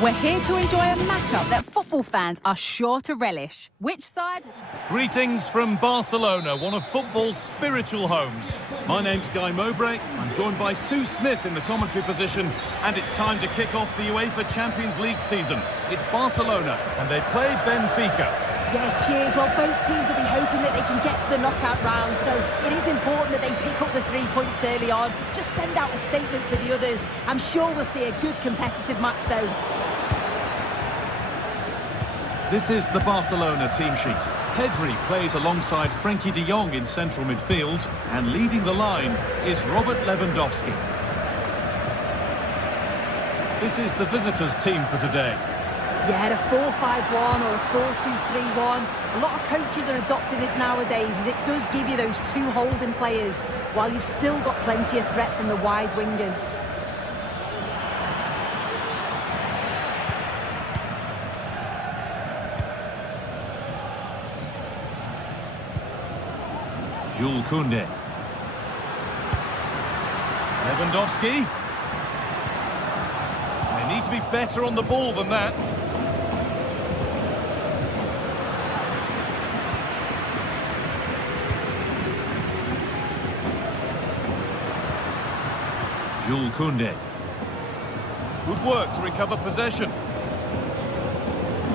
We're here to enjoy a matchup that football fans are sure to relish. Which side? Greetings from Barcelona, one of football's spiritual homes. My name's Guy Mowbray. I'm joined by Sue Smith in the commentary position, and it's time to kick off the UEFA Champions League season. It's Barcelona, and they play Benfica. Yeah, cheers. Well, both teams will be hoping that they can get to the knockout round, so it is important that they pick up the 3 points early on. Just send out a statement to the others. I'm sure we'll see a good competitive match, though. This is the Barcelona team sheet. Pedri plays alongside Frenkie de Jong in central midfield, and leading the line is Robert Lewandowski. This is the visitors' team for today. Yeah, a 4-5-1 or a 4-2-3-1. A lot of coaches are adopting this nowadays, as it does give you those 2 holding players, while you've still got plenty of threat from the wide wingers. Jules Koundé. Lewandowski. They need to be better on the ball than that. Jules Koundé. Good work to recover possession.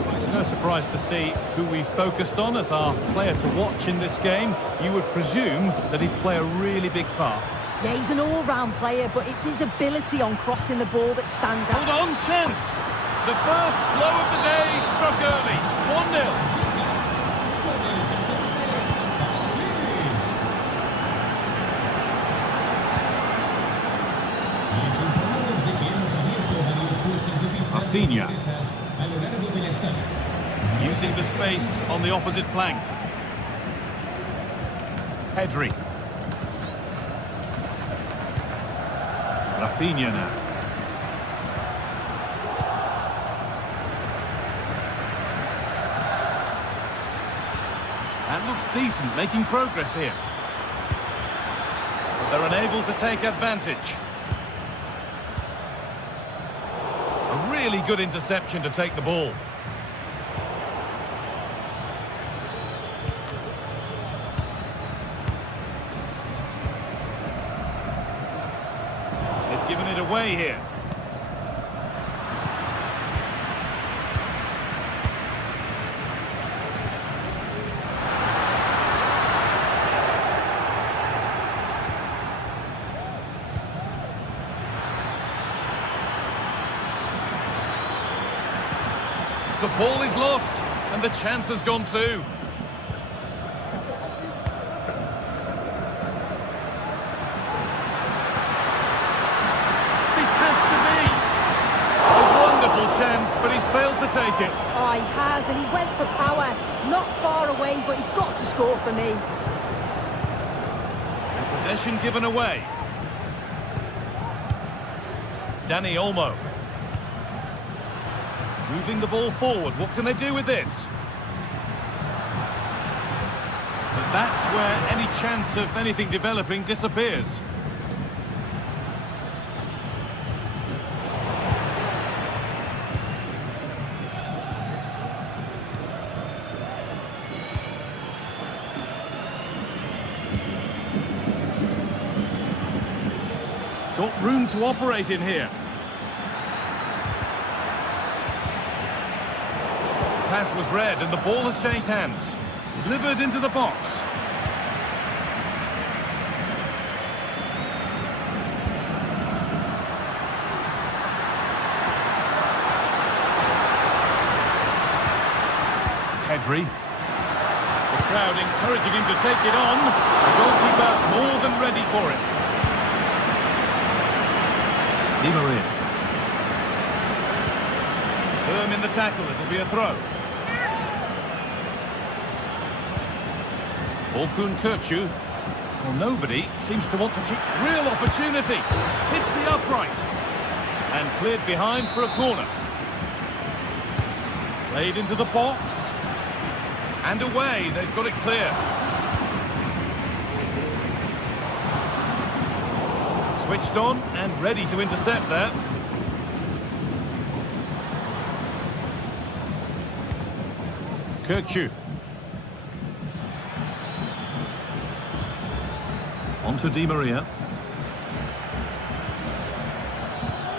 Well, it's no surprise to see who we've focused on as our player to watch in this game. You would presume that he'd play a really big part. Yeah, he's an all-round player, but it's his ability on crossing the ball that stands out. Hold on, chance! The first blow of the day struck early. 1-0. Rafinha. Using the space on the opposite flank. Pedri. Rafinha now. That looks decent, making progress here. But they're unable to take advantage. A really good interception to take the ball. They've given it away here. The ball is lost, and the chance has gone too. This has to be a wonderful chance, but he's failed to take it. Oh, he has, and he went for power. Not far away, but he's got to score for me. And possession given away. Dani Olmo. Moving the ball forward. What can they do with this? But that's where any chance of anything developing disappears. Got room to operate in here. Pass was read and the ball has changed hands. Delivered into the box. Pedri. The crowd encouraging him to take it on. The goalkeeper more than ready for it. Di Maria. Firm in the tackle, it'll be a throw. Orkun Kökçü. Well, nobody seems to want to keep real opportunity. Hits the upright. And cleared behind for a corner. Played into the box. And away, they've got it clear. Switched on and ready to intercept there. Kirkju. On to Di Maria.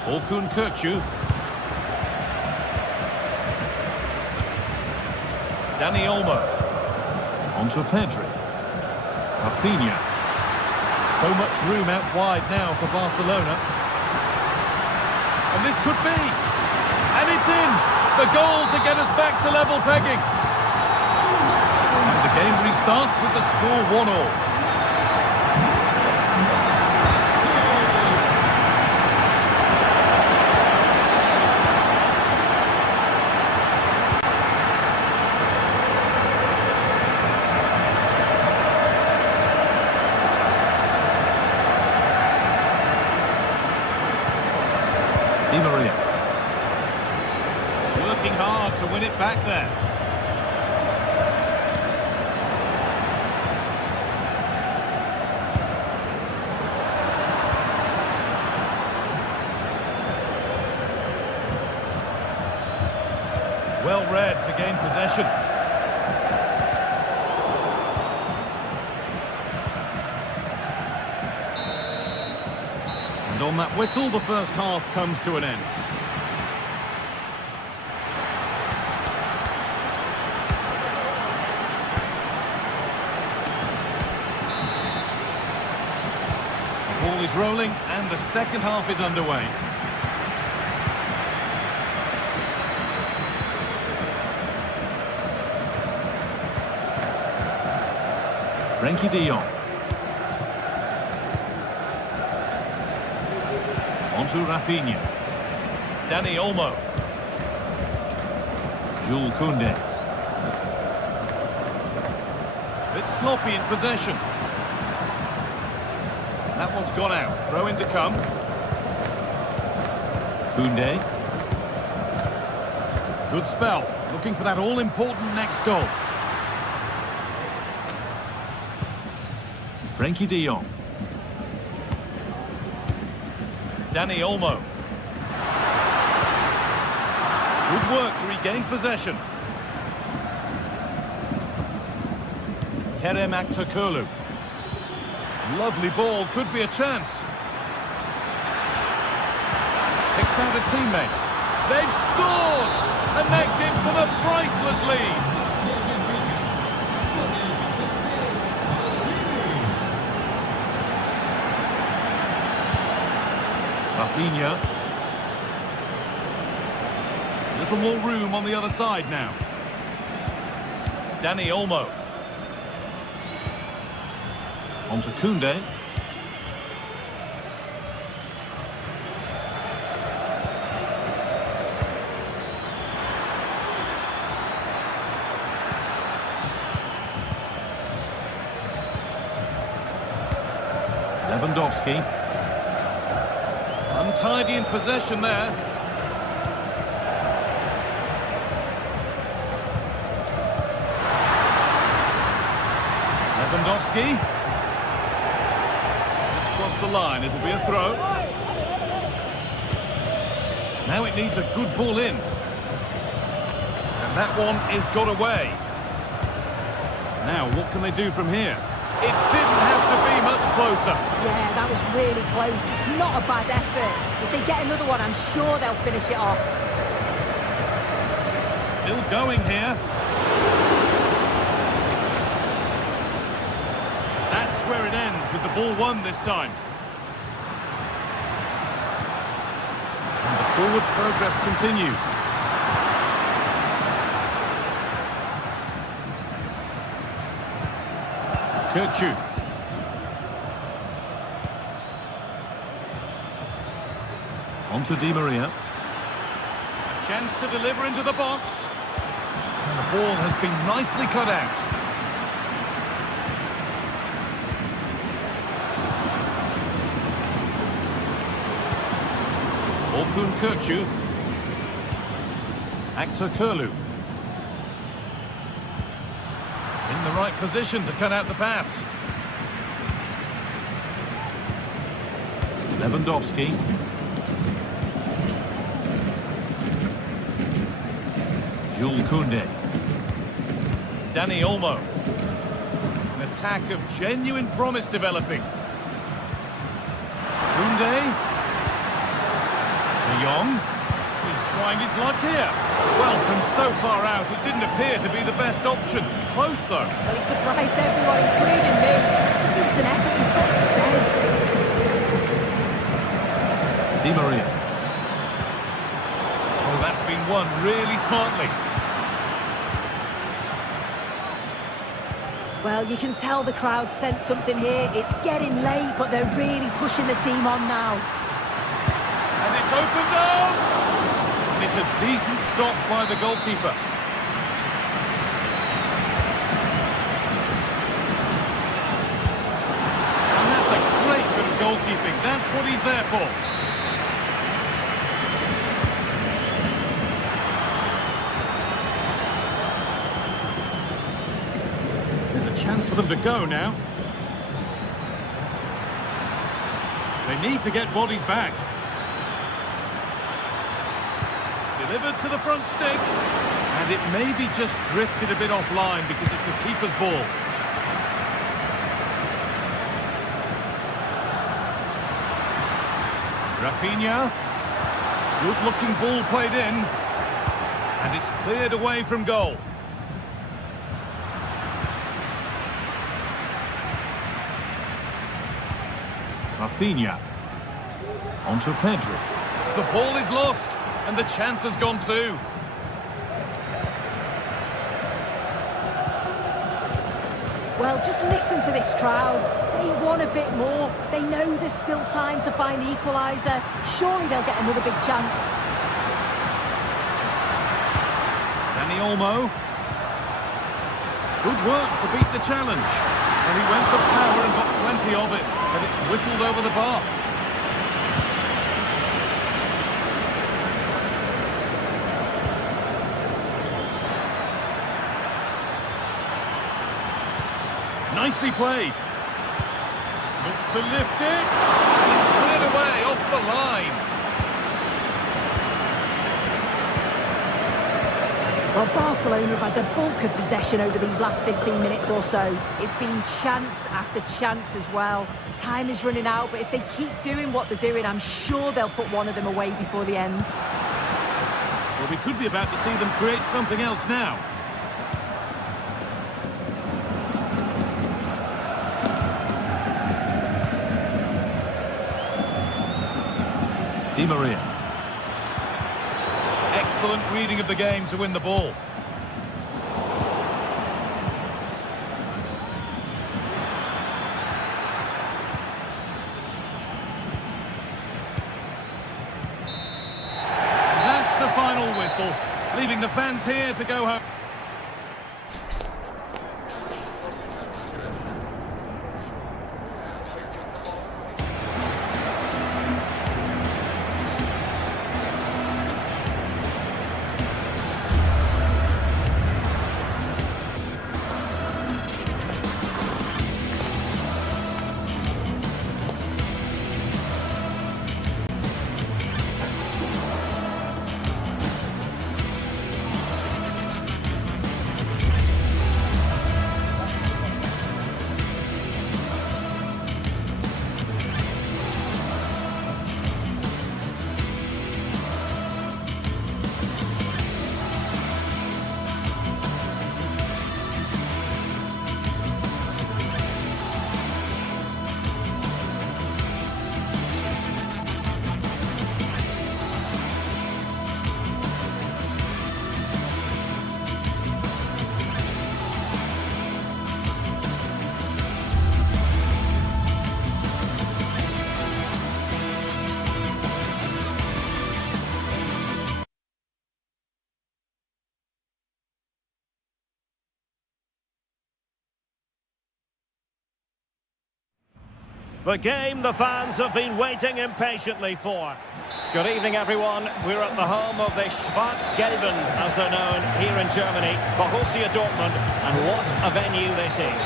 Orkun Kirkju. Dani Olmo. On to Pedri. Rafinha. So much room out wide now for Barcelona. And this could be. And it's in. The goal to get us back to level pegging. And the game restarts with the score 1-1. Di Maria. Working hard to win it back there. Well read to gain possession. And on that whistle, the first half comes to an end. The ball is rolling and the second half is underway. Frenkie de Jong. On to Rafinha. Dani Olmo. Jules Koundé. Bit sloppy in possession. That one's gone out. Throw in to come. Koundé. Good spell. Looking for that all-important next goal. Frenkie de Jong. Dani Olmo. Good work to regain possession. Kerem Aktürkoğlu. Lovely ball, could be a chance. Picks out a teammate. They've scored! And that gives them a priceless lead. Rafinha. A little more room on the other side now. Dani Olmo. On to Koundé. Lewandowski. Untidy in possession there. Lewandowski. It's crossed the line, it'll be a throw. Now it needs a good ball in. And that one is got away. Now, what can they do from here? It didn't have to be much closer. Yeah, that was really close. It's not a bad effort. If they get another one, I'm sure they'll finish it off. Still going here. That's where it ends, with the ball won this time. And the forward progress continues. Kirkju. On to Di Maria. A chance to deliver into the box. And the ball has been nicely cut out. Orkun Kirkju. Aktürkoğlu. In the right position to cut out the pass. Lewandowski. Jules Koundé. Dani Olmo. An attack of genuine promise developing. Koundé. De Jong. He's trying his luck here. Well, from so far out, it didn't appear to be the best option. Close, though. Well, he surprised everyone, including me. It's a decent effort, you've got to say. Di Maria. Oh, that's been won really smartly. Well, you can tell the crowd sensed something here. It's getting late, but they're really pushing the team on now. And it's opened up! And it's a decent stop by the goalkeeper. And that's a great bit of goalkeeping. That's what he's there for. Chance for them to go now. They need to get bodies back. Delivered to the front stick. And it maybe just drifted a bit offline because it's the keeper's ball. Rafinha. Good-looking ball played in. And it's cleared away from goal. Rafinha. On to Pedro. The ball is lost, and the chance has gone too. Well, just listen to this crowd. They want a bit more. They know there's still time to find the equaliser. Surely they'll get another big chance. Dani Olmo. Good work to beat the challenge. And he went for power and got plenty of it. But it's whistled over the bar. Nicely played. Looks to lift it. And it's cleared away off the line. Well, Barcelona have had the bulk of possession over these last 15 minutes or so. It's been chance after chance as well. Time is running out, but if they keep doing what they're doing, I'm sure they'll put one of them away before the ends. Well, we could be about to see them create something else now. Di Maria. Excellent reading of the game to win the ball. That's the final whistle, leaving the fans here to go home. The game the fans have been waiting impatiently for. Good evening, everyone. We're at the home of the Schwarzgelben, as they're known here in Germany, Borussia Dortmund, and what a venue this is.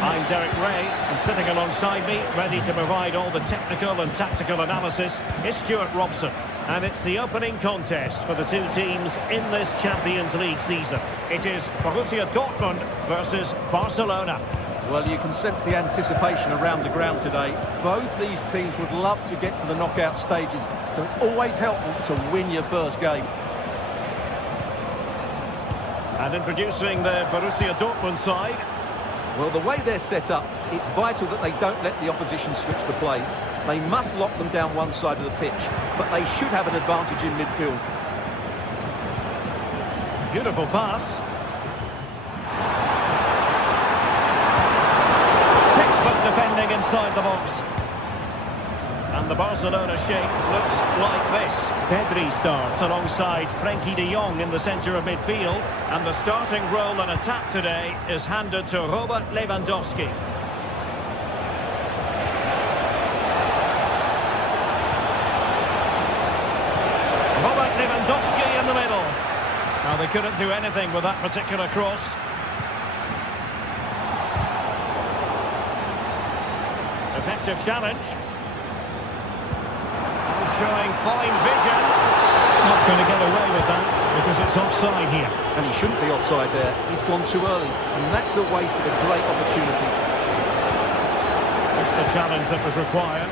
I'm Derek Ray, and sitting alongside me, ready to provide all the technical and tactical analysis, is Stuart Robson. And it's the opening contest for the two teams in this Champions League season. It is Borussia Dortmund versus Barcelona. Well, you can sense the anticipation around the ground today. Both these teams would love to get to the knockout stages, so it's always helpful to win your first game. And introducing the Borussia Dortmund side. Well, the way they're set up, it's vital that they don't let the opposition switch the play. They must lock them down one side of the pitch, but they should have an advantage in midfield. Beautiful pass. Textbook defending inside the box. And the Barcelona shape looks like this. Pedri starts alongside Frenkie de Jong in the centre of midfield. And the starting role in attack today is handed to Robert Lewandowski. Robert Lewandowski in the middle. Now they couldn't do anything with that particular cross. Effective challenge. Showing fine vision. Not going to get away with that because it's offside here. And he shouldn't be offside there. He's gone too early, and that's a waste of a great opportunity. That's the challenge that was required.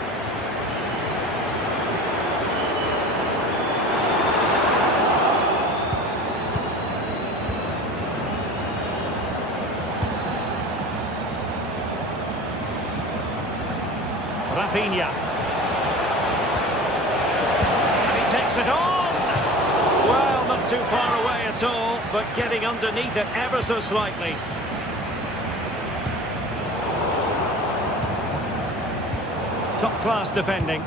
Rafinha. It on! Well, not too far away at all, but getting underneath it ever so slightly. Top-class defending.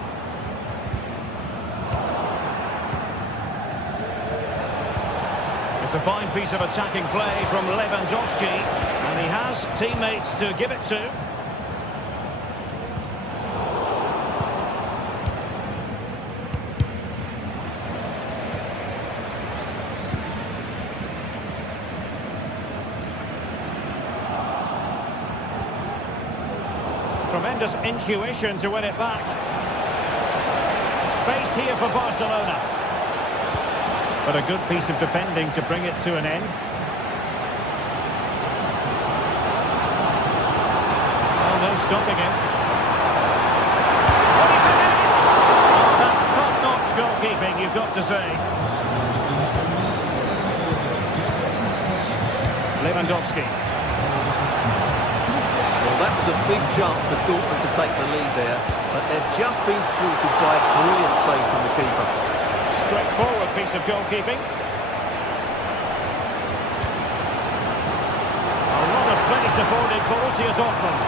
It's a fine piece of attacking play from Lewandowski, and he has teammates to give it to. Tremendous intuition to win it back. Space here for Barcelona. But a good piece of defending to bring it to an end. Oh, no stopping him. What a finish! Oh, that's top-notch goalkeeping, you've got to say. Lewandowski. That was a big chance for Dortmund to take the lead there, but they've just been thwarted by a brilliant save from the keeper. Straightforward piece of goalkeeping. A lot of space afforded Borussia Dortmund.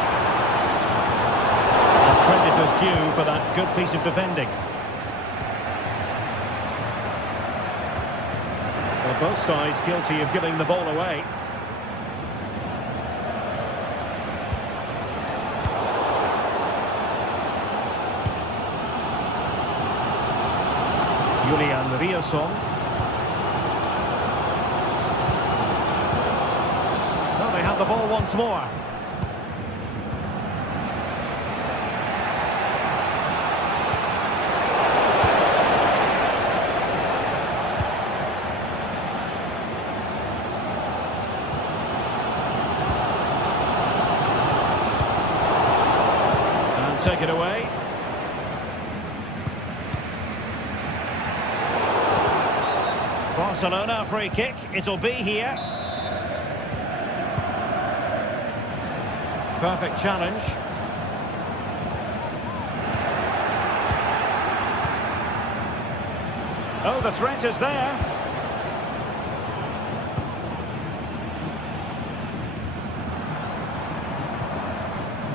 And credit is due for that good piece of defending. Well, both sides guilty of giving the ball away. Julian Riasson. Well, they have the ball once more. And take it away. Barcelona free kick, it'll be here. Perfect challenge. Oh, the threat is there.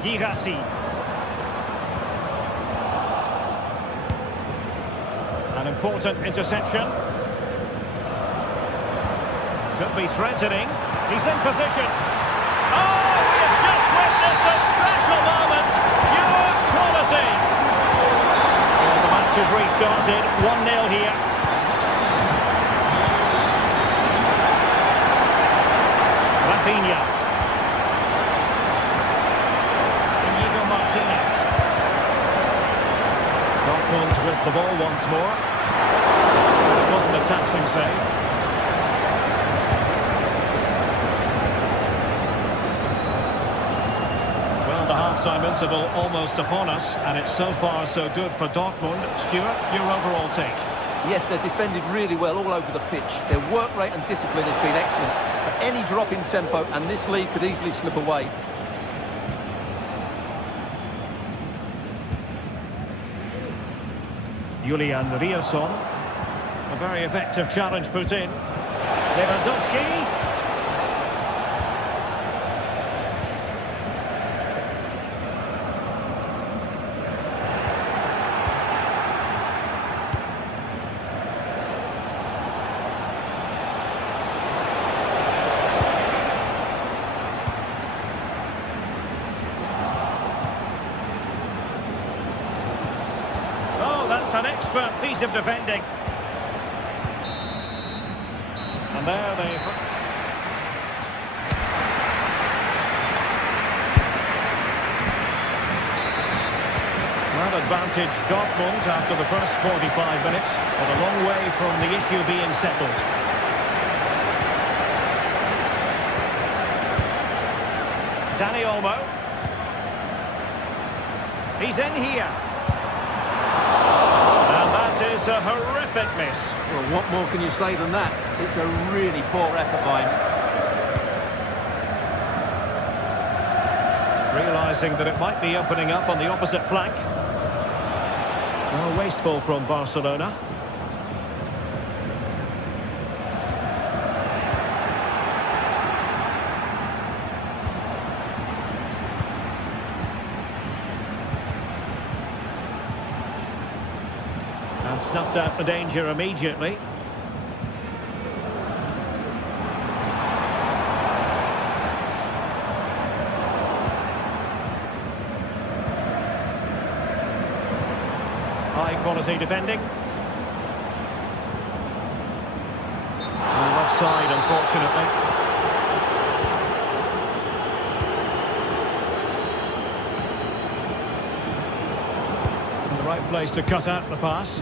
Girassi. An important interception. Could be threatening. He's in position. Oh, we've just witnessed a special moment. Pure quality. Well, the match has restarted. 1-0 here. Rafinha. Dortmund with the ball once more. It wasn't a taxing save. Well, the half-time interval almost upon us, and it's so far so good for Dortmund. Stuart, your overall take? Yes, they're defended really well all over the pitch. Their work rate and discipline has been excellent. But any drop in tempo, and this lead could easily slip away. Julian Riasson. A very effective challenge put in. Lewandowski. That's an expert piece of defending. And there they... Well, advantage Dortmund after the first 45 minutes, but a long way from the issue being settled. Dani Olmo. He's in here. That is a horrific miss. Well, what more can you say than that? It's a really poor effort by him. Realising that it might be opening up on the opposite flank. Well, wasteful from Barcelona. And snuffed out the danger immediately. High quality defending. And offside, unfortunately. The right place to cut out the pass.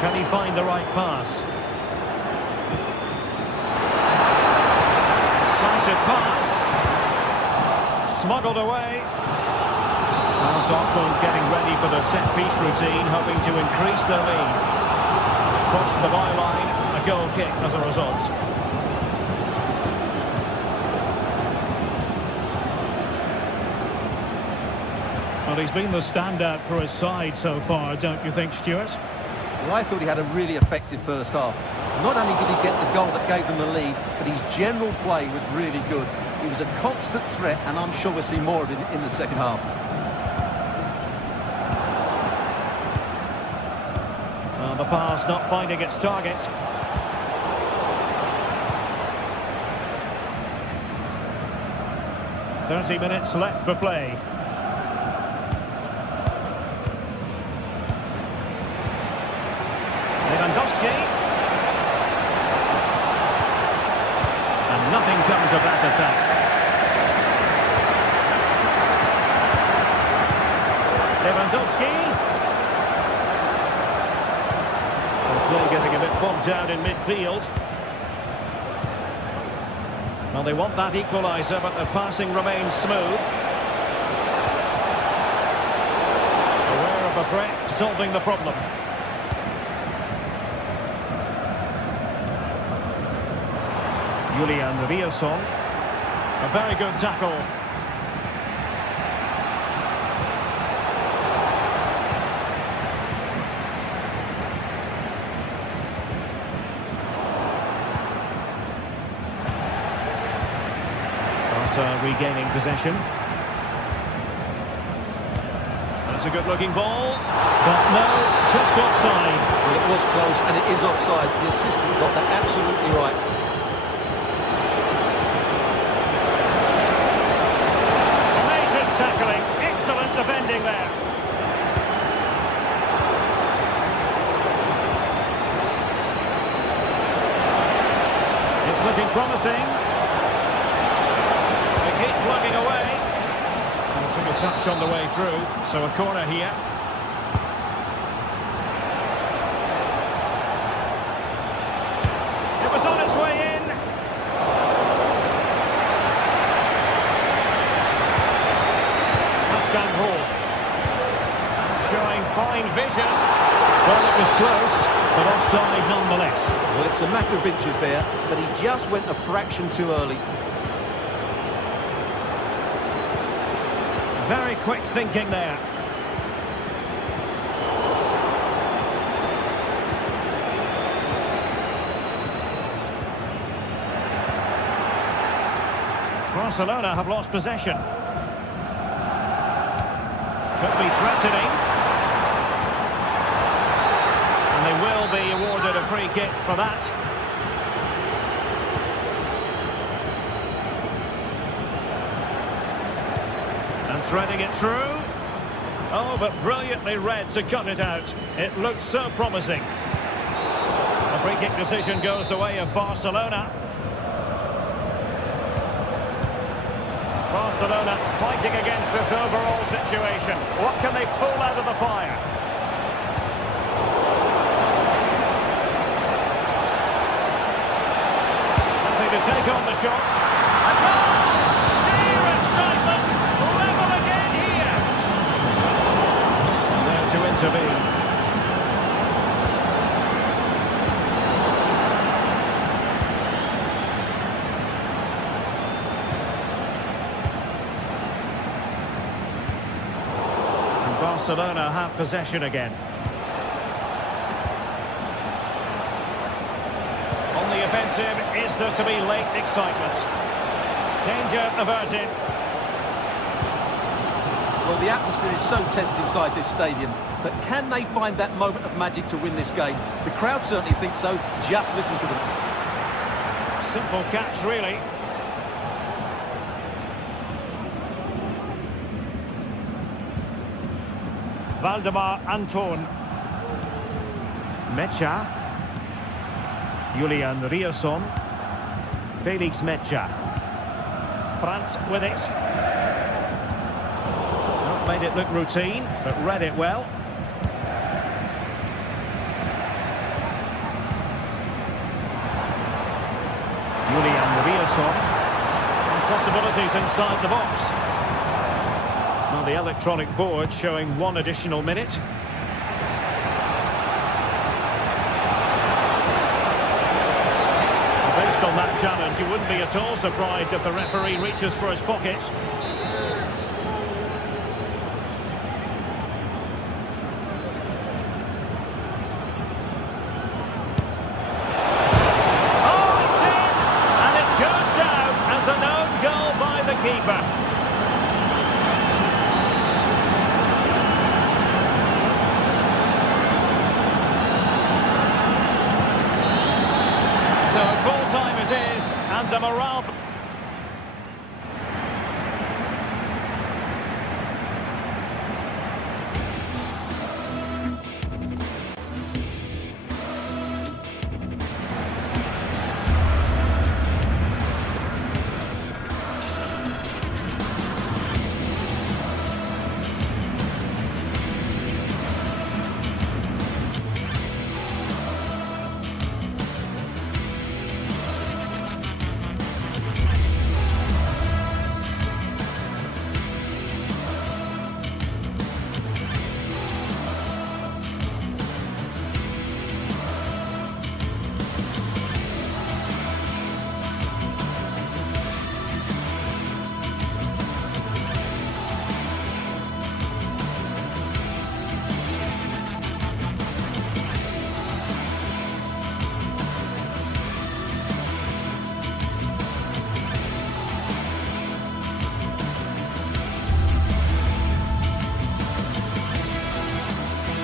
Can he find the right pass? Decisive pass. Smuggled away. Well, Dortmund getting ready for the set-piece routine, hoping to increase their lead. Cross the byline, a goal kick as a result. Well, he's been the standout for his side so far, don't you think, Stuart? Well, I thought he had a really effective first half. Not only did he get the goal that gave them the lead, but his general play was really good. He was a constant threat, and I'm sure we'll see more of it in the second half. Well, the pass not finding its target. "30 minutes left for play. Lewandowski. And nothing comes of that attack. Lewandowski. The play getting a bit bogged down in midfield. Well, they want that equaliser, but the passing remains smooth. Aware of the threat, solving the problem. Julian Riasson. A very good tackle. Barca regaining possession. That's a good-looking ball. But no, just offside. Well, it was close, and it is offside. The assistant got that absolutely right. Tackling, excellent defending there. It's looking promising. They keep plugging away. And Took a touch on the way through, so a corner here. It was on its way in. Askan Horse. Showing fine vision. Well, it was close, but offside nonetheless. Well, it's a matter of inches there, but he just went a fraction too early. Very quick thinking there. Barcelona have lost possession. Could be threatening. And they will be awarded a free kick for that. And threading it through. Oh, but brilliantly read to cut it out. It looked so promising. The free kick decision goes the way of Barcelona. Barcelona fighting against this overall situation. What can they pull out of the fire? Happy to take on the shot. A goal! Sheer excitement! Level again here! And there to intervene. Barcelona have possession again. On the offensive, is there to be late excitement? Danger averted. Well, the atmosphere is so tense inside this stadium, but can they find that moment of magic to win this game? The crowd certainly think so. Just listen to them. Simple catch, really. Valdemar Anton. Mecha. Julian Rierson. Felix Mecha. Brandt with it. Not made it look routine, but read it well. Julian Rierson. And possibilities inside the box. Well, the electronic board showing 1 additional minute. Based on that challenge, you wouldn't be at all surprised if the referee reaches for his pockets. Oh, it's in! And it goes down as an own goal by the keeper. Full-time it is, and a morale...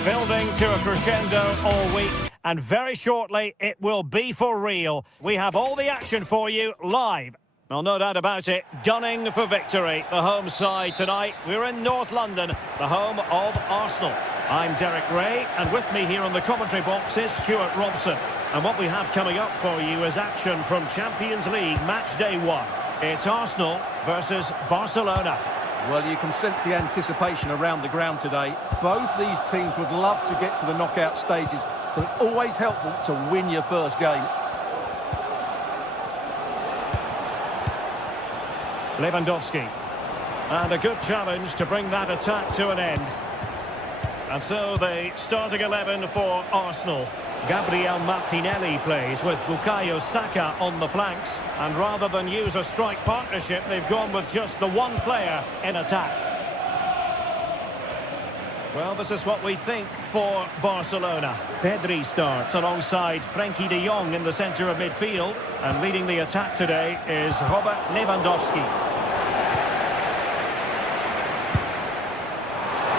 Building to a crescendo all week, and very shortly it will be for real. We have all the action for you live. Well, no doubt about it, gunning for victory. The home side tonight, we're in North London, the home of Arsenal. I'm Derek Ray, and with me here on the commentary box is Stuart Robson. And what we have coming up for you is action from Champions League match day 1. It's Arsenal versus Barcelona. Well, you can sense the anticipation around the ground today. Both these teams would love to get to the knockout stages, so it's always helpful to win your first game. Lewandowski. And a good challenge to bring that attack to an end. And so the starting 11 for Arsenal. Gabriel Martinelli plays with Bukayo Saka on the flanks. And rather than use a strike partnership, they've gone with just the one player in attack. Well, this is what we think for Barcelona. Pedri starts alongside Frenkie de Jong in the centre of midfield. And leading the attack today is Robert Lewandowski.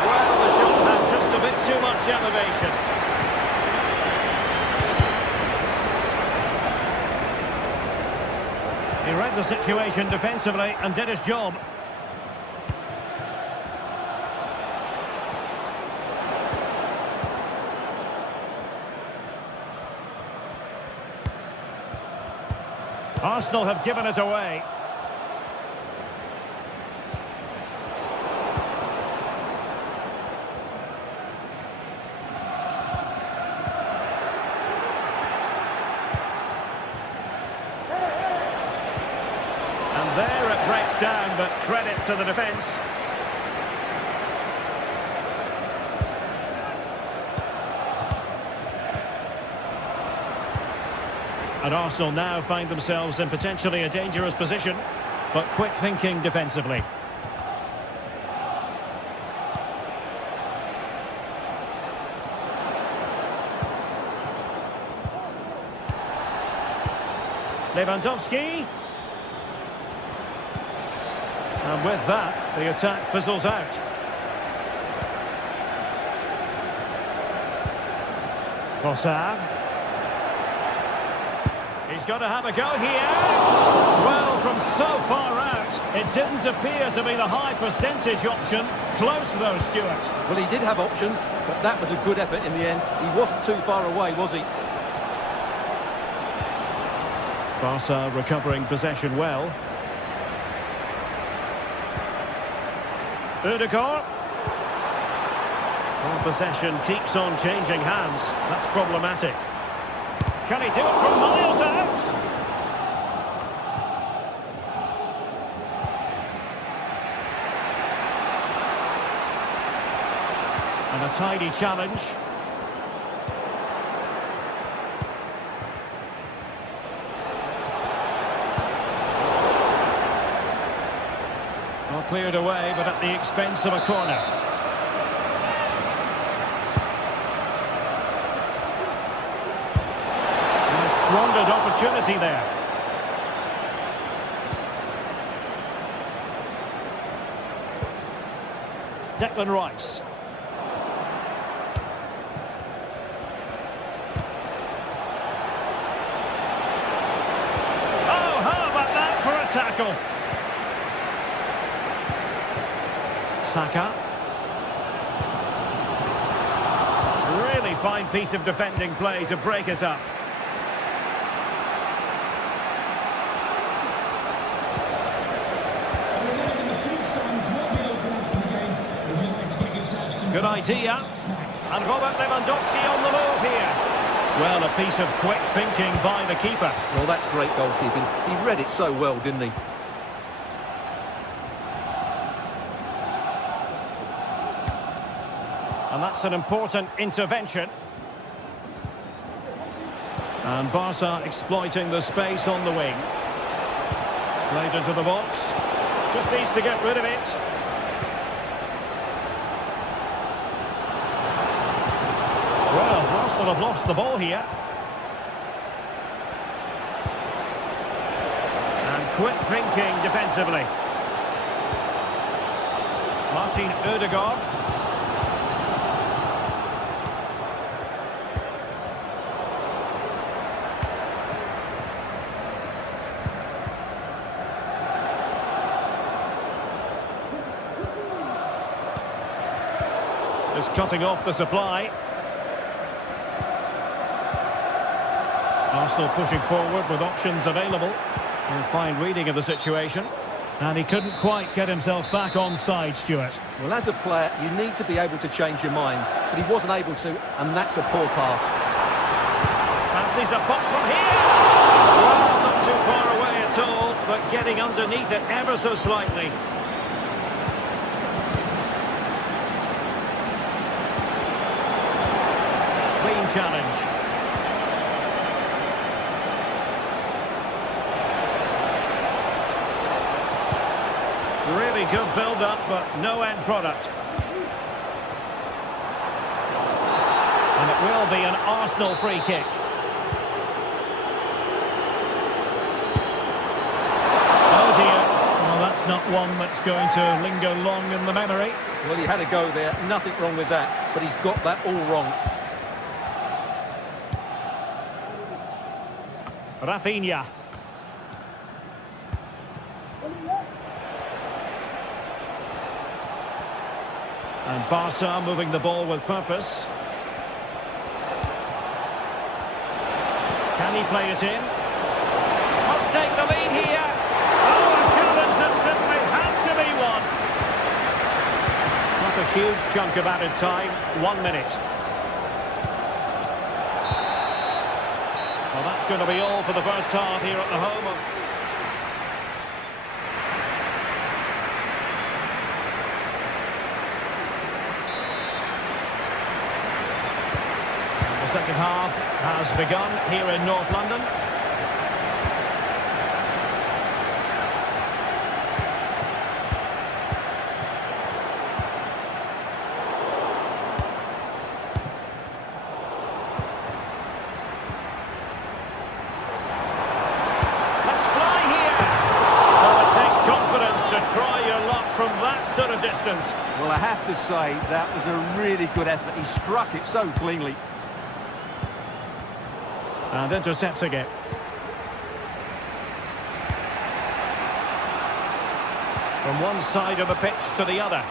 Well, the shot had just a bit too much elevation. He read the situation defensively and did his job. Arsenal have given it away. And there it breaks down, but credit to the defence. And Arsenal now find themselves in potentially a dangerous position, but quick thinking defensively. Lewandowski. And with that, the attack fizzles out. Trossard. He's got to have a go here. Well, from so far out, it didn't appear to be the high percentage option. Close though, Stuart. Well, he did have options, but that was a good effort in the end. He wasn't too far away, was he? Barca recovering possession well. Ødegaard. Well, possession keeps on changing hands. That's problematic. Can he do it from miles out? And a tidy challenge. Well, cleared away, but at the expense of a corner. Squandered opportunity there. Declan Rice. Oh, how about that for a tackle? Saka. Really fine piece of defending play to break it up. Good idea. And Robert Lewandowski on the move here. Well, a piece of quick thinking by the keeper. Well, that's great goalkeeping. He read it so well, didn't he? And that's an important intervention. And Barca exploiting the space on the wing. Played into the box. Just needs to get rid of it. Well, Arsenal have lost the ball here. And quick thinking defensively. Martin Ødegaard. Just cutting off the supply. Arsenal pushing forward with options available. And fine reading of the situation. And he couldn't quite get himself back on side, Stuart. Well, as a player, you need to be able to change your mind, but he wasn't able to, and that's a poor pass. Fancies a pop from here! Well, not too far away at all, but getting underneath it ever so slightly. Clean challenge. Really good build-up, but no end product. And it will be an Arsenal free kick. Oh dear. Well, that's not one that's going to linger long in the memory. Well, he had a go there, nothing wrong with that, but he's got that all wrong. Rafinha. And Barca moving the ball with purpose. Can he play it in? Must take the lead here. Oh, a challenge that simply had to be won. Not a huge chunk of added time. 1 minute. Well, that's going to be all for the first half here at the home of... The second half has begun here in North London. Let's fly here! Well, it takes confidence to try your luck from that sort of distance. Well, I have to say, that was a really good effort. He struck it so cleanly. And intercepting it. From one side of the pitch to the other.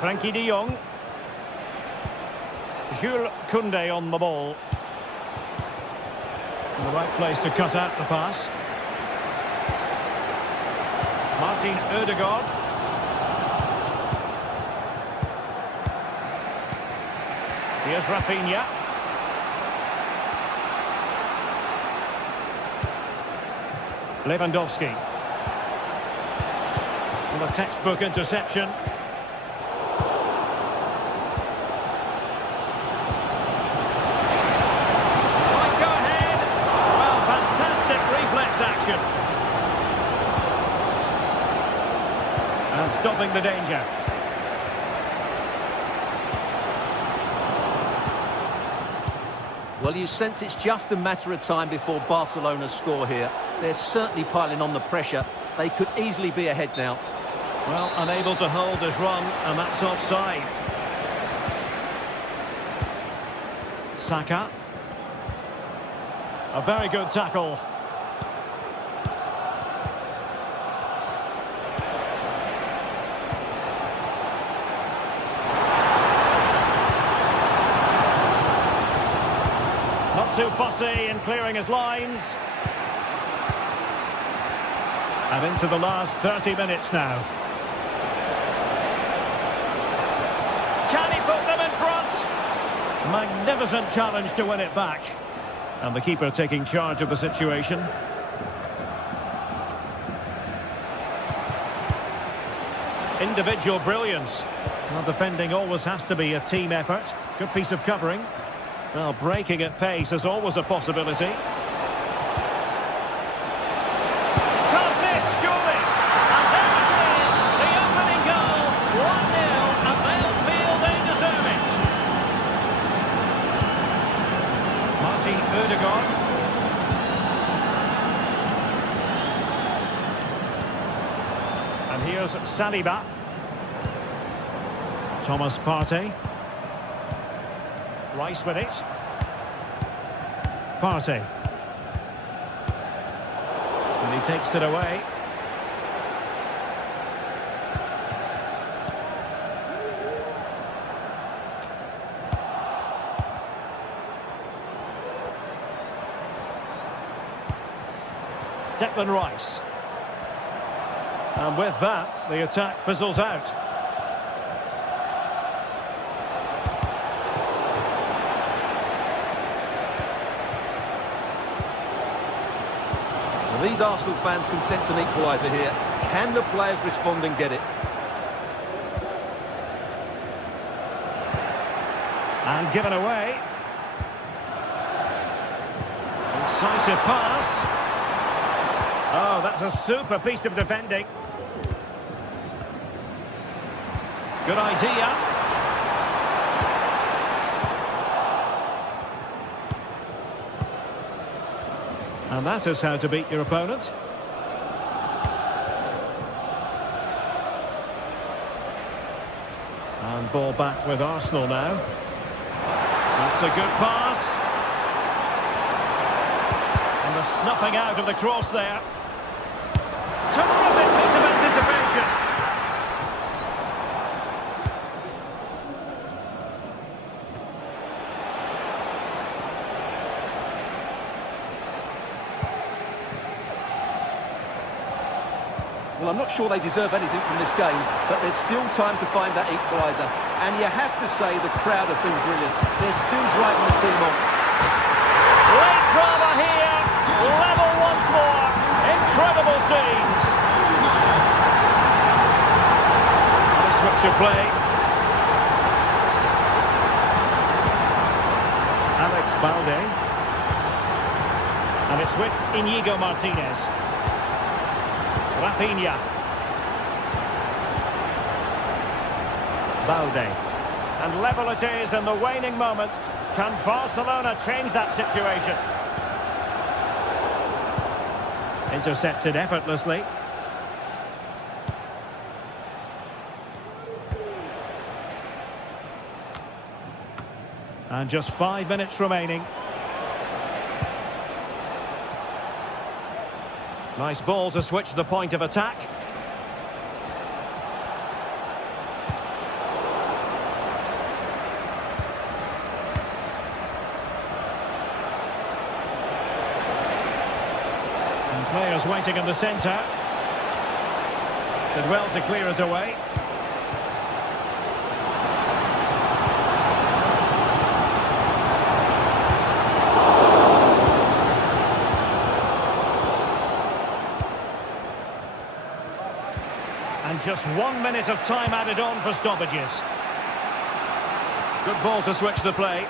Frenkie de Jong. Jules Koundé on the ball. In the right place to cut out the pass. Martin Ødegaard. Here's Rafinha. Lewandowski. Well, a textbook interception. Might go ahead. Well, fantastic reflex action. And stopping the danger. Well, you sense it's just a matter of time before Barcelona score here. They're certainly piling on the pressure. They could easily be ahead now. Well, unable to hold his run, and that's offside. Saka. A very good tackle. Not too fussy in clearing his lines. And into the last 30 minutes now. Can he put them in front? Magnificent challenge to win it back. And the keeper taking charge of the situation. Individual brilliance. Well, defending always has to be a team effort. Good piece of covering. Well, breaking at pace is always a possibility. Can't miss, surely! And there it is, the opening goal. 1-0, and they'll feel they deserve it. Martin Ødegaard. And here's Saliba. Thomas Partey. Rice with it. Partey. And he takes it away. Declan Rice. And with that, the attack fizzles out. Well, these Arsenal fans can sense an equaliser here. Can the players respond and get it? And given away. Incisive pass. Oh, that's a super piece of defending. Good idea. And that is how to beat your opponent. And ball back with Arsenal now. That's a good pass. And the snuffing out of the cross there. Terrific piece of anticipation. Well, I'm not sure they deserve anything from this game, but there's still time to find that equaliser. And you have to say the crowd have been brilliant. They're still driving the team on. Late drama here. Level once more. Incredible scenes. And a switch of play. Alex Balde. And it's with Inigo Martinez. Rafinha. Balde. And level it is in the waning moments. Can Barcelona change that situation? Intercepted effortlessly. And just 5 minutes remaining. Nice ball to switch the point of attack. And players waiting in the centre. Did well to clear it away. And just 1 minute of time added on for stoppages. Good ball to switch the play.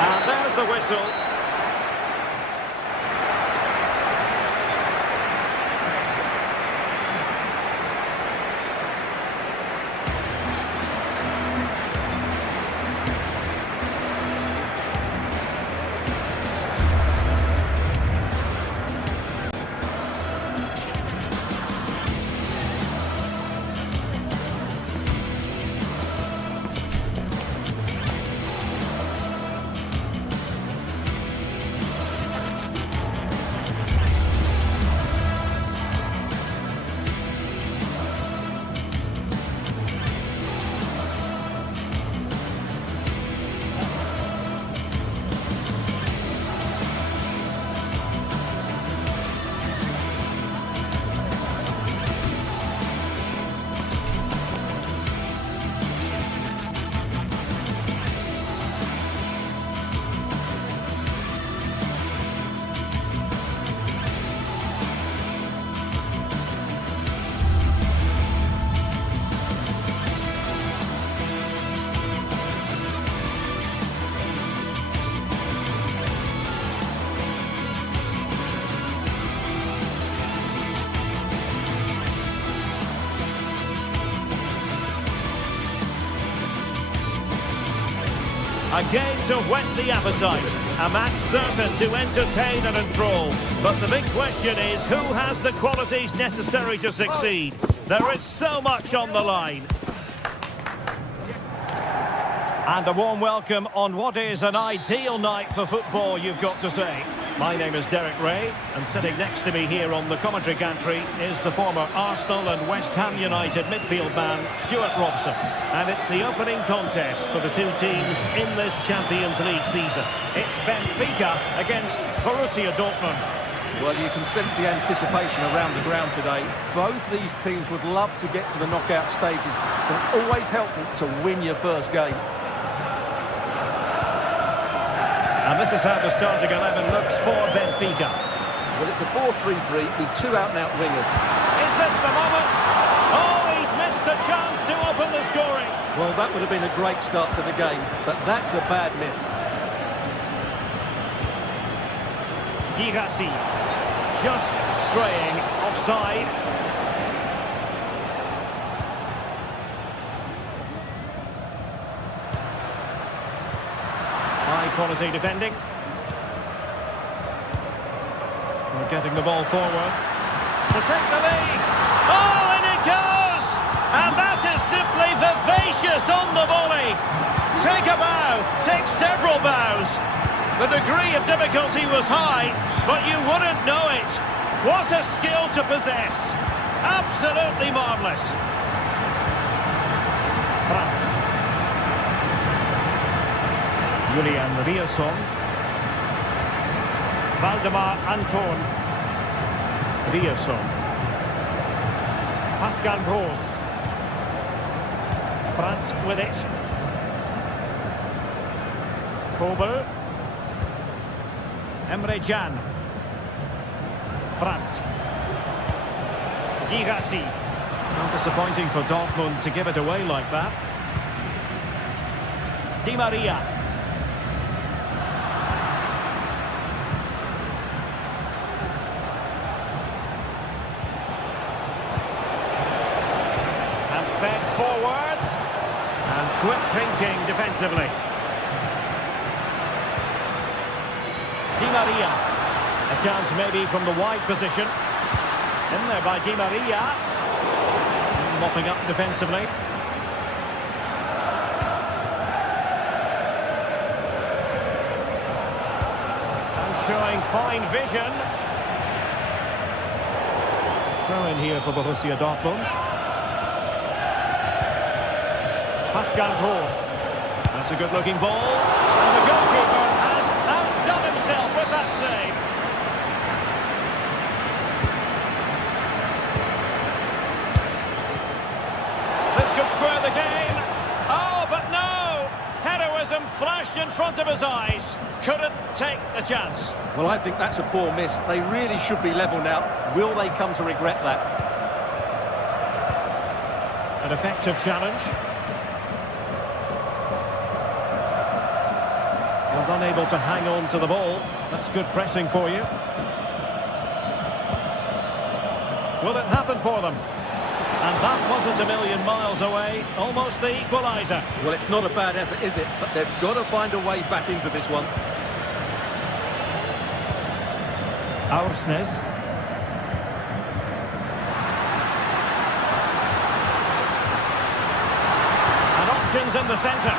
And there's the whistle. A game to whet the appetite. A match certain to entertain and enthrall. But the big question is, who has the qualities necessary to succeed? There is so much on the line. And a warm welcome on what is an ideal night for football, you've got to say. My name is Derek Ray, and sitting next to me here on the commentary gantry is the former Arsenal and West Ham United midfield man, Stuart Robson. And it's the opening contest for the two teams in this Champions League season. It's Benfica against Borussia Dortmund. Well, you can sense the anticipation around the ground today. Both these teams would love to get to the knockout stages, so it's always helpful to win your first game. And this is how the starting 11 looks for Benfica. Well, it's a 4-3-3 with two out-and-out wingers. Is this the moment? Oh, he's missed the chance to open the scoring. Well, that would have been a great start to the game, but that's a bad miss. Girassi, just straying offside. High-quality defending. We're getting the ball forward to take the lead. Oh, and it goes! And that is simply vivacious on the volley. Take a bow, take several bows. The degree of difficulty was high, but you wouldn't know it. What a skill to possess. Absolutely marvellous. Julian Riasson. Valdemar Anton. Riasson. Pascal Gross. Brandt with it. Kobel. Emre Can. Brandt. Girassi. Not disappointing for Dortmund to give it away like that. Di Maria. And fed forwards. And quick thinking defensively. Di Maria. A chance maybe from the wide position. In there by Di Maria. Mopping up defensively. And showing fine vision. Throw in here for Borussia Dortmund. Pascal Gross. That's a good looking ball. And the goalkeeper has outdone himself with that save. This could square the game. Oh, but no! Heroism flashed in front of his eyes. Couldn't take the chance. Well, I think that's a poor miss. They really should be level now. Will they come to regret that? An effective challenge. And unable to hang on to the ball. That's good pressing for you. Will it happen for them? And that wasn't a million miles away. Almost the equaliser. Well, it's not a bad effort, is it? But they've got to find a way back into this one. Aursnes. And options in the centre.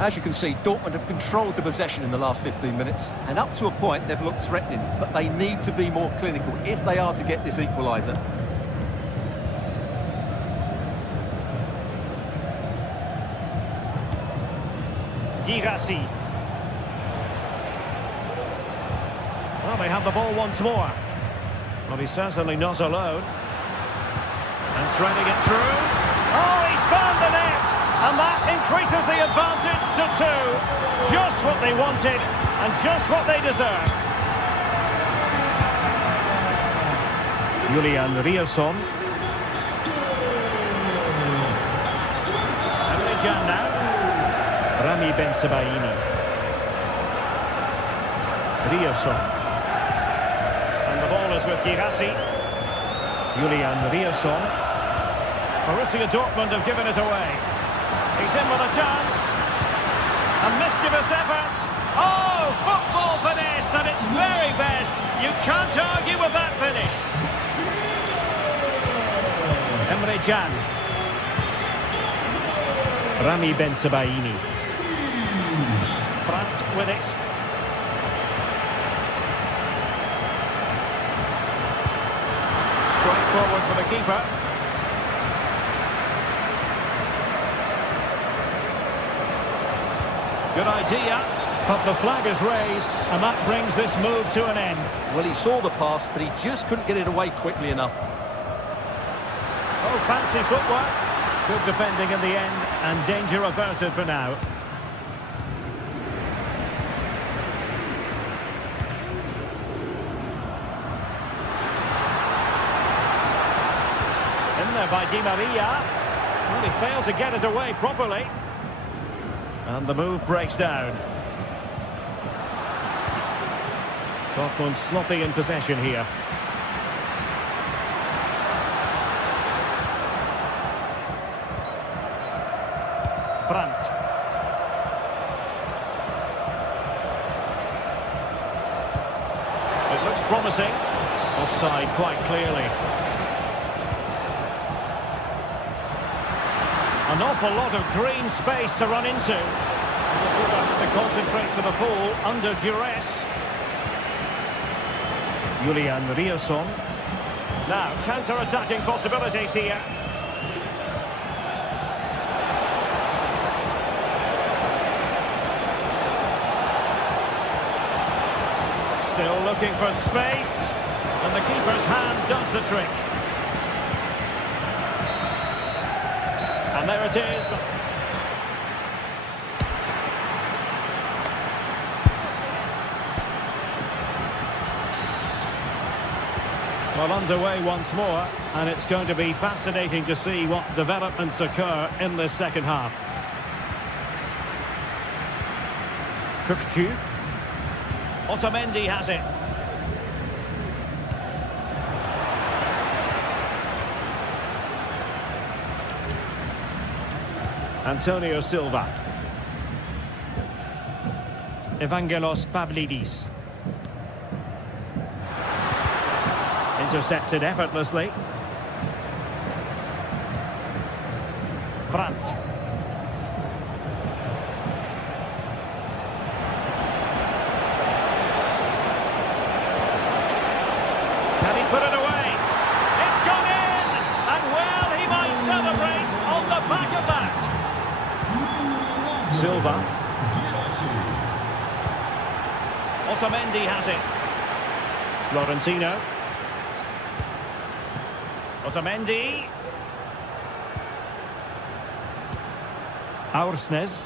As you can see, Dortmund have controlled the possession in the last 15 minutes. And up to a point, they've looked threatening. But they need to be more clinical if they are to get this equaliser. Girassi. Well, they have the ball once more. Well, he's certainly not alone. And threading it through. Oh, he's found the net! And that increases the advantage to 2. Just what they wanted and just what they deserve. Julian Riasson. Emre Can now. Rami Ben-Sebaini. Riasson. And the ball is with Girassi. Julian Riasson. Borussia Dortmund have given it away. He's in with a chance. A mischievous effort. Oh, football finesse at its very best. You can't argue with that finish. Emre Can. Rami Ben-Sebaini. Brandt with it. Straight forward for the keeper. Good idea, but the flag is raised, and that brings this move to an end. Well, he saw the pass, but he just couldn't get it away quickly enough. Oh, fancy footwork. Good defending in the end, and danger averted for now. In there by Di Maria. Well, he failed to get it away properly. And the move breaks down. Dortmund sloppy in possession here. Brandt. It looks promising. Offside quite clearly. An awful lot of green space to run into. We'll have to concentrate to the full under duress. Julian Rierson. Now, counter-attacking possibilities here. Still looking for space. And the keeper's hand does the trick. And there it is. Well, underway once more, and it's going to be fascinating to see what developments occur in this second half. Kökçü. Otamendi has it. Antonio Silva. Evangelos Pavlidis. Intercepted effortlessly. Brandt. Can he put it away? It's gone in! And well, he might celebrate on the back of that. Silva. Otamendi has it. Florentino. Otamendi. Aursnes.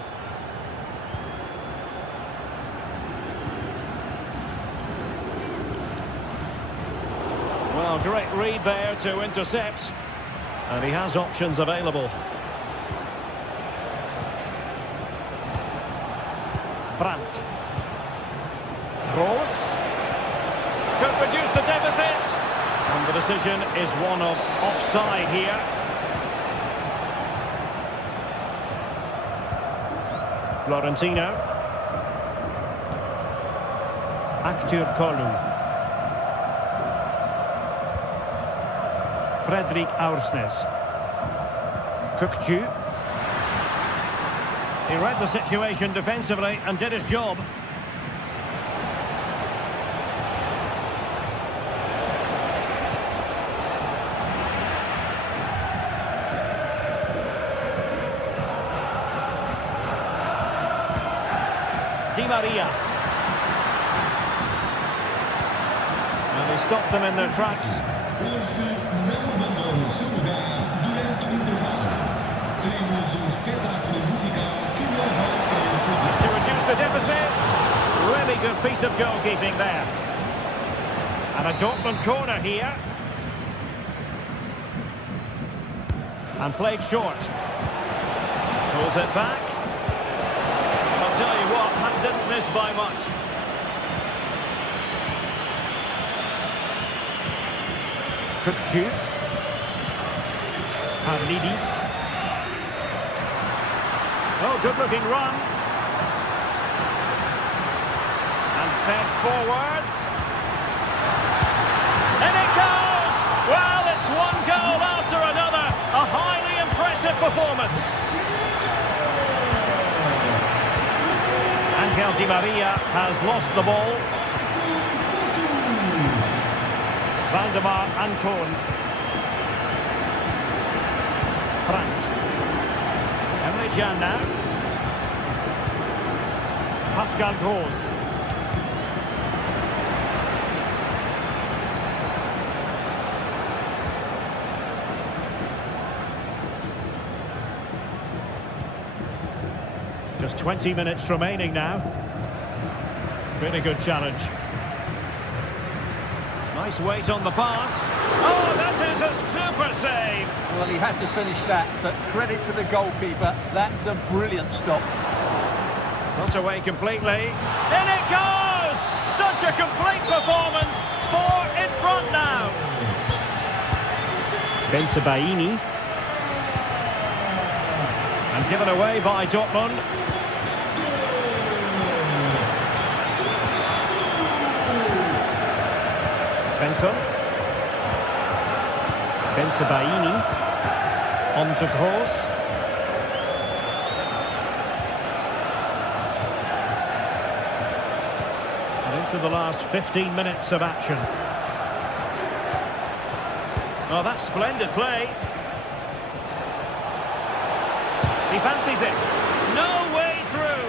Well, great read there to intercept. And he has options available. Brandt. Kroos. Could reduce the deficit. And the decision is one of offside here. Florentino. Aktür Kolu. Fredrik Aursnes. Kökçü. He read the situation defensively and did his job. Di Maria. And he stopped them in their tracks. Hoje não abandone o seu lugar durante o intervalo. Teremos espetáculo musical que não vai querer perder. To reduce the deficit. Really good piece of goalkeeping there. And a Dortmund corner here. And played short. Pulls it back. I'll tell you what, that didn't miss by much. Kökçü. Pavlidis. Oh, good-looking run. And fed forwards. And it goes! Well, it's one goal after another. A highly impressive performance. And Angel Di Maria has lost the ball. Valdemar Anton. Brandt. Emre Can now. Pascal Gross. Just 20 minutes remaining now. Been a good challenge. Nice weight on the pass. Oh, that is a super save! Well, he had to finish that, but credit to the goalkeeper. That's a brilliant stop. Not away completely. In it goes! Such a complete performance. 4 in front now. Bensebaini. And given away by Dortmund. Svensson. Bensebaini. On to Gross. And into the last 15 minutes of action. Oh, that's splendid play. He fancies it. No way through.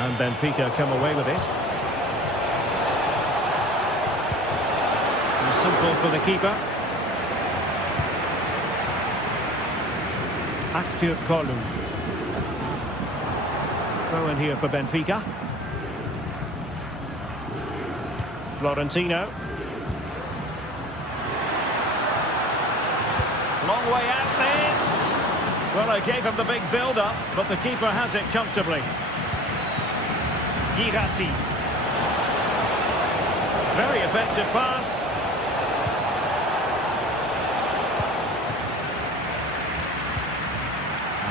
And Benfica come away with it. And simple for the keeper. Aktür Kolu. Throw in here for Benfica. Florentino. Long way out this. Well, I gave him the big build-up, but the keeper has it comfortably. Girassi. Very effective pass.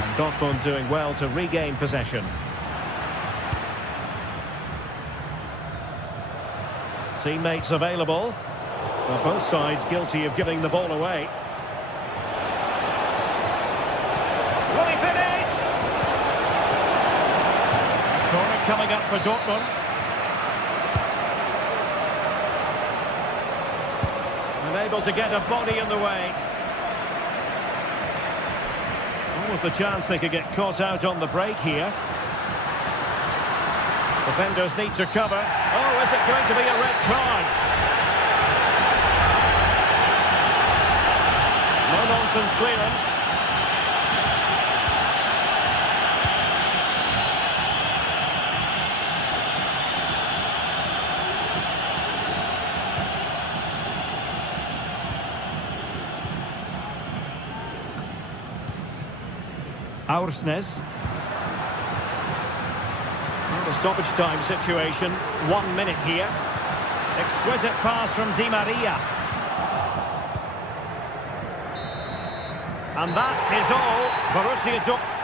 And Dortmund doing well to regain possession. Teammates available. Well, both sides guilty of giving the ball away. Will he finish? Corner coming up for Dortmund. Unable to get a body in the way. Almost the chance they could get caught out on the break here. Defenders need to cover. Oh, is it going to be a red card? No-nonsense clearance. Aursnes. The stoppage time situation, 1 minute here. Exquisite pass from Di Maria. And that is all. Borussia Dortmund.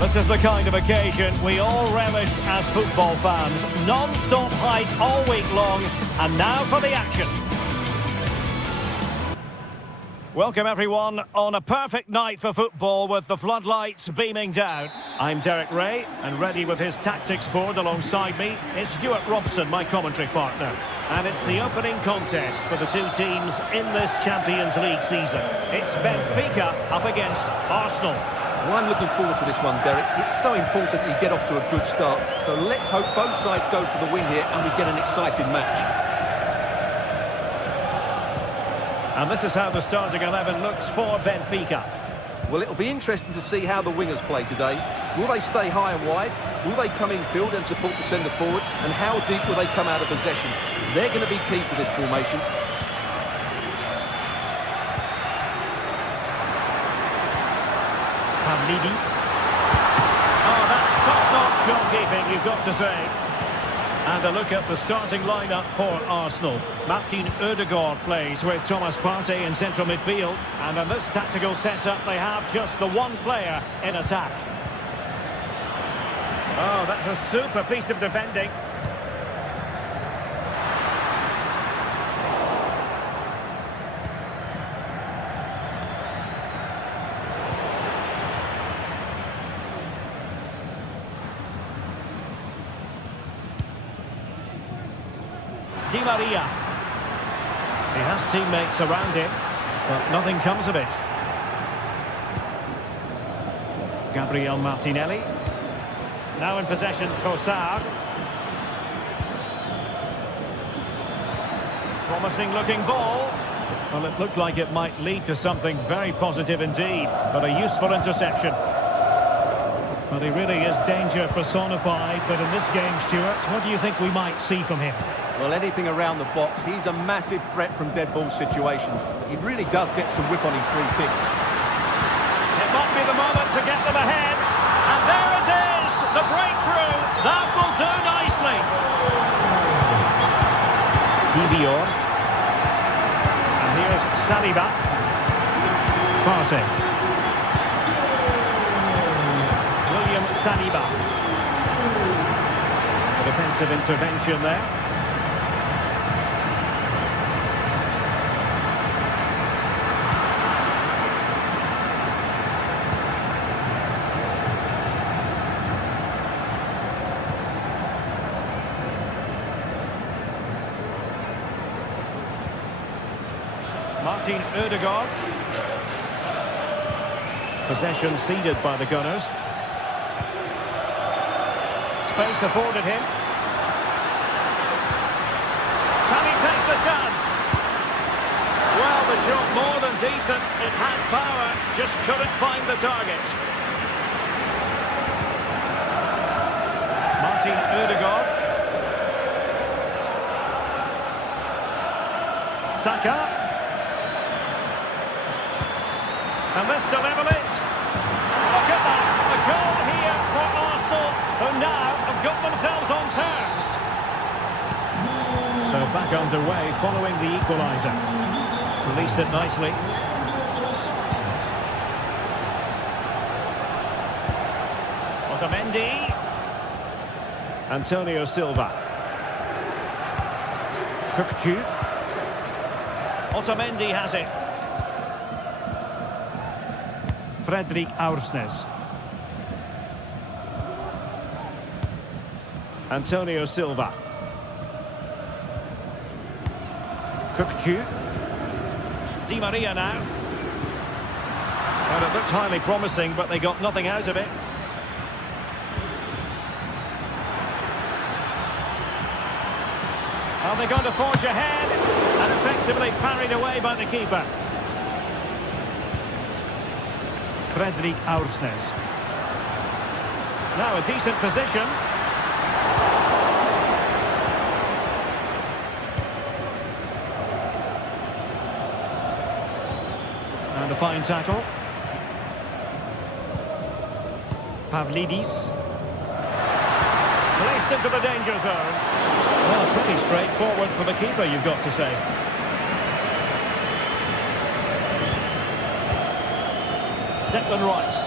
This is the kind of occasion we all relish as football fans. Non-stop hype all week long, and now for the action. Welcome everyone on a perfect night for football with the floodlights beaming down. I'm Derek Ray, and ready with his tactics board alongside me is Stuart Robson, my commentary partner. And it's the opening contest for the two teams in this Champions League season. It's Benfica up against Arsenal. Well, I'm looking forward to this one, Derek. It's so important that you get off to a good start. So let's hope both sides go for the win here and we get an exciting match. And this is how the starting 11 looks for Benfica. Well, it'll be interesting to see how the wingers play today. Will they stay high and wide? Will they come in field and support the centre forward? And how deep will they come out of possession? They're going to be key to this formation. Pavlidis. Oh, that's top-notch goalkeeping, you've got to say. And a look at the starting lineup for Arsenal. Martin Ødegaard plays with Thomas Partey in central midfield. And in this tactical setup, they have just the one player in attack. Oh, that's a super piece of defending. Di Maria. He has teammates around him, but nothing comes of it. Gabriel Martinelli. Now in possession, Trossard. Promising looking ball. Well, it looked like it might lead to something very positive indeed, but a useful interception. But he really is danger personified, but in this game, Stuart, what do you think we might see from him? Well, anything around the box. He's a massive threat from dead ball situations. He really does get some whip on his free kicks. It might be the moment to get them ahead. And there it is, the breakthrough. That will do nicely. Kivior. And here's Saliba. Partey. William Saliba. Defensive intervention there. Martin Ødegaard. Possession ceded by the Gunners. Space afforded him. Can he take the chance? Well, the shot more than decent. It had power, just couldn't find the target. Martin Ødegaard. Saka. And this to level it. Look at that. A goal here for Arsenal, who now have got themselves on terms. So back underway following the equaliser. Released it nicely. Otamendi. Antonio Silva. Kökçü. Otamendi has it. Fredrik Aursnes. Antonio Silva. Kökçü. Di Maria now. Well, it looked highly promising, but they got nothing out of it. Are they going to forge ahead? And effectively parried away by the keeper. Fredrik Aursnes. Now a decent position. And a fine tackle. Pavlidis. Placed into the danger zone. Well, pretty straightforward for the keeper, you've got to say. Declan Rice.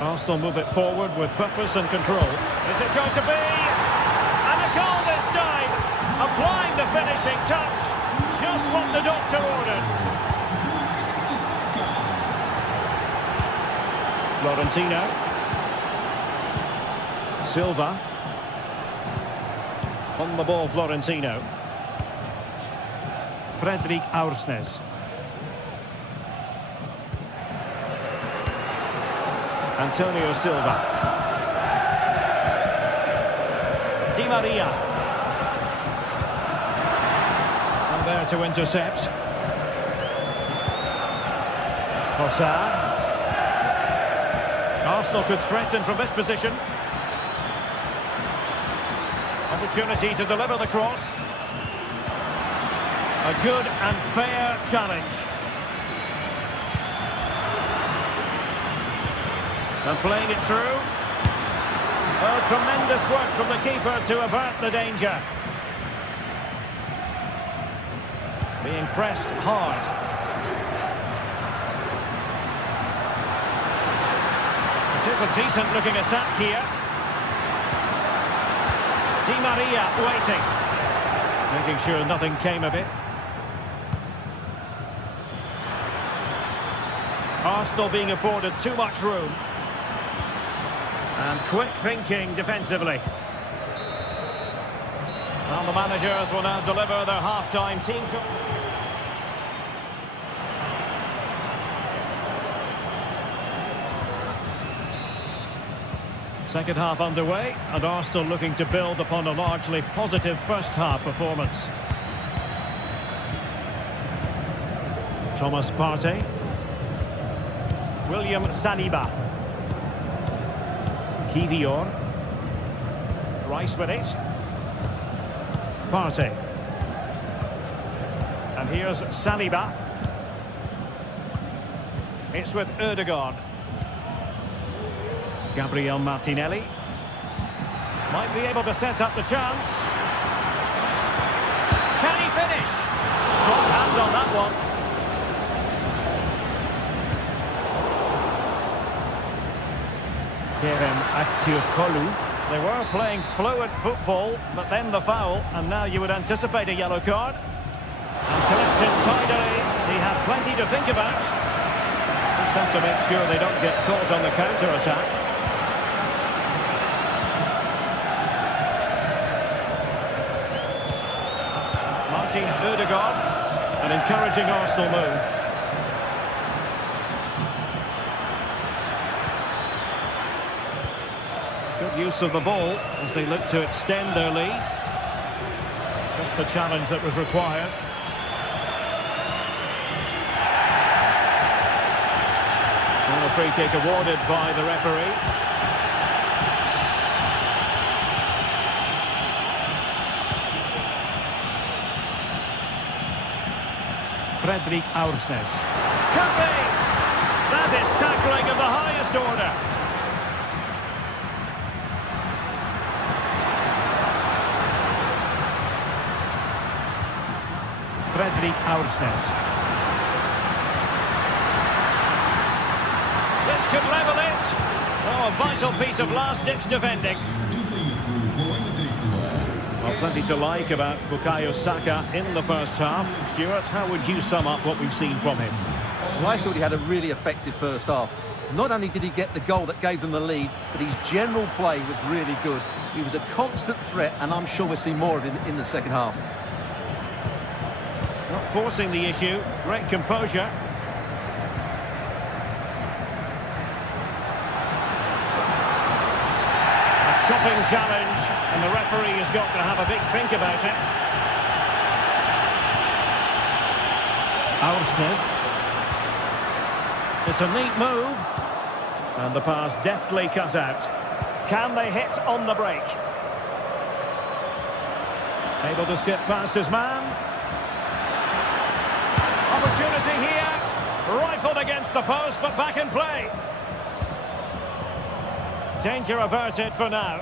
Arsenal move it forward with purpose and control. Is it going to be? And a goal this time! Applying the finishing touch. Florentino. Silva. On the ball, Florentino. Fredrik Aursnes. Antonio Silva. Di Maria. And there to intercept. Trossard. Arsenal could threaten from this position. Opportunity to deliver the cross. A good and fair challenge. And playing it through. Oh, tremendous work from the keeper to avert the danger. Being pressed hard. It is a decent-looking attack here. Di Maria waiting. Making sure nothing came of it. Arsenal being afforded too much room. And quick thinking defensively. Well, the managers will now deliver their half-time team talk. Second half underway, and Arsenal looking to build upon a largely positive first-half performance. Thomas Partey. William Saliba. Kivior. Rice with it. Partey. And here's Saliba. It's with Ødegaard. Gabriel Martinelli. Might be able to set up the chance. Can he finish? Strong hand on that one. Kerem Aktürkoğlu. They were playing fluent football, but then the foul, and now you would anticipate a yellow card. And collected tidily. He had plenty to think about. Just have to make sure they don't get caught on the counter-attack. Martin Ødegaard, an encouraging Arsenal move. Good use of the ball as they look to extend their lead. Just the challenge that was required. And a free kick awarded by the referee. Fredrik Aursnes. Could be! That is tackling of the highest order. Fredrik Aursnes. This could level it. Oh, a vital piece of last-ditch defending. Well, plenty to like about Bukayo Saka in the first half. Stuart, how would you sum up what we've seen from him? Well, I thought he had a really effective first half. Not only did he get the goal that gave them the lead, but his general play was really good. He was a constant threat, and I'm sure we'll see more of him in the second half. Not forcing the issue, great composure. A chopping challenge, and the referee has got to have a big think about it. Aursnes. It's a neat move. And the pass deftly cut out. Can they hit on the break? Able to skip past his man. Opportunity here. Rifled against the post, but back in play. Danger averted for now.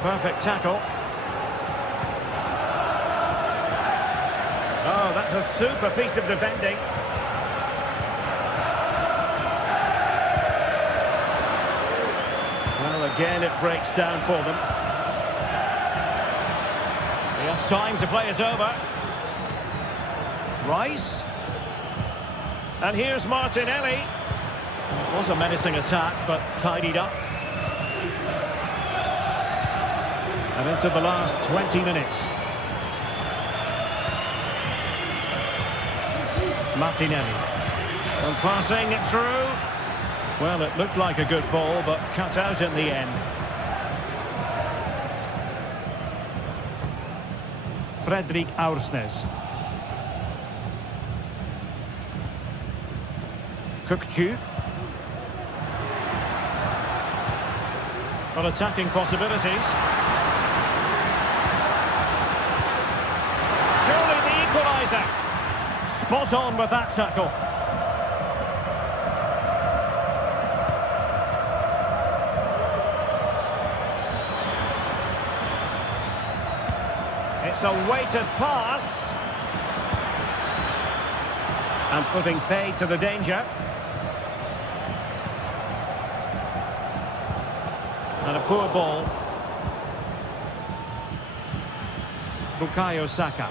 Perfect tackle. Oh, that's a super piece of defending. Well, again, it breaks down for them. He has time to play it over. Rice. And here's Martinelli. It was a menacing attack, but tidied up. And into the last 20 minutes. Martinelli. And passing it through. Well, it looked like a good ball, but cut out in the end. Fredrik Aursnes. Kukçu. Well, attacking possibilities. Surely the equaliser. Spot on with that tackle. It's a weighted pass. And putting pay to the danger. And a poor ball. Bukayo Saka.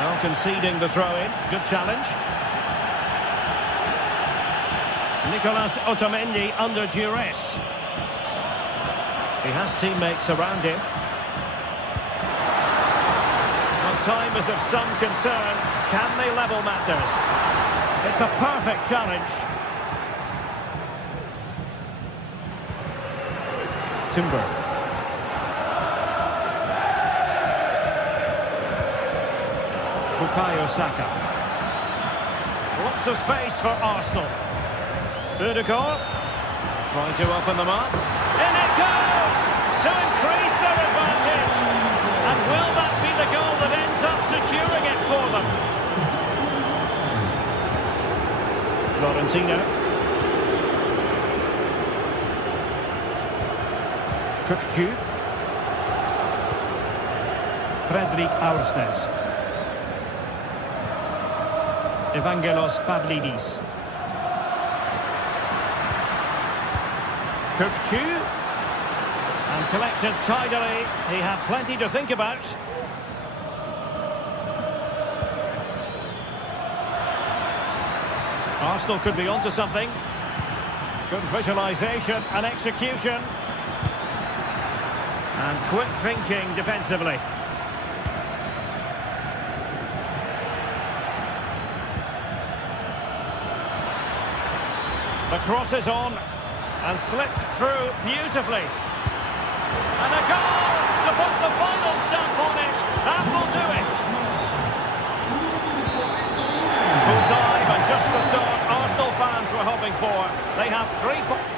Well, conceding the throw-in. Good challenge. Nicolas Otamendi under duress. He has teammates around him. Well, time is of some concern. Can they level matters? It's a perfect challenge. Timber. Bukayo Saka. Lots of space for Arsenal. Ødegaard. Trying to open them up. In it goes! To increase their advantage. And will that be the goal that ends up securing it for them? Florentino. Kukçu. Fredrik Aursnes. Evangelos Pavlidis. Kukçu. And collected tidily. He had plenty to think about. Arsenal could be onto something. Good visualisation and execution. And quick thinking defensively. The cross is on and slipped through beautifully. And a goal to put the final stamp on it. That will do it. Full time and just the start Arsenal fans were hoping for. They have 3 points.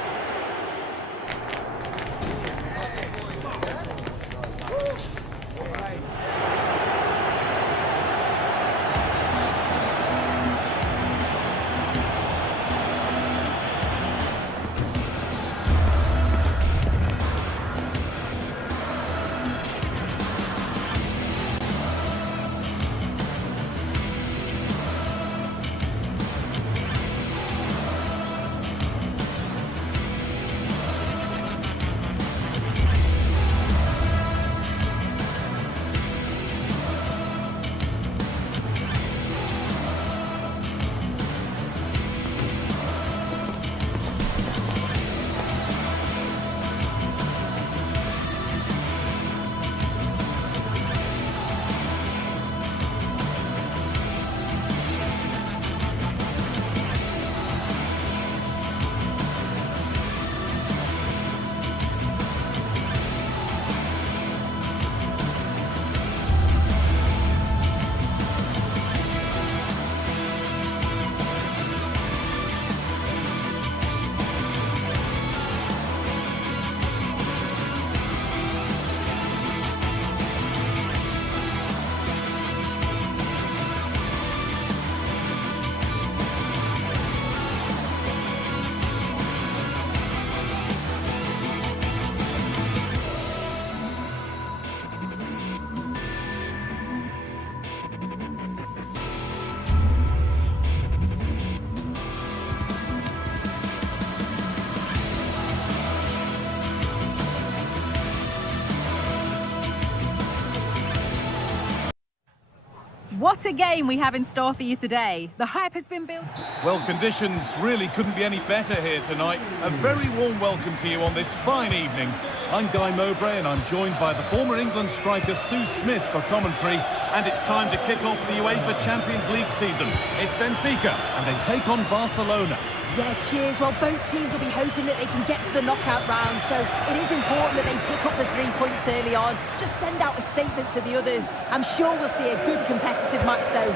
What a game we have in store for you today. The hype has been built. Well, conditions really couldn't be any better here tonight. A very warm welcome to you on this fine evening. I'm Guy Mowbray and I'm joined by the former England striker Sue Smith for commentary. And it's time to kick off the UEFA Champions League season. It's Benfica and they take on Barcelona. Yeah, cheers. Well, both teams will be hoping that they can get to the knockout round, so it is important that they pick up the 3 points early on. Just send out a statement to the others. I'm sure we'll see a good competitive match, though.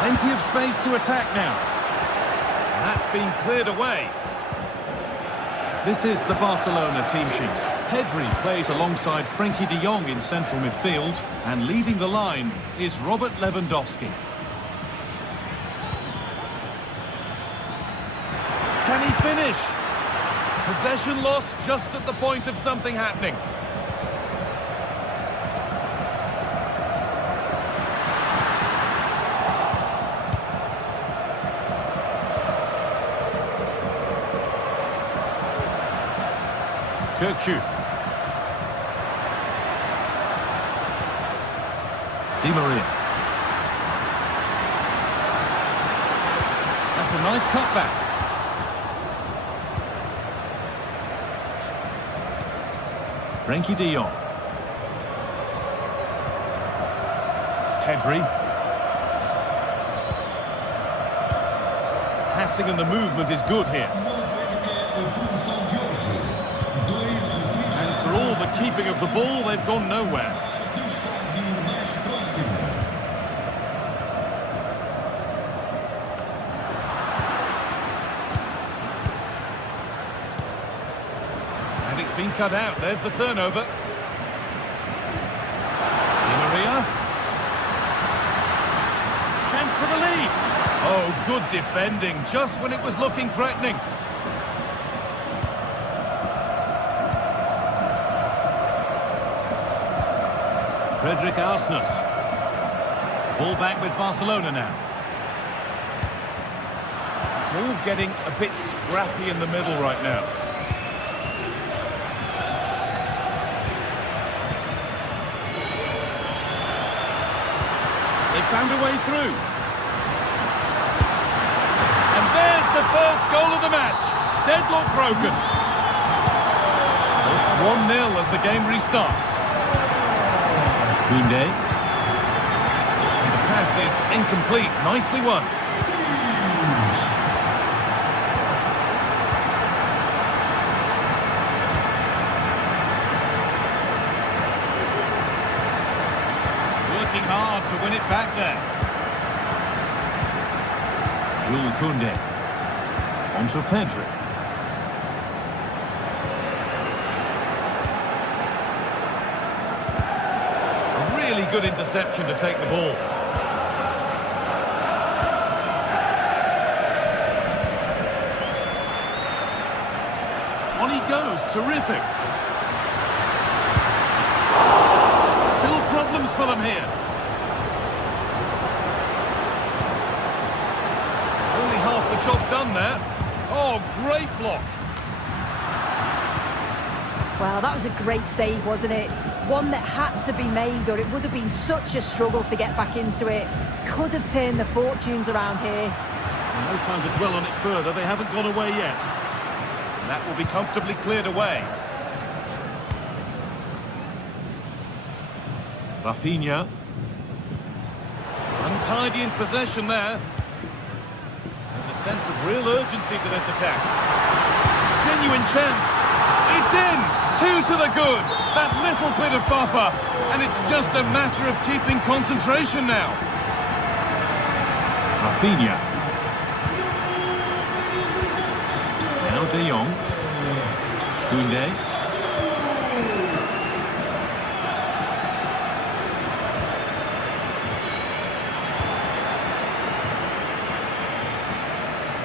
Plenty of space to attack now. That's been cleared away. This is the Barcelona team sheet. Pedri plays alongside Frenkie de Jong in central midfield, and leading the line is Robert Lewandowski. Can he finish? Possession lost just at the point of something happening. Kirkju. Di Maria. That's a nice cutback. Frenkie de Jong. Pedri. Passing and the movement is good here. And for all the keeping of the ball, they've gone nowhere. And it's been cut out. There's the turnover. Di Maria. Chance for the lead. Oh, good defending, just when it was looking threatening. Frederick Arsnes. Ball back with Barcelona now. It's all getting a bit scrappy in the middle right now. They found a way through. And there's the first goal of the match. Deadlock broken. So it's 1-0 as the game restarts. Koundé. The pass is incomplete. Nicely won. Working hard to win it back there. Jules Koundé. On to Pedri. Good interception to take the ball. On he goes, terrific. Still problems for them here. Only half the job done there. Oh, great block. Well, that was a great save, wasn't it? One that had to be made, or it would have been such a struggle to get back into it. Could have turned the fortunes around here. No time to dwell on it further. They haven't gone away yet. That will be comfortably cleared away. Rafinha. Untidy in possession there. There's a sense of real urgency to this attack. Genuine chance. It's in! 2 to the good. That little bit of buffer. And it's just a matter of keeping concentration now. Rafinha. Now De Jong. Koundé.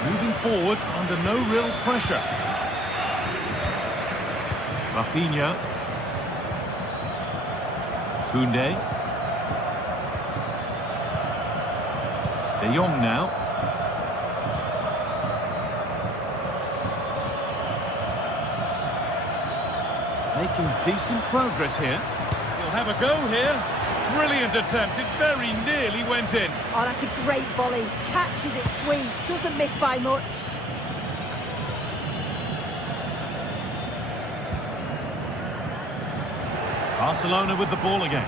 Moving forward under no real pressure. Rafinha. Koundé. De Jong now. Making decent progress here. He'll have a go here. Brilliant attempt. It very nearly went in. Oh, that's a great volley. Catches it sweet. Doesn't miss by much. Barcelona with the ball again.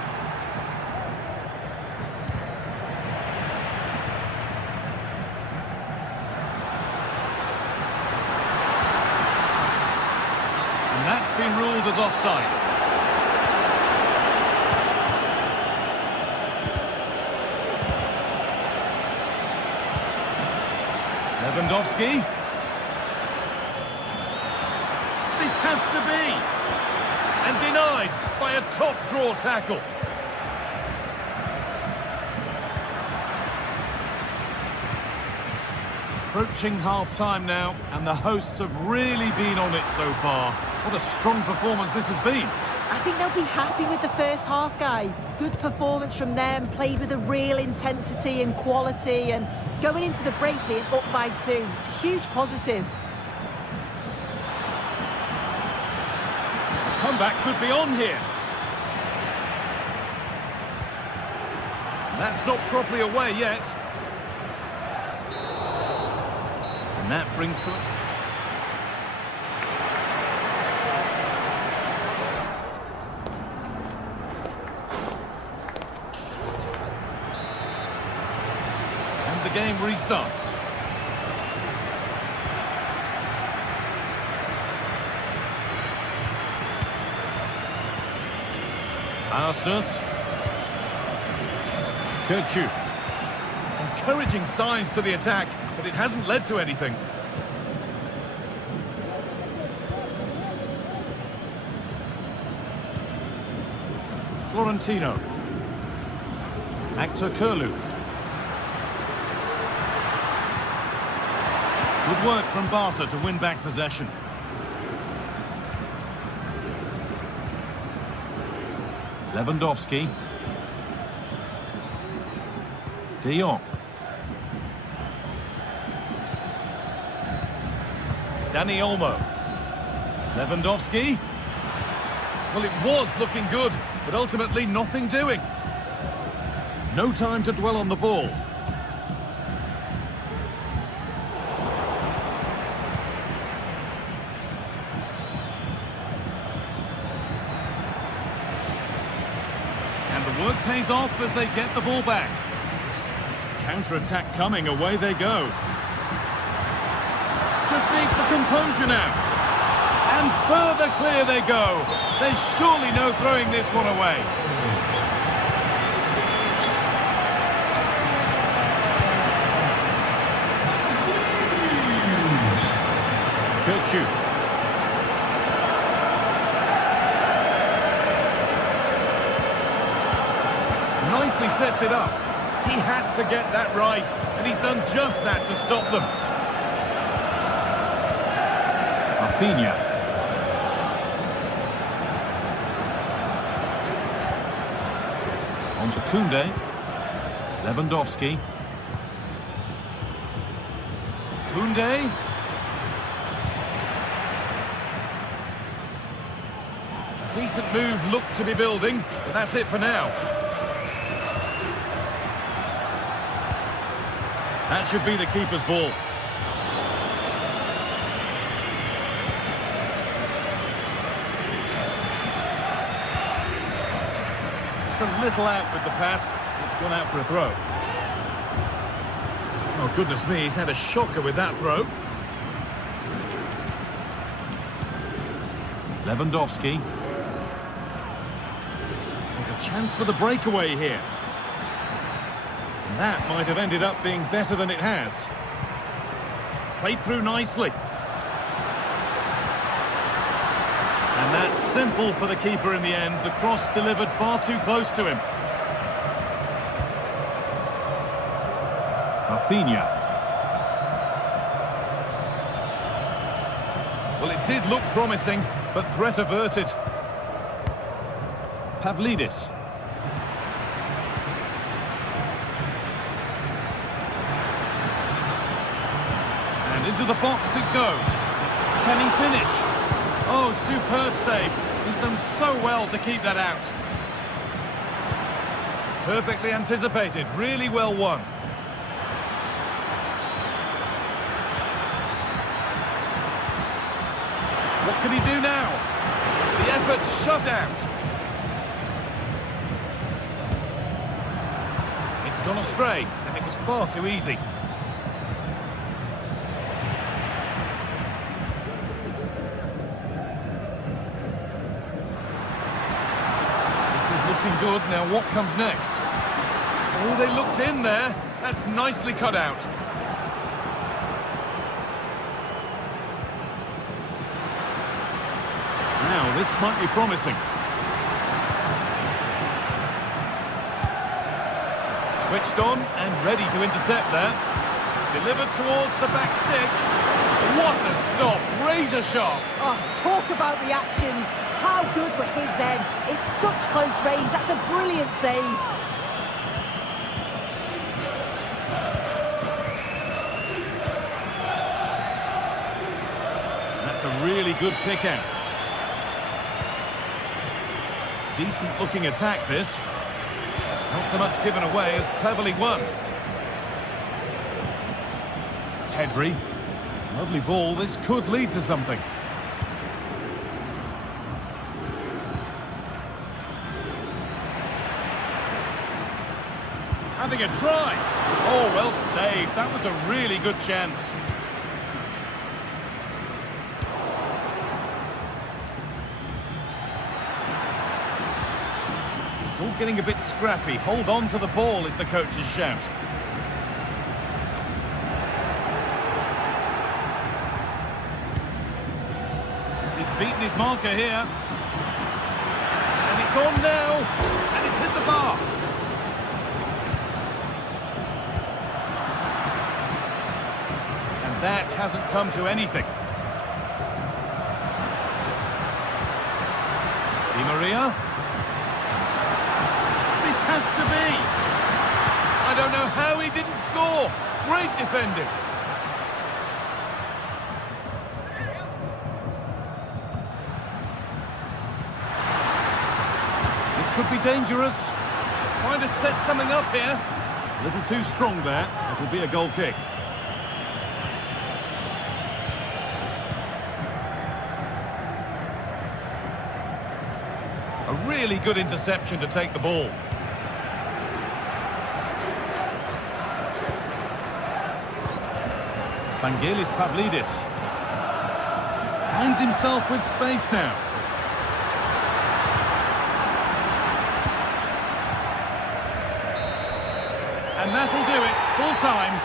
And that's been ruled as offside. Lewandowski. This has to be. And denied by a top-draw tackle. Approaching half-time now, and the hosts have really been on it so far. What a strong performance this has been. I think they'll be happy with the first half, Guy. Good performance from them, played with a real intensity and quality, and going into the break being up by 2. It's a huge positive. Comeback could be on here. That's not properly away yet. And that brings to it. And the game restarts. Arsenal. Kirchu. Encouraging signs to the attack, but it hasn't led to anything. Florentino. Actor Kurlu. Good work from Barca to win back possession. Lewandowski. De Jong. Dani Olmo. Lewandowski. Well, it was looking good, but ultimately nothing doing. No time to dwell on the ball. And the work pays off as they get the ball back. Counter-attack coming, away they go. Just needs the composure now. And further clear they go. There's surely no throwing this one away. Kirchu. Nicely sets it up. He had to get that right, and he's done just that to stop them. Rafinha. On to Koundé. Lewandowski. Koundé. A decent move looked to be building, but that's it for now. That should be the keeper's ball. Just a little out with the pass. It's gone out for a throw. Oh, goodness me, he's had a shocker with that throw. Lewandowski. There's a chance for the breakaway here. And that might have ended up being better than it has. Played through nicely. And that's simple for the keeper in the end. The cross delivered far too close to him. Rafinha. Well, it did look promising, but threat averted. Pavlidis. And into the box it goes. Can he finish? Oh, superb save. He's done so well to keep that out. Perfectly anticipated, really well won. What can he do now? The effort shut out. It's gone astray, and it was far too easy. Looking good. Now what comes next? Oh, they looked in there. That's nicely cut out. Now this might be promising. Switched on and ready to intercept there. Delivered towards the back stick. What a stop! Razor sharp. Oh, talk about reactions. How good were his then? It's such close range. That's a brilliant save. That's a really good pick out. Decent looking attack this. Not so much given away as cleverly won. Pedri. Lovely ball. This could lead to something. Having a try. Oh, well saved. That was a really good chance. It's all getting a bit scrappy. Hold on to the ball is the coach's shout. He's beaten his marker here. And it's on now. And it's hit the bar. That hasn't come to anything. Di Maria. This has to be. I don't know how he didn't score. Great defending. This could be dangerous. Trying to set something up here. A little too strong there. It'll be a goal kick. A really good interception to take the ball. Vangelis Pavlidis finds himself with space now. And that'll do it, full time.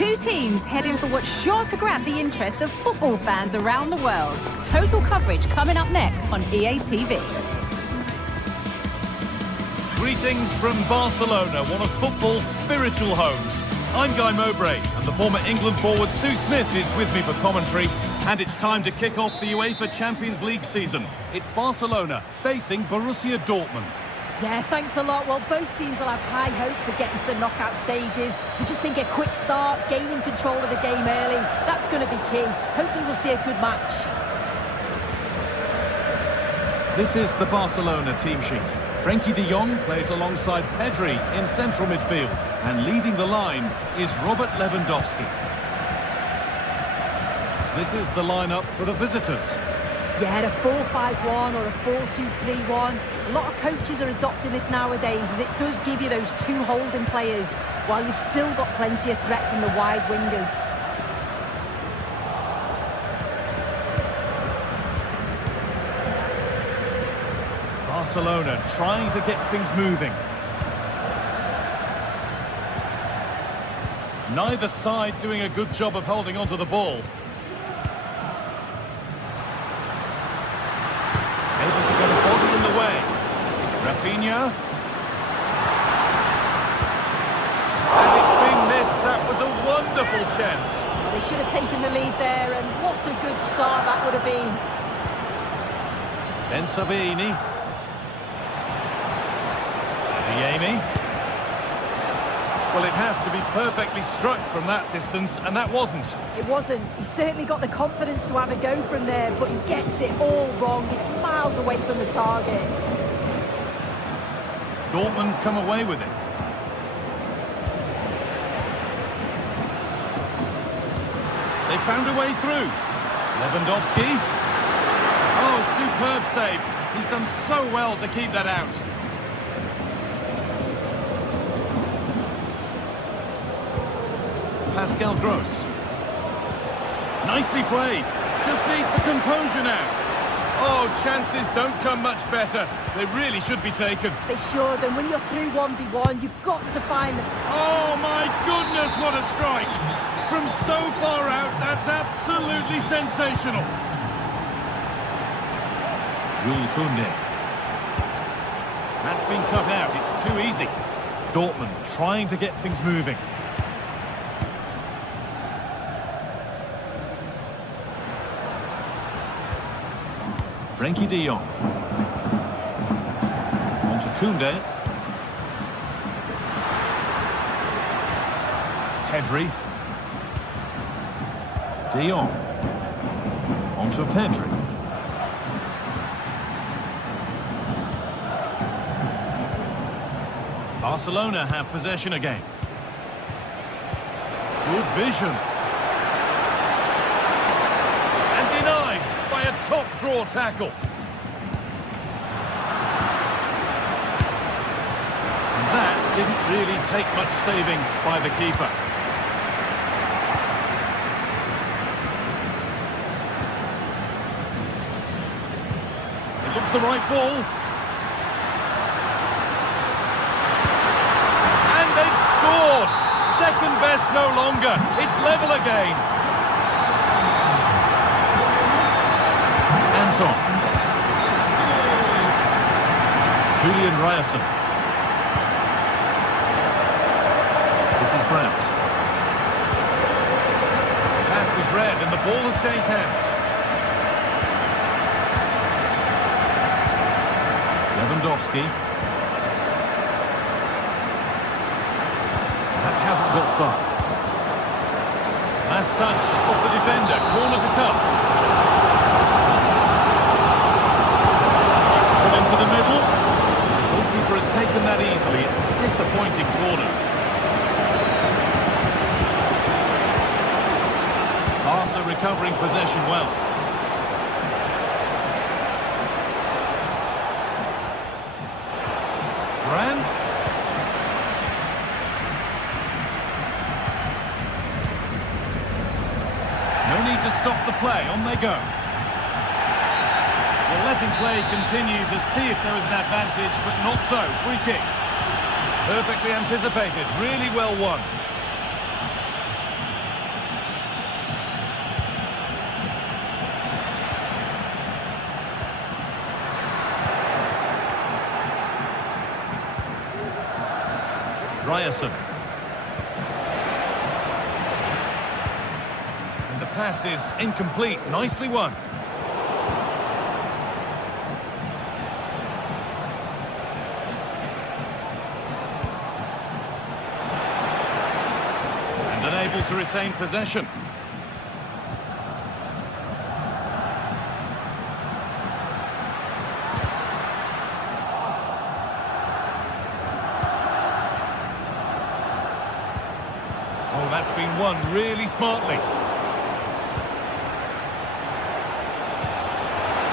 Two teams heading for what's sure to grab the interest of football fans around the world. Total coverage coming up next on EA TV. Greetings from Barcelona, one of football's spiritual homes. I'm Guy Mowbray, and the former England forward Sue Smith is with me for commentary. And it's time to kick off the UEFA Champions League season. It's Barcelona facing Borussia Dortmund. Yeah, thanks a lot. Well, both teams will have high hopes of getting to the knockout stages. You just think a quick start, gaining control of the game early, that's going to be key. Hopefully we'll see a good match. This is the Barcelona team sheet. Frenkie de Jong plays alongside Pedri in central midfield. And leading the line is Robert Lewandowski. This is the lineup for the visitors. Yeah, a 4-5-1 or a 4-2-3-1. A lot of coaches are adopting this nowadays, as it does give you those two holding players, while you've still got plenty of threat from the wide wingers. Barcelona trying to get things moving. Neither side doing a good job of holding onto the ball. Able to get a body in the way. Rafinha. And it's been missed. That was a wonderful chance. Well, they should have taken the lead there, and what a good start that would have been. Ben Sabini. Amy. Well, it has to be perfectly struck from that distance, and that wasn't. It wasn't. He's certainly got the confidence to have a go from there, but he gets it all wrong. It's miles away from the target. Dortmund come away with it. They found a way through. Lewandowski. Oh, superb save. He's done so well to keep that out. Pascal Gross. Nicely played. Just needs the composure now. Oh, chances don't come much better. They really should be taken. They should, and when you're through 1v1, you've got to find them. Oh, my goodness, what a strike. From so far out, that's absolutely sensational. Jules Koundé. That's been cut out. It's too easy. Dortmund trying to get things moving. Frenkie de Jong. On to Koundé. Pedri. De Jong. On to Pedri. Barcelona have possession again. Good vision. Top draw tackle. And that didn't really take much saving by the keeper. It looks the right ball. And they've scored. Second best no longer. It's level again. Julian Ryerson. This is Brandt. Pass was read and the ball has changed hands. Lewandowski. That hasn't got far. Last touch of the defender. Corner to come. Into the middle. The goalkeeper has taken that easily. It's a disappointing corner. Barca recovering possession well. Brandt. No need to stop the play. On they go. Well, letting play continue to see if there was an advantage, but not so. Free kick. Perfectly anticipated. Really well won. Ryerson. pass is incomplete. Nicely won. And unable to retain possession. Oh, that's been won really smartly.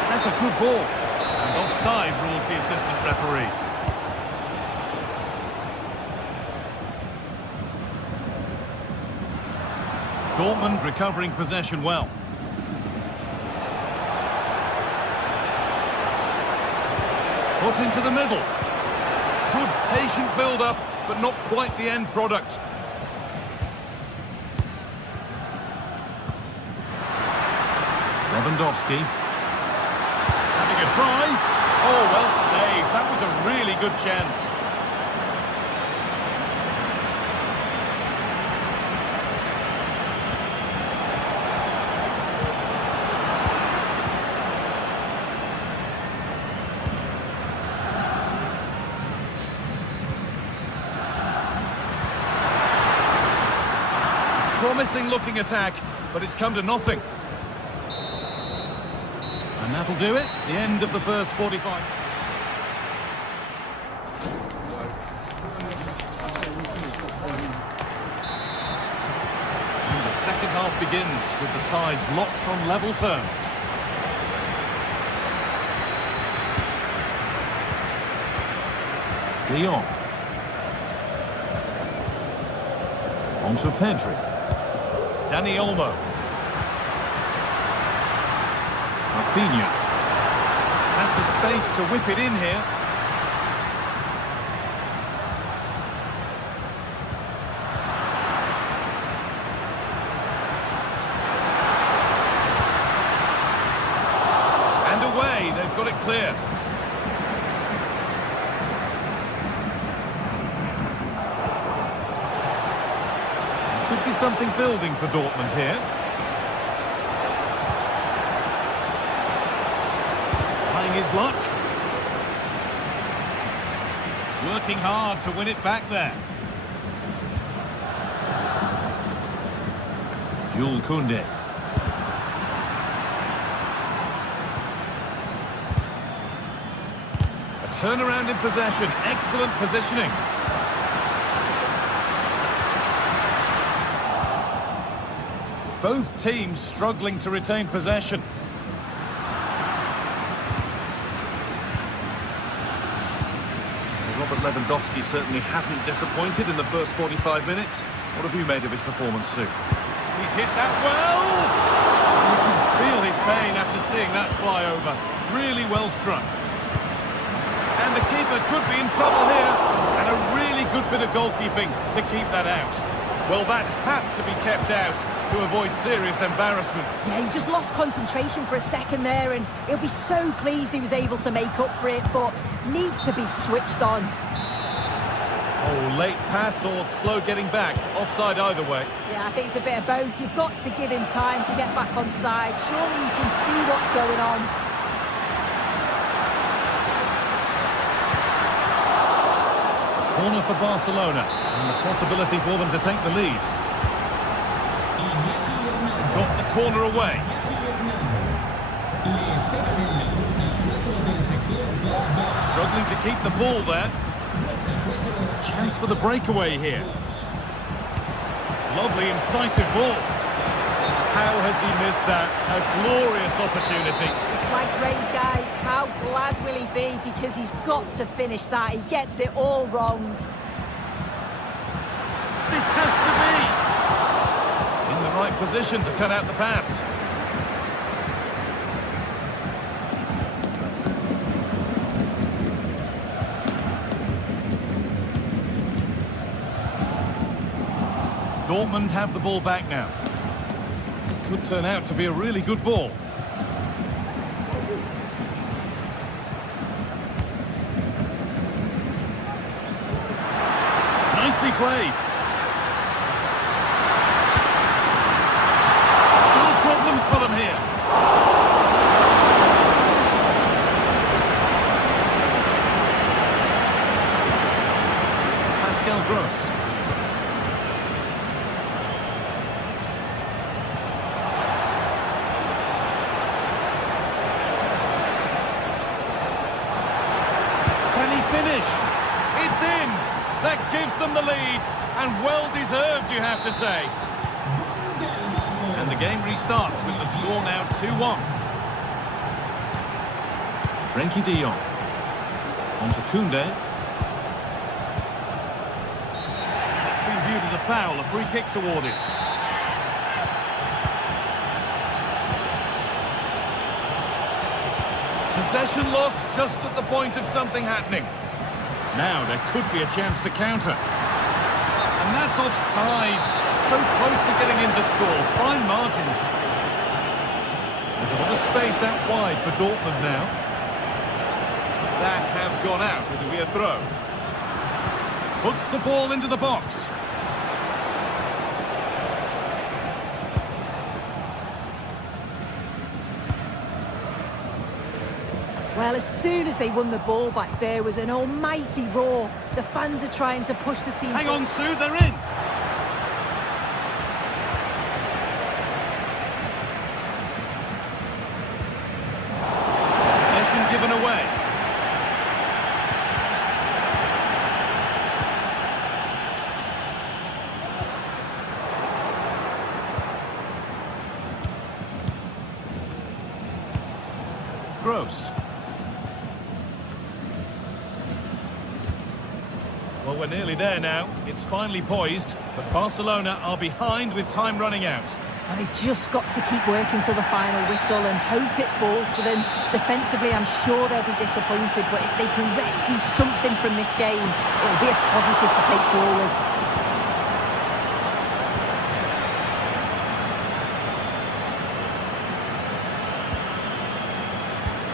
That's a good ball. And offside rules the assistant referee. Dortmund recovering possession well. Put into the middle. Good patient build-up, but not quite the end product. Lewandowski. Having a try. Oh, well saved. That was a really good chance. Promising looking attack, but it's come to nothing. And that'll do it. The end of the first 45. And the second half begins with the sides locked on level terms. De Jong. On to Pedri. Dani Olmo. Rafinha has the space to whip it in here. And away, they've got it clear. Could be something building for Dortmund here. His luck. Working hard to win it back there. Jules Koundé. A turnaround in possession. Excellent positioning. Both teams struggling to retain possession. Lewandowski certainly hasn't disappointed in the first 45 minutes. What have you made of his performance, Sue? He's hit that well! You can feel his pain after seeing that fly over. Really well struck. And the keeper could be in trouble here. And a really good bit of goalkeeping to keep that out. Well, that had to be kept out to avoid serious embarrassment. Yeah, he just lost concentration for a second there, and he'll be so pleased he was able to make up for it, but needs to be switched on. Oh, late pass or slow getting back. Offside either way. Yeah, I think it's a bit of both. You've got to give him time to get back on side. Surely you can see what's going on. Corner for Barcelona, and the possibility for them to take the lead. Got the corner away. Struggling to keep the ball there. Chance for the breakaway here. Lovely, incisive ball. How has he missed that? A glorious opportunity. Flags raised, Guy. How glad will he be? Because he's got to finish that. He gets it all wrong. This has to be in the right position to cut out the pass. Dortmund have the ball back now. Could turn out to be a really good ball. Nicely played. Still Pascal Gross. Can he finish? It's in! That gives them the lead, and well-deserved, you have to say. And the game restarts with the score now 2-1. Frenkie de Jong. On to Koundé. It's been viewed as a foul. A free kick's awarded. Possession lost just at the point of something happening. Now there could be a chance to counter. And that's offside. So close to getting in to score. Fine margins. There's a lot of space out wide for Dortmund now. That has gone out. It'll be a throw. Puts the ball into the box. Well, as soon as they won the ball back, there was an almighty roar. The fans are trying to push the team. Hang on, Sue, they're in. Possession given away. Gross. Well, we're nearly there now. It's finally poised, but Barcelona are behind with time running out. And they've just got to keep working till the final whistle and hope it falls for them. Defensively, I'm sure they'll be disappointed, but if they can rescue something from this game, it'll be a positive to take forward.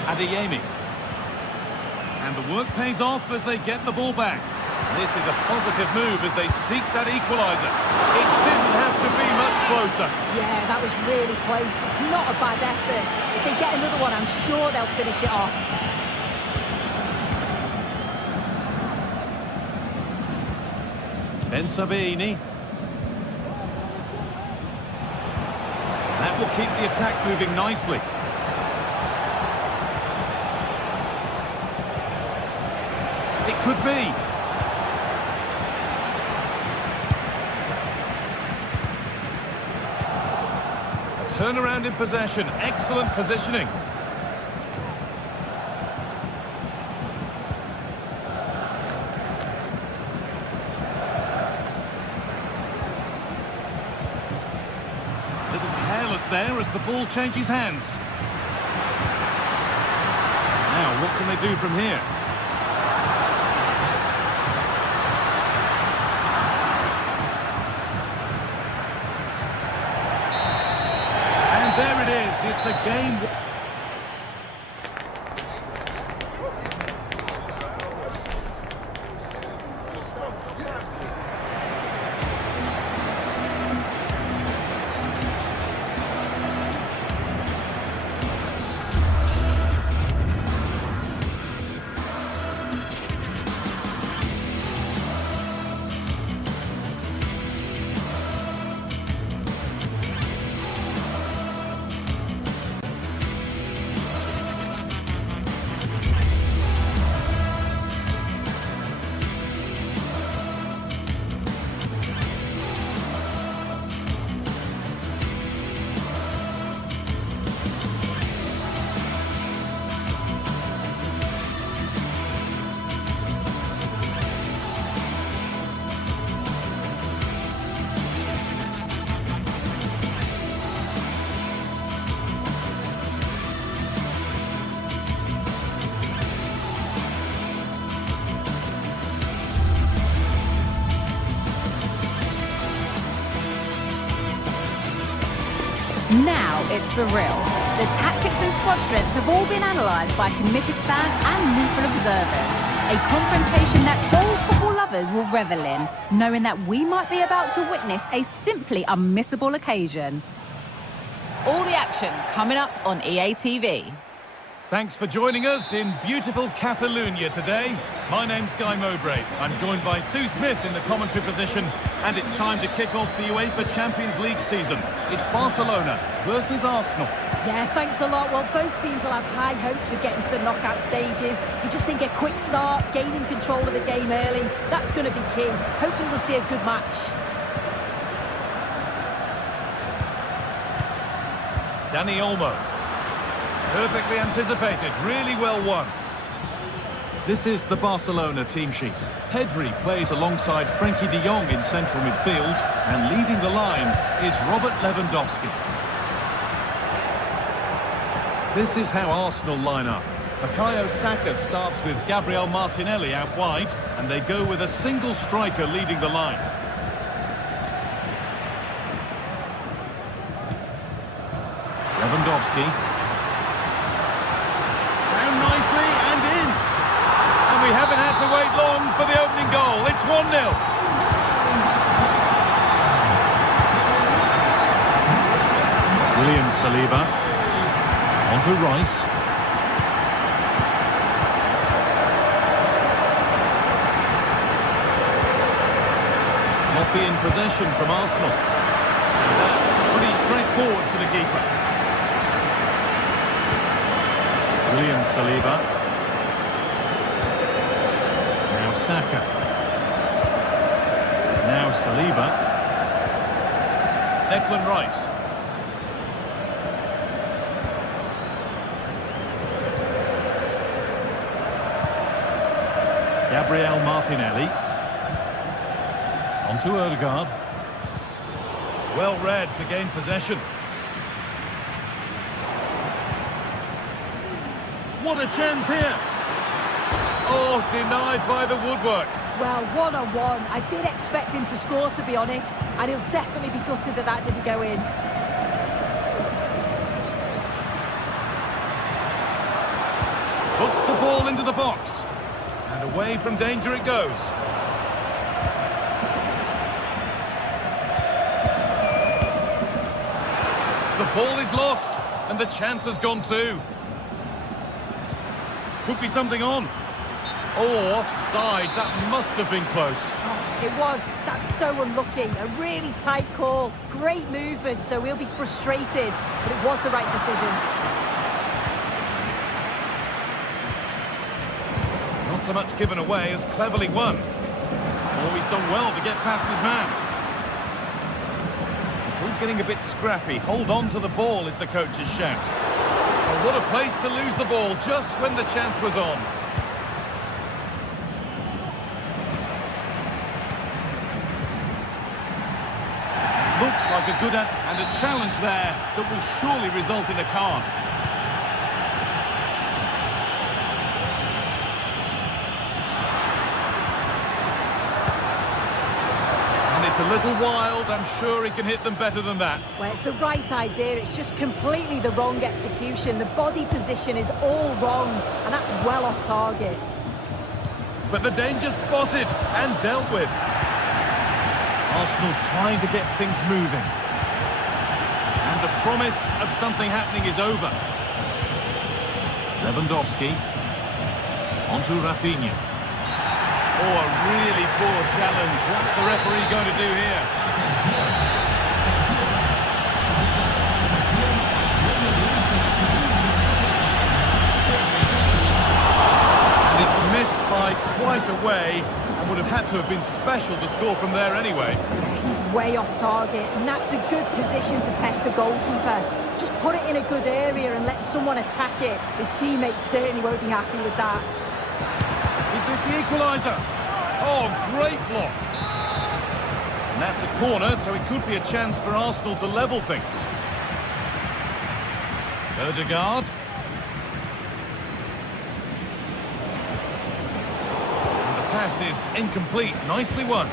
Adeyemi. And the work pays off as they get the ball back. This is a positive move as they seek that equaliser. It didn't have to be much closer. Yeah, that was really close. It's not a bad effort. If they get another one, I'm sure they'll finish it off. Ben Sabini. That will keep the attack moving nicely. It could be. Turnaround in possession, excellent positioning. Little careless there as the ball changes hands. Now, what can they do from here? There it is, it's a game. Now it's for real. The tactics and squad strengths have all been analysed by committed fans and neutral observers. A confrontation that all football lovers will revel in, knowing that we might be about to witness a simply unmissable occasion. All the action coming up on EA TV. Thanks for joining us in beautiful Catalonia today. My name's Guy Mowbray. I'm joined by Sue Smith in the commentary position, and it's time to kick off the UEFA Champions League season. It's Barcelona versus Arsenal. Yeah, thanks a lot. Well, both teams will have high hopes of getting to the knockout stages. You just think a quick start, gaining control of the game early, that's going to be key. Hopefully we'll see a good match. Dani Olmo. Perfectly anticipated, really well won. This is the Barcelona team sheet. Pedri plays alongside Frenkie de Jong in central midfield, and leading the line is Robert Lewandowski. This is how Arsenal line up. Bukayo Saka starts with Gabriel Martinelli out wide, and they go with a single striker leading the line. Lewandowski. Down nicely and in. And we haven't had to wait long for the opening goal. It's 1-0. William Saliba. On to Rice. Sloppy in possession from Arsenal. And that's pretty straightforward for the keeper. William Saliba. Now Saka. Now Saliba. Declan Rice. Gabriel Martinelli. On to Odegaard. Well read to gain possession. What a chance here. Oh, denied by the woodwork. Well, one-on-one. I did expect him to score, to be honest, and he'll definitely be gutted that that didn't go in. Puts the ball into the box. And away from danger it goes. The ball is lost, and the chance has gone too. Could be something on. Oh, offside. That must have been close. Oh, it was. That's so unlucky. A really tight call. Great movement, so we'll be frustrated, but it was the right decision. Not so much given away as cleverly won. Oh, he's done well to get past his man. It's all getting a bit scrappy. Hold on to the ball is the coach's shout. Oh, what a place to lose the ball just when the chance was on. Looks like a good and a challenge there that will surely result in a card. And it's a little wild. I'm sure he can hit them better than that. Well, it's the right idea. It's just completely the wrong execution. The body position is all wrong, and that's well off target. But the danger's spotted and dealt with. Arsenal trying to get things moving. And the promise of something happening is over. Lewandowski. On to Rafinha. Oh, a really poor challenge. What's the referee going to do here? And it's missed by quite a way. And would have had to have been special to score from there anyway. He's way off target, and that's a good position to test the goalkeeper. Just put it in a good area and let someone attack it. His teammates certainly won't be happy with that. Is this the equaliser? Oh, great block. And that's a corner, so it could be a chance for Arsenal to level things. Odegaard. Pass is incomplete. Nicely won.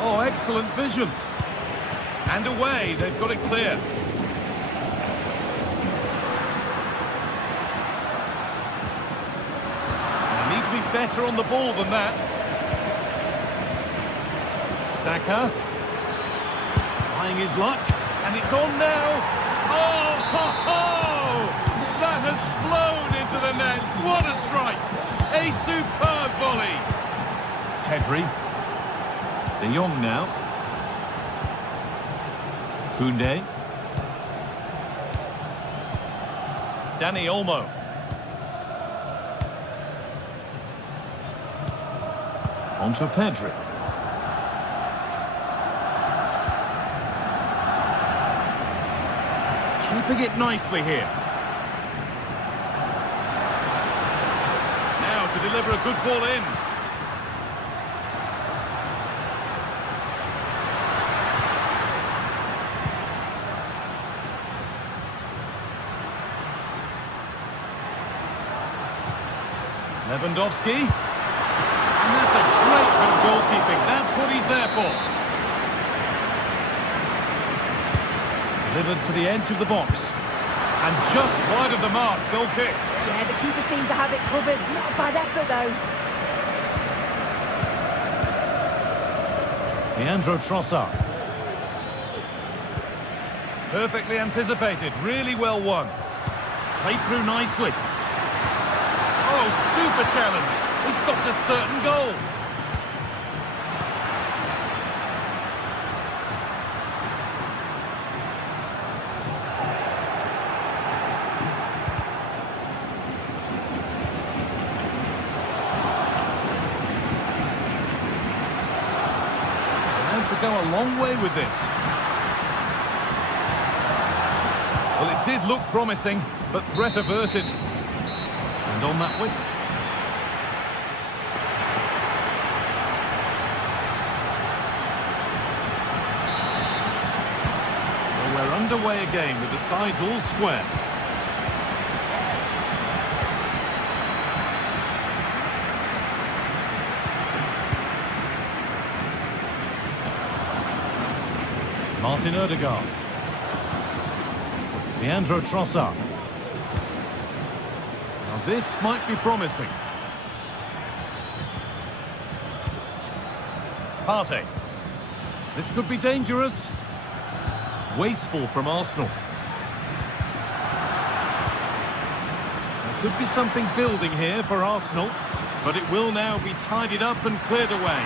Oh, excellent vision. And away. They've got it clear. They need to be better on the ball than that. Saka. Trying his luck, and it's on now. Oh, ho, ho! That has flown into the net. What a strike! A superb volley. Pedri. De Jong now. Koundé. Dani Olmo. On to Pedri. Keeping it nicely here. Now to deliver a good ball in. Lewandowski. And that's a great bit of goalkeeping. That's what he's there for. Delivered to the edge of the box. And just wide of the mark, goal kick. Yeah, the keeper seems to have it covered. Not a bad effort, though. Leandro Trossard. Perfectly anticipated, really well won. Played through nicely. Oh, super challenge. He stopped a certain goal. And to go a long way with this. Well, it did look promising, but threat averted. And on that whistle. So we're underway again with the sides all square. Martin Odegaard. Leandro Trossard. Now this might be promising. Partey. This could be dangerous. Wasteful from Arsenal. There could be something building here for Arsenal, but it will now be tidied up and cleared away.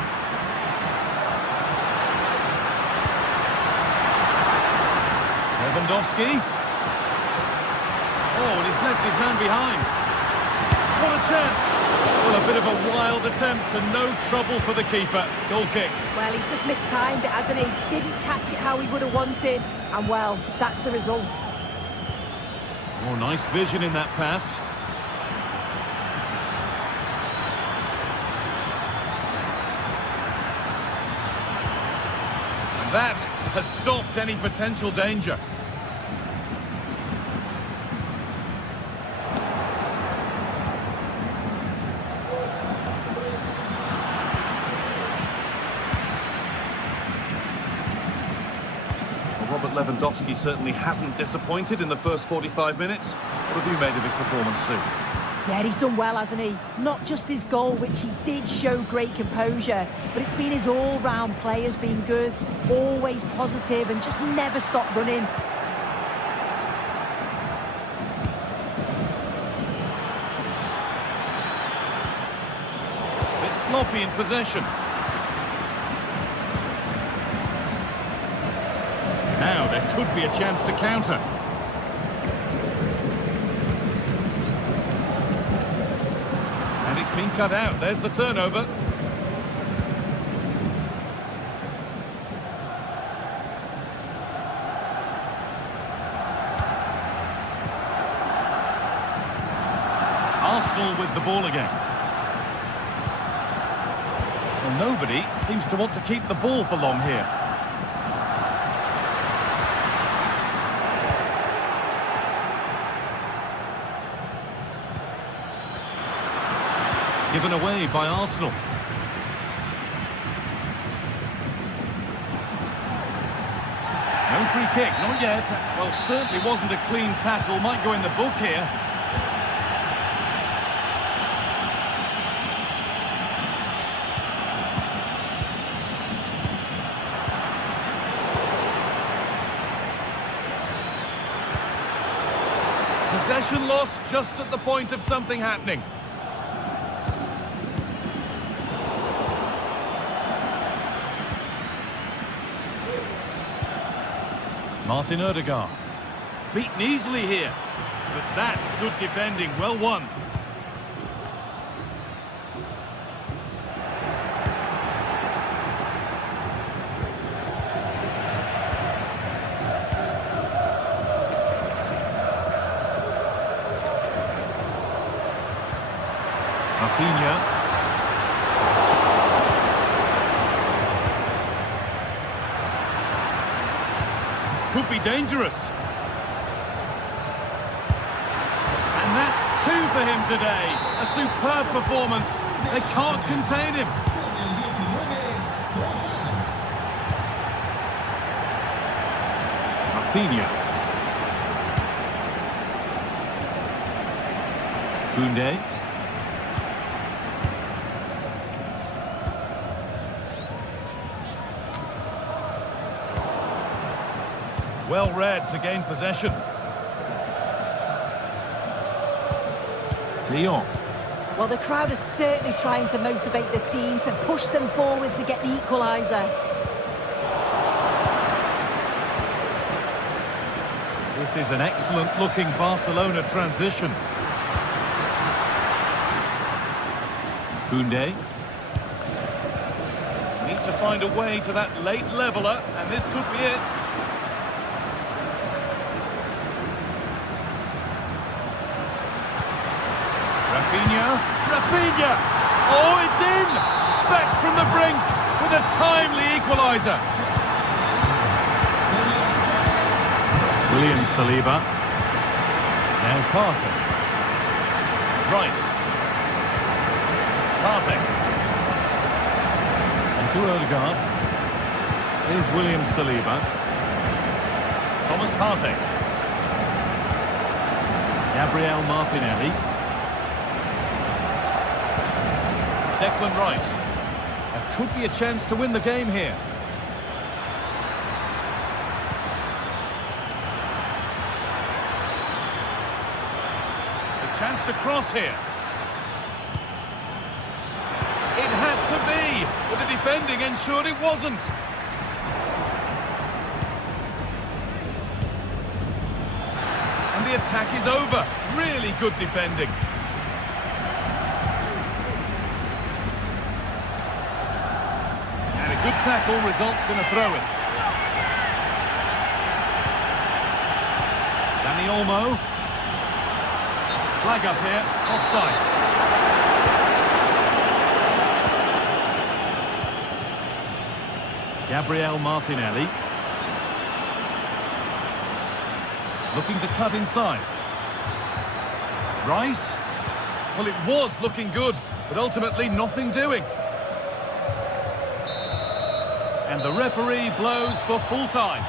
Lewandowski. Oh, and he's left his man behind. What a chance! Well, a bit of a wild attempt and no trouble for the keeper. Goal kick. Well, he's just mistimed it, hasn't he? Didn't catch it how he would have wanted. And, well, that's the result. Oh, nice vision in that pass. And that has stopped any potential danger. Robert Lewandowski certainly hasn't disappointed in the first 45 minutes. What have you made of his performance, Sue? Yeah, he's done well, hasn't he? Not just his goal, which he did show great composure, but it's been his all-round play has been good, always positive and just never stopped running. Bit sloppy in possession. Now there could be a chance to counter. And it's been cut out. There's the turnover. Arsenal with the ball again. Well, nobody seems to want to keep the ball for long here. Given away by Arsenal. No free kick, not yet. Well, certainly wasn't a clean tackle. Might go in the book here. Possession lost just at the point of something happening. Martin Odegaard. Beaten easily here. But that's good defending. Well won. Rafinha. Could be dangerous. And that's 2 for him today. A superb performance. They can't contain him. Rafinha. Koundé. Well read to gain possession. De Jong. Well, the crowd is certainly trying to motivate the team to push them forward to get the equaliser. This is an excellent-looking Barcelona transition. Koundé. Need to find a way to that late leveller, and this could be it. Rafinha! Oh, it's in! Back from the brink with a timely equaliser. William Saliba. Now Partey. Rice. Partey. And to Odegaard. Here's William Saliba. Thomas Partey. Gabriel Martinelli. Declan Rice. There could be a chance to win the game here. A chance to cross here. It had to be, but the defending ensured it wasn't. And the attack is over. Really good defending. Good tackle results in a throw-in. Dani Olmo. Flag up here, offside. Gabriel Martinelli. Looking to cut inside. Rice. Well, it was looking good, but ultimately nothing doing. And the referee blows for full time.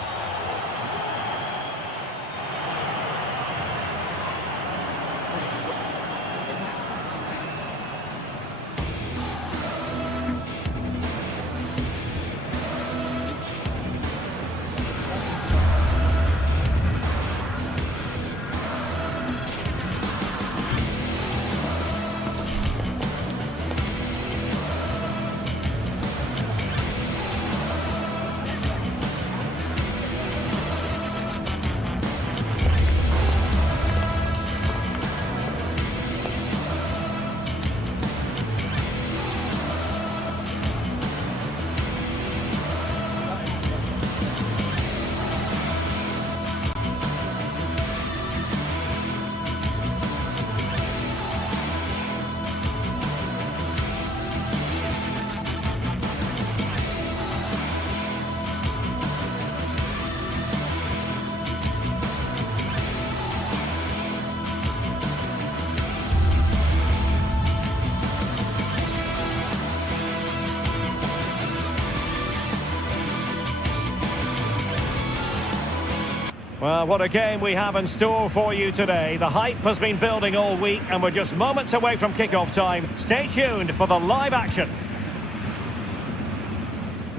Well, what a game we have in store for you today. The hype has been building all week and we're just moments away from kick-off time. Stay tuned for the live action.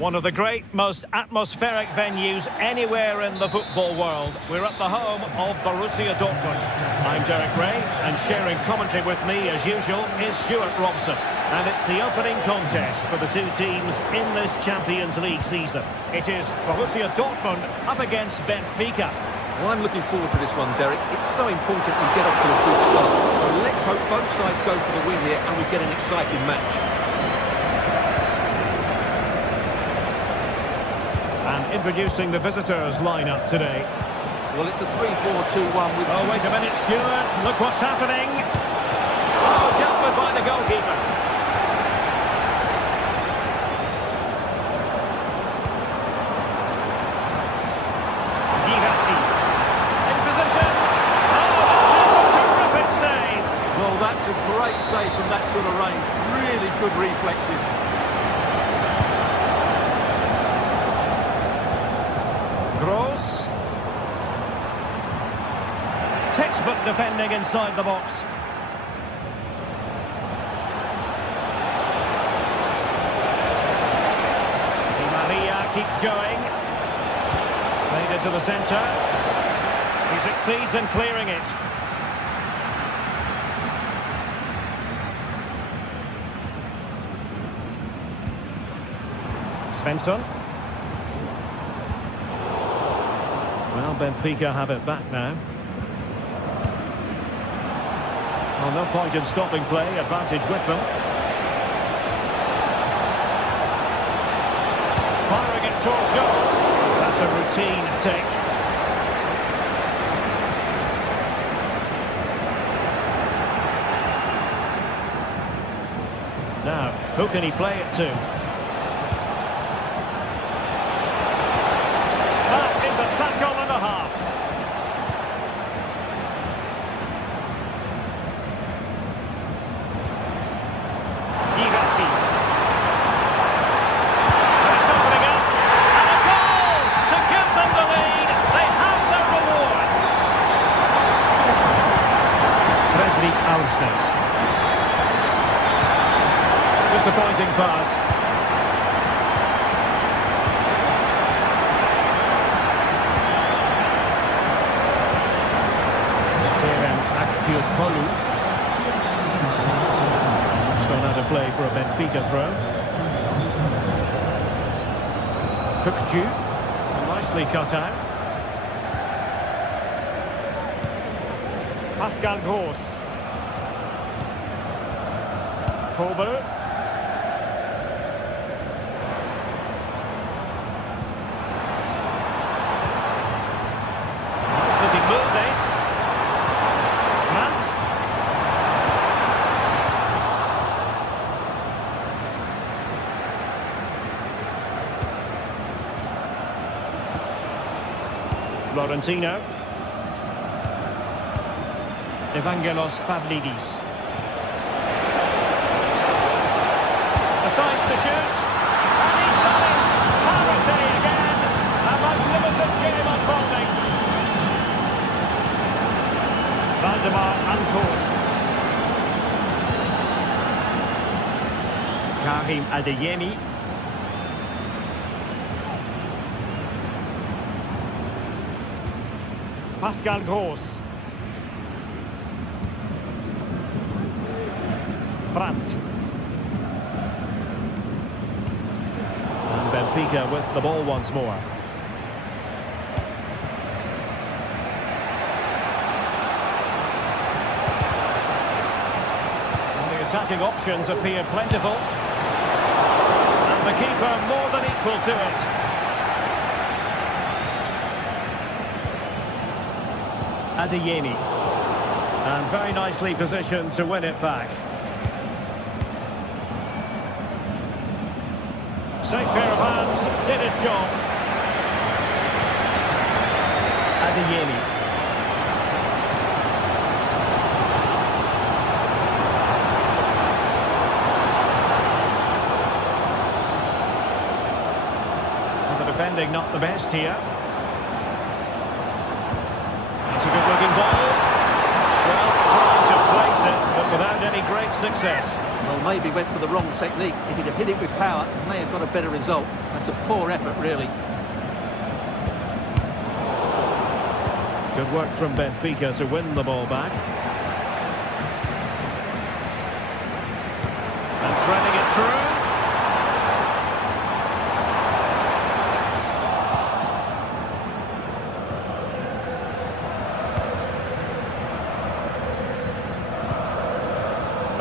One of the great, most atmospheric venues anywhere in the football world. We're at the home of Borussia Dortmund. I'm Derek Ray, and sharing commentary with me, as usual, is Stuart Robson. And it's the opening contest for the two teams in this Champions League season. It is Borussia Dortmund up against Benfica. Well, I'm looking forward to this one, Derek. It's so important we get off to a good start. So let's hope both sides go for the win here and we get an exciting match. And introducing the visitors lineup today. Well, it's a 3-4-2-1 with... Oh, wait a minute, Stuart. Look what's happening. Oh, dealt with by the goalkeeper. In position. Oh, that is a terrific save. Well, that's a great save from that sort of range. Really good reflexes. Gross. Textbook defending inside the box. Di Maria keeps going. Played it to the centre. He succeeds in clearing it. Svensson. Well, Benfica have it back now. Well, no point in stopping play, advantage with them. Firing it towards goal. That's a routine take. Now, who can he play it to? That is a tackle and a half. Disappointing pass. It's gone out of play for a Benfica throw. Kukju, nicely cut out. Pascal Gross. Kolber. Nice looking move, this. Grant. Florentino. Evangelos Pavlidis. Decides to shoot, and he's done it! Parity again! A magnificent game unfolding. Valdemar Anton. Karim Adeyemi. Pascal Gross. Brandt. Benfica with the ball once more. And the attacking options appear plentiful. And the keeper more than equal to it. Adeyemi. And very nicely positioned to win it back. Safe pair of hands, did his job. Adeyemi. Well, the defending not the best here. That's a good looking ball. Well, trying to place it, but without any any great success. Well, maybe went for the wrong technique. If he'd have hit it with power, he may have got a better result. That's a poor effort, really. Good work from Benfica to win the ball back. And threading it through.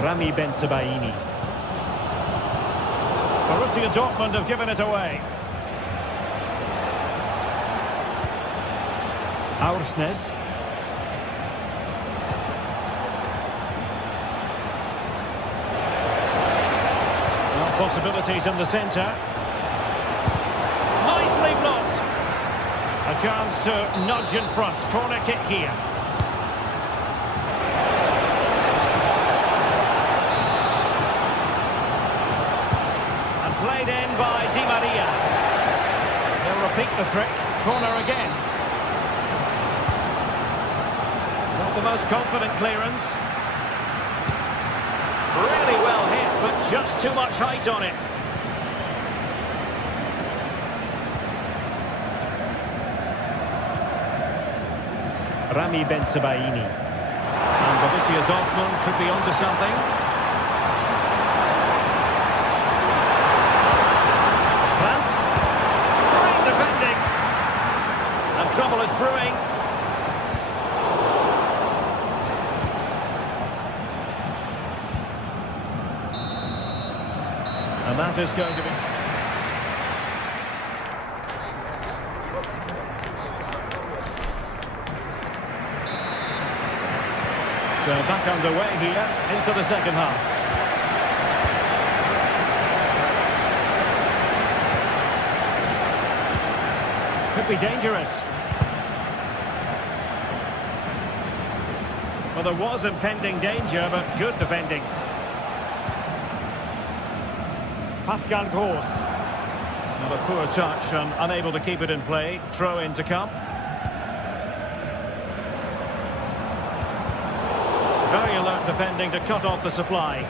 Rami Bensebaini. Borussia Dortmund have given it away. Aursnes. Well, possibilities in the centre. Nicely blocked. A chance to nudge in front. Corner kick here. And played in by Di Maria. They'll repeat the trick. Corner again. Not the most confident clearance. Really well hit, but just too much height on it. Rami Bensebaini. And Borussia Dortmund could be onto something. Plant. Great defending. And trouble is brewing. And that is going to be... So back underway here into the second half. Could be dangerous. Well, there was impending danger, but good defending. Pascal Gross. Not a poor touch and unable to keep it in play. Throw in to come. Very alert defending to cut off the supply.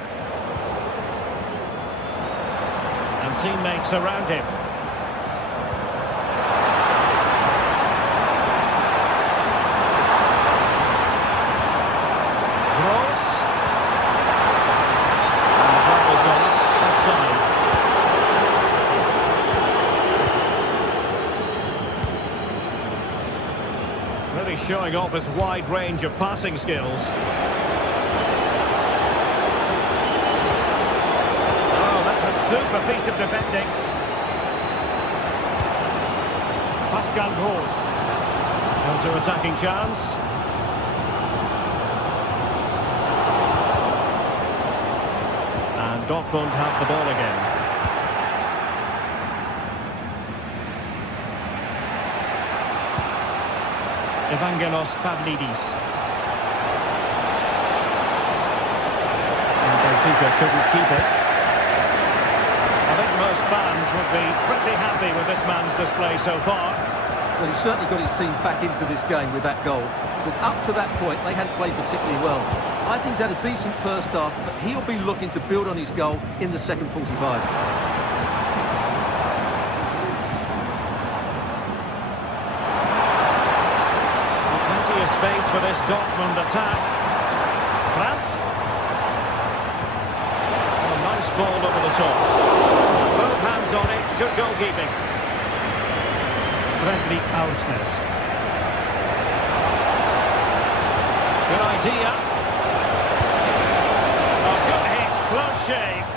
And teammates around him. Gross. And that was gone offside. Really showing off his wide range of passing skills. Super piece of defending. Pascal Gross. Counter-attacking chance. And Dortmund have the ball again. Evangelos Pavlidis. And Benfica couldn't keep it. I think most fans would be pretty happy with this man's display so far. Well, he's certainly got his team back into this game with that goal. Because up to that point, they hadn't played particularly well. I think he's had a decent first half, but he'll be looking to build on his goal in the second 45. Plenty of space for this Dortmund attack. Plant. A nice ball over the top. Both hands on it, good goalkeeping. Fredrik Aursnes. Good idea. A good hit, close shave.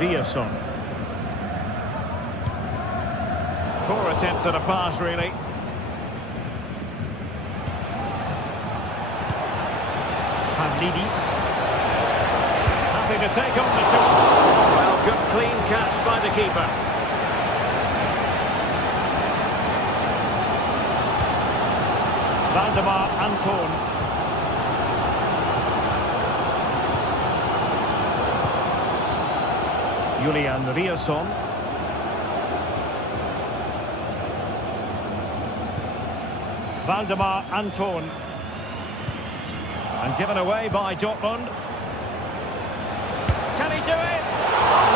Riasson. Poor attempt at a pass, really. Pavlidis. Happy to take on the shot. Well, good clean catch by the keeper. Valdemar Anton. Julian Riasson. Valdemar Anton. And given away by Dortmund. Can he do it?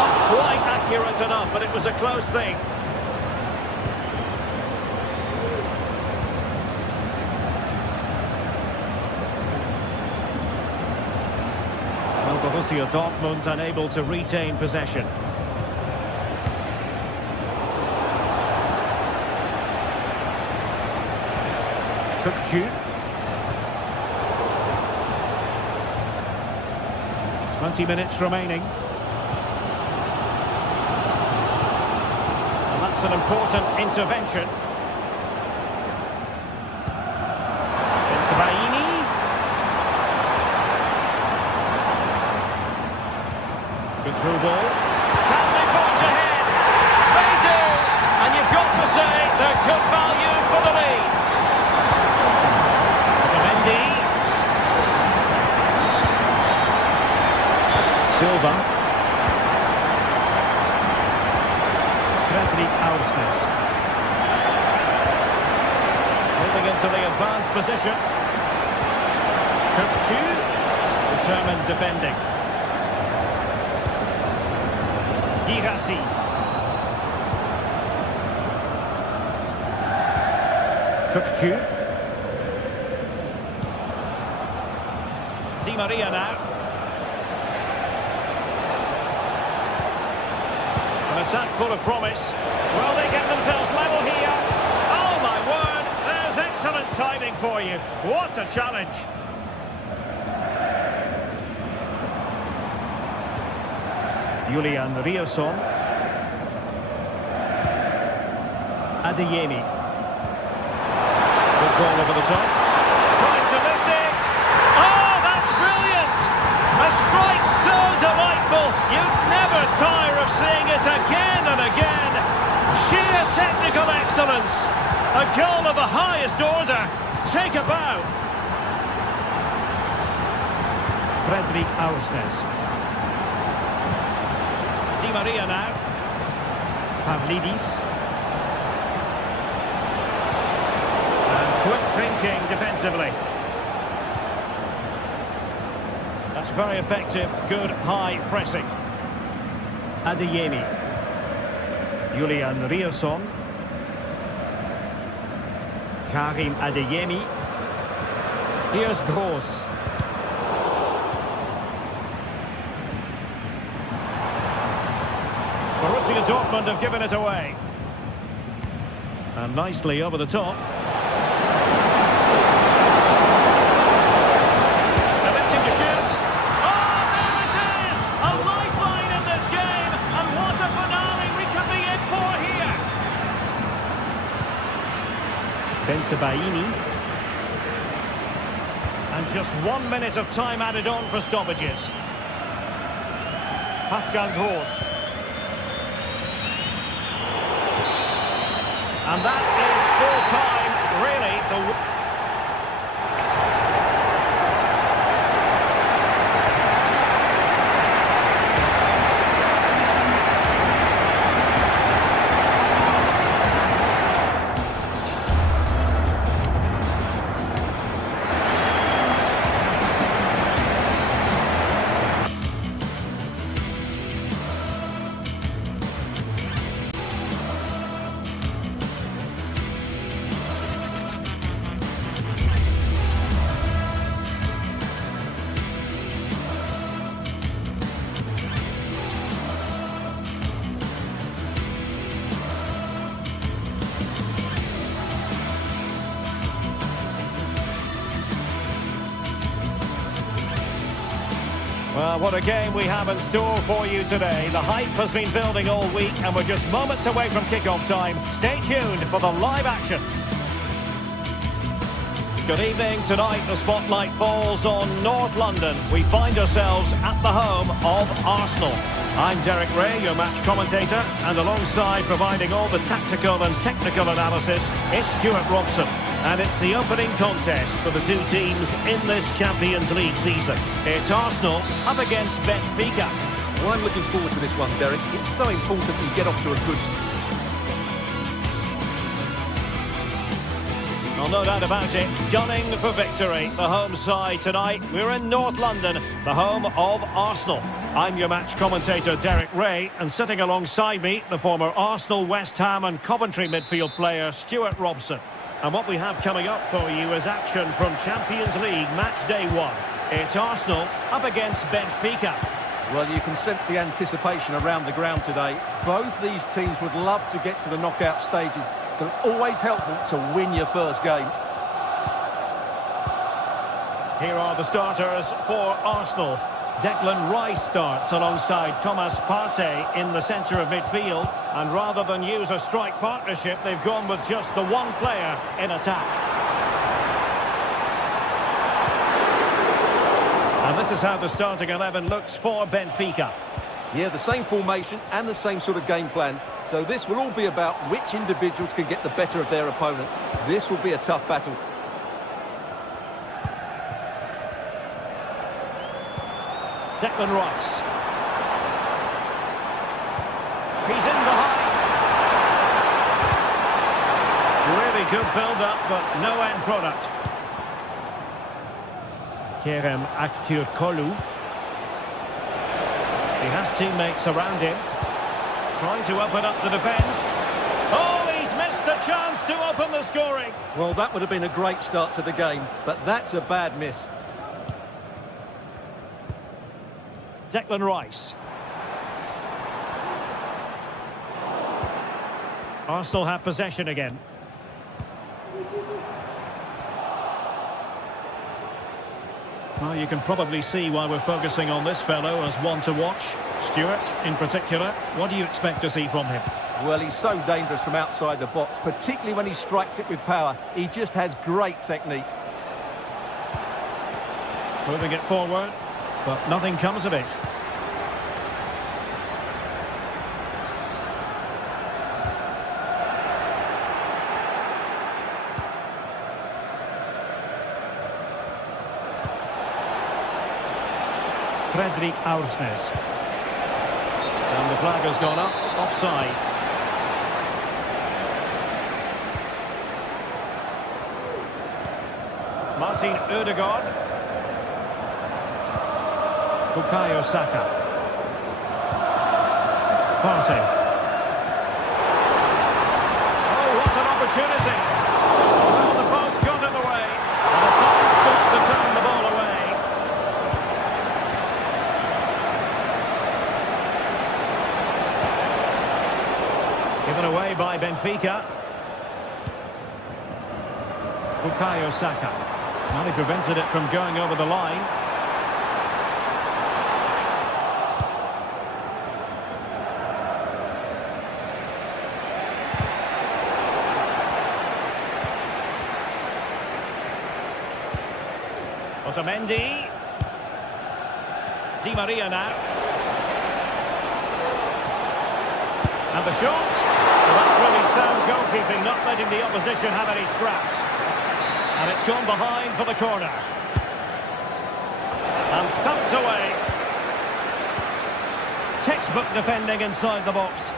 Not quite accurate enough, but it was a close thing. Well, Borussia Dortmund unable to retain possession. Kökçü. 20 minutes remaining. And that's an important intervention. Bensebaini. Good through ball. Can they forge ahead? They do! And you've got to say they're good value for the lead. Silva. Fredrik Aursnes. Moving into the advanced position. Kökçü. Determined defending. Girassi. Kökçü. Di Maria now. An attack full of promise. Well, they get themselves level here. Oh, my word. There's excellent timing for you. What a challenge. Julian Riosson. Adeyemi. Good ball over the top. Tries to lift it. Oh, that's brilliant. A strike so delightful. You'd never tire of seeing it again and again. Sheer technical excellence. A goal of the highest order. Take a bow. Fredrik Aursnes. Di Maria now. Pavlidis. And quick thinking defensively. That's very effective. Good high pressing. Adeyemi. Julian Riosson. Karim Adeyemi. Here's Gross. Borussia Dortmund have given it away. And nicely over the top. Attempting to shoot. Oh, there it is! A lifeline in this game. And what a finale we could be in for here. Bensebaini. And just 1 minute of time added on for stoppages. Pascal Gross. And that is full time, really. Well, what a game we have in store for you today. The hype has been building all week and we're just moments away from kick-off time. Stay tuned for the live action. Good evening. Tonight the spotlight falls on North London. We find ourselves at the home of Arsenal. I'm Derek Ray, your match commentator, and alongside providing all the tactical and technical analysis, it's Stuart Robson. And it's the opening contest for the two teams in this Champions League season. It's Arsenal up against Benfica. Well, I'm looking forward to this one, Derek. It's so important you get off to a good start. Well, no doubt about it, gunning for victory. The home side tonight, we're in North London, the home of Arsenal. I'm your match commentator, Derek Ray, and sitting alongside me, the former Arsenal, West Ham and Coventry midfield player, Stuart Robson. And what we have coming up for you is action from Champions League match day 1. It's Arsenal up against Benfica. Well, you can sense the anticipation around the ground today. Both these teams would love to get to the knockout stages, so it's always helpful to win your first game. Here are the starters for Arsenal. Declan Rice starts alongside Thomas Partey in the centre of midfield. And rather than use a strike partnership, they've gone with just the one player in attack. And this is how the starting 11 looks for Benfica. Yeah, the same formation and the same sort of game plan. So this will all be about which individuals can get the better of their opponent. This will be a tough battle. Declan Rice. He's in behind. Really good build-up, but no end product. Kerem Aktürkoğlu. He has teammates around him. Trying to open up the defence. Oh, he's missed the chance to open the scoring. Well, that would have been a great start to the game, but that's a bad miss. Declan Rice. Arsenal have possession again. Well, you can probably see why we're focusing on this fellow as one to watch. Stuart, in particular, what do you expect to see from him? Well, he's so dangerous from outside the box, particularly when he strikes it with power. He just has great technique. Moving it forward, but nothing comes of it. Fredrik Aursnes. And the flag has gone up, offside. Martin Ødegaard. Bukayo Saka. Partey. Oh, what an opportunity! Well, the post got in the way. And a fine stop to turn the ball away. Given away by Benfica. Bukayo Saka. Now he prevented it from going over the line. Otamendi. Di Maria now. And the shot. Well, that's really sound goalkeeping, not letting the opposition have any scraps. And it's gone behind for the corner. And thumped away. Textbook defending inside the box.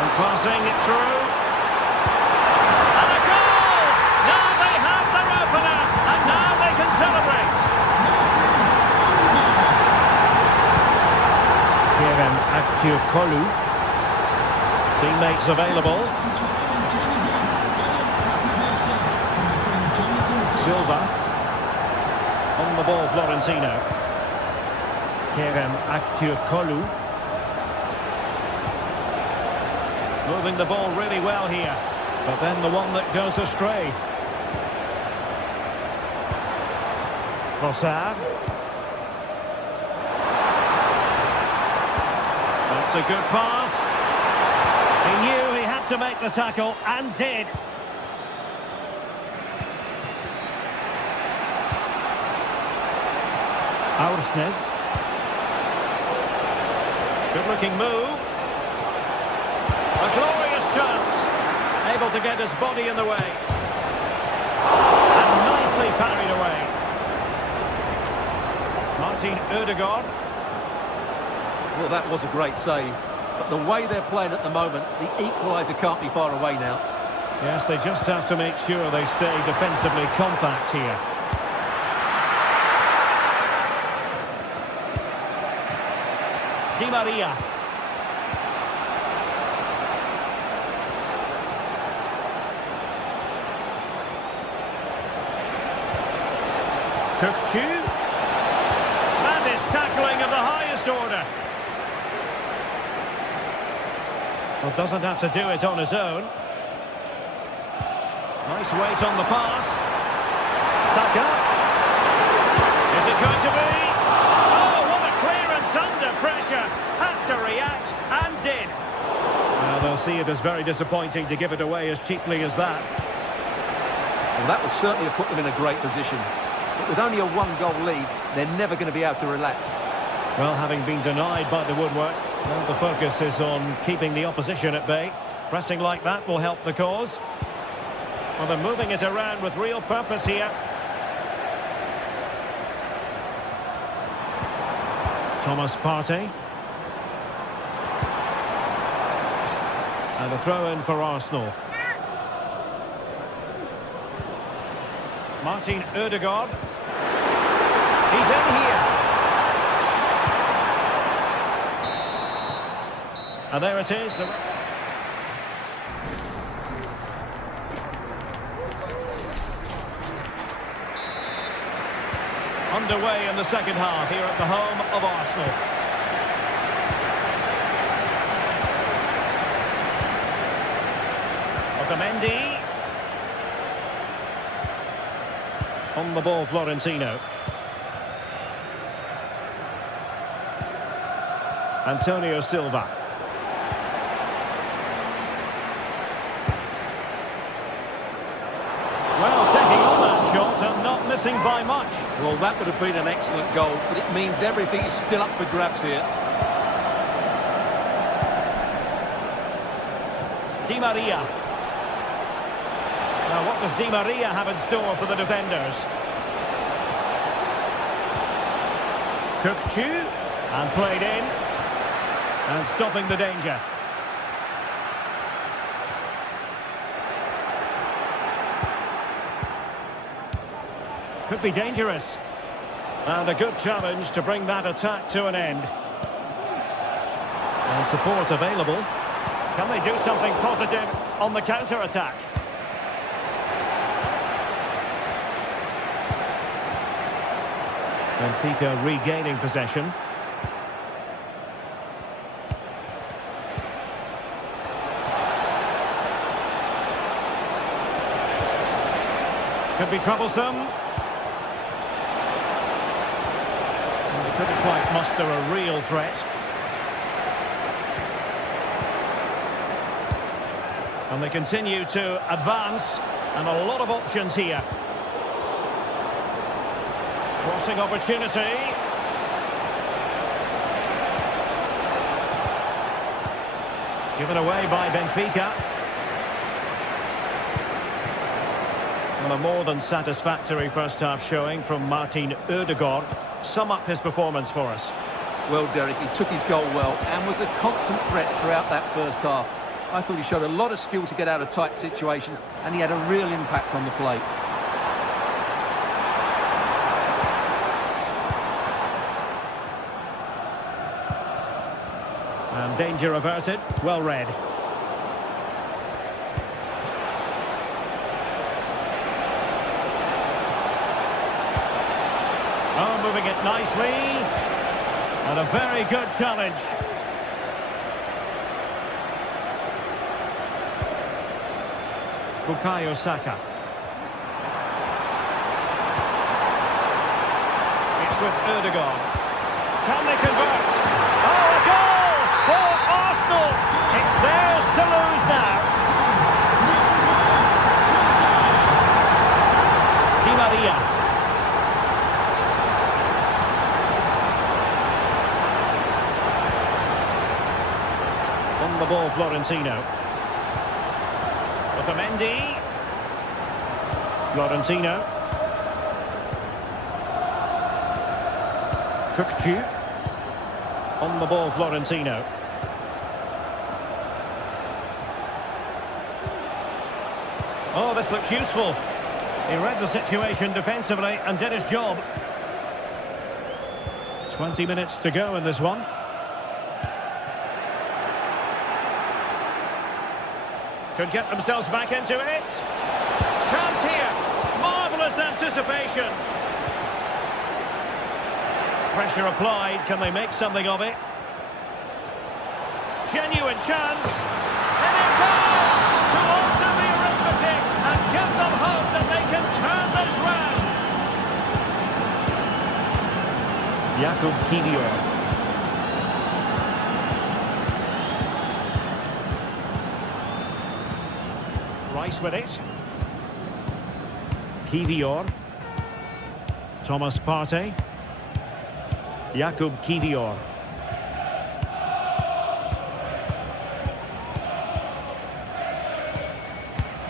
And passing it through. Aktürkoğlu. Teammates available. Silva. On the ball, Florentino. Kerem Aktürkoğlu. Moving the ball really well here. But then the one that goes astray. Trossard. That's a good pass. He knew he had to make the tackle, and did. Aursnes. Good-looking move. A glorious chance. Able to get his body in the way. And nicely parried away. Martin Ødegaard. Well, that was a great save. But the way they're playing at the moment, the equaliser can't be far away now. Yes, they just have to make sure they stay defensively compact here. Di Maria. Cook-Chu. That is tackling of the highest order. Well, doesn't have to do it on his own. Nice weight on the pass. Saka. Is it going to be? Oh, what a clearance under pressure. Had to react and did. Well, they'll see it as very disappointing to give it away as cheaply as that. Well, that would certainly have put them in a great position. But with only a one-goal lead, they're never going to be able to relax. Well, having been denied by the woodwork, well, the focus is on keeping the opposition at bay. Pressing like that will help the cause. Well, they're moving it around with real purpose here. Thomas Partey. And a throw-in for Arsenal. Martin Ødegaard. He's in here. And there it is. Underway in the second half here at the home of Arsenal. Otamendi. On the ball, Florentino. Antonio Silva. Well, taking on that shot and not missing by much. Well, that would have been an excellent goal, but it means everything is still up for grabs here. Di Maria. Now, what does Di Maria have in store for the defenders? Cook-Chu. And played in. And stopping the danger. Could be dangerous. And a good challenge to bring that attack to an end. And support available. Can they do something positive on the counter-attack? Benfica regaining possession. Could be troublesome. And they couldn't quite muster a real threat. And they continue to advance, and a lot of options here. Crossing opportunity. Given away by Benfica. Well, a more than satisfactory first-half showing from Martin Ødegaard. Sum up his performance for us. Well, Derek, he took his goal well and was a constant threat throughout that first half. I thought he showed a lot of skill to get out of tight situations, and he had a real impact on the plate. And danger averted. Well read. Oh, moving it nicely. And a very good challenge. Bukayo Saka. It's with Ødegaard. Can they convert? Oh, a goal for Arsenal. It's theirs to lose now. Di Maria. On the ball, Florentino. Otamendi. Florentino. Cookju. On the ball, Florentino. Oh, this looks useful. He read the situation defensively and did his job. 20 minutes to go in this one. Could get themselves back into it. Chance here. Marvellous anticipation. Pressure applied. Can they make something of it? Genuine chance. And it goes to alter the arithmetic and give them hope that they can turn this round. Jakub Kiwior. Rice with it. Kiwior. Thomas Partey. Jakub Kiwior.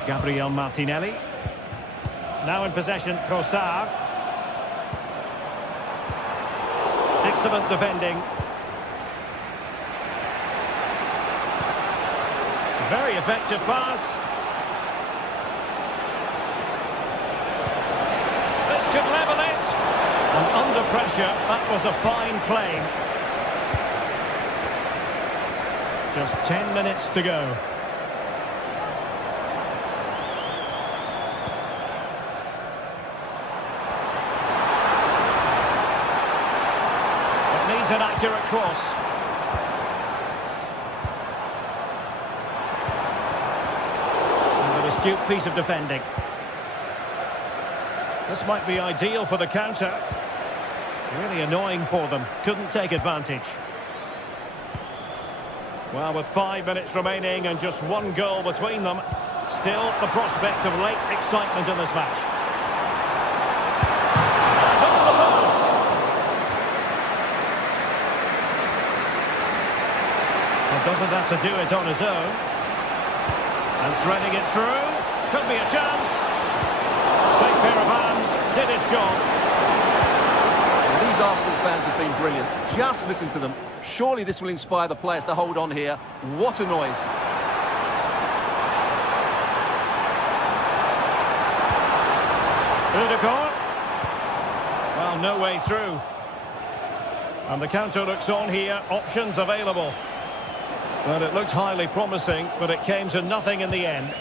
Gabriel Martinelli. Now in possession, Trossard. Excellent defending. Very effective pass. This could level it. And under pressure, that was a fine claim. Just 10 minutes to go. It needs an accurate cross. And an astute piece of defending. This might be ideal for the counter. Really annoying for them. Couldn't take advantage. Well, with 5 minutes remaining and just one goal between them, still the prospect of late excitement in this match. And on the post. Well, doesn't have to do it on his own. And threading it through. Could be a chance. Safe pair of hands. Did his job. These Arsenal fans have been brilliant. Just listen to them. Surely this will inspire the players to hold on here. What a noise. Udegaard. Well, no way through. And the counter looks on here. Options available. Well, it looked highly promising, but it came to nothing in the end.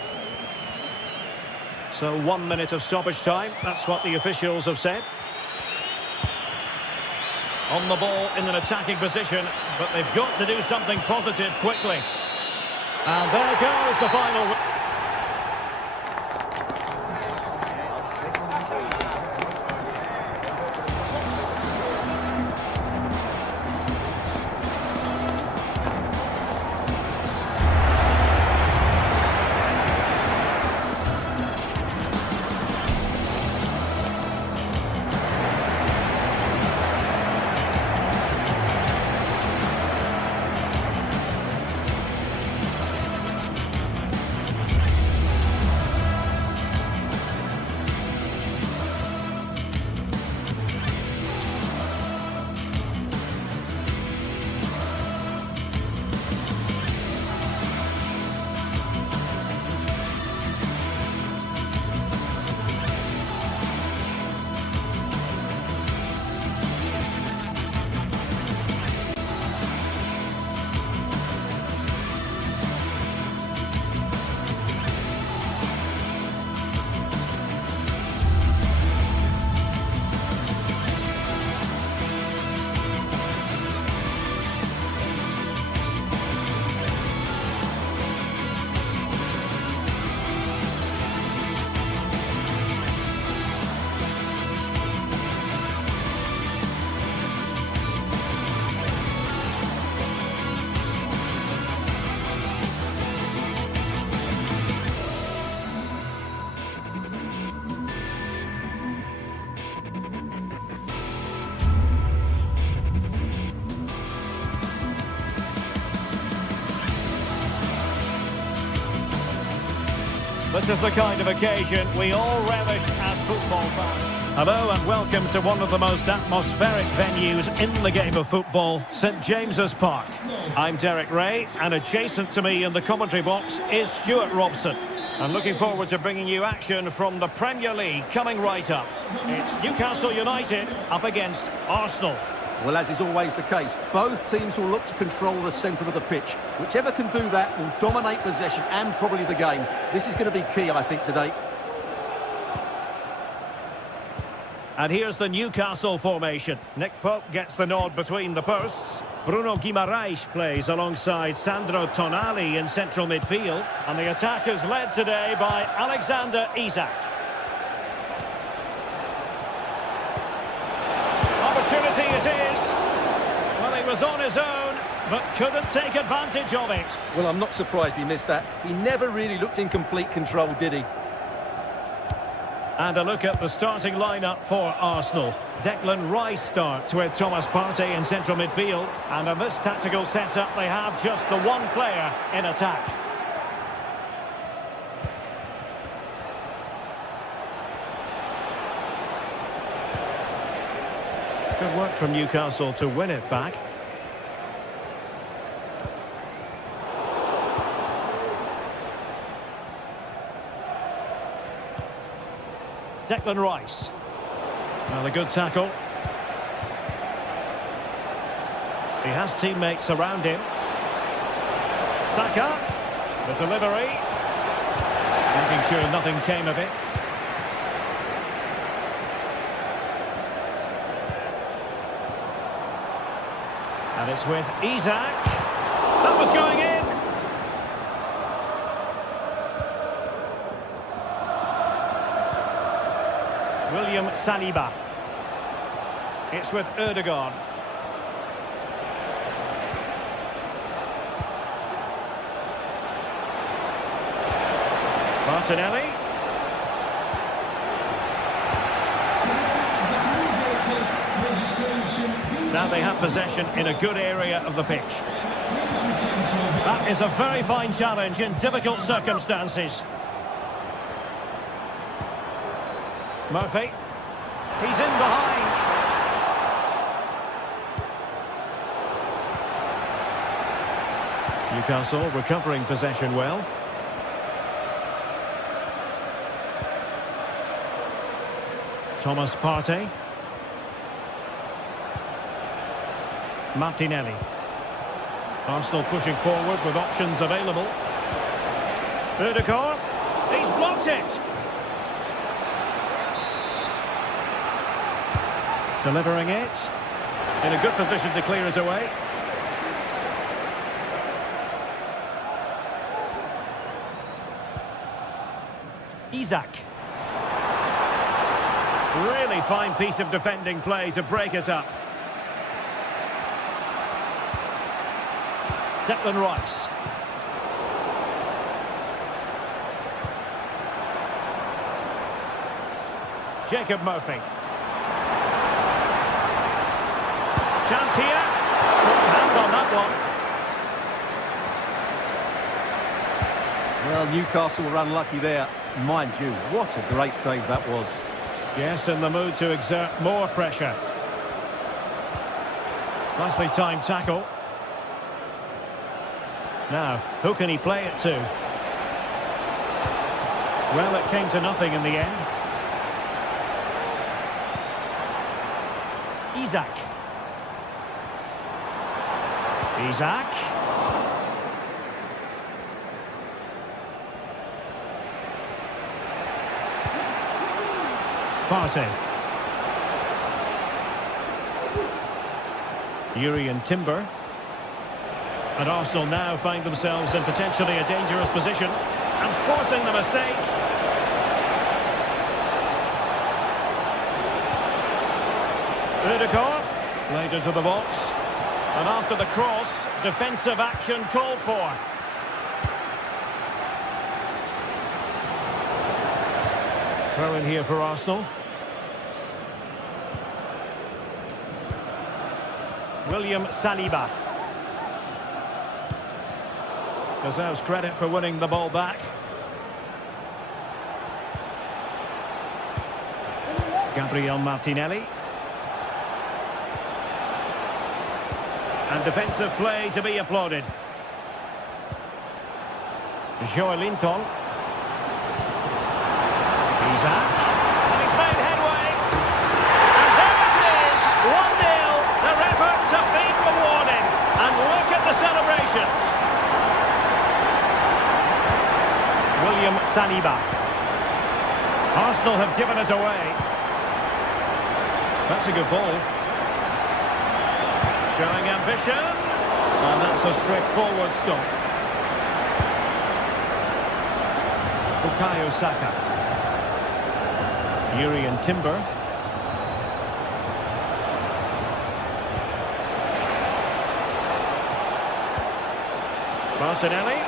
So 1 minute of stoppage time. That's what the officials have said. On the ball in an attacking position, but they've got to do something positive quickly. And there goes the final. This is the kind of occasion we all relish as football fans. Hello and welcome to one of the most atmospheric venues in the game of football, St James's Park. I'm Derek Ray, and adjacent to me in the commentary box is Stuart Robson. And looking forward to bringing you action from the Premier League coming right up. It's Newcastle United up against Arsenal. Well, as is always the case, both teams will look to control the centre of the pitch. Whichever can do that will dominate possession and probably the game. This is going to be key, I think, today. And here's the Newcastle formation. Nick Pope gets the nod between the posts. Bruno Guimaraes plays alongside Sandro Tonali in central midfield. And the attack is led today by Alexander Isak. Opportunity it is. Well, he was on his own, but couldn't take advantage of it. Well, I'm not surprised he missed that. He never really looked in complete control, did he? And a look at the starting lineup for Arsenal. Declan Rice starts with Thomas Partey in central midfield. And in this tactical setup, they have just the one player in attack. Good work from Newcastle to win it back. Declan Rice. Well, a good tackle. He has teammates around him. Saka. The delivery. Making sure nothing came of it. And it's with Isak. That was going in. William Saliba. It's with Ødegaard. Martinelli. Now they have possession in a good area of the pitch. That is a very fine challenge in difficult circumstances. Murphy. He's in behind. Newcastle recovering possession well. Thomas Partey. Martinelli. Arsenal pushing forward with options available. Ødegaard. He's blocked it. Delivering it. In a good position to clear it away. Isak. Really fine piece of defending play to break it up. Declan Rice. Jacob Murphy. Chance here. Hand on that one. Well, Newcastle were unlucky there. Mind you, what a great save that was. Yes, in the mood to exert more pressure. Nicely timed tackle. Now, who can he play it to? Well, it came to nothing in the end. Isak. Isak. Partey. Urian Timber. And Arsenal now find themselves in potentially a dangerous position and forcing the mistake. Ødegaard laid into the box. And after the cross, defensive action called for. Throw in here for Arsenal. William Saliba. Deserves credit for winning the ball back. Gabriel Martinelli. And defensive play to be applauded. Joelinton. He's out. And he's made headway. And there it is, 1-0. Their efforts have been rewarded. And look at the celebrations. William Saliba. Arsenal have given it away. That's a good ball. Showing ambition. And that's a straightforward stop. Bukayo Saka. Yuri and Timber. Martinelli.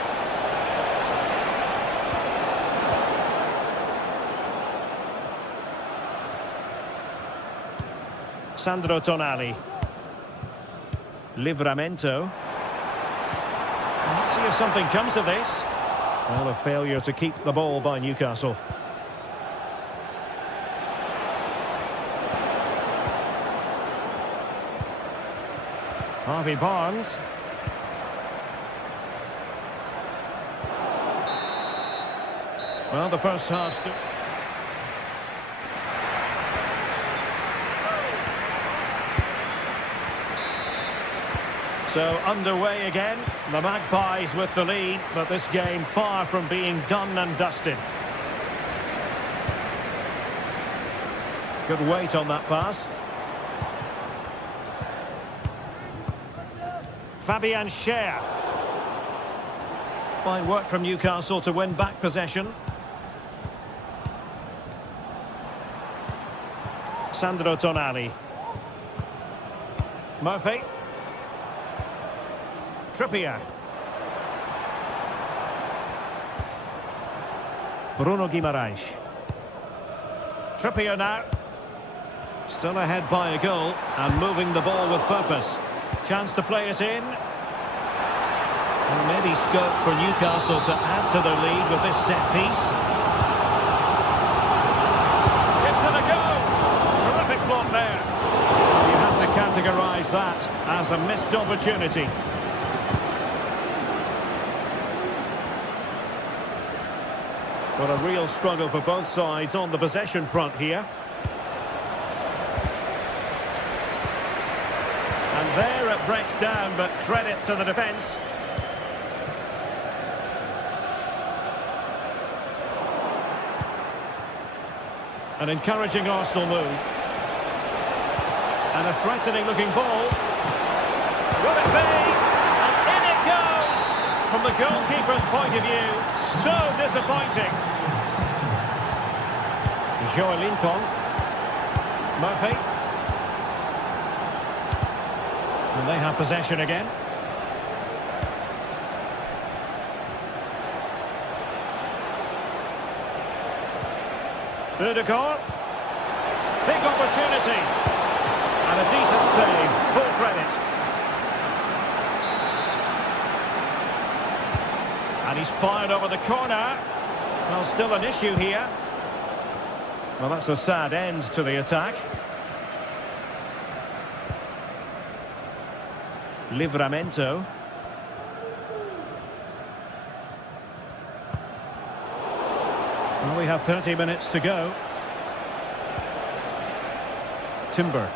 Sandro Tonali. Livramento. Let's see if something comes of this. Well, a failure to keep the ball by Newcastle. Harvey Barnes. Well, the first half... So underway again, the Magpies with the lead, but this game far from being done and dusted. Good weight on that pass. Fabian Schär. Fine work from Newcastle to win back possession. Sandro Tonali. Murphy. Trippier. Bruno Guimaraes. Trippier now. Still ahead by a goal and moving the ball with purpose. Chance to play it in. And maybe scope for Newcastle to add to their lead with this set piece. Gives it a go. Terrific block there. You have to categorise that as a missed opportunity. But a real struggle for both sides on the possession front here. And there it breaks down, but credit to the defence. An encouraging Arsenal move. And a threatening looking ball. Will it be? And in it goes! From the goalkeeper's point of view, so disappointing. Joelinton. Murphy. And they have possession again. Ødegaard. Big opportunity. And a decent save. Full credit. And he's fired over the corner. Well, still an issue here. Well, that's a sad end to the attack. Livramento. Well, we have 30 minutes to go. Timber.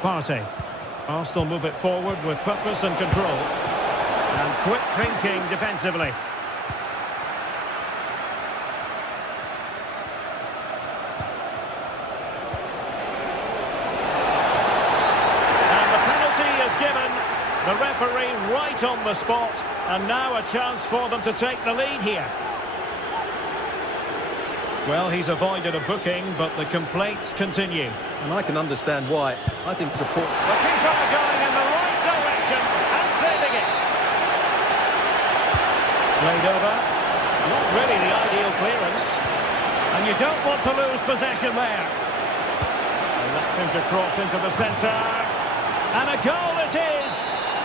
Partey. Arsenal move it forward with purpose and control. And quick thinking defensively. And the penalty is given. The referee right on the spot. And now a chance for them to take the lead here. Well, he's avoided a booking, but the complaints continue. And I can understand why. I think support... The keeper going in the right direction and saving it. Played over. Not really the ideal clearance. And you don't want to lose possession there. And that's him to cross into the centre. And a goal it is.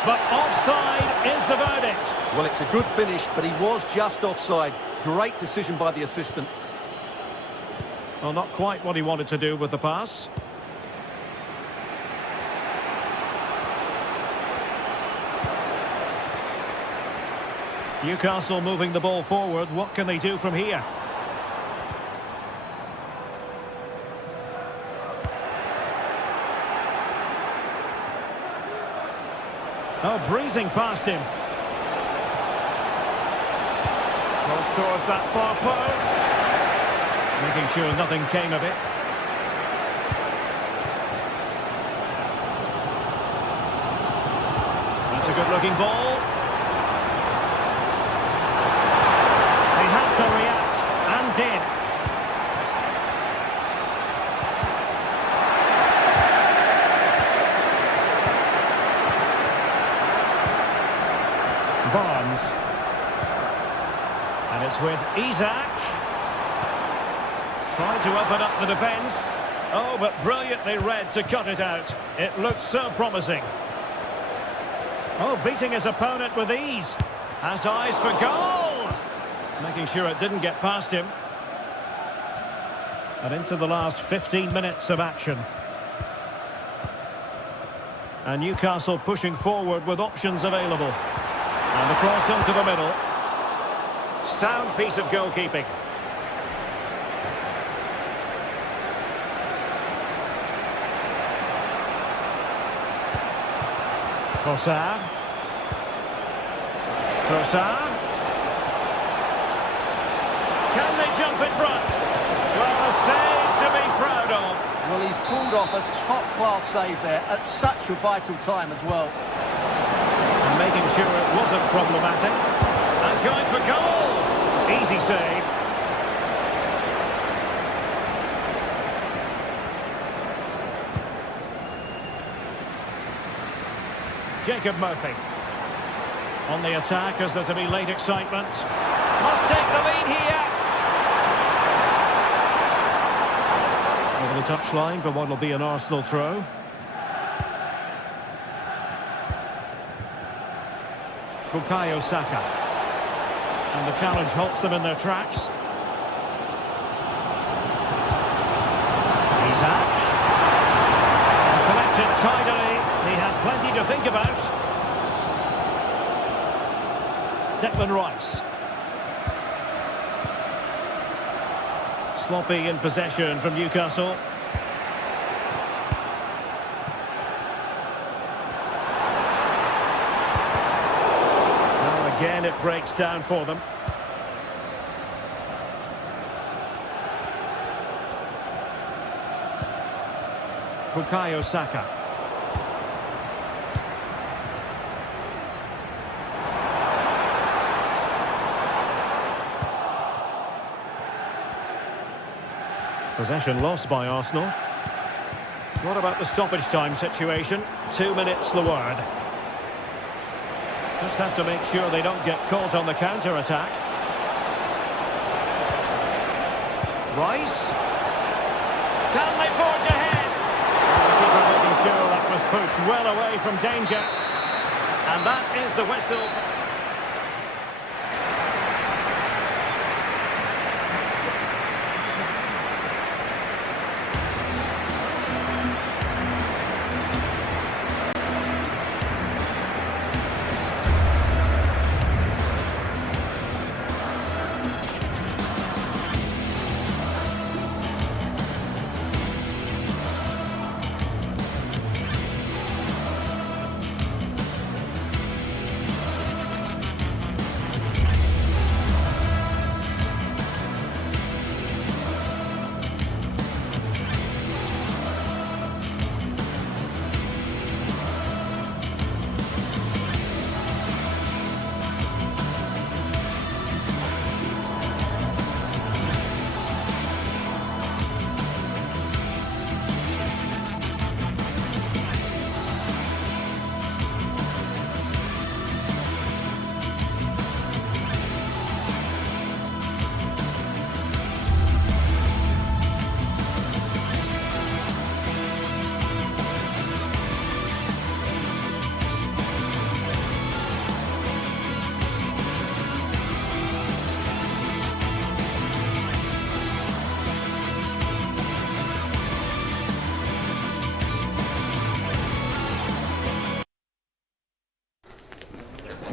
But offside is the verdict. Well, it's a good finish, but he was just offside. Great decision by the assistant. Well, not quite what he wanted to do with the pass. Newcastle moving the ball forward. What can they do from here? Oh, breezing past him. Goes towards that far post. Making sure nothing came of it. That's a good-looking ball. He had to react, and did. Barnes. And it's with Isak. Trying to open up the defence. Oh, but brilliantly read to cut it out. It looked so promising. Oh, beating his opponent with ease. Has eyes for goal. Making sure it didn't get past him. And into the last 15 minutes of action. And Newcastle pushing forward with options available. And the cross into the middle. Sound piece of goalkeeping. Trossard. Trossard. Can they jump in front? Well, a save to be proud of. Well, he's pulled off a top-class save there at such a vital time as well. And making sure it wasn't problematic. And going for goal. Easy save. Jacob Murphy. On the attack as there to be late excitement. Must take the lead here. Over the touchline for what will be an Arsenal throw. Bukayo Saka. And the challenge halts them in their tracks. Isak. Collected tidily. He had plenty to think about. Declan Rice. Sloppy in possession from Newcastle. Now again it breaks down for them. Bukayo Saka. Possession lost by Arsenal. What about the stoppage time situation? 2 minutes the word. Just have to make sure they don't get caught on the counter-attack. Rice. Can they forge ahead? The keeper making sure that was pushed well away from danger. And that is the whistle.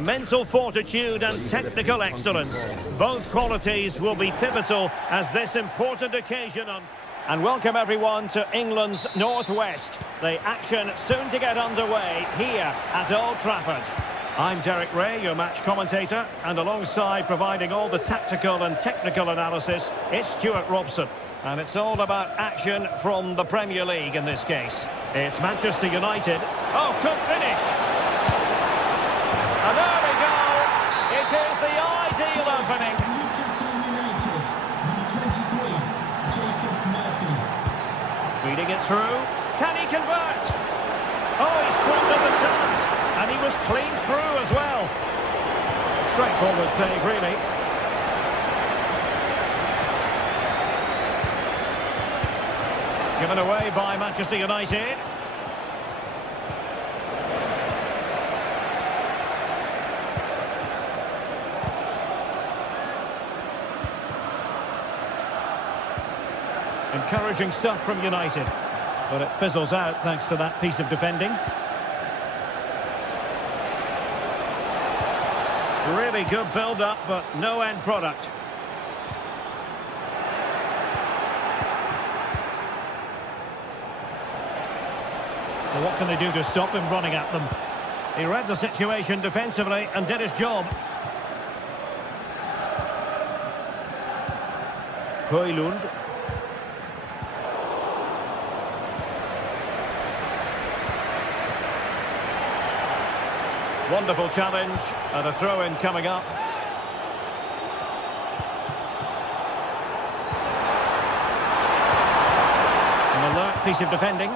mental fortitude and technical excellence. Both qualities will be pivotal as this important occasion on... And welcome everyone to England's Northwest. The action soon to get underway here at Old Trafford. I'm Derek Ray, your match commentator, and alongside providing all the tactical and technical analysis, it's Stuart Robson. And it's all about action from the Premier League in this case. It's Manchester United. Oh, good finish! And there we go! It is the ideal opening. Newcastle United, number 23, Jacob Murphy. Reading it through. Can he convert? Oh, he squandered the chance. And he was clean through as well. Straightforward save, really. Given away by Manchester United. Encouraging stuff from United. But it fizzles out thanks to that piece of defending. Really good build-up, but no end product. Well, what can they do to stop him running at them? He read the situation defensively and did his job. Højlund. Wonderful challenge, and a throw-in coming up. An alert piece of defending.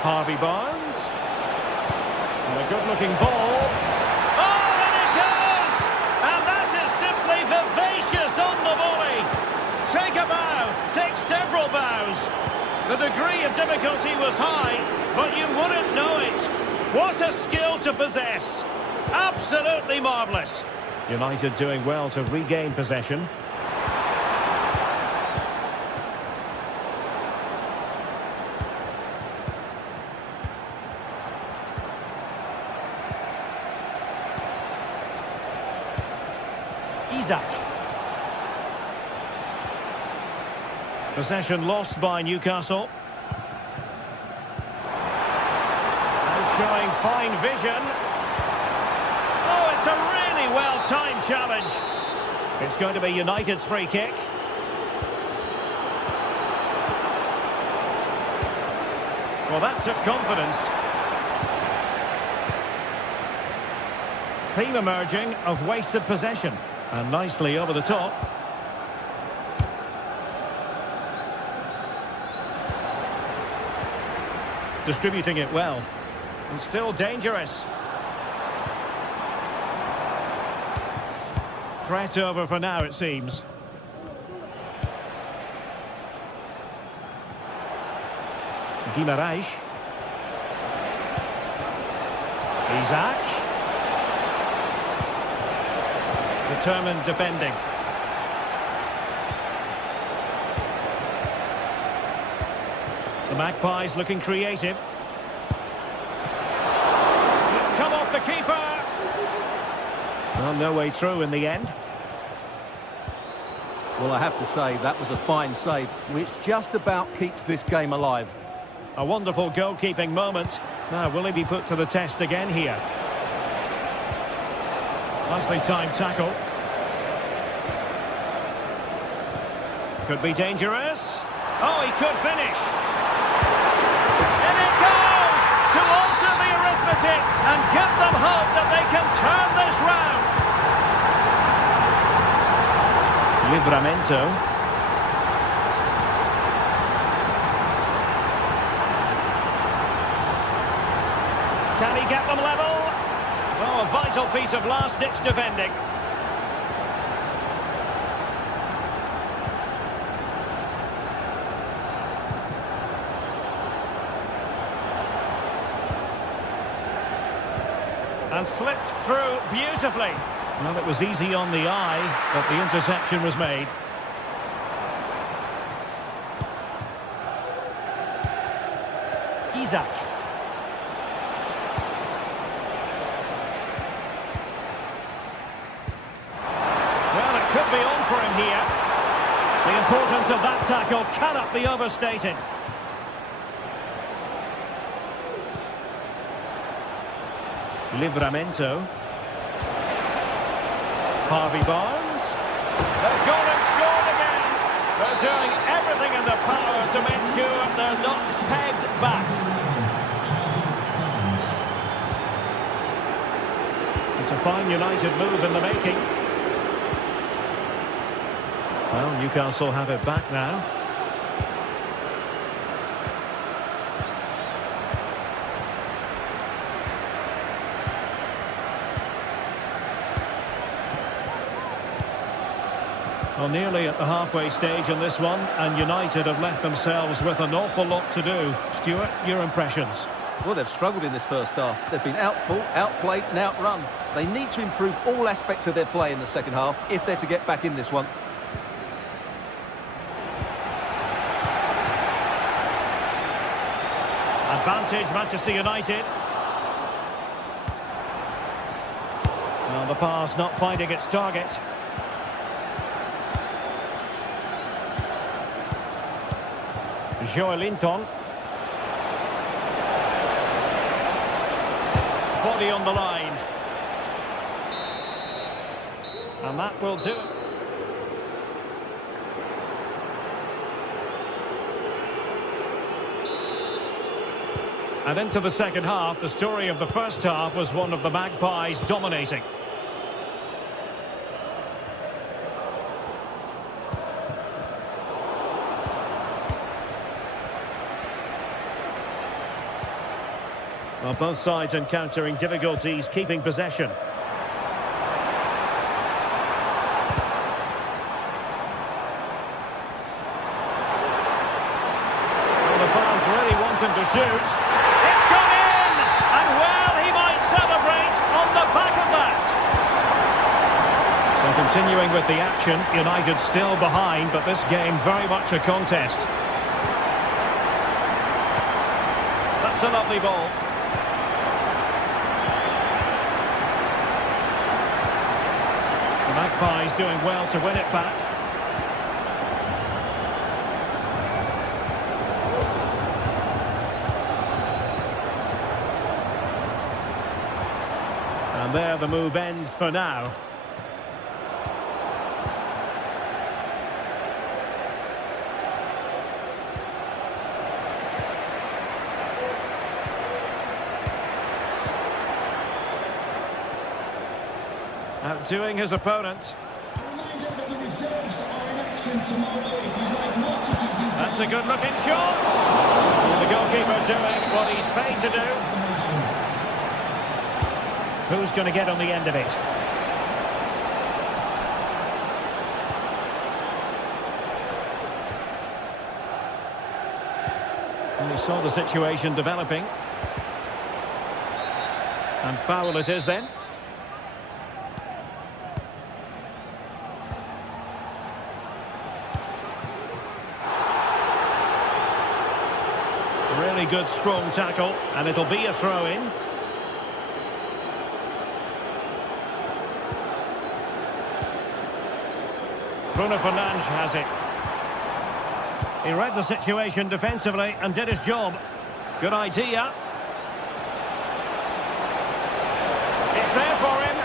Harvey Barnes. And a good-looking ball. Oh, and it goes! And that is simply vivacious on the volley. Take a bow, take several bows. The degree of difficulty was high, but you wouldn't know it. What a skill to possess. Absolutely marvellous. United doing well to regain possession. Isak. Possession lost by Newcastle. And showing fine vision. Oh, it's a really well-timed challenge. It's going to be United's free kick. Well, that took confidence. Theme emerging of wasted possession. And nicely over the top. Distributing it well. And still dangerous. Threat over for now, it seems. Guimaraes. Isak. Determined defending. The Magpies looking creative. It's come off the keeper. Well, no way through in the end. Well, I have to say, that was a fine save, which just about keeps this game alive. A wonderful goalkeeping moment. Now, will he be put to the test again here? Nicely timed tackle. Could be dangerous. Oh, he could finish. And it goes to alter the arithmetic and give them hope that they can turn this round. Livramento. Can he get them level? Oh, a vital piece of last-ditch defending. And slipped through beautifully. Well, it was easy on the eye, but the interception was made. Isak. importance of that tackle cannot be overstated. Livramento. Harvey Barnes. They've gone and scored again. They're doing everything in their power to make sure they're not pegged back. It's a fine United move in the making. Well, Newcastle have it back now. Well, nearly at the halfway stage in this one, and United have left themselves with an awful lot to do. Stuart, your impressions? Well, they've struggled in this first half. They've been outfought, outplayed and outrun. They need to improve all aspects of their play in the second half if they're to get back in this one. Advantage, Manchester United. Well, the pass not finding its target. Joelinton. Body on the line. And that will do. And into the second half, the story of the first half was one of the Magpies dominating. Well, both sides encountering difficulties keeping possession. Well, the fans really want him to shoot. It's gone in! And well, he might celebrate on the back of that. So continuing with the action, United still behind, but this game very much a contest. That's a lovely ball. The Magpies doing well to win it back. And there the move ends for now. Outdoing his opponent. That's a good looking shot. The goalkeeper doing what he's paid to do. Who's going to get on the end of it? And he saw the situation developing. And foul it is then. Really good, strong tackle, and it'll be a throw-in. Bruno Fernandes has it. He read the situation defensively and did his job. Good idea. It's there for him.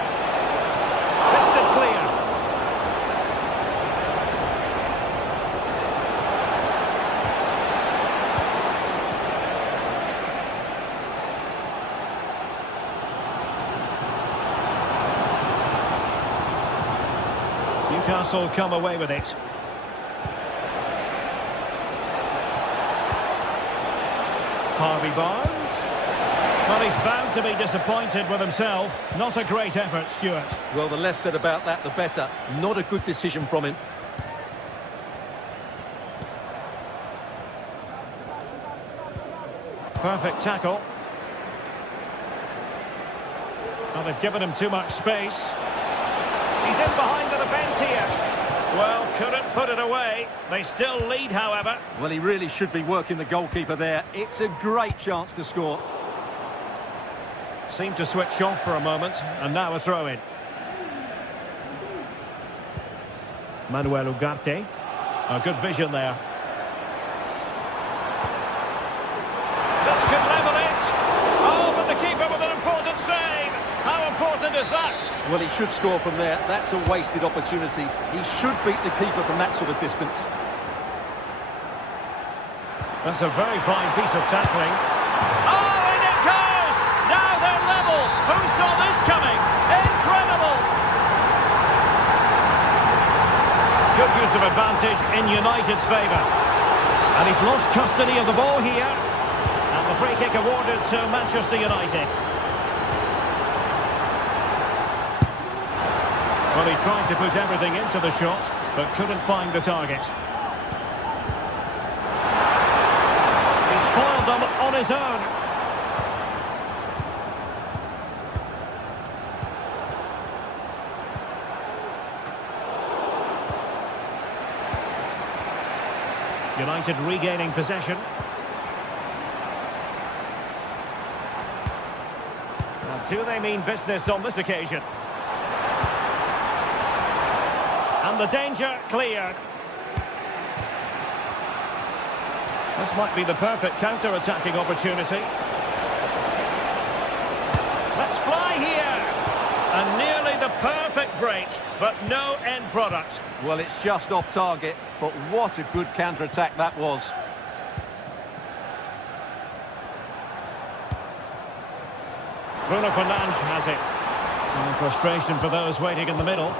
Fisted clear. Newcastle come away with it. Harvey Barnes. Well, he's bound to be disappointed with himself. Not a great effort, Stuart. Well, the less said about that, the better. Not a good decision from him. Perfect tackle. Well, they've given him too much space. He's in behind the defence here. Well, couldn't put it away. They still lead, however. Well, he really should be working the goalkeeper there. It's a great chance to score. Seemed to switch off for a moment, and now a throw-in. Manuel Ugarte. A good vision there. This could level it. Oh, but the keeper with an important save. How important is that? Well, he should score from there. That's a wasted opportunity. He should beat the keeper from that sort of distance. That's a very fine piece of tackling. Oh, and it goes! Now they're level. Who saw this coming? Incredible! Good use of advantage in United's favour. And he's lost custody of the ball here. And the free kick awarded to Manchester United. Well, he tried to put everything into the shot, but couldn't find the target. He's foiled them on his own. United regaining possession. Now, do they mean business on this occasion? And the danger cleared. This might be the perfect counter-attacking opportunity. Let's fly here. And nearly the perfect break, but no end product. Well, it's just off target, but what a good counter-attack that was. Bruno Fernandes has it. And frustration for those waiting in the middle.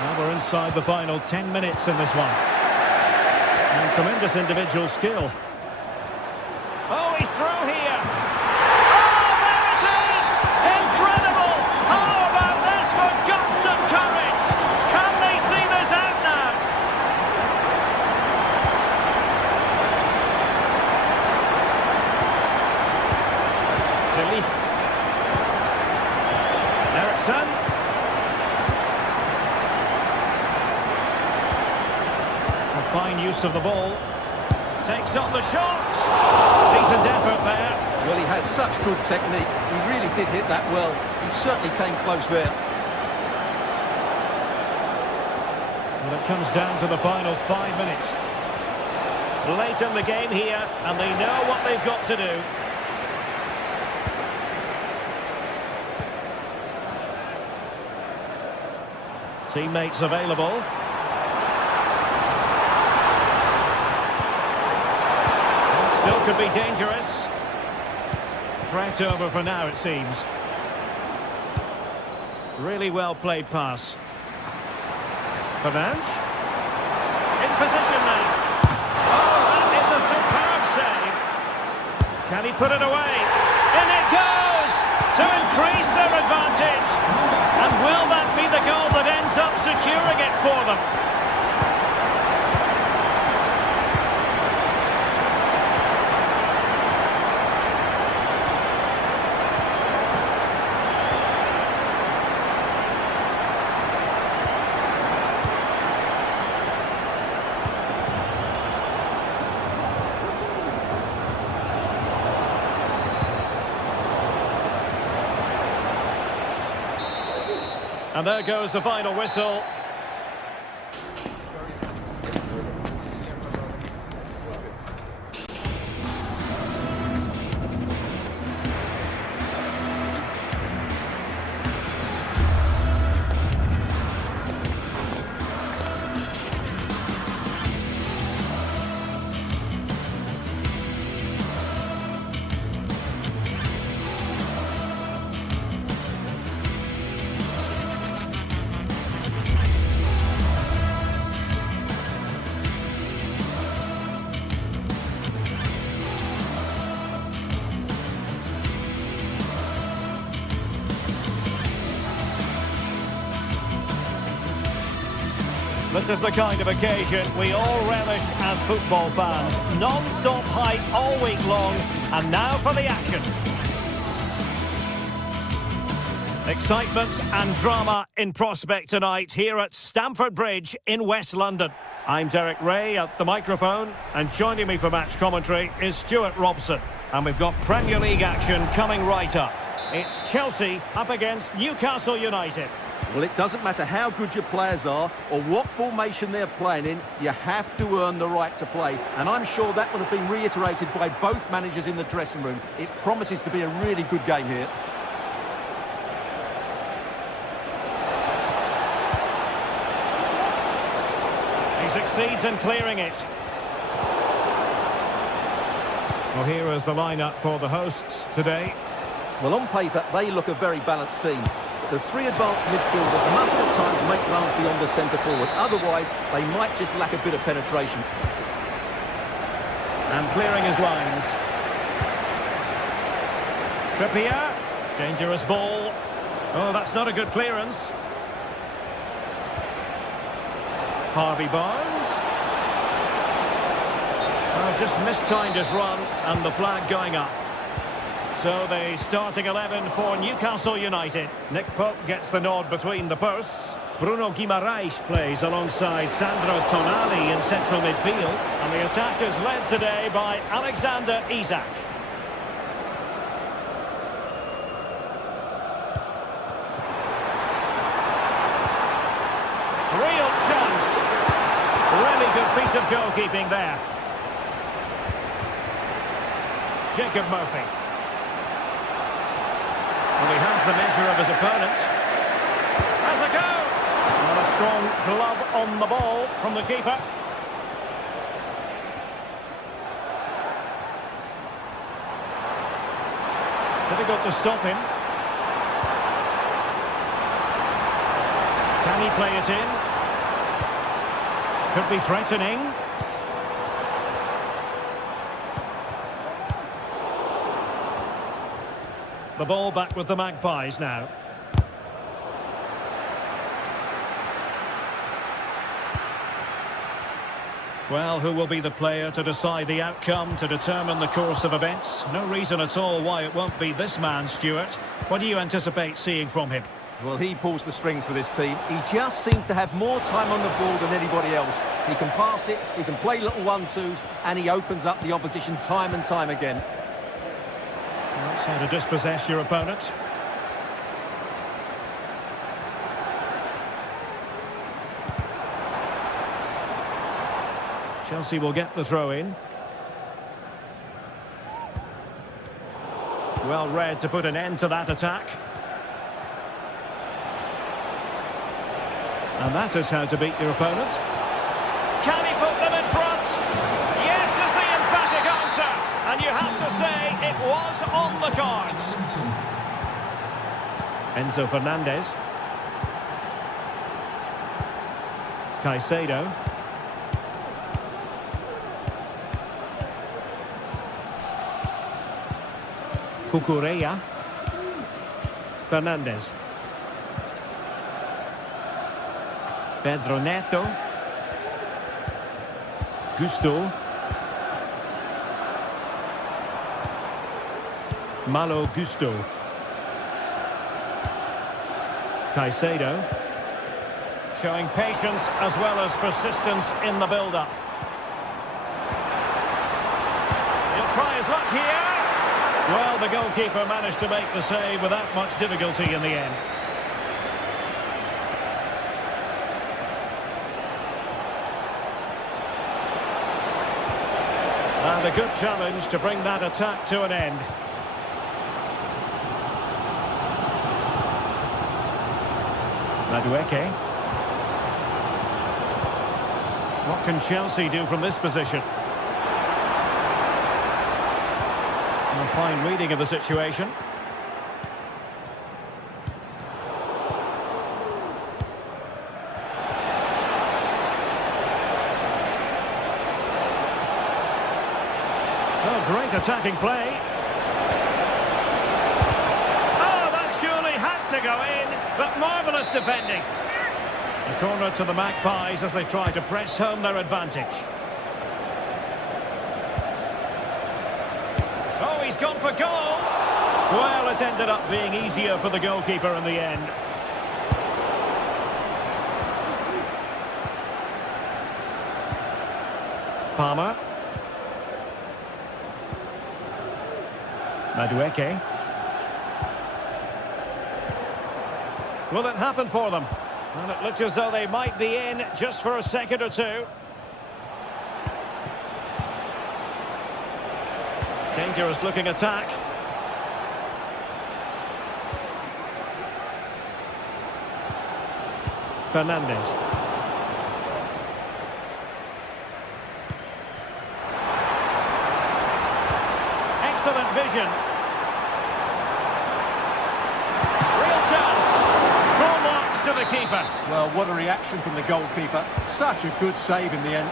Now we're inside the final 10 minutes in this one. And tremendous individual skill. Oh, he's through here. Oh, there it is! Incredible! How about this for guts and courage? Can they see this out now? Ericsson. A fine use of the ball. Takes on the shot. Decent effort there. Well, he has such good technique. He really did hit that well. He certainly came close there. Well, it comes down to the final 5 minutes. Late in the game here, and they know what they've got to do. Teammates available. Still could be dangerous. Threat over for now, it seems. Really well played pass. Fernandes. In position now. Oh, that is a superb save. Can he put it away? In it goes! To increase their advantage. And will that be the goal that ends up securing it for them? And there goes the final whistle. This is the kind of occasion we all relish as football fans. Non-stop hype all week long, and now for the action. Excitement and drama in prospect tonight here at Stamford Bridge in West London. I'm Derek Ray at the microphone, and joining me for match commentary is Stuart Robson. And we've got Premier League action coming right up. It's Chelsea up against Newcastle United. Well, it doesn't matter how good your players are or what formation they're playing in, you have to earn the right to play. And I'm sure that will have been reiterated by both managers in the dressing room. It promises to be a really good game here. He succeeds in clearing it. Well, here is the lineup for the hosts today. Well, on paper, they look a very balanced team. The three advanced midfielders must at times make runs beyond the centre forward. Otherwise, they might just lack a bit of penetration. And clearing his lines. Trippier. Dangerous ball. Oh, that's not a good clearance. Harvey Barnes. Oh, just mistimed his run and the flag going up. So the starting 11 for Newcastle United. Nick Pope gets the nod between the posts. Bruno Guimaraes plays alongside Sandro Tonali in central midfield. And the attack is led today by Alexander Isak. Real chance. Really good piece of goalkeeping there. Jacob Murphy. Well, he has the measure of his opponent. Has a go! And a strong glove on the ball from the keeper. Difficult to stop him. Can he play it in? Could be threatening. The ball back with the Magpies now. Well, who will be the player to decide the outcome, to determine the course of events? No reason at all why it won't be this man, Stuart. What do you anticipate seeing from him? Well, he pulls the strings for this team. He just seems to have more time on the ball than anybody else. He can pass it, he can play little 1-2s, and he opens up the opposition time and time again. That's how to dispossess your opponent. Chelsea will get the throw in. Well read to put an end to that attack. And that is how to beat your opponent. Can he put them in front? Yes is the emphatic answer. And you have to say it was on the cards. Enzo Fernandez. Caicedo. Cucurella. Fernandez. Pedro Neto. Gusto. Malo Gusto. Caicedo. Showing patience as well as persistence in the build-up. He'll try his luck here. Well, the goalkeeper managed to make the save without much difficulty in the end. And a good challenge to bring that attack to an end. Madueke. What can Chelsea do from this position? A fine reading of the situation. Oh, great attacking play. Oh, that surely had to go in, but marvellous defending. A corner to the Magpies as they try to press home their advantage. Oh, he's gone for goal. Well, it ended up being easier for the goalkeeper in the end. Palmer. Will it happen for them? And it looked as though they might be in just for a second or two. Dangerous looking attack. Fernandez. Excellent vision. Real chance. Full marks to the keeper. Well, what a reaction from the goalkeeper. Such a good save in the end.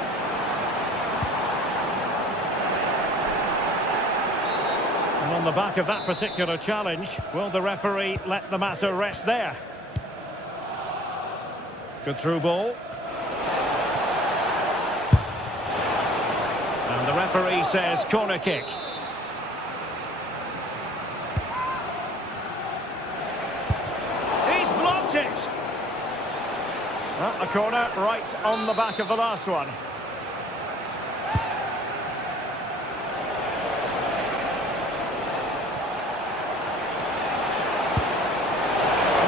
And on the back of that particular challenge, will the referee let the matter rest there? Good through ball. And the referee says corner kick. He's blocked it. Well, a corner right on the back of the last one.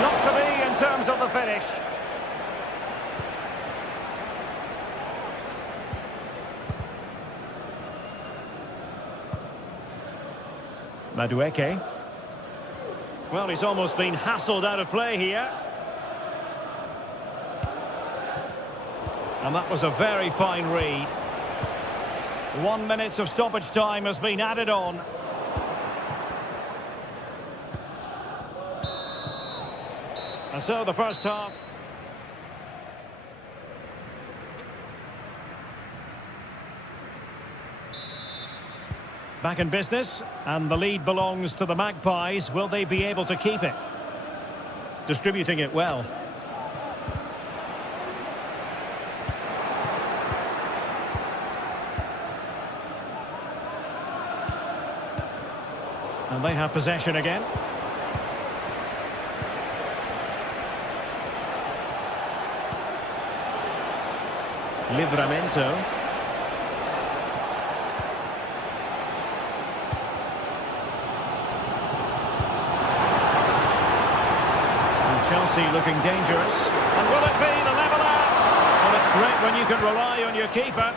Not to be in terms of the finish. Madueke. Well, he's almost been hassled out of play here. And that was a very fine read. 1 minute of stoppage time has been added on. And so the first half. Back in business, and the lead belongs to the Magpies. Will they be able to keep it? Distributing it well. And they have possession again. Livramento. Chelsea looking dangerous. And will it be the leveller? Well, it's great when you can rely on your keeper.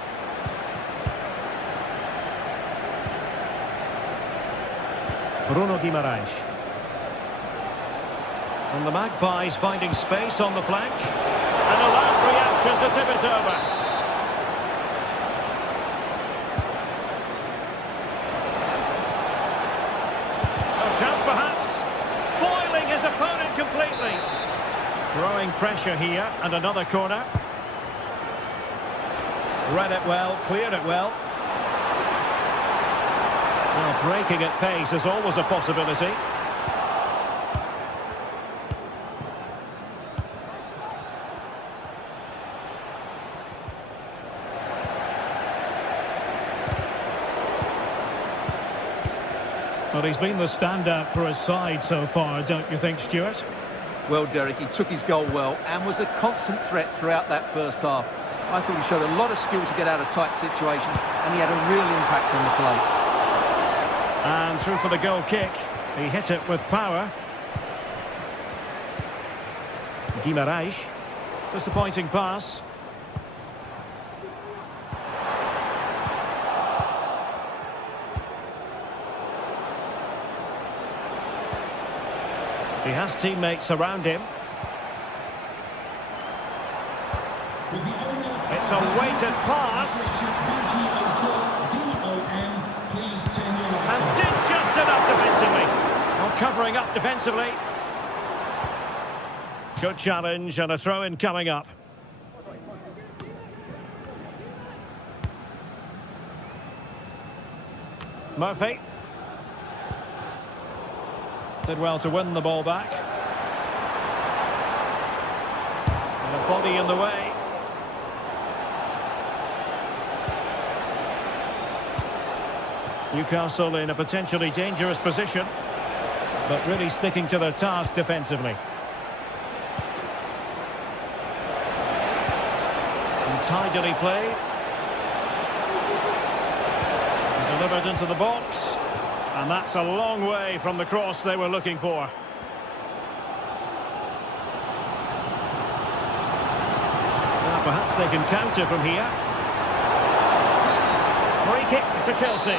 Bruno Guimaraes. And the Magpies finding space on the flank. And a last reaction to tip it over. No chance perhaps. Foiling his opponent completely. Throwing pressure here, and another corner. Read it well, cleared it well. Well, breaking at pace is always a possibility. Well, he's been the standout for his side so far, don't you think, Stuart? Well, Derek, he took his goal well and was a constant threat throughout that first half. I thought he showed a lot of skill to get out of tight situations, and he had a real impact on the play. And through for the goal kick. He hit it with power. Guimaraes. Disappointing pass. He has teammates around him. It's a weighted pass. And did just enough defensively. Well, covering up defensively. Good challenge and a throw-in coming up. Murphy. Did well to win the ball back. And a body in the way. Newcastle in a potentially dangerous position, but really sticking to their task defensively. And tidily played. And delivered into the box. And that's a long way from the cross they were looking for. Perhaps they can counter from here. Free kick to Chelsea.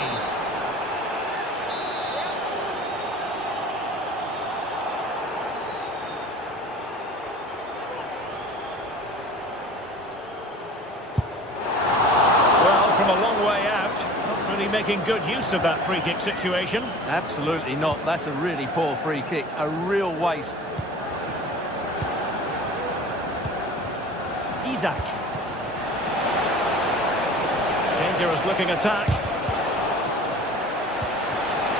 Well, from a long way out, not really making good use of that free kick situation. Absolutely not. That's a really poor free kick. A real waste. Isaac. Dangerous looking attack.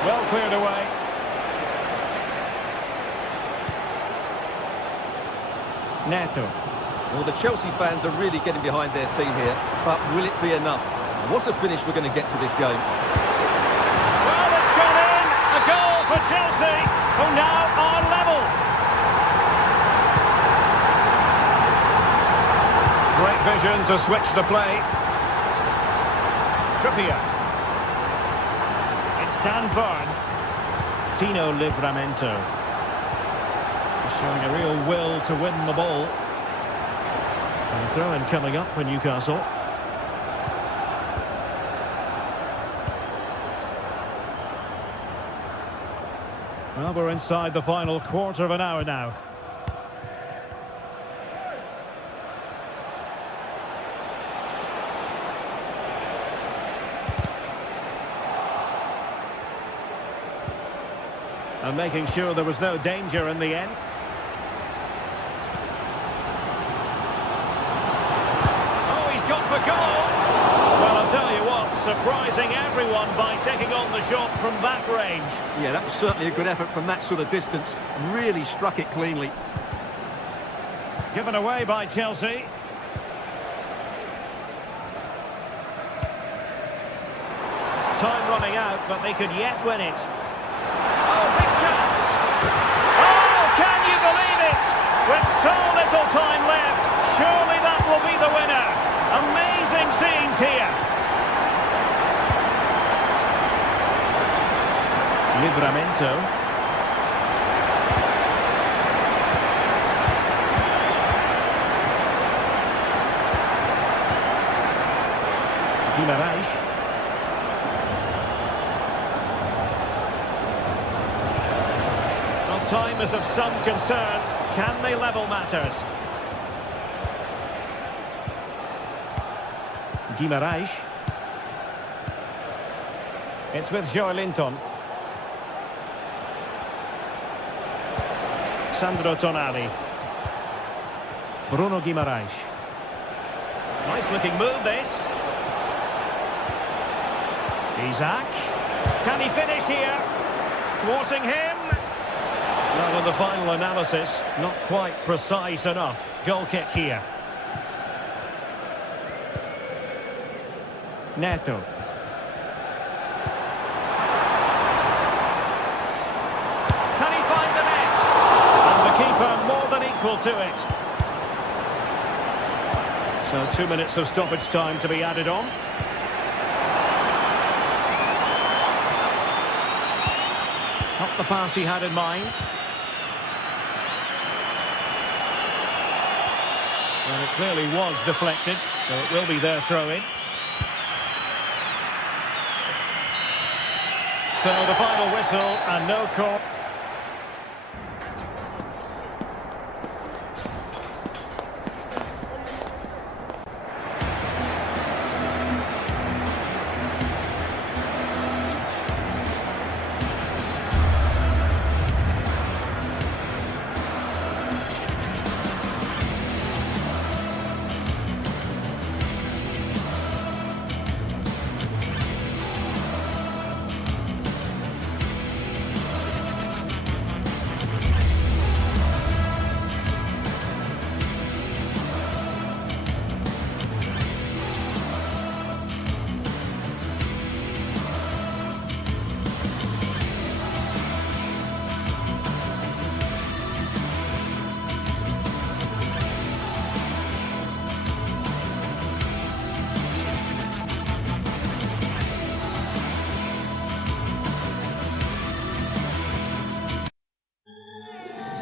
Well cleared away. Neto. Well, the Chelsea fans are really getting behind their team here, but will it be enough? What a finish we're going to get to this game. Well, it's gone in. A goal for Chelsea, who now are level. Great vision to switch the play. Trippier. It's Dan Burn. Tino Livramento. Showing a real will to win the ball. And a throw-in coming up for Newcastle. Well, we're inside the final quarter of an hour now. And making sure there was no danger in the end. Oh, he's gone for goal! Well, I'll tell you what, surprising everyone by taking on the shot from that range. Yeah, that was certainly a good effort from that sort of distance. Really struck it cleanly. Given away by Chelsea. Time running out, but they could yet win it. Oh, big chance! Oh, can you believe it? With so little time left, surely that will be the winner. Amazing scenes here. Livramento. Guimaraes. Well, time is of some concern. Can they level matters? Guimaraes. It's with Joelinton. Sandro Tonali. Bruno Guimaraes. Nice looking move this. Isaac. Can he finish here? Thwarting him. Well, in the final analysis, not quite precise enough. Goal kick here. Neto. Can he find the net? And the keeper more than equal to it. So 2 minutes of stoppage time to be added on. Not the pass he had in mind. Well, it clearly was deflected, so it will be their throw-in. So the final whistle and no call.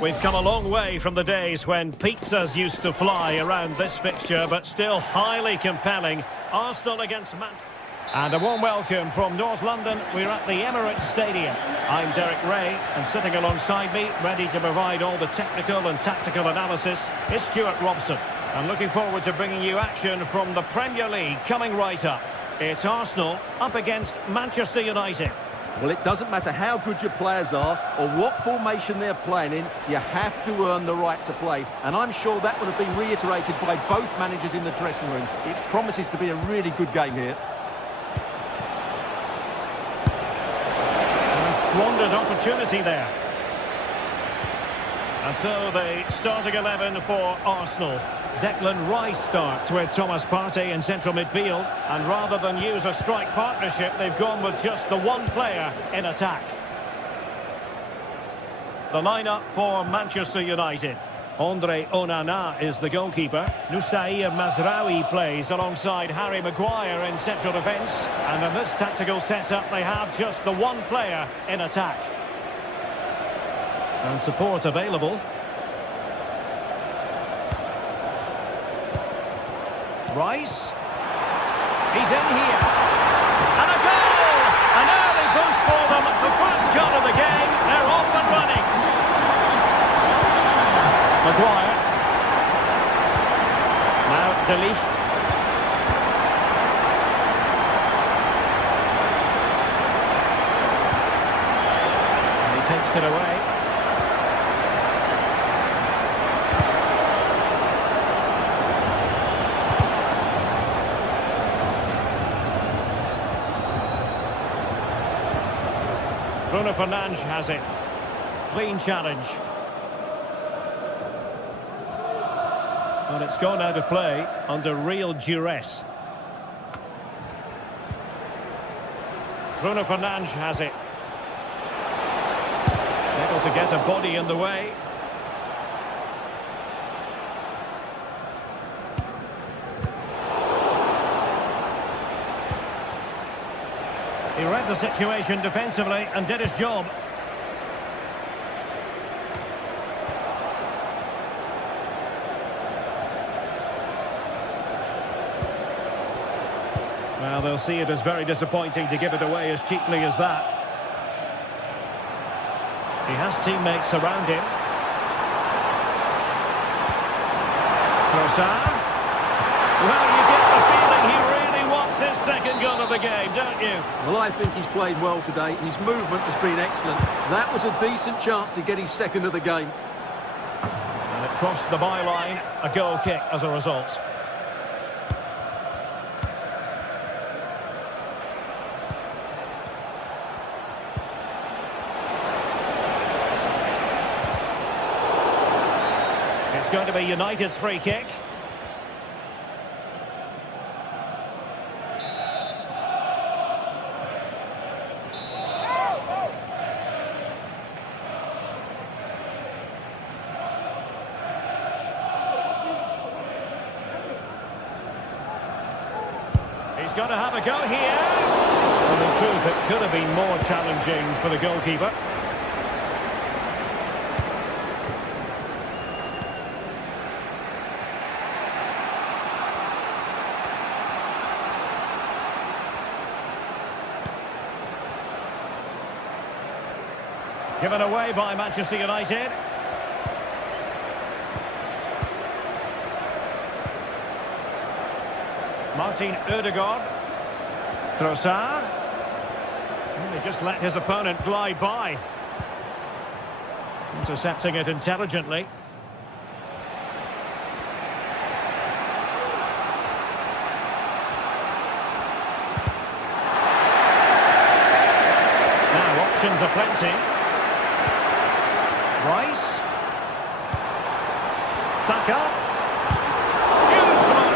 We've come a long way from the days when pizzas used to fly around this fixture, but still highly compelling. Arsenal against Manchester. And a warm welcome from North London. We're at the Emirates Stadium. I'm Derek Ray, and sitting alongside me, ready to provide all the technical and tactical analysis, is Stuart Robson. I'm looking forward to bringing you action from the Premier League coming right up. It's Arsenal up against Manchester United. Well, it doesn't matter how good your players are or what formation they're playing in, you have to earn the right to play. And I'm sure that would have been reiterated by both managers in the dressing room. It promises to be a really good game here. Squandered opportunity there. And so the starting 11 for Arsenal. Declan Rice starts with Thomas Partey in central midfield, and rather than use a strike partnership, they've gone with just the one player in attack. The lineup for Manchester United. Andre Onana is the goalkeeper. Nusair Mazraoui plays alongside Harry Maguire in central defence. And in this tactical setup, they have just the one player in attack. And support available. Rice. He's in here. And a goal! An early boost for them. The first goal of the game. They're off and running. Maguire. Now De Ligt. And he takes it away. Bruno Fernandes has it. Clean challenge. And it's gone out of play under real duress. Bruno Fernandes has it. Able to get a body in the way. He read the situation defensively and did his job. Well, they'll see it as very disappointing to give it away as cheaply as that. He has teammates around him. Trossard. Well, you get the feeling he really wants his second goal of the game, don't you? Well, I think he's played well today. His movement has been excellent. That was a decent chance to get his second of the game. And it crossed the byline, a goal kick as a result. It's going to be United's free kick. He's got to have a go here. And in truth, it could have been more challenging for the goalkeeper. Given away by Manchester United. Martin Ødegaard. Trossard. He just let his opponent glide by. Intercepting it intelligently. Now options are plenty. Rice. Saka. Huge block.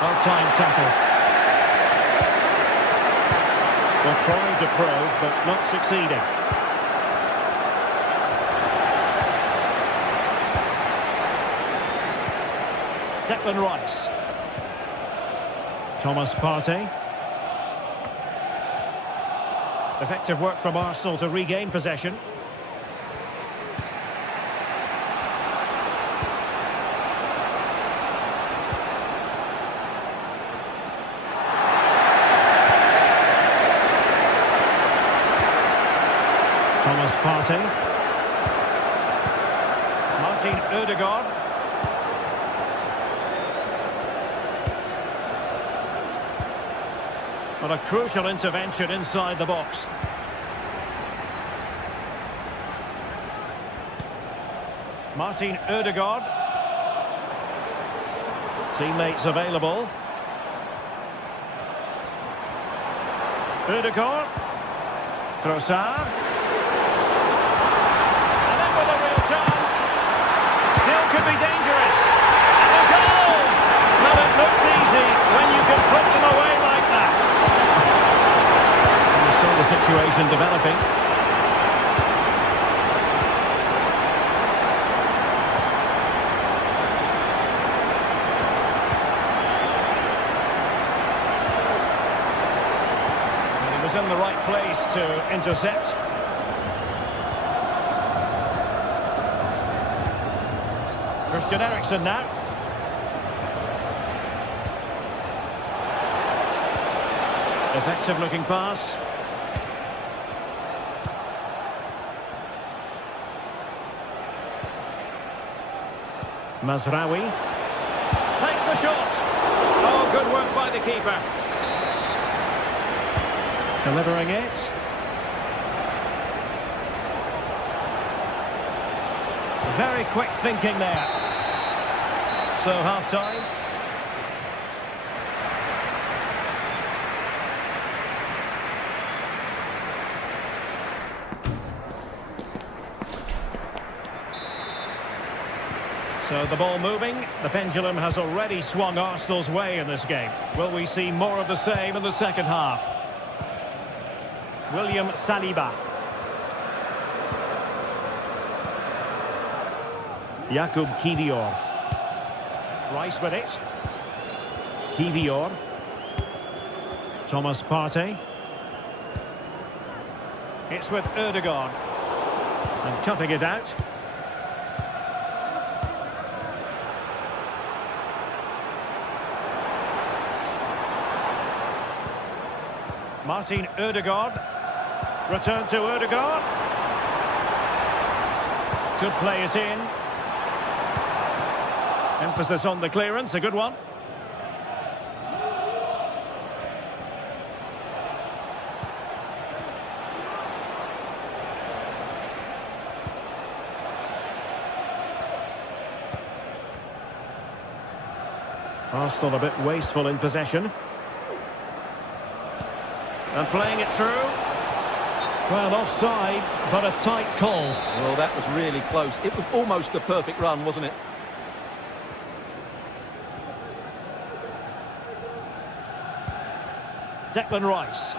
Well-timed tackle. They're trying to probe, but not succeeding. Declan Rice. Effective work from Arsenal to regain possession. Thomas Partey. Martin Ødegaard. But a crucial intervention inside the box. Martin Ødegaard. Teammates available. Ødegaard. Trossard. And then with a real chance. Still could be dangerous. And a goal! Well, it looks easy when you can put them away like that. And you saw the situation developing. In the right place to intercept. Christian Eriksen now. Effective looking pass. Mazraoui takes the shot. Oh, good work by the keeper. Delivering it. Very quick thinking there. So half-time. So the ball moving. The pendulum has already swung Arsenal's way in this game. Will we see more of the same in the second half? William Saliba. Jakub Kivior. Rice with it. Kivior. Thomas Partey. It's with Ødegaard. And cutting it out. Martin Ødegaard. Return to Ødegaard. Could play it in. Emphasis on the clearance, a good one. Arsenal a bit wasteful in possession. And playing it through. Well, offside, but a tight call. Well, that was really close. It was almost the perfect run, wasn't it? Declan Rice.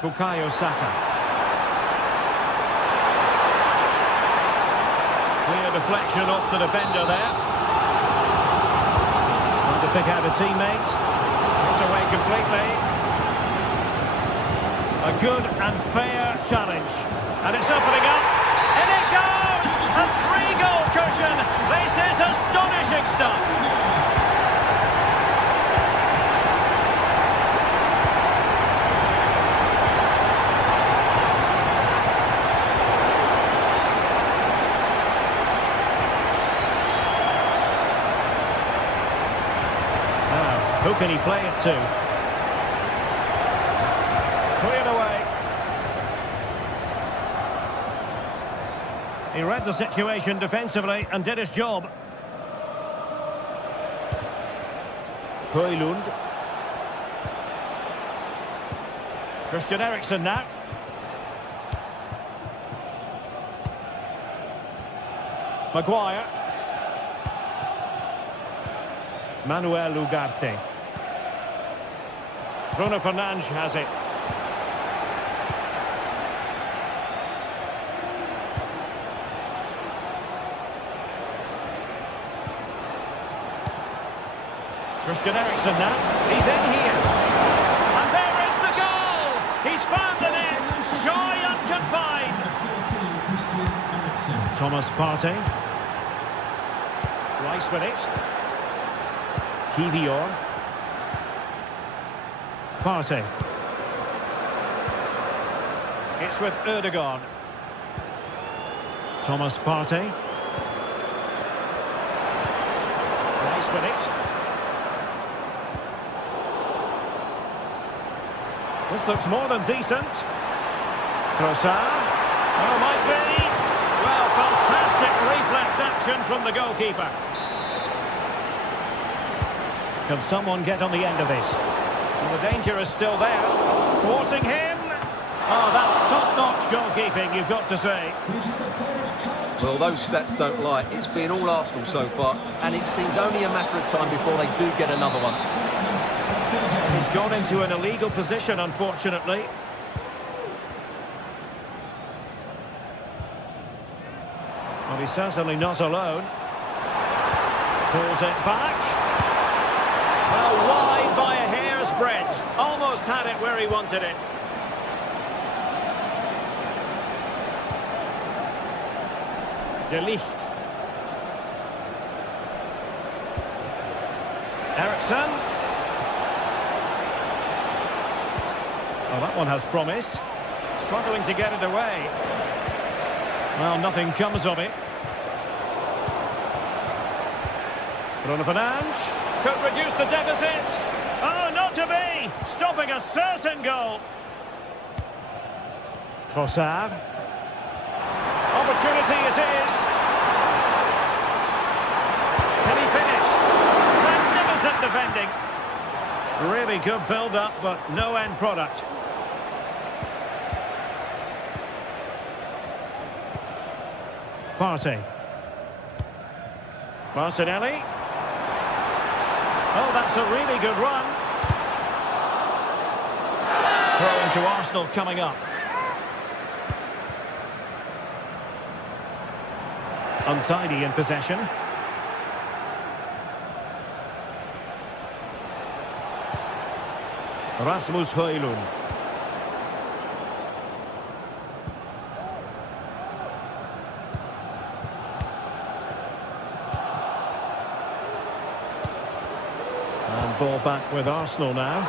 Bukayo Saka. Clear deflection off the defender there. Trying to pick out a teammate. It's away completely. A good and fair challenge. And it's opening up. And it goes! A 3-goal cushion. This is astonishing stuff. Now, who can he play it to? Cleared away. He read the situation defensively and did his job. Højlund. Christian Eriksen now. Maguire. Manuel Ugarte. Bruno Fernandes has it. Christian Eriksen now. He's in here. And there is the goal! He's found the net! Joy unconfined. Thomas Partey. Rice with it. Kivior. Partey. It's with Erdogan. Thomas Partey. Rice with it. This looks more than decent. Trossard. Oh, might be. Well, fantastic reflex action from the goalkeeper. Can someone get on the end of this? Well, the danger is still there. Forcing him. Oh, that's top-notch goalkeeping, you've got to say. Well, those stats don't lie. It's been all Arsenal so far, and it seems only a matter of time before they do get another one. He's gone into an illegal position, unfortunately. Well, he's certainly not alone. Pulls it back. Well, wide by a hair's breadth. Almost had it where he wanted it. De Ligt. Eriksson. Oh, that one has promise. Struggling to get it away. Well, nothing comes of it. Bruno Fernandes could reduce the deficit. Oh, not to be! Stopping a certain goal. Trossard. Opportunity it is. Can he finish? Magnificent defending. Really good build-up, but no end product. Partey. Martinelli. Oh, that's a really good run. Throw into Arsenal coming up. Untidy in possession. Rasmus Højlund. And ball back with Arsenal now.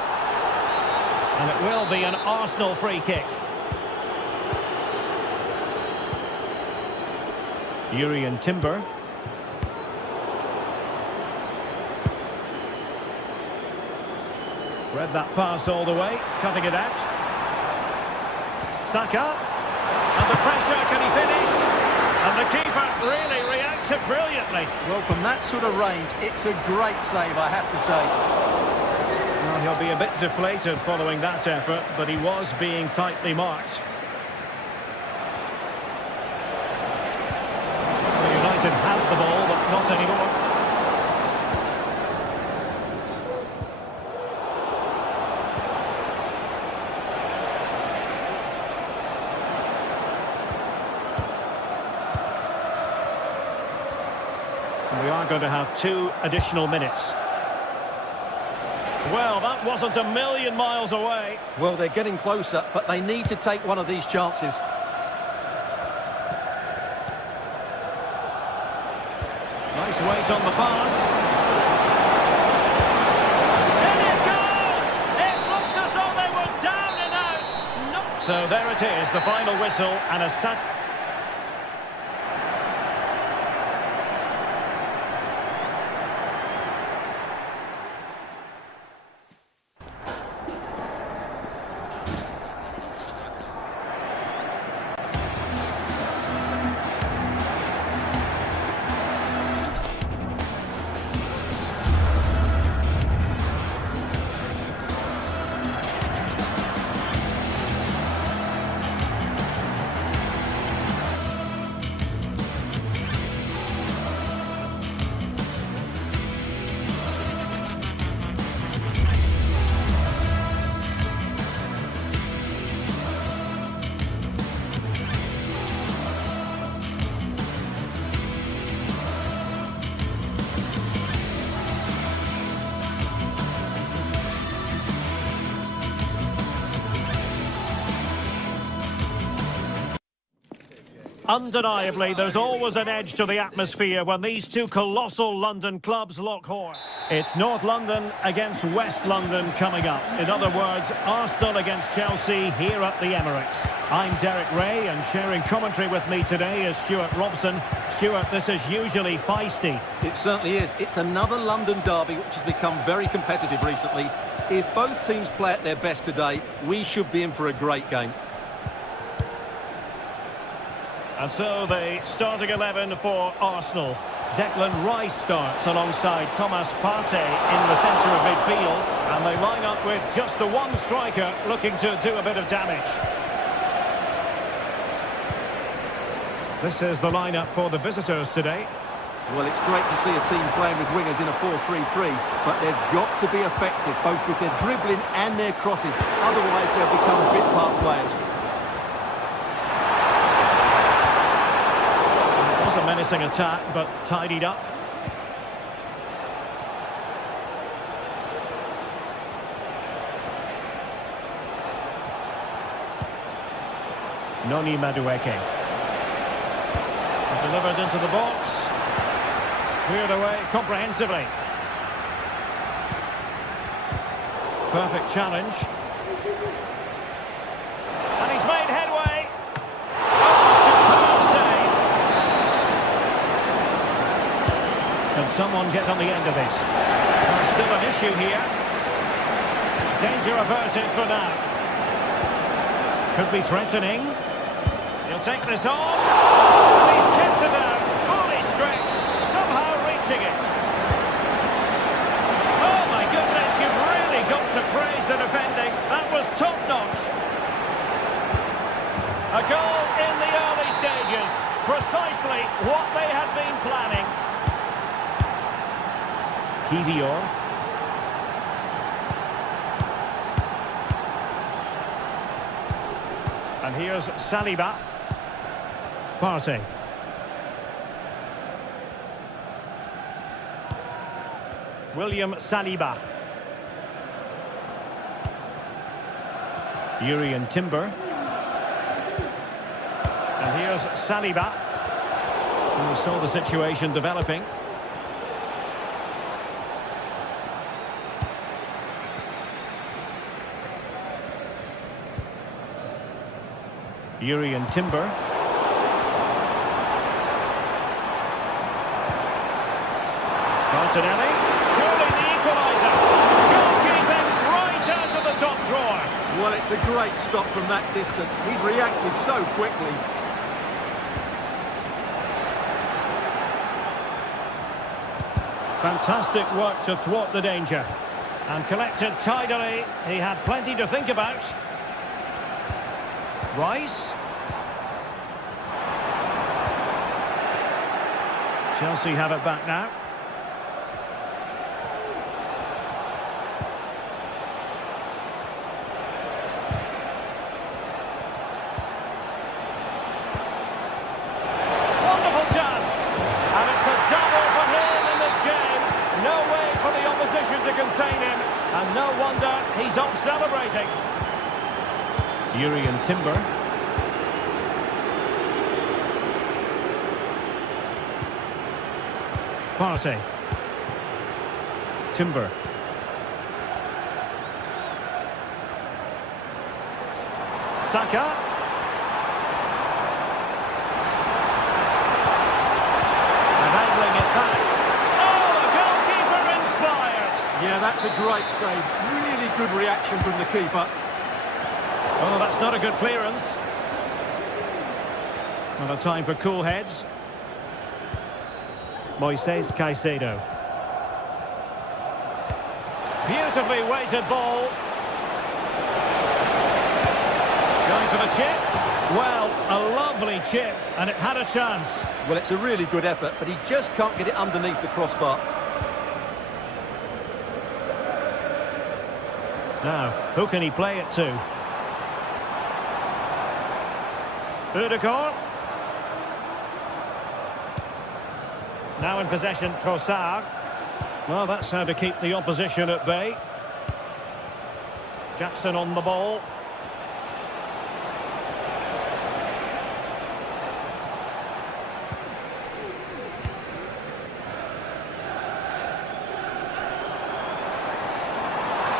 And it will be an Arsenal free kick. Urian Timber. Read that pass all the way, cutting it out. Saka. Under pressure, can he finish? And the keeper really reacted brilliantly. Well, from that sort of range, it's a great save, I have to say. Well, he'll be a bit deflated following that effort, but he was being tightly marked. United had the ball, but not anymore. We are going to have 2 additional minutes. Well, that wasn't a million miles away. Well, they're getting closer, but they need to take one of these chances. Nice weight on the pass. In it goes! It looked as though they were down and out. No. So there it is, the final whistle, and a sat. Undeniably, there's always an edge to the atmosphere when these two colossal London clubs lock horns. It's North London against West London coming up. In other words, Arsenal against Chelsea here at the Emirates. I'm Derek Ray, and sharing commentary with me today is Stuart Robson. Stuart, this is usually feisty. It certainly is. It's another London derby which has become very competitive recently. If both teams play at their best today, we should be in for a great game. And so the starting 11 for Arsenal. Declan Rice starts alongside Thomas Partey in the centre of midfield. And they line up with just the one striker looking to do a bit of damage. This is the lineup for the visitors today. Well, it's great to see a team playing with wingers in a 4-3-3, but they've got to be effective, both with their dribbling and their crosses. Otherwise, they'll become bit-part players. It was a menacing attack, but tidied up. Noni Madueke. Delivered into the box. Cleared away comprehensively. Perfect challenge. And he's made headway. Oh, superb save. Can someone get on the end of this? There's still an issue here. Danger averted for now. Could be threatening. He'll take this on. He's kept it out. Fully stretched. Somehow reaching it. Oh my goodness, you've really got to praise the defending. That was top-notch. A goal in the early stages. Precisely what they had been planning. Kivior. And here's Saliba. Partey. William Saliba. Urian Timber. And here's Saliba. And we saw the situation developing. Urian Timber. Martinelli. Surely the equaliser. Goalkeeping right out of the top drawer. Well, it's a great stop from that distance. He's reacted so quickly. Fantastic work to thwart the danger. And collected tidily. He had plenty to think about. Rice. Chelsea have it back now. Wonderful chance. And it's a double for him in this game. No way for the opposition to contain him. And no wonder he's off celebrating. Urian Timber. Partey. Timber. Saka. And handling it back. Oh, the goalkeeper inspired. Yeah, that's a great save. Really good reaction from the keeper. Oh, that's not a good clearance. Not a time for cool heads. Moises Caicedo. Beautifully weighted ball. Going for the chip. Well, a lovely chip, and it had a chance. Well, it's a really good effort, but he just can't get it underneath the crossbar. Now, who can he play it to? Udegaard. Now in possession, Trossard. Well, that's how to keep the opposition at bay. Jackson on the ball.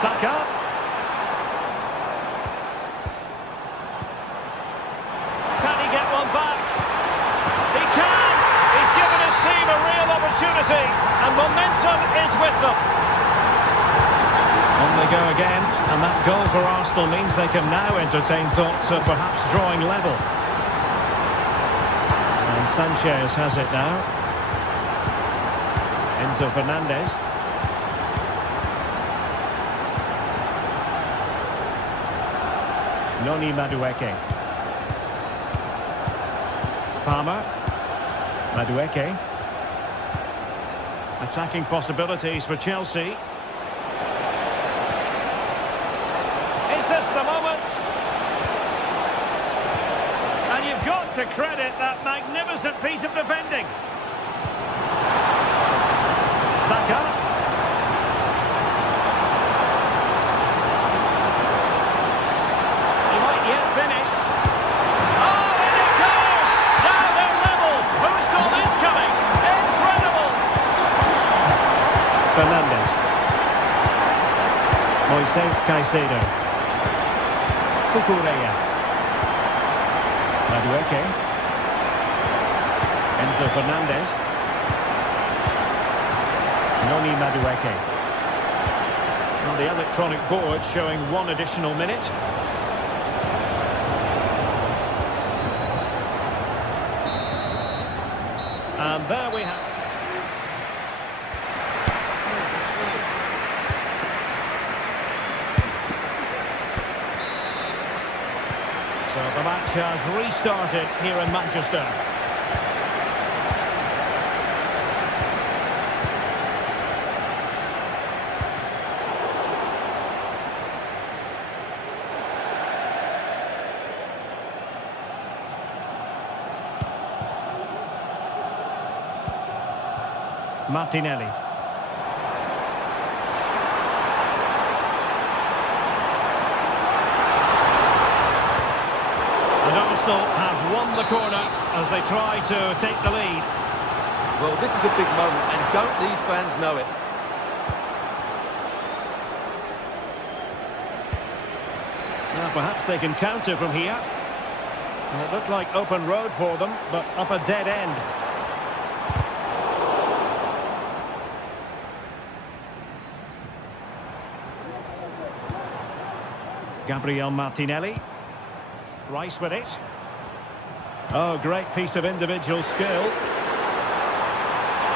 Saka. Can he get one back? He can! He's given his team a real opportunity, and momentum is with them. On they go again, and that goal for Arsenal means they can now entertain thoughts of perhaps drawing level. And Sanchez has it now. Enzo Fernandez. Noni Madueke. Palmer. Madueke. Attacking possibilities for Chelsea. Is this the moment? And you've got to credit that magnificent piece of defending. Saka. He might yet finish. Oh, and it goes! Now they're level. Who saw this coming? Incredible! Fernandez. Moises Caicedo. Cucurella. Madueke. Enzo Fernandez. Noni Madueke. Well, the electronic board showing one additional minute. And there we have... So the match has restarted here in Manchester. Martinelli. And Arsenal have won the corner as they try to take the lead. Well, this is a big moment, and don't these fans know it? Now, perhaps they can counter from here. Well, it looked like open road for them, but up a dead end. Gabriel Martinelli. Rice with it. Oh, great piece of individual skill.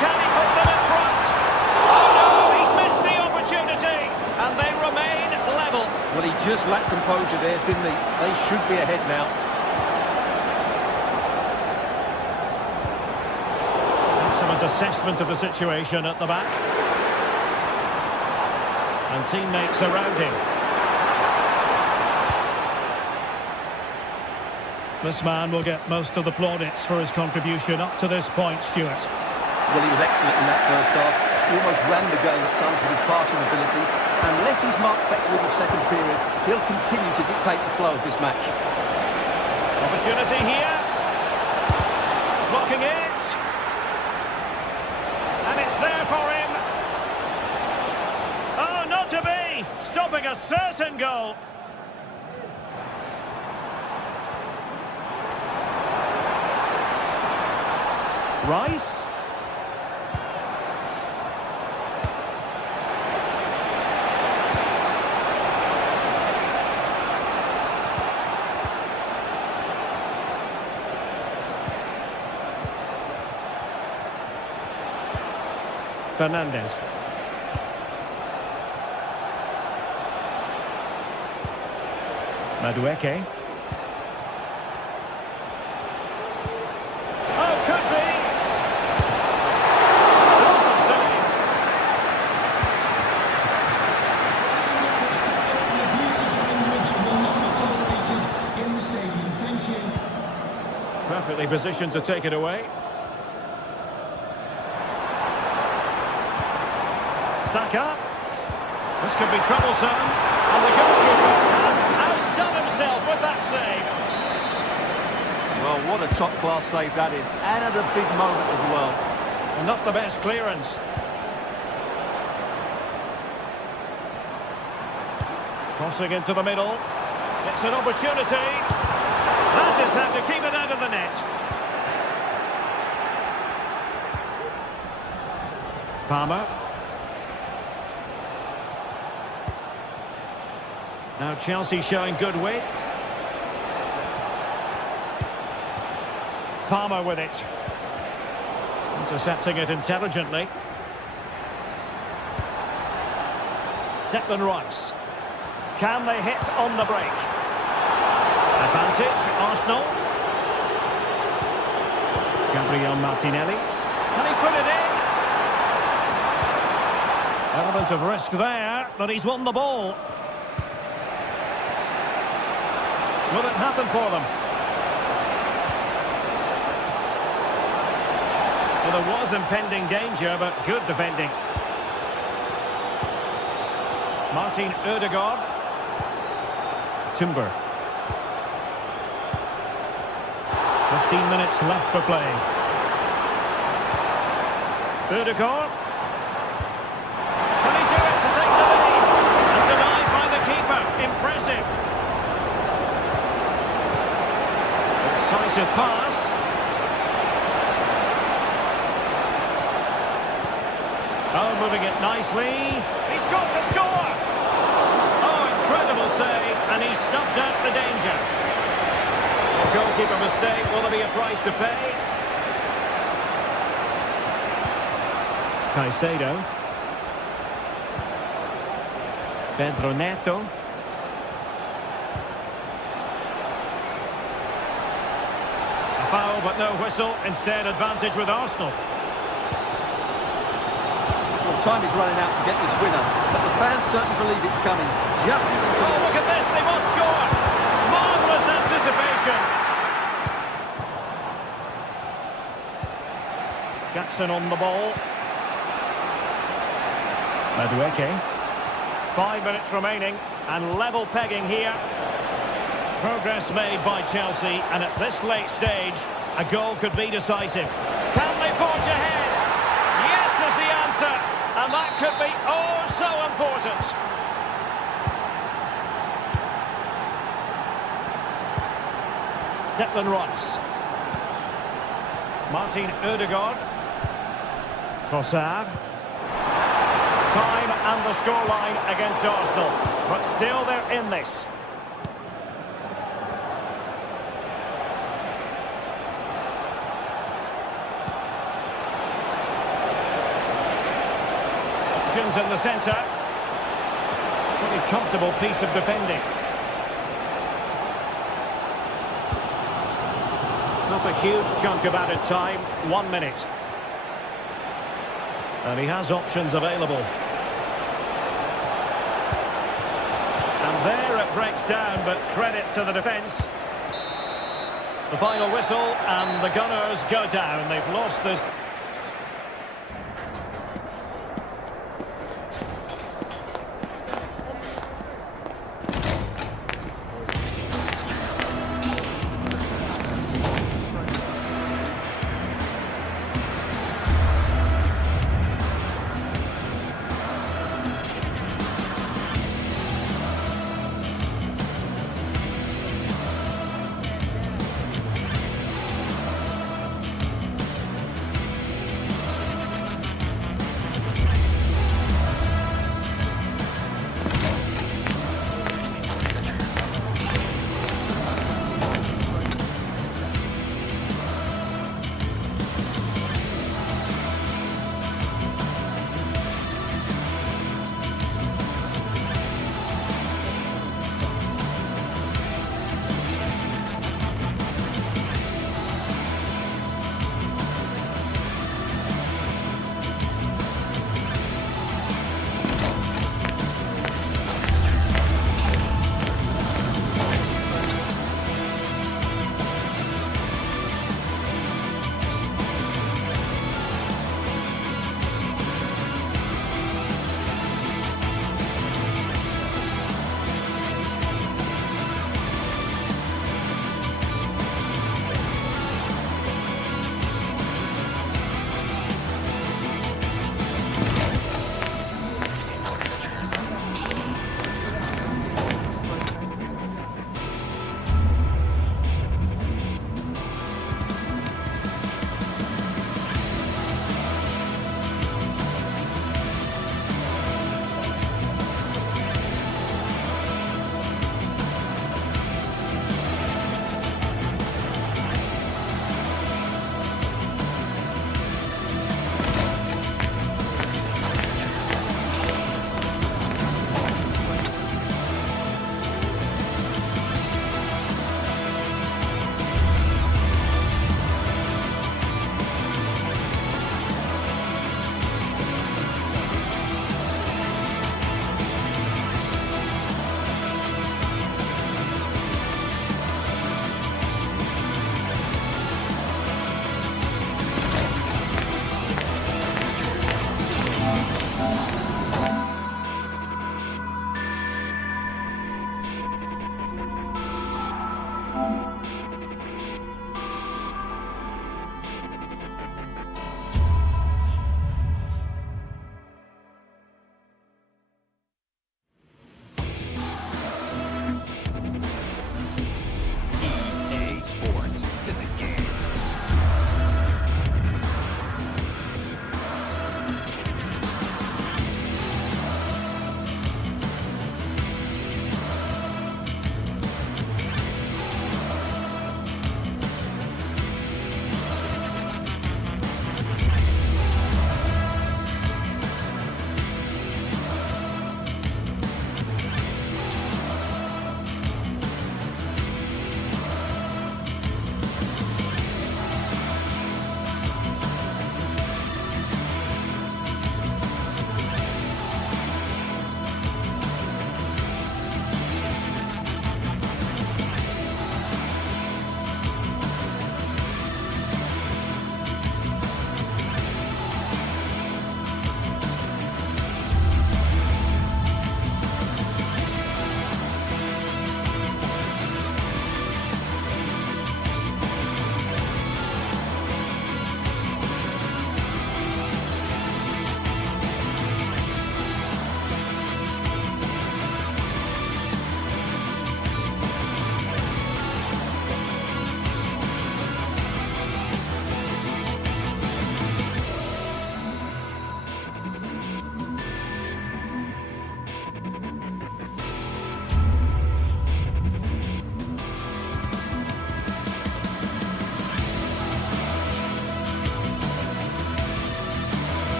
Can he put them in front? Oh no, he's missed the opportunity. And they remain level. Well, he just lacked composure there, didn't he? They should be ahead now. Excellent assessment of the situation at the back. And teammates around him. This man will get most of the plaudits for his contribution up to this point, Stuart. Well, he was excellent in that first half. He almost ran the game at times with his passing ability. Unless he's marked better in the second period, he'll continue to dictate the flow of this match. Opportunity here. Blocking it. And it's there for him. Oh, not to be. Stopping a certain goal. Rice. Fernandez. Madueke. Oh, could be. Perfectly positioned to take it away. Saka. This could be troublesome. And the goalkeeper has outdone himself with that save. Well, what a top-class save that is. And at a big moment as well. And not the best clearance. Crossing into the middle. It's an opportunity. That is how to keep it out of the net. Palmer. Now Chelsea showing good width. Palmer with it. Intercepting it intelligently. Declan Rice. Can they hit on the break? Advantage, Arsenal. Gabriel Martinelli. Can he put it in? Element of risk there, but he's won the ball. Will it happen for them? Well, there was impending danger, but good defending. Martin Ødegaard. Timber. 15 minutes left for play. Ødegaard. Can he do it to take the lead? And denied by the keeper. Impressive. Decisive pass. Oh, moving it nicely. He's got to score! Oh, incredible save, and he stuffed out the danger. A goalkeeper mistake, will there be a price to pay? Caicedo. Pedro Neto. A foul, but no whistle. Instead, advantage with Arsenal. Time is running out to get this winner, but the fans certainly believe it's coming. Just listen to Oh, look at this, they must score! Marvellous anticipation! Jackson on the ball. Madueke. 5 minutes remaining, and level pegging here. Progress made by Chelsea, and at this late stage, a goal could be decisive. Can they forge ahead? Yes is the answer! And that could be oh so important. Declan Rice. Martin Ødegaard. Trossard. Time and the scoreline against Arsenal. But still they're in this. In the centre. Pretty comfortable piece of defending. Not a huge chunk of added time. 1 minute. And he has options available. And there it breaks down, but credit to the defence. The final whistle, and the Gunners go down. They've lost this.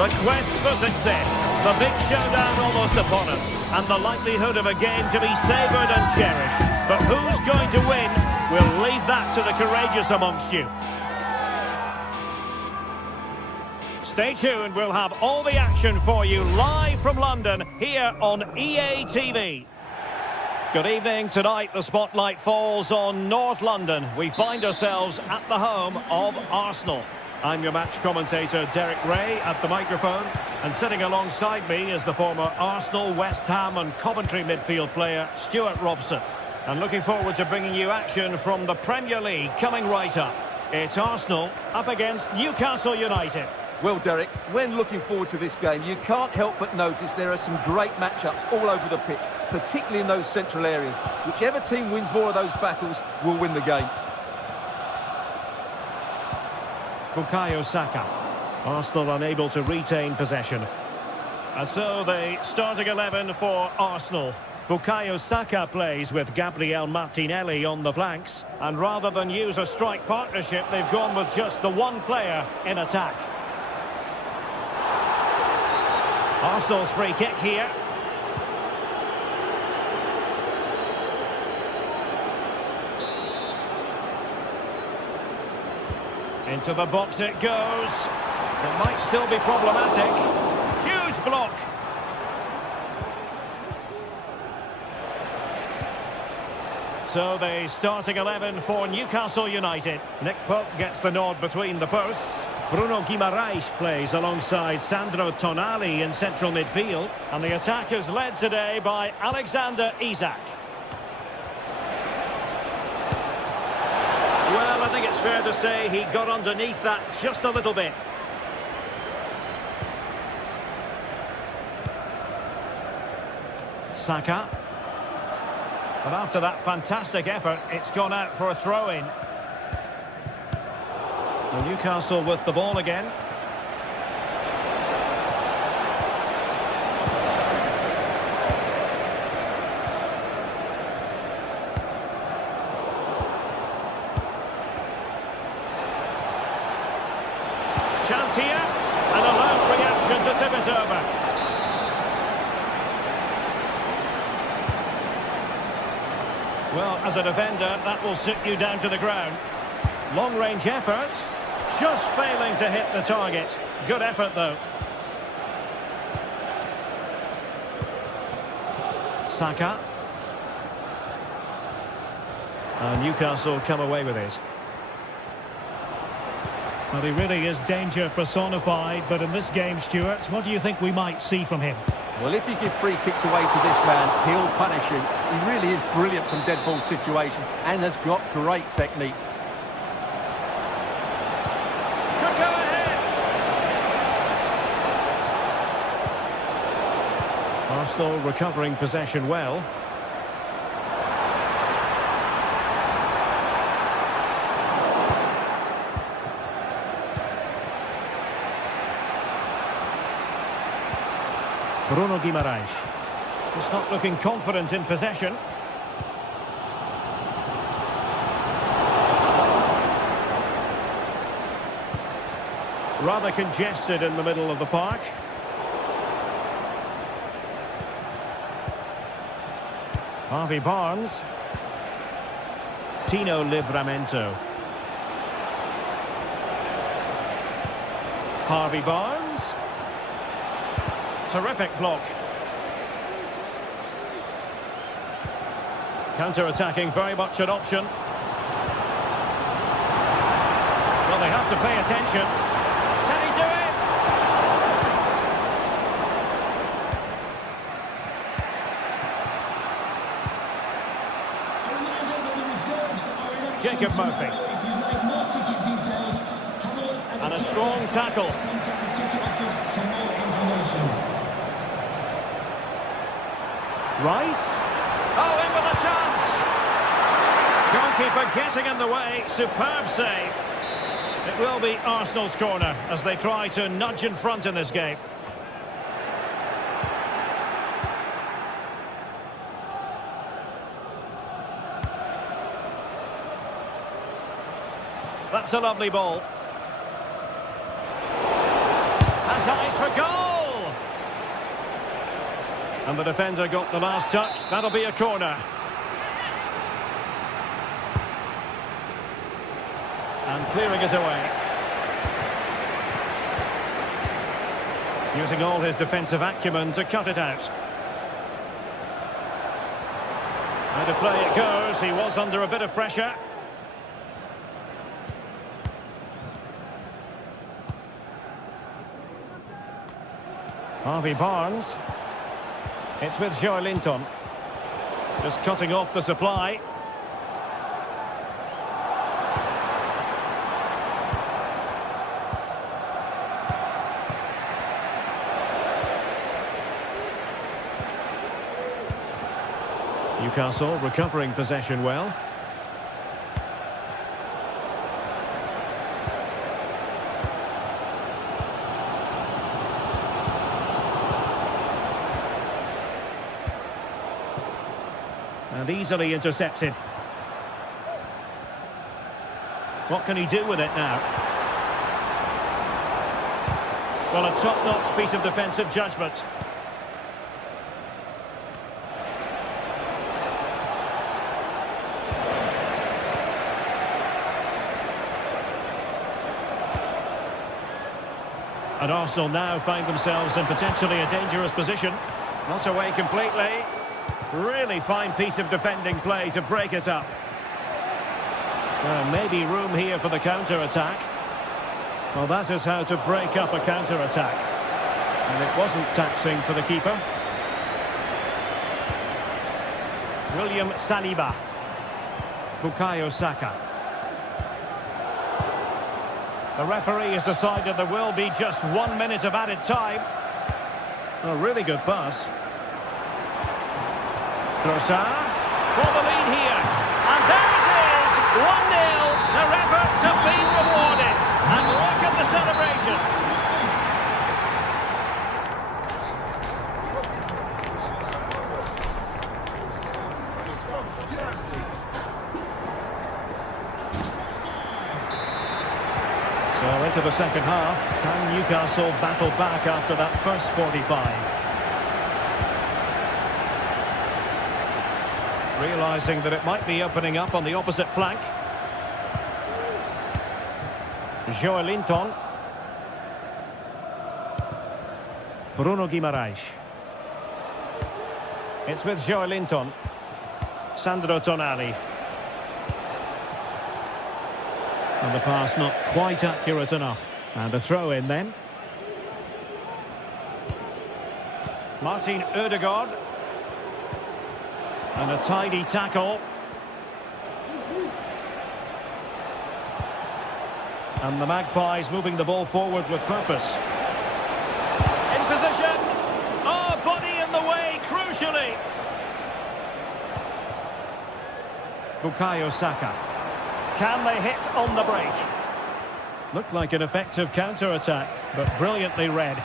The quest for success, the big showdown almost upon us, and the likelihood of a game to be savoured and cherished. But who's going to win? We'll leave that to the courageous amongst you. Stay tuned, we'll have all the action for you live from London here on EA TV. Good evening. Tonight the spotlight falls on North London. We find ourselves at the home of Arsenal. I'm your match commentator Derek Ray at the microphone, and sitting alongside me is the former Arsenal, West Ham and Coventry midfield player Stuart Robson. And looking forward to bringing you action from the Premier League coming right up. It's Arsenal up against Newcastle United. Well, Derek, when looking forward to this game, you can't help but notice there are some great matchups all over the pitch, particularly in those central areas. Whichever team wins more of those battles will win the game. Bukayo Saka. Arsenal unable to retain possession. And so the starting 11 for Arsenal. Bukayo Saka plays with Gabriel Martinelli on the flanks. And rather than use a strike partnership, they've gone with just the one player in attack. Arsenal's free kick here. Into the box it goes. It might still be problematic. Huge block. So the starting 11 for Newcastle United. Nick Pope gets the nod between the posts. Bruno Guimaraes plays alongside Sandro Tonali in central midfield. And the attack is led today by Alexander Isak. Well, I think it's fair to say he got underneath that just a little bit. Saka. But after that fantastic effort, it's gone out for a throw-in. Well, Newcastle with the ball again. Chance here, and a loud reaction to tip it over. Well, as a defender, that will sit you down to the ground. Long-range effort, just failing to hit the target. Good effort, though. Saka. And Newcastle come away with it. Well, he really is danger personified, but in this game, Stuart, what do you think we might see from him? Well, if you give free kicks away to this man, he'll punish you. He really is brilliant from dead ball situations and has got great technique. Could go ahead. Arsenal recovering possession well. Bruno Guimaraes. Just not looking confident in possession. Rather congested in the middle of the park. Harvey Barnes. Tino Livramento. Harvey Barnes. Terrific block. Counter-attacking, very much an option. Well, they have to pay attention. Can he do it? Jacob Murphy. And a strong tackle. Rice. Oh, in with a chance. Goalkeeper getting in the way. Superb save. It will be Arsenal's corner as they try to nudge in front in this game. That's a lovely ball. Has eyes for goal! And the defender got the last touch. That'll be a corner. And clearing it away. Using all his defensive acumen to cut it out. How to play it goes. He was under a bit of pressure. Harvey Barnes. It's with Joelinton. Just cutting off the supply. Newcastle recovering possession well. And easily intercepted. What can he do with it now? Well, a top-notch piece of defensive judgment. And Arsenal now find themselves in potentially a dangerous position. Not away completely. Really fine piece of defending play to break it up. Well, maybe room here for the counter-attack. Well, that is how to break up a counter-attack. And it wasn't taxing for the keeper. William Saliba. Bukayo Saka. The referee has decided there will be just 1 minute of added time. A really good pass. Trossard for the lead here. And there it is! 1-0. Their efforts have been rewarded. And look at the celebrations. So into the second half, can Newcastle battle back after that first 45? Realising that it might be opening up on the opposite flank. Joelinton. Bruno Guimaraes. It's with Joelinton. Sandro Tonali. And the pass not quite accurate enough. And a throw in then. Martin Ødegaard. And a tidy tackle. And the Magpies moving the ball forward with purpose. In position. Oh, body in the way, crucially. Bukayo Saka. Can they hit on the break? Looked like an effective counter-attack, but brilliantly read.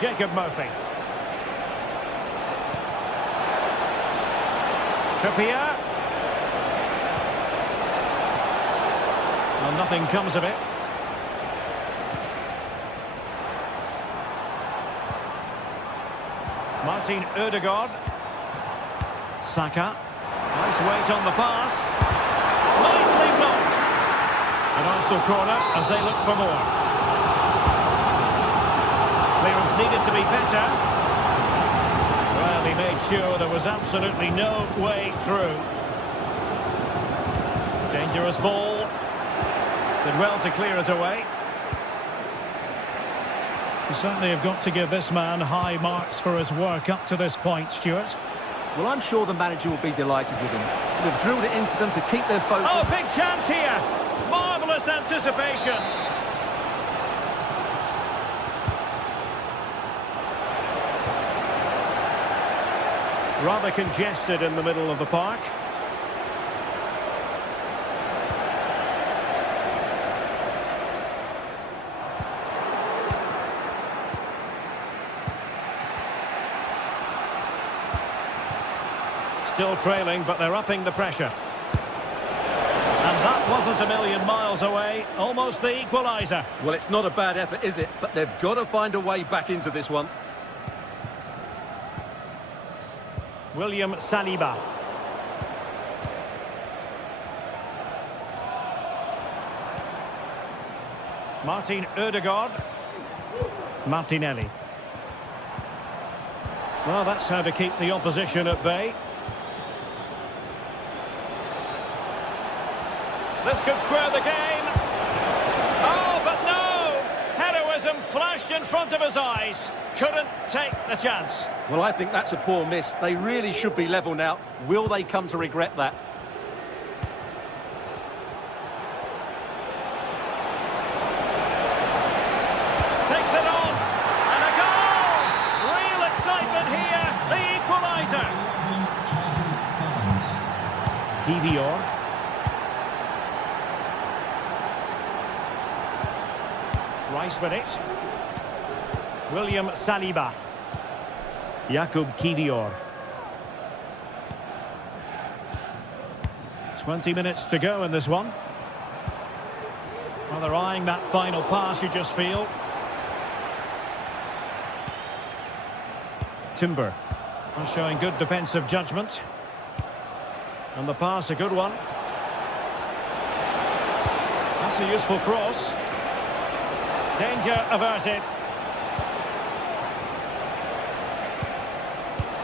Jacob Murphy. Trippier. Well, nothing comes of it. Martin Ødegaard. Saka. Nice weight on the pass. Nicely blocked. An Arsenal corner as they look for more. Clearance needed to be better. Well, he made sure there was absolutely no way through. Dangerous ball. Did well to clear it away. You certainly have got to give this man high marks for his work up to this point, Stuart. Well, I'm sure the manager will be delighted with him. They've drilled it into them to keep their focus. Oh, big chance here. Marvellous anticipation. Rather congested in the middle of the park. Still trailing, but they're upping the pressure. And that Wasn't a million miles away, almost the equaliser. Well, it's not a bad effort, is it? But they've got to find a way back into this one. William Saliba. Martin Ødegaard. Martinelli. Well, that's how to keep the opposition at bay. This could square the game. Oh, but no! Heroism flashed in front of his eyes. Couldn't take the chance. Well, I think that's a poor miss. They really should be level now. Will they come to regret that? Takes it on. And a goal! Real excitement here. The equaliser. Kivior. Rice with it. William Saliba. Jakub Kivior. 20 minutes to go in this one. Well, they're eyeing that final pass, you just feel. Timber. Well, showing good defensive judgment. And the pass, a good one. That's a useful cross. Danger averted.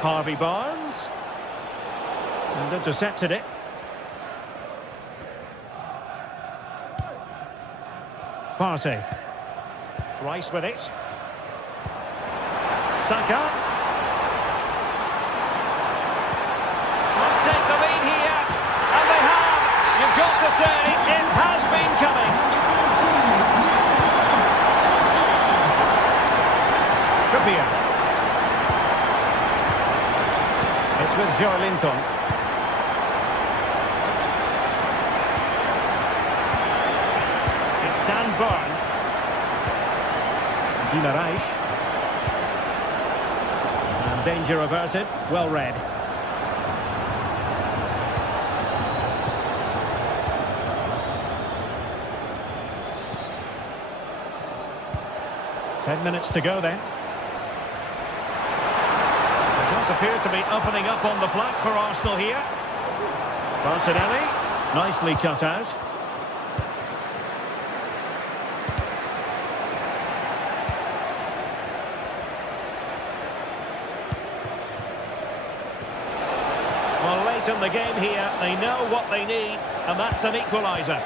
Harvey Barnes. And intercepted it. Partey. Rice with it. Saka. Must take the lead here. And they have. You've got to say, it has been coming. Trippier. It's with Joelinton. It's Dan Burn. Guimaraes. And danger averted. Well read. Ten minutes to go then. Appear to be opening up on the flank for Arsenal here. Martinelli, nicely cut out. Well, late in the game here, they know what they need, and that's an equaliser.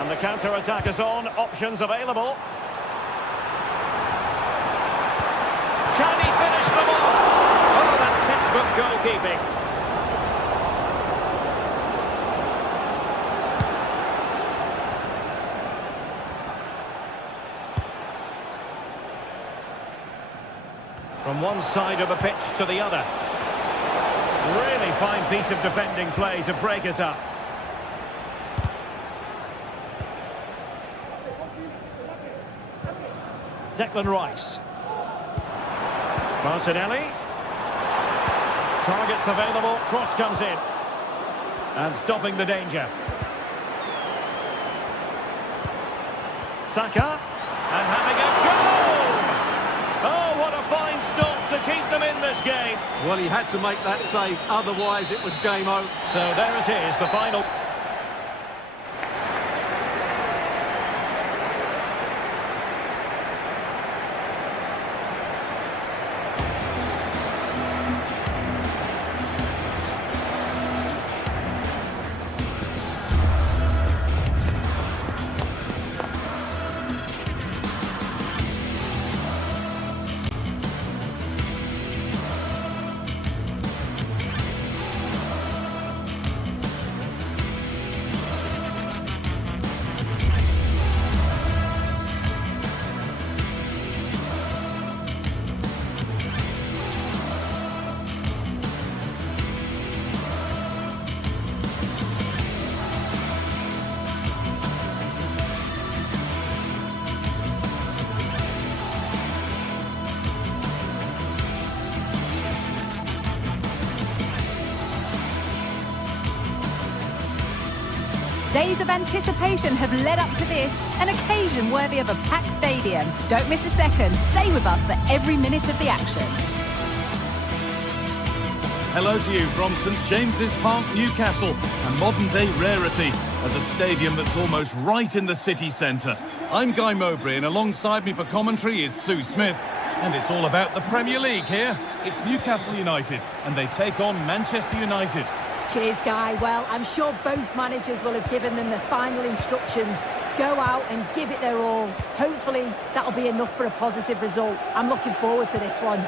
And the counter-attack is on, options available. Can he finish them off? Oh, that's textbook goalkeeping. From one side of the pitch to the other. Really fine piece of defending play to break us up. Declan Rice. Martinelli. Targets available, cross comes in. And stopping the danger. Saka. And having a goal! Oh, what a fine stop to keep them in this game. Well, he had to make that save, otherwise it was game over. So there it is, the final. Days of anticipation have led up to this, an occasion worthy of a packed stadium. Don't miss a second. Stay with us for every minute of the action. Hello to you from St James's Park, Newcastle, a modern-day rarity as a stadium that's almost right in the city centre. I'm Guy Mowbray, and alongside me for commentary is Sue Smith. And it's all about the Premier League here. It's Newcastle United, and they take on Manchester United. Cheers, Guy. Well, I'm sure both managers will have given them the final instructions. Go out and give it their all. Hopefully, that'll be enough for a positive result. I'm looking forward to this one.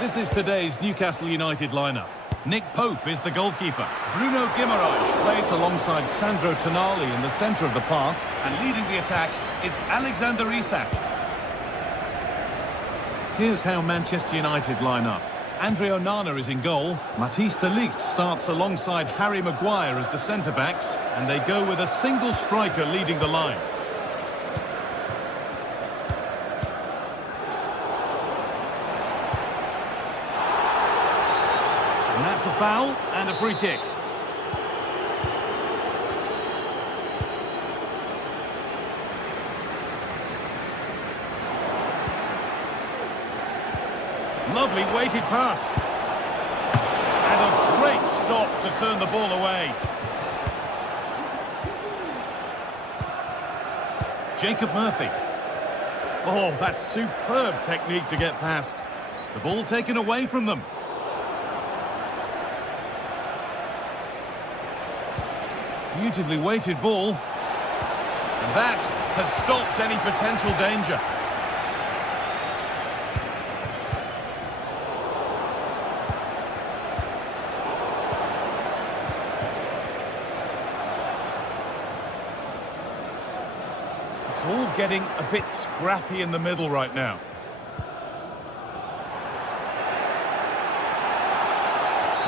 This is today's Newcastle United lineup. Nick Pope is the goalkeeper. Bruno Guimaraes plays alongside Sandro Tonali in the centre of the park, and leading the attack is Alexander Isak. Here's how Manchester United line up. Andre Onana is in goal. Matthijs de Ligt starts alongside Harry Maguire as the centre-backs, and they go with a single striker leading the line. And that's a foul and a free kick. Lovely weighted pass. And a great stop to turn the ball away. Jacob Murphy. Oh, that's superb technique to get past. The ball taken away from them. Beautifully weighted ball. And that has stopped any potential danger. It's all getting a bit scrappy in the middle right now.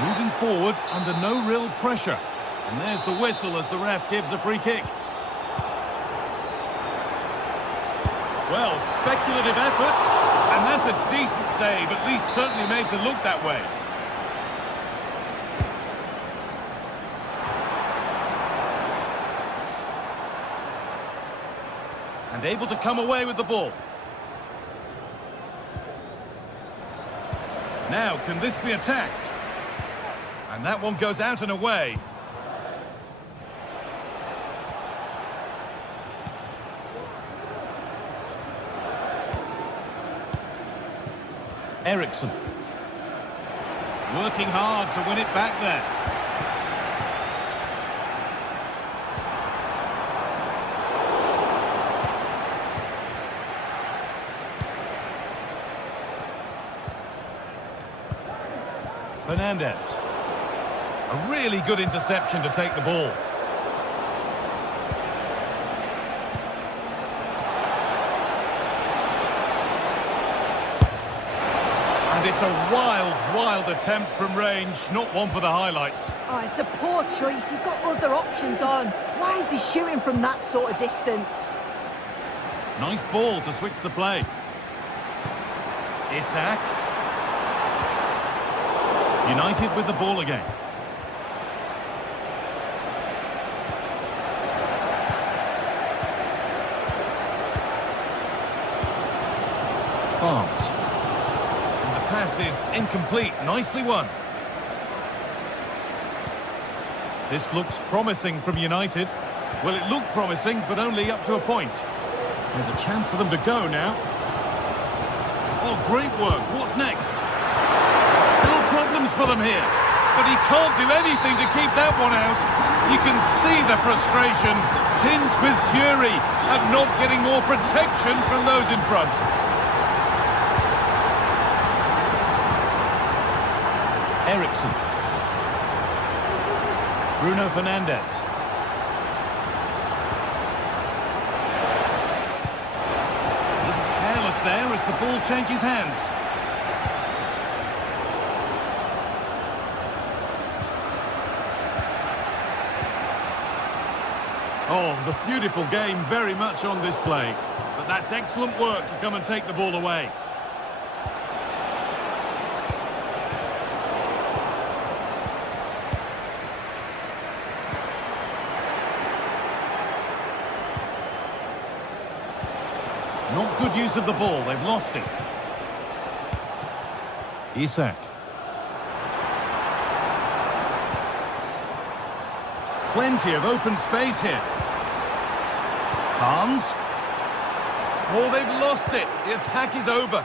Moving forward under no real pressure. And there's the whistle as the ref gives a free kick. Well, speculative effort, and that's a decent save, at least certainly made to look that way. And able to come away with the ball. Now, can this be attacked? And that one goes out and away. Eriksson. Working hard to win it back there. Fernandez. A really good interception to take the ball. And it's a wild attempt from range, not one for the highlights. Oh, it's a poor choice. He's got other options on. Why is he shooting from that sort of distance? Nice ball to switch the play. Isak. United with the ball again. Barnes. Pass is incomplete. Nicely won. This looks promising from United. Well, it looked promising, but only up to a point. There's a chance for them to go now. Oh, great work. What's next? Still problems for them here. But he can't do anything to keep that one out. You can see the frustration, tinged with fury, at not getting more protection from those in front. Eriksson. Bruno Fernandez. A little careless there as the ball changes hands. Oh, the beautiful game very much on display. But that's excellent work to come and take the ball away. Not good use of the ball, they've lost it. Isak. Plenty of open space here. Barnes. Oh, they've lost it. The attack is over.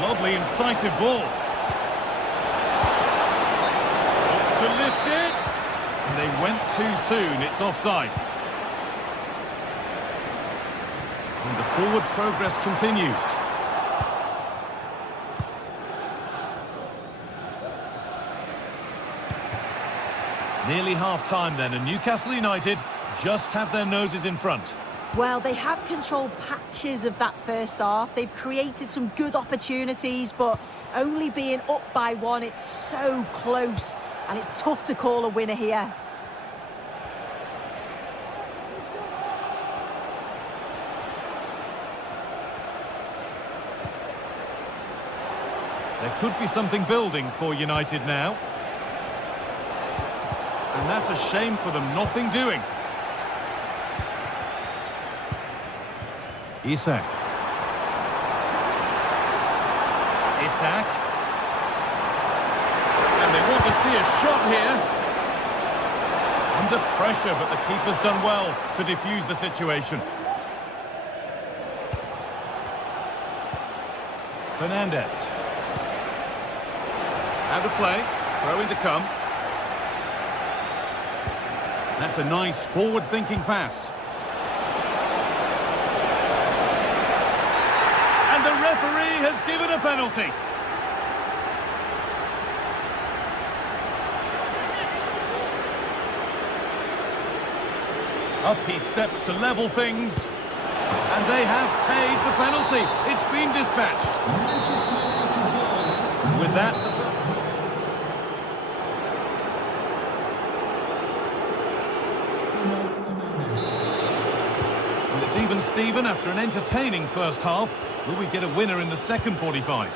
Lovely, incisive ball. Looks to lift it. And they went too soon. It's offside. And the forward progress continues. Nearly half-time then, and Newcastle United just have their noses in front. Well, they have controlled patches of that first half. They've created some good opportunities, but only being up by one, it's so close, and it's tough to call a winner here. There could be something building for United now. And that's a shame for them, nothing doing. Isak. And they want to see a shot here. Under pressure, but the keeper's done well to defuse the situation. Fernandez. Out of play, throw in to come. That's a nice forward-thinking pass. And the referee has given a penalty. Up he steps to level things. And they have paid the penalty. It's been dispatched. With that... Even Steven, after an entertaining first half, will we get a winner in the second 45?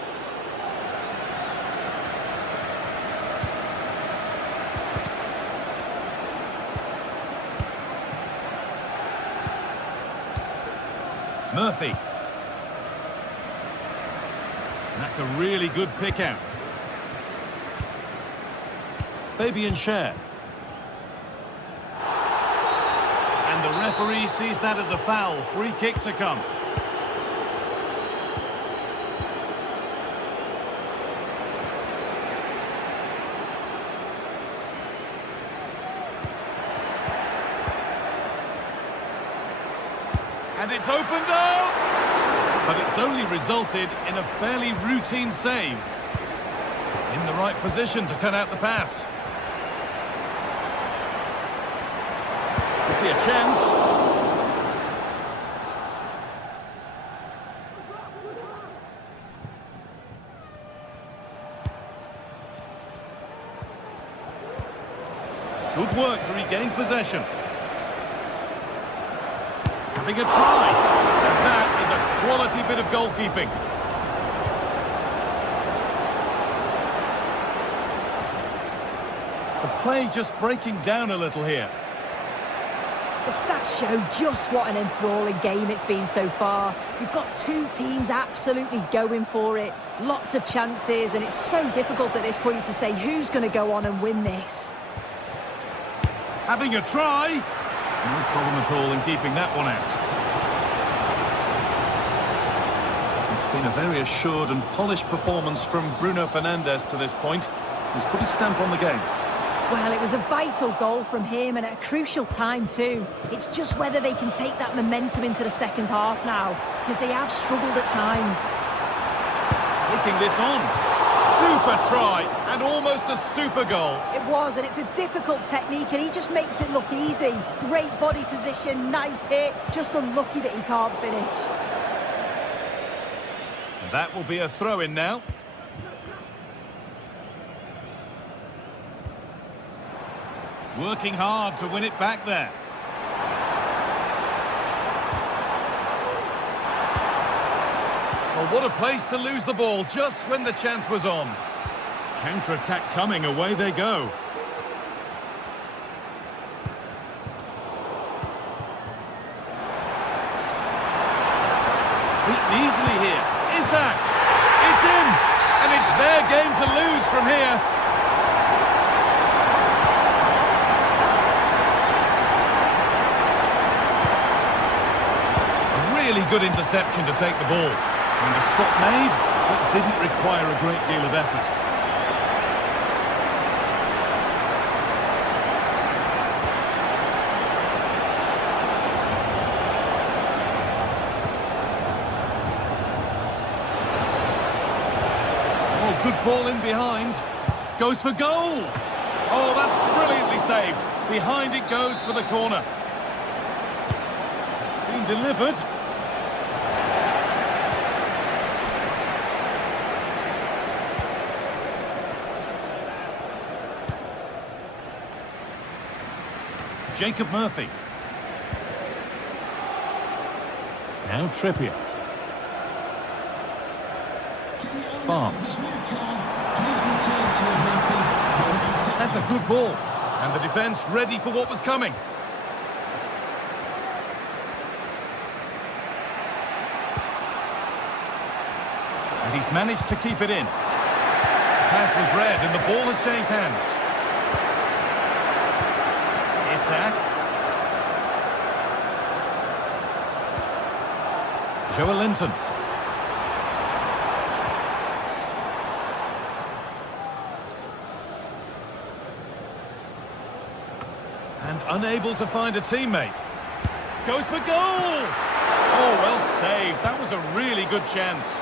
Murphy. That's a really good pick out. Fabian Schär. The referee sees that as a foul. Free kick to come. And it's opened up! But it's only resulted in a fairly routine save. In the right position to cut out the pass. A chance. Good work to regain possession. Having a try. And that is a quality bit of goalkeeping. The play just breaking down a little here. The stats show just what an enthralling game it's been so far. You've got two teams absolutely going for it. Lots of chances, and it's so difficult at this point to say who's going to go on and win this. Having a try. No problem at all in keeping that one out. It's been a very assured and polished performance from Bruno Fernandes to this point. He's put his stamp on the game. Well, it was a vital goal from him and at a crucial time too. It's just whether they can take that momentum into the second half now, because they have struggled at times. Taking this on. Super try and almost a super goal. It was, and it's a difficult technique, and he just makes it look easy. Great body position, nice hit, just unlucky that he can't finish. And that will be a throw-in now. Working hard to win it back there. Well, what a place to lose the ball just when the chance was on. Counter-attack coming, away they go. counter-attack. It's in, and it's their game to lose from here. A really good interception to take the ball. And a stop made, but didn't require a great deal of effort. Good ball in behind. Goes for goal. Oh, that's brilliantly saved. Behind it goes for the corner. It's been delivered. Jacob Murphy. Now Trippier. Barnes. That's a good ball. And the defence ready for what was coming. And he's managed to keep it in. The pass was read and the ball has changed hands. Isak. Joe Linton. And unable to find a teammate. Goes for goal! Oh, well saved. That was a really good chance.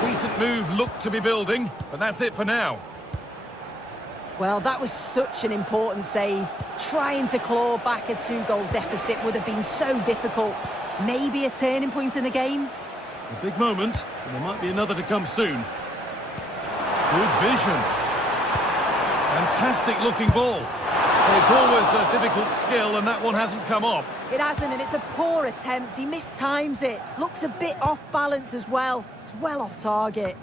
A decent move looked to be building, but that's it for now. Well, that was such an important save. Trying to claw back a 2-goal deficit would have been so difficult. Maybe a turning point in the game. A big moment, and there might be another to come soon. Good vision. Fantastic looking ball. But it's always a difficult skill, and that one hasn't come off. It hasn't, and it's a poor attempt. He mistimes it. Looks a bit off balance as well. It's well off target.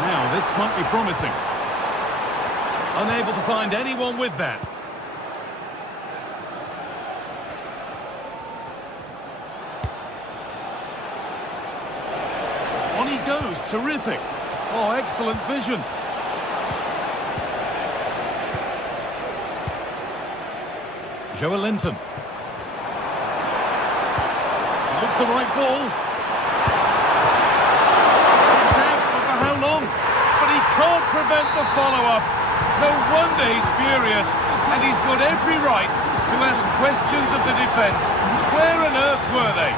Now, this might be promising. Unable to find anyone with that. On he goes, terrific. Oh, excellent vision. Joe Linton. Looks the right ball. It's out, but for how long? But he can't prevent the follow-up. No wonder he's furious, and he's got every right to ask questions of the defence. Where on earth were they?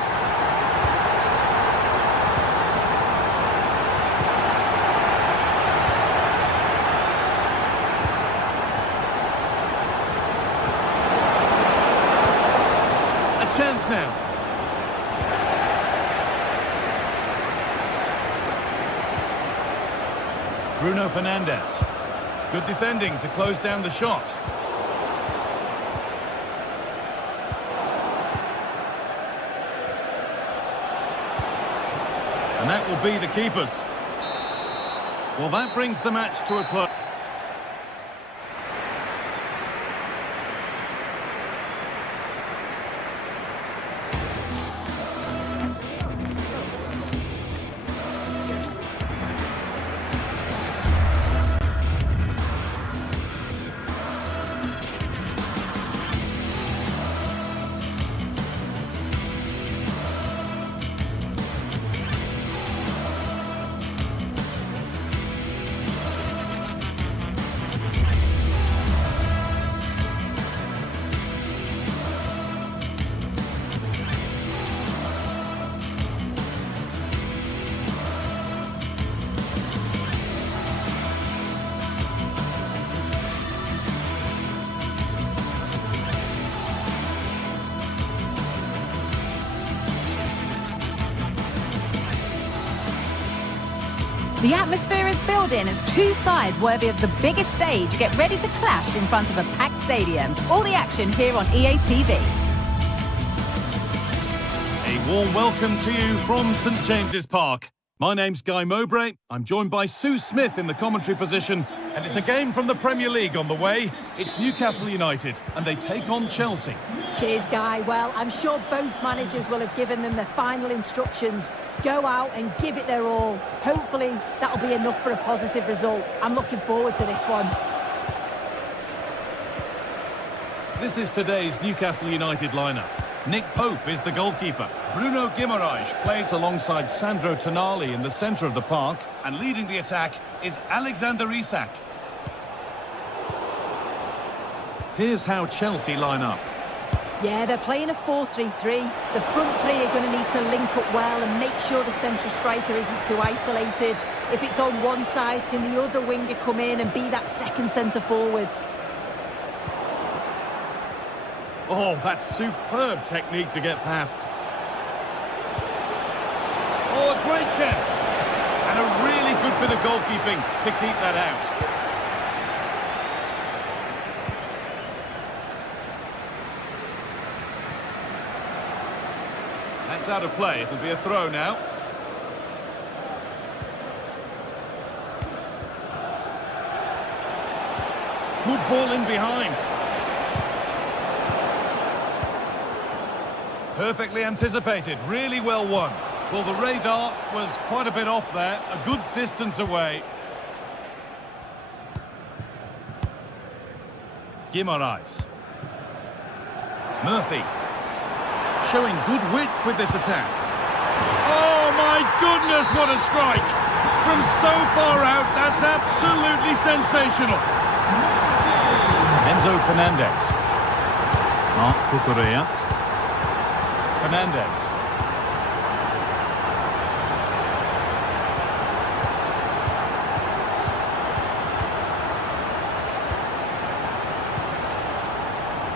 Chance now. Bruno Fernandes. Good defending to close down the shot. And that will be the keepers. Well, that brings the match to a close. The atmosphere is building as two sides worthy of the biggest stage get ready to clash in front of a packed stadium. All the action here on EA TV. A warm welcome to you from St James's Park. My name's Guy Mowbray. I'm joined by Sue Smith in the commentary position. And it's a game from the Premier League on the way. It's Newcastle United, and they take on Chelsea. Cheers, Guy. Well, I'm sure both managers will have given them their final instructions. Go out and give it their all. Hopefully, that'll be enough for a positive result. I'm looking forward to this one. This is today's Newcastle United lineup. Nick Pope is the goalkeeper. Bruno Guimaraes plays alongside Sandro Tonali in the centre of the park. And leading the attack is Alexander Isak. Here's how Chelsea line up. Yeah, they're playing a 4-3-3. The front three are going to need to link up well and make sure the central striker isn't too isolated. If it's on one side, can the other winger come in and be that second centre forward? Oh, that's superb technique to get past. Oh, a great chance. And a really good bit of goalkeeping to keep that out. That's out of play. It'll be a throw now. Good ball in behind. Perfectly anticipated, really well won. Well, the radar was quite a bit off there, a good distance away. Guimaraes. Murphy. Showing good wit with this attack. Oh my goodness, what a strike! From so far out, that's absolutely sensational. Enzo Fernandez. Marc Cucurella. Fernandez.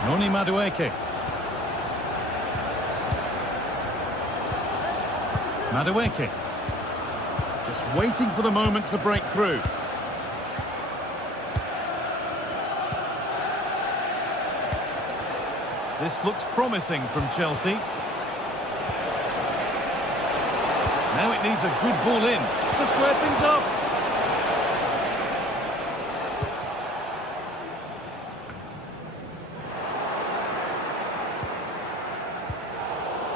Noni Madueke. Madueke. Just waiting for the moment to break through. This looks promising from Chelsea. Now it needs a good ball in to square things up.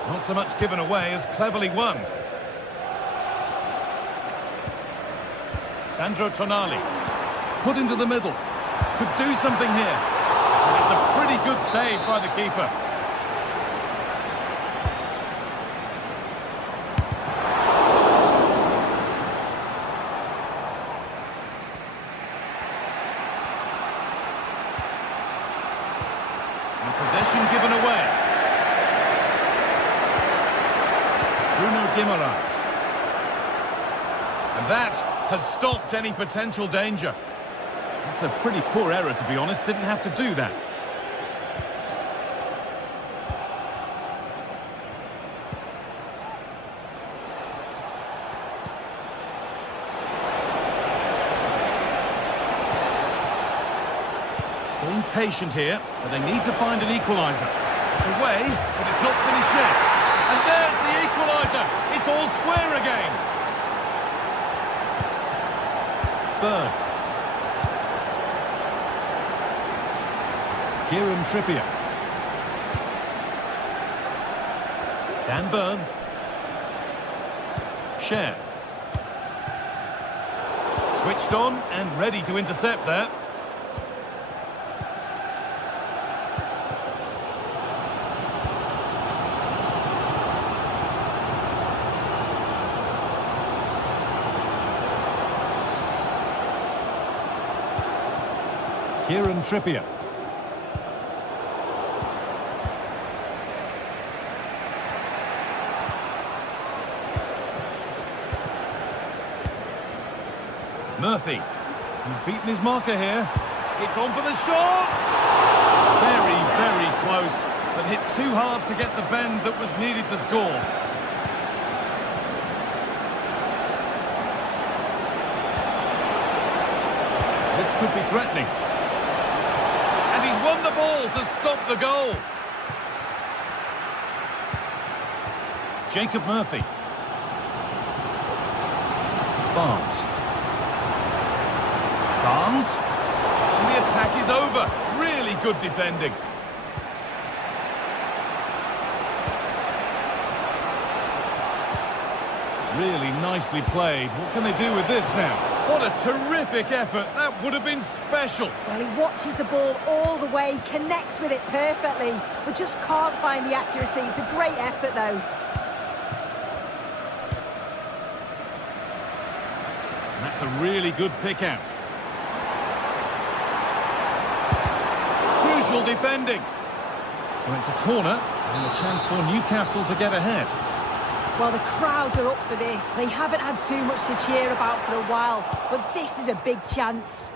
Not so much given away as cleverly won. Sandro Tonali. Put into the middle. Could do something here. And it's a pretty good save by the keeper. Possession given away. Bruno Guimaraes. And that has stopped any potential danger. That's a pretty poor error, to be honest. Didn't have to do that. Being patient here, but they need to find an equaliser. It's away, but it's not finished yet. And there's the equaliser. It's all square again. Bird. Kieran Trippier. Dan Burn. Cher. Switched on and ready to intercept there. Kieran Trippier. Murphy. He's beaten his marker here. It's on for the shot! Very, very close, but hit too hard to get the bend that was needed to score. This could be threatening. And he's won the ball to stop the goal. Jacob Murphy. Barnes. Barnes. And the attack is over. Really good defending. Really nicely played. What can they do with this now? What a terrific effort. That would have been special. Well, he watches the ball all the way, connects with it perfectly, but just can't find the accuracy. It's a great effort, though. That's a really good pick out. Crucial defending. So it's a corner and a chance for Newcastle to get ahead. Well, the crowd are up for this. They haven't had too much to cheer about for a while, but this is a big chance.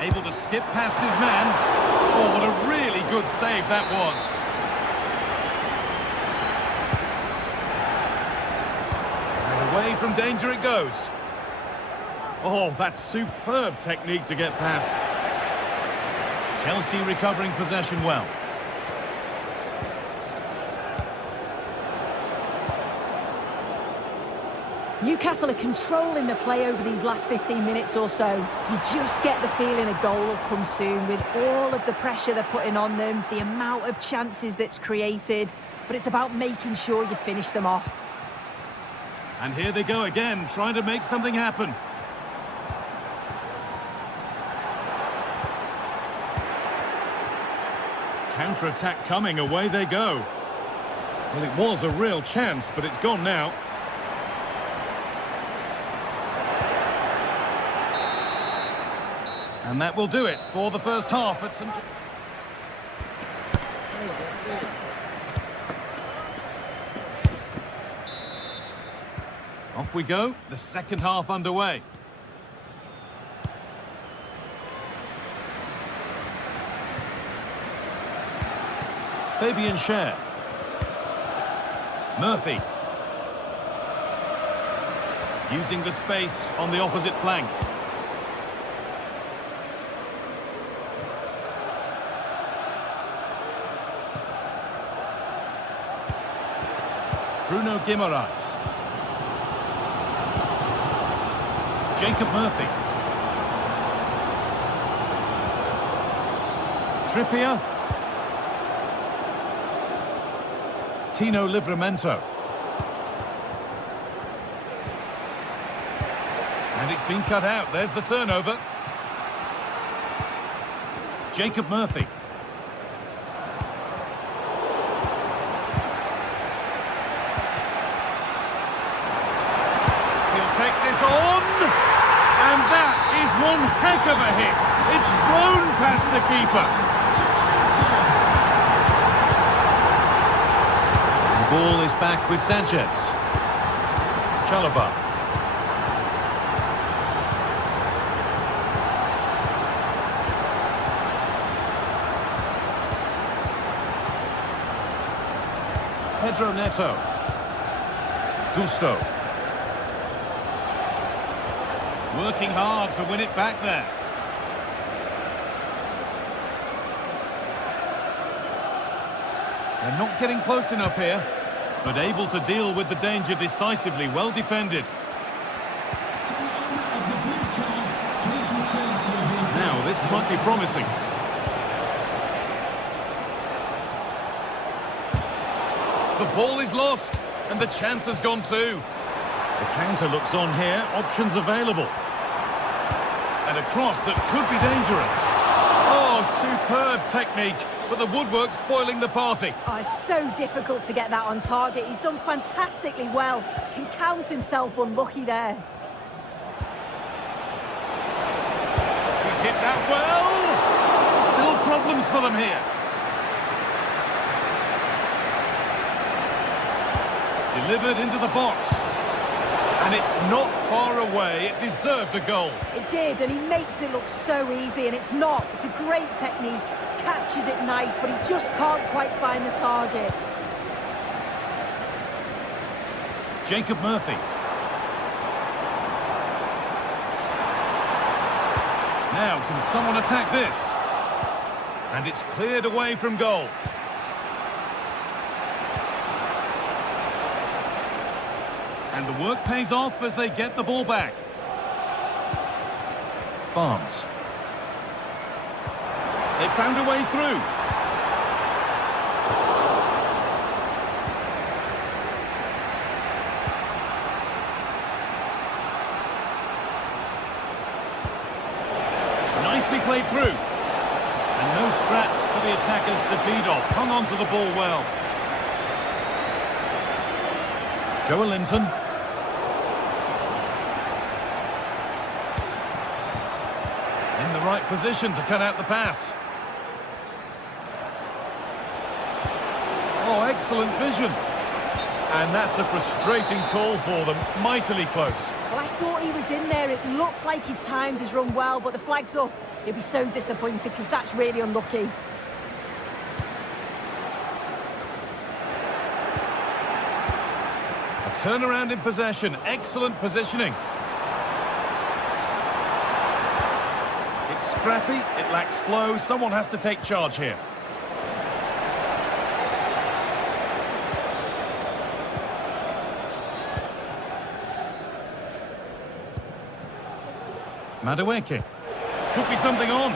Able to skip past his man. Oh, what a really good save that was. And away from danger it goes. Oh, that's superb technique to get past. Chelsea recovering possession well. Newcastle are controlling the play over these last 15 minutes or so. You just get the feeling a goal will come soon with all of the pressure they're putting on them, the amount of chances that's created, but it's about making sure you finish them off. And here they go again, trying to make something happen. Counter-attack coming, away they go. Well, it was a real chance, but it's gone now. And that will do it for the first half at St. Off we go, the second half underway. Fabian Schär. Murphy. Using the space on the opposite flank. Bruno Guimaraes. Jacob Murphy. Trippier. Tino Livramento. And it's been cut out. There's the turnover. Jacob Murphy. Take this on, and that is one heck of a hit. It's thrown past the keeper. The ball is back with Sanchez. Chalobah. Pedro Neto. Gusto. Working hard to win it back there. They're not getting close enough here, but able to deal with the danger decisively. Well defended. Now, this might be promising. The ball is lost, and the chance has gone too. The counter looks on here, options available. And a cross that could be dangerous. Oh, superb technique, but the woodwork spoiling the party. Oh, it's so difficult to get that on target. He's done fantastically well. Can count himself unlucky there. He's hit that well. Still problems for them here. Delivered into the box. And it's not far away. It deserved a goal. It did, and he makes it look so easy, and it's not. It's a great technique. Catches it nice, but he just can't quite find the target. Jacob Murphy. Now, can someone attack this? And it's cleared away from goal. And the work pays off as they get the ball back. Barnes. They found a way through. Nicely played through. And no scraps for the attackers to feed off. Hung on to the ball well. Joe Linton. In the right position to cut out the pass. Oh, excellent vision. And that's a frustrating call for them. Mightily close. Well, I thought he was in there. It looked like he timed his run well, but the flag's up. He'll be so disappointed because that's really unlucky. A turnaround in possession. Excellent positioning. It's scrappy. It lacks flow. Someone has to take charge here. Madueke. Could be something on.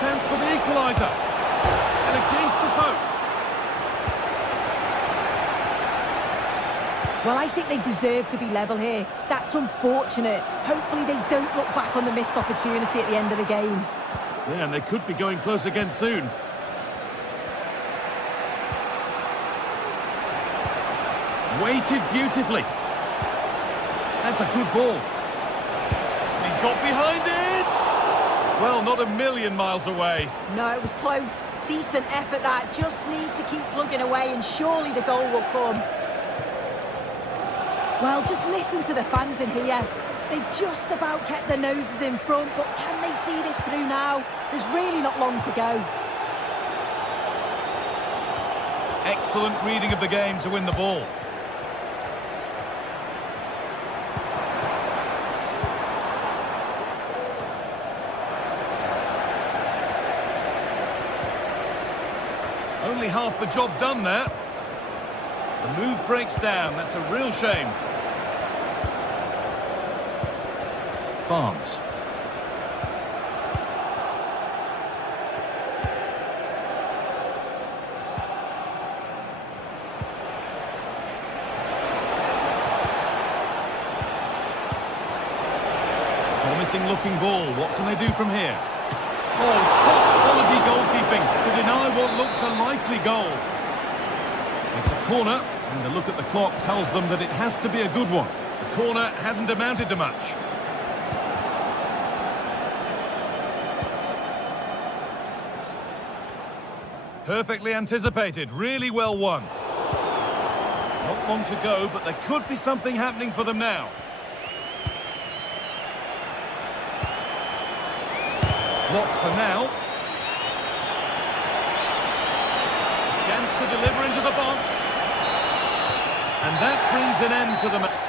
Chance for the equaliser. And against the post. Well, I think they deserve to be level here. That's unfortunate. Hopefully they don't look back on the missed opportunity at the end of the game. Yeah, and they could be going close again soon. Weighted beautifully. That's a good ball. He's got behind it! Well, not a million miles away. No, it was close. Decent effort that. Just need to keep plugging away and surely the goal will come. Well, just listen to the fans in here. They've just about kept their noses in front, but can they see this through now? There's really not long to go. Excellent reading of the game to win the ball. Only half the job done there. The move breaks down. That's a real shame. Barnes. Promising looking ball. What can they do from here? Oh, top quality goalkeeping to deny what looked a likely goal. It's a corner, and the look at the clock tells them that it has to be a good one. The corner hasn't amounted to much. Perfectly anticipated, really well won. Not long to go, but there could be something happening for them now. Blocked for now. Chance to deliver into the box. And that brings an end to the match.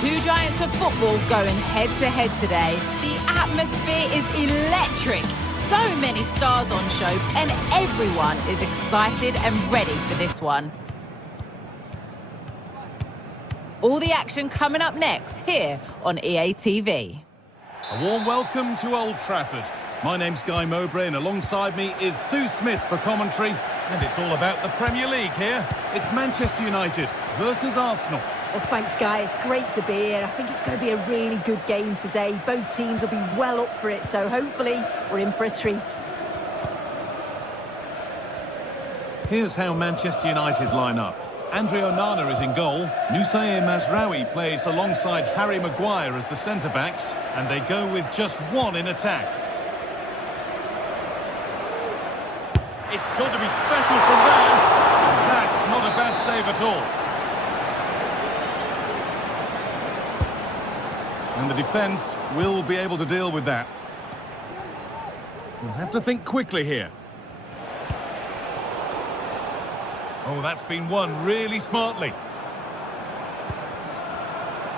Two giants of football going head-to-head today. The atmosphere is electric. So many stars on show, and everyone is excited and ready for this one. All the action coming up next here on EA TV. A warm welcome to Old Trafford. My name's Guy Mowbray, and alongside me is Sue Smith for commentary. And it's all about the Premier League here. It's Manchester United versus Arsenal. Well, thanks, guys. Great to be here. I think it's going to be a really good game today. Both teams will be well up for it, so hopefully we're in for a treat. Here's how Manchester United line up. Andre Onana is in goal. Nusayr Mazraoui plays alongside Harry Maguire as the centre-backs, and they go with just one in attack. It's got to be special from there. And that's not a bad save at all. And the defence will be able to deal with that. We'll have to think quickly here. Oh, that's been won really smartly.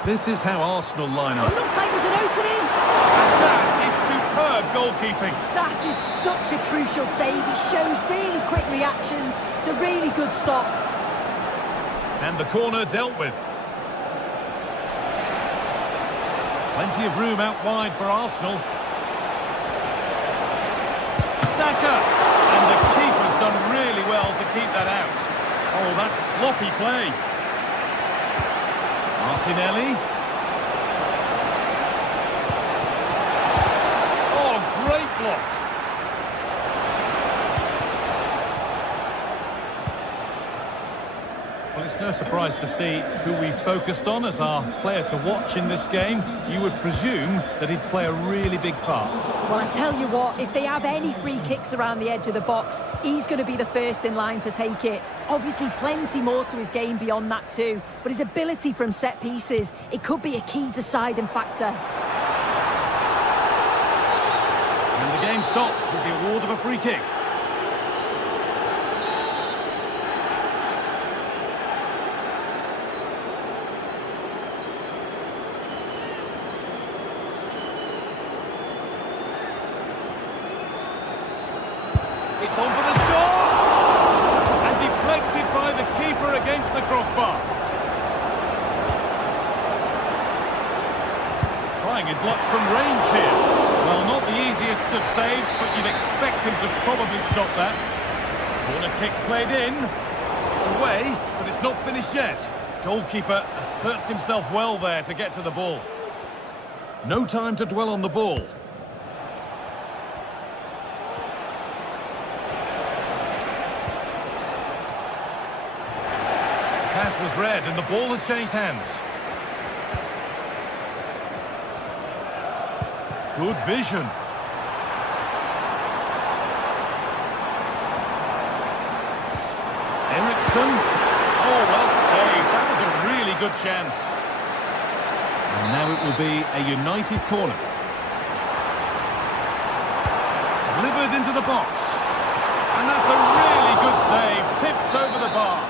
This is how Arsenal line up. It looks like there's an opening. And that is superb goalkeeping. That is such a crucial save. He shows really quick reactions. It's a really good stop. And the corner dealt with. Plenty of room out wide for Arsenal. Saka! And the keeper's done really well to keep that out. Oh, that's sloppy play. Martinelli. Oh, great block. Well, it's no surprise to see who we focused on as our player to watch in this game. You would presume that he'd play a really big part. Well, I tell you what, if they have any free kicks around the edge of the box, he's going to be the first in line to take it. Obviously, plenty more to his game beyond that too, but his ability from set pieces, it could be a key deciding factor. And the game stops with the award of a free kick. It's on for the shot! And deflected by the keeper against the crossbar. Trying his luck from range here. Well, not the easiest of saves, but you'd expect him to probably stop that. Corner kick played in. It's away, but it's not finished yet. Goalkeeper asserts himself well there to get to the ball. No time to dwell on the ball. Pass was read and the ball has changed hands. Good vision. Eriksson. Oh, well saved. That was a really good chance. And now it will be a United corner. Delivered into the box. And that's a really good save. Tipped over the bar.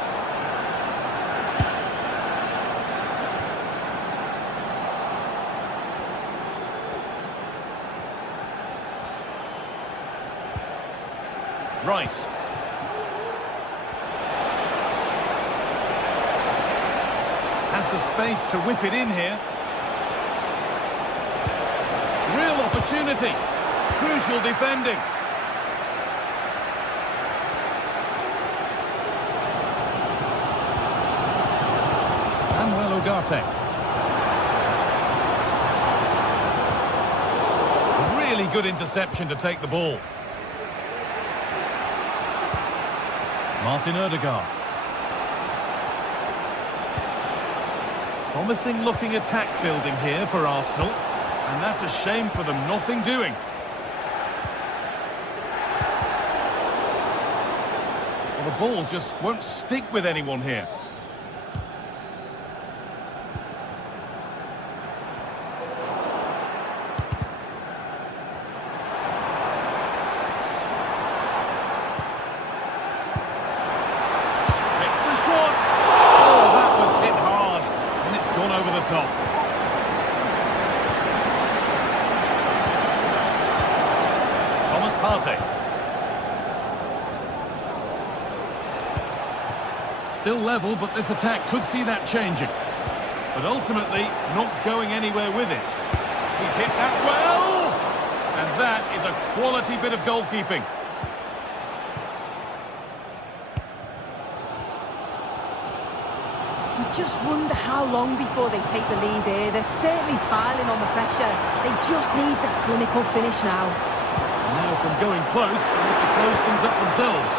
Rice. Has the space to whip it in here. Real opportunity. Crucial defending. Manuel Ugarte. Really good interception to take the ball. Martin Odegaard. Promising looking attack building here for Arsenal. And that's a shame for them, nothing doing. Well, the ball just won't stick with anyone here. Top. Thomas Partey. Ugarte. Still level, but this attack could see that changing. But ultimately, not going anywhere with it. He's hit that well! And that is a quality bit of goalkeeping. You just wonder how long before they take the lead here. They're certainly piling on the pressure. They just need the clinical finish now. Now from going close, they have to close things up themselves.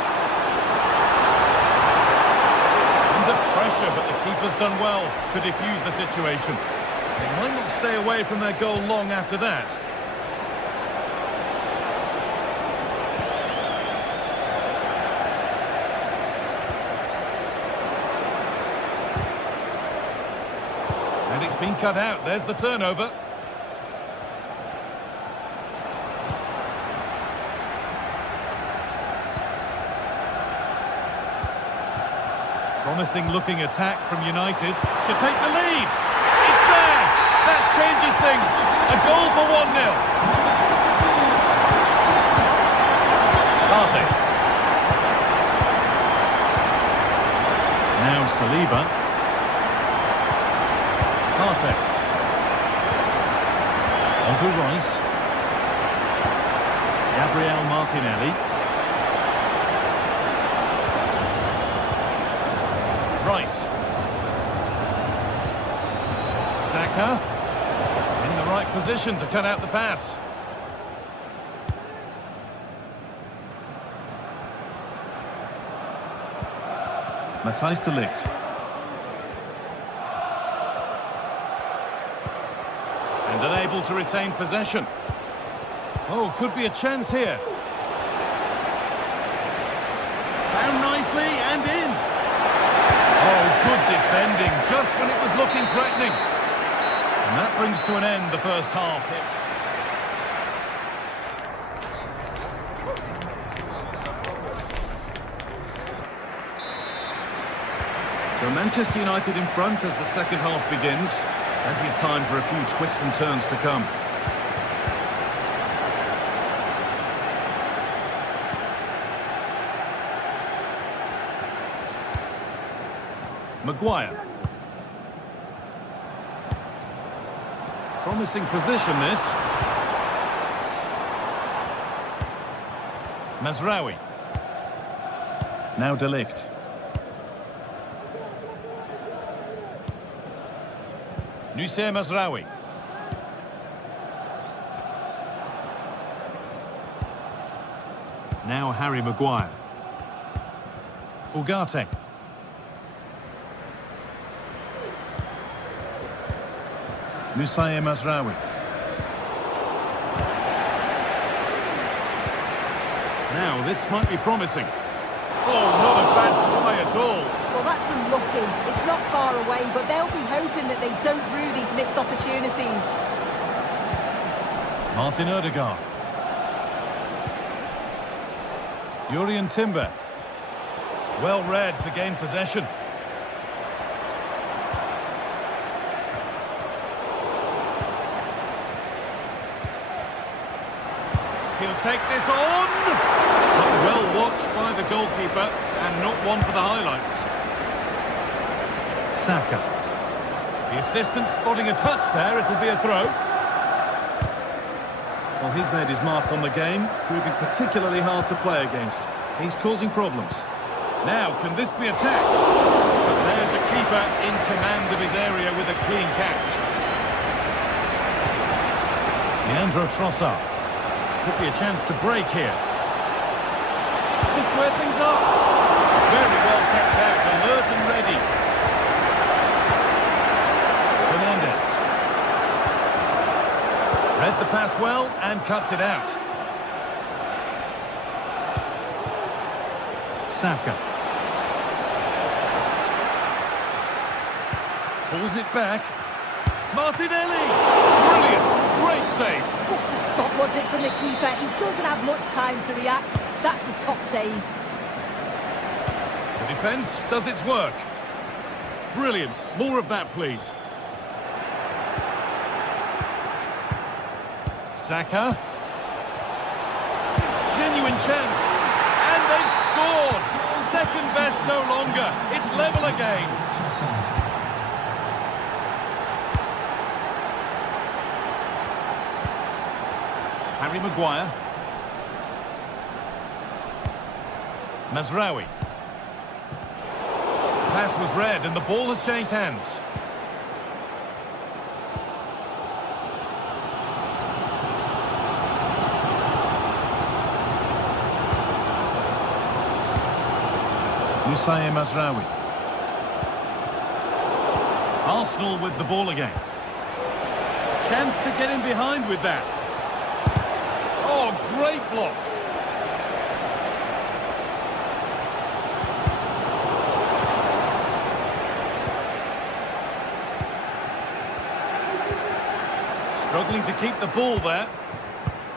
Under pressure, but the keeper's done well to defuse the situation. They might not stay away from their goal long after that. And it's been cut out. There's the turnover. Promising looking attack from United to take the lead. It's there. That changes things. A goal for 1-0. Ugarte. Now Saliba. Ugarte. Onto Rice. Gabriel Martinelli. Rice. Saka. In the right position to cut out the pass. Matthijs de Ligt. And unable to retain possession. Oh, could be a chance here. Found nicely and in. Oh, good defending, just when it was looking threatening. And that brings to an end the first half. So Manchester United in front as the second half begins. Plenty of time for a few twists and turns to come. Maguire. Promising position this. Mazraoui. Now de Ligt. Noussair Mazraoui. Now Harry Maguire. Ugarte. Noussair Mazraoui. Now, this might be promising. Oh, not a bad try at all. Well, that's unlucky. It's not far away, but they'll be hoping that they don't rue these missed opportunities. Martin Odegaard. Jurrien Timber. Well read to gain possession. He'll take this on. Well watched by the goalkeeper and not one for the highlights. Saka. The assistant spotting a touch there. It'll be a throw. Well, he's made his mark on the game, proving particularly hard to play against. He's causing problems. Now, can this be attacked? But there's a keeper in command of his area with a clean catch. Leandro Trossard. Could be a chance to break here. To square things up. Very well kept out, alert and ready. Fernandes. Read the pass well and cuts it out. Saka. Pulls it back. Martinelli! Brilliant! Great save! What a stop was it from the keeper? He doesn't have much time to react. That's a top save. The defence does its work. Brilliant. More of that, please. Saka. Genuine chance. And they've scored. Second best no longer. It's level again. Harry Maguire. Mazraoui. Pass was read and the ball has changed hands. Moussa Mazraoui. Arsenal with the ball again. Chance to get in behind with that. Oh, great block. Struggling to keep the ball there.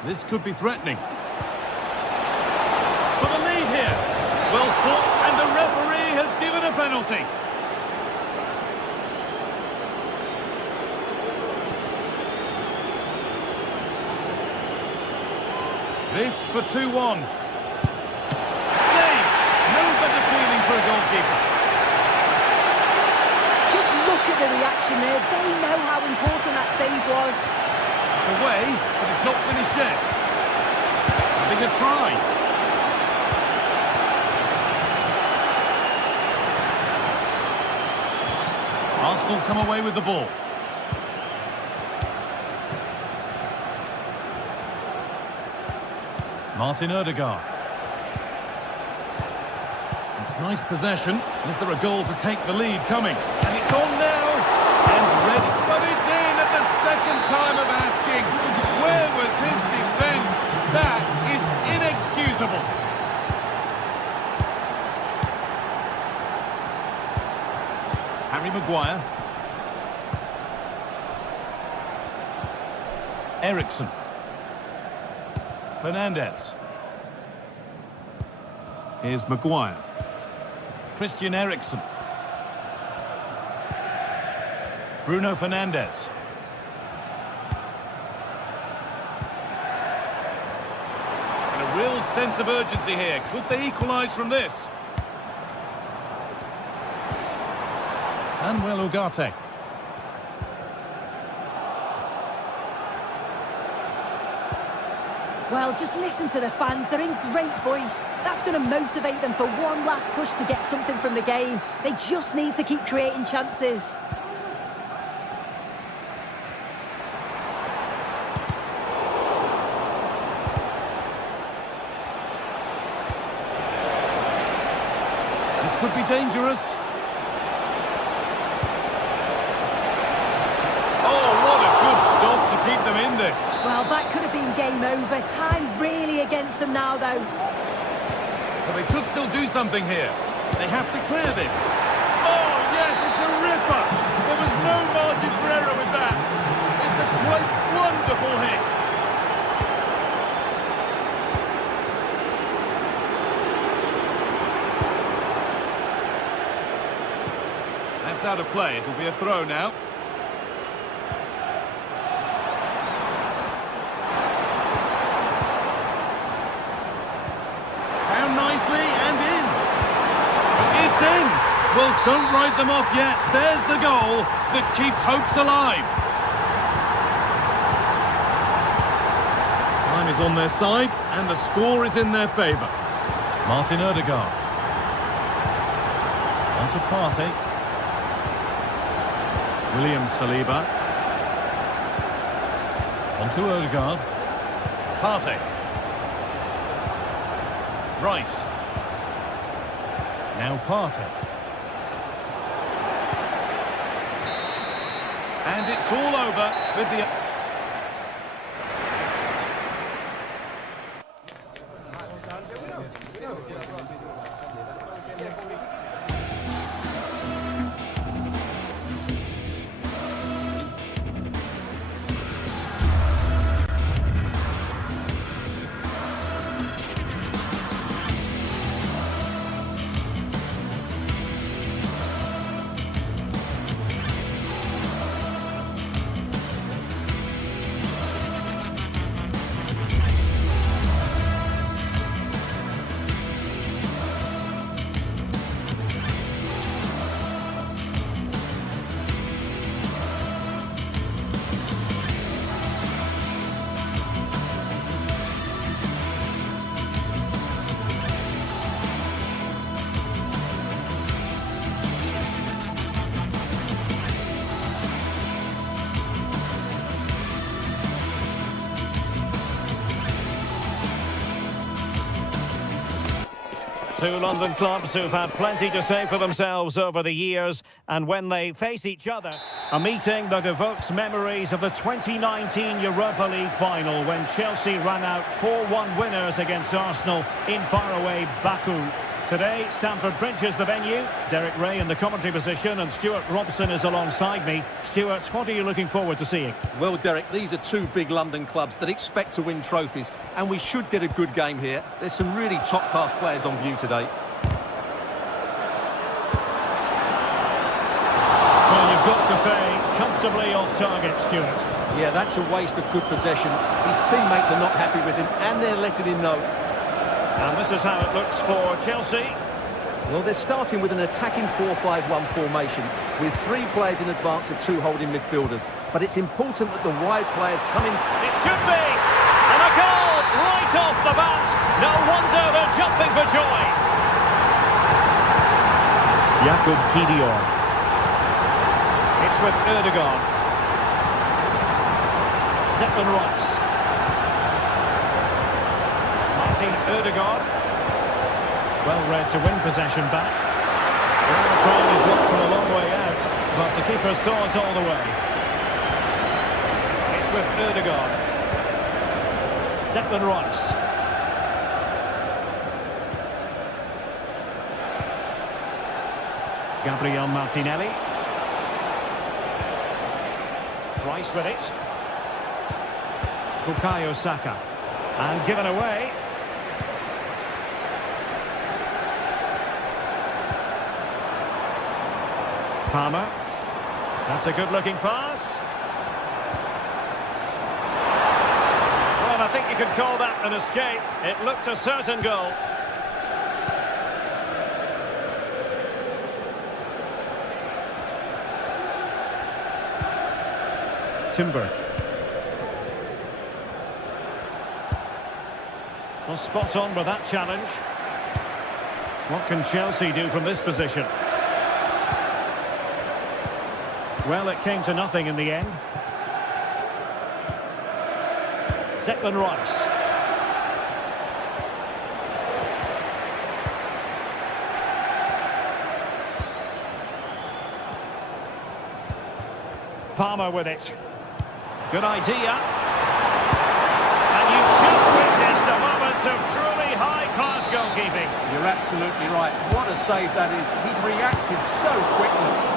This could be threatening. For the lead here. Well fought, and the referee has given a penalty. This for 2-1. Save! No better feeling for a goalkeeper. Just look at the reaction there. They know how important that save was. It's away, but it's not finished yet. Having a try. Arsenal come away with the ball. Martin Odegaard. It's nice possession. Is there a goal to take the lead coming? And it's on now. And ready. But it's in at the second time of asking. Where was his defence? That is inexcusable. Harry Maguire. Ericsson. Fernandes. Here's Maguire. Christian Eriksen. Bruno Fernandes. And a real sense of urgency here. Could they equalise from this? Manuel Ugarte. Well, just listen to the fans. They're in great voice. That's going to motivate them for one last push to get something from the game. They just need to keep creating chances. This could be dangerous. Oh, what a good stop to keep them in this. Well, that could have been game over. Time really against them now, though. But they could still do something here. They have to clear this. Oh, yes, it's a ripper. There was no margin for error with that. It's a quite wonderful hit. That's out of play. It'll be a throw now. Well, don't write them off yet. There's the goal that keeps hopes alive. Time is on their side, and the score is in their favour. Martin Odegaard. On to Partey. William Saliba. On to Odegaard. Partey. Rice. Now Partey. And it's all over with the... Two London clubs who've had plenty to say for themselves over the years, and when they face each other, a meeting that evokes memories of the 2019 Europa League final when Chelsea ran out 4-1 winners against Arsenal in faraway Baku. Today, Stamford Bridge is the venue. Derek Ray in the commentary position, and Stuart Robson is alongside me. Stuart, what are you looking forward to seeing? Well, Derek, these are two big London clubs that expect to win trophies, and we should get a good game here. There's some really top-class players on view today. Well, you've got to say, comfortably off target, Stuart. Yeah, that's a waste of good possession. His teammates are not happy with him, and they're letting him know. And this is how it looks for Chelsea. Well, they're starting with an attacking 4-5-1 formation with three players in advance of two holding midfielders. But it's important that the wide players come in. It should be! And a goal right off the bat. No wonder they're jumping for joy. Jakub Kiwior. It's with Ødegaard. Declan Rice. Ødegaard, well read to win possession back. Well, trying his luck from a long way out, but the keeper saw it all the way. It's with Ødegaard. Declan Rice. Gabriel Martinelli. Rice with it. Bukayo Saka. And given away. Palmer. That's a good-looking pass. Well, I think you could call that an escape. It looked a certain goal. Timber. Well, spot on with that challenge. What can Chelsea do from this position? Well, it came to nothing in the end. Declan Rice. Palmer with it. Good idea. And you've just witnessed a moment of truly high-class goalkeeping. You're absolutely right. What a save that is. He's reacted so quickly.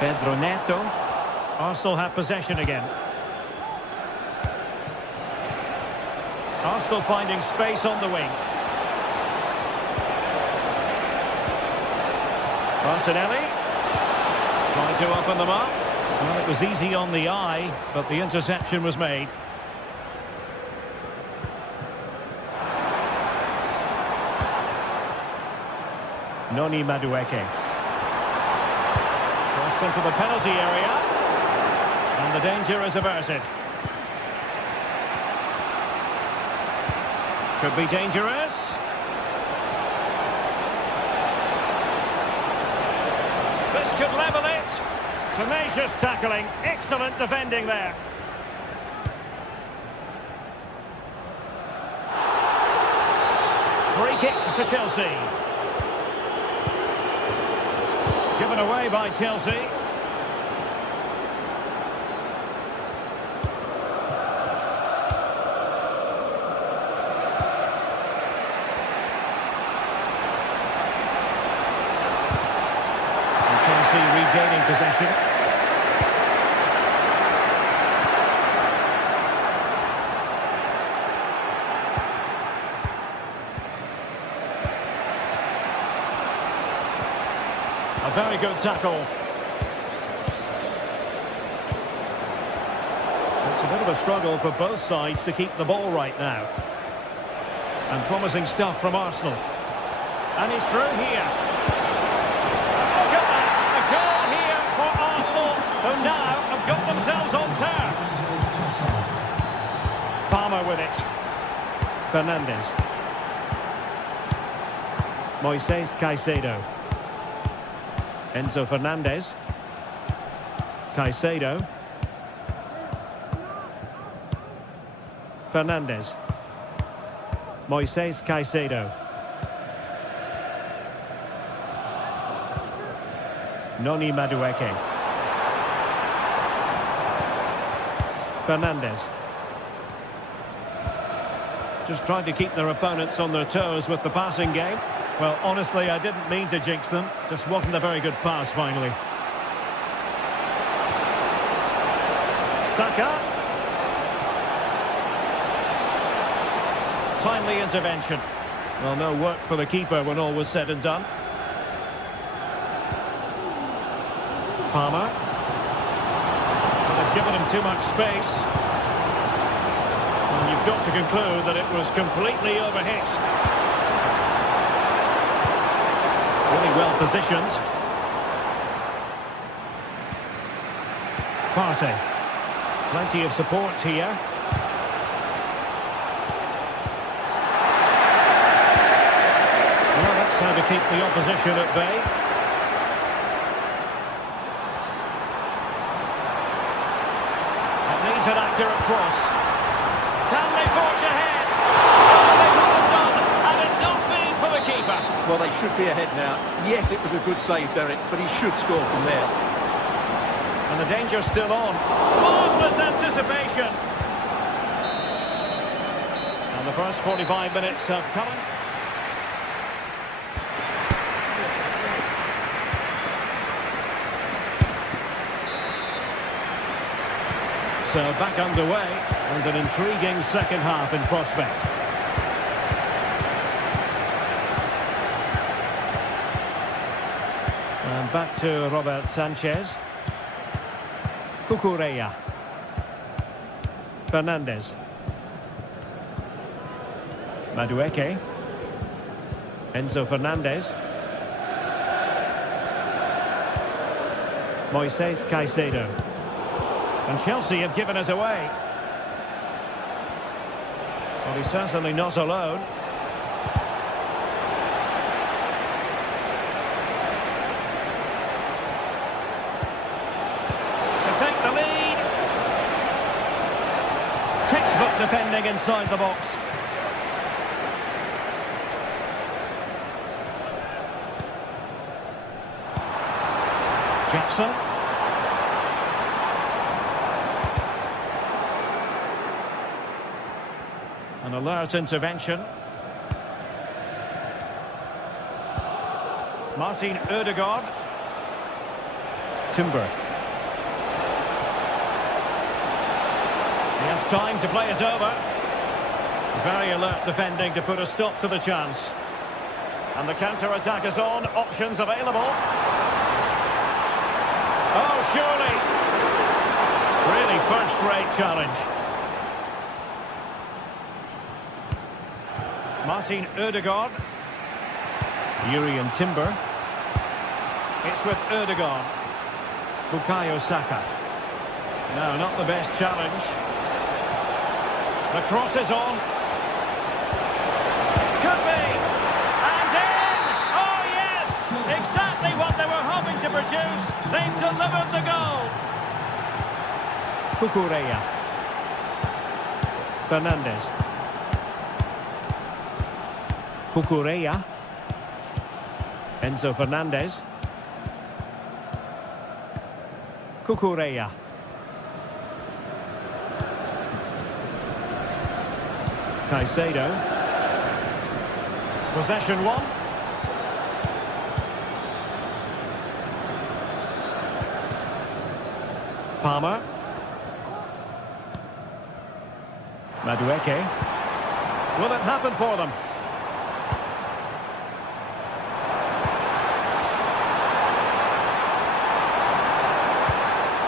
Pedro Neto. Arsenal have possession again. Arsenal finding space on the wing. Martinelli. Trying to open them up. Well, it was easy on the eye, but the interception was made. Noni Madueke. Crossed into the penalty area. And the danger is averted. Could be dangerous. This could level it. Tenacious tackling. Excellent defending there. Free kick to Chelsea. Given away by Chelsea. And Chelsea regaining possession. A very good tackle. It's a bit of a struggle for both sides to keep the ball right now. And promising stuff from Arsenal. And he's through here. Look at that! A goal here for Arsenal, who now have got themselves on terms. Palmer with it. Fernandes. Moises Caicedo. Enzo Fernandez. Caicedo. Fernandes. Moises Caicedo. Noni Madueke. Fernandez. Just trying to keep their opponents on their toes with the passing game. Well, honestly, I didn't mean to jinx them. Just wasn't a very good pass, finally. Saka. Timely intervention. Well, no work for the keeper when all was said and done. Palmer. Well, they've given him too much space. And you've got to conclude that it was completely overhit. Really well positioned. Partey. Plenty of support here. Well, that's how to keep the opposition at bay. It needs an accurate cross. Can they forge ahead? Oh, they would have done, had it not been for the keeper. Well, they should be ahead now. Yes, it was a good save, Derek, but he should score from there. And the danger's still on. Marvellous anticipation. And the first 45 minutes have come. So back underway, and an intriguing second half in prospect. And back to Robert Sanchez. Cucurella. Fernandez. Madueke. Enzo Fernandez. Moises Caicedo. And Chelsea have given us away. Well, he's certainly not alone. Textbook defending inside the box. Jackson. An alert intervention. Martin Ødegaard. Timber. He has time to play it over. Very alert defending to put a stop to the chance. And the counter-attack is on. Options available. Oh, surely. Really first-rate challenge. Martin Ødegaard. Urian Timber. It's with Ødegaard. Bukayo Saka. No, not the best challenge. The cross is on. Could be. And in! Oh, yes! Exactly what they were hoping to produce. They've delivered the goal. Cucurella. Fernandez. Cucurella. Enzo Fernandez. Cucurella. Caicedo. Possession one. Palmer. Madueke. Will it happen for them?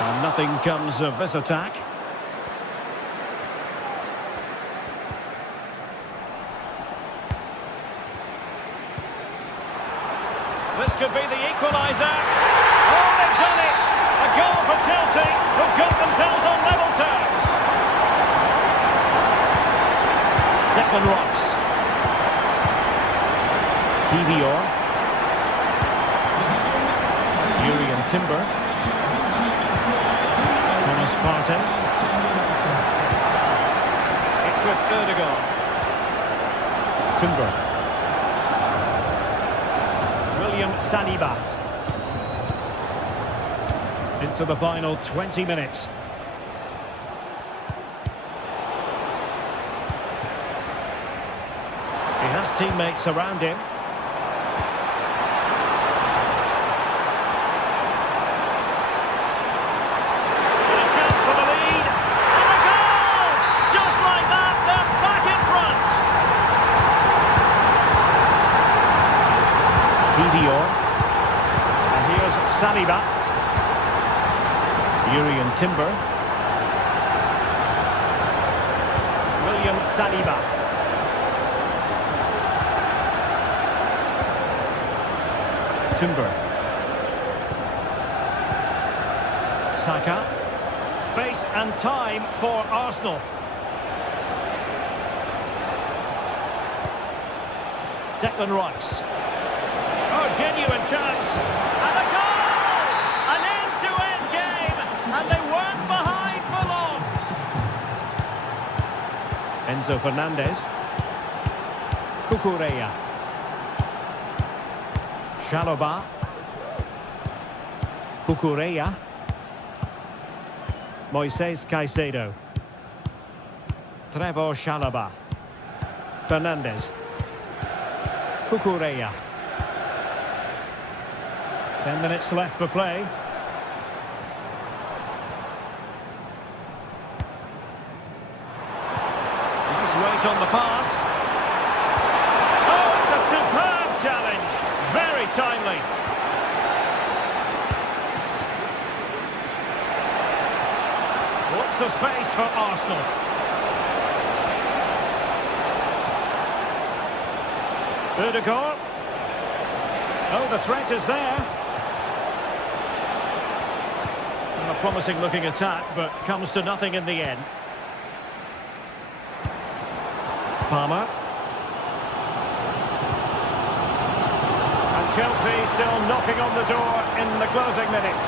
And nothing comes of this attack. This could be the equaliser. Oh, they've done it! A goal for Chelsea, who've got themselves on level terms. Declan Rice. Kivior. Urian Timber. Thomas Partey. It's with Ødegaard. Timber. William Saliba. Into the final 20 minutes. He has teammates around him. And a chance for the lead. And a goal! Just like that, they're back in front. Kivior. And here's Saliba. Urian Timber. William Saliba. Timber. Saka. Space and time for Arsenal. Declan Rice. Oh, genuine chance. And a goal! An end-to-end game, and they weren't behind for long. Enzo Fernandez. Cucurella. Chalobah. Cucurella. Moises Caicedo. Trevor Chalobah. Fernandez. Cucurella. 10 minutes left for play. Nice weight on the pass. Oh, it's a superb challenge. Very timely. Lots of space for Arsenal. Ødegaard. Oh, the threat is there. And a promising looking attack, but comes to nothing in the end. Palmer. And Chelsea still knocking on the door in the closing minutes.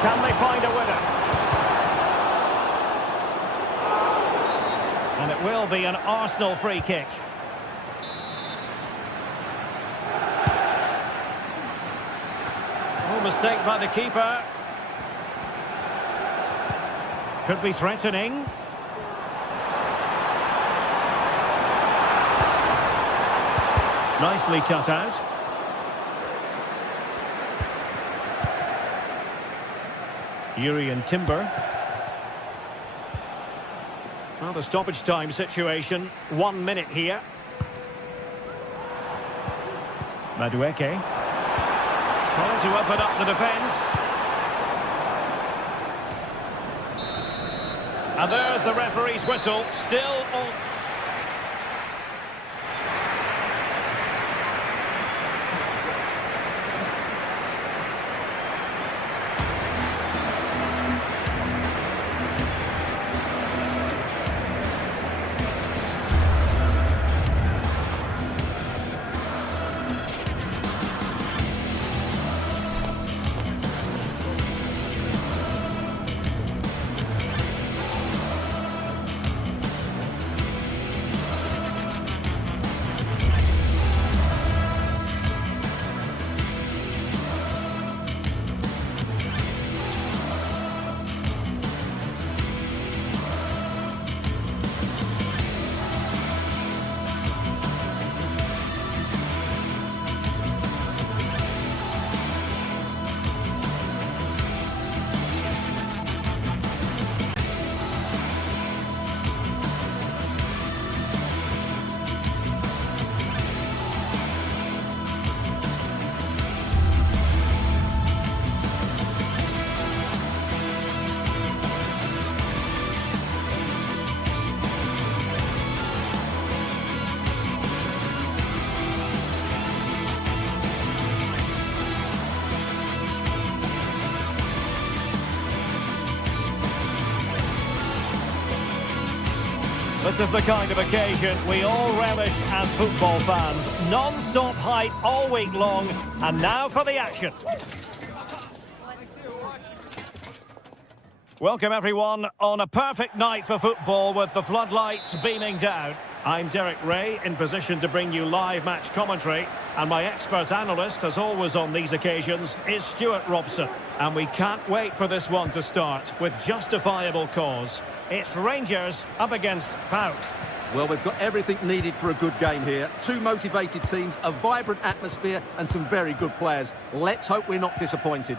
Can they find a winner? And it will be an Arsenal free kick. Oh, mistake by the keeper. Could be threatening. Nicely cut out. Urian Timber. Well, the stoppage time situation, 1 minute here. Madueke. Trying to open up the defence. And there's the referee's whistle, still on. This is the kind of occasion we all relish as football fans. Non-stop hype all week long, and now for the action. Welcome everyone on a perfect night for football with the floodlights beaming down. I'm Derek Ray, in position to bring you live match commentary. And my expert analyst, as always on these occasions, is Stuart Robson. And we can't wait for this one to start, with justifiable cause. It's Rangers up against PAOK. Well, we've got everything needed for a good game here. Two motivated teams, a vibrant atmosphere and some very good players. Let's hope we're not disappointed.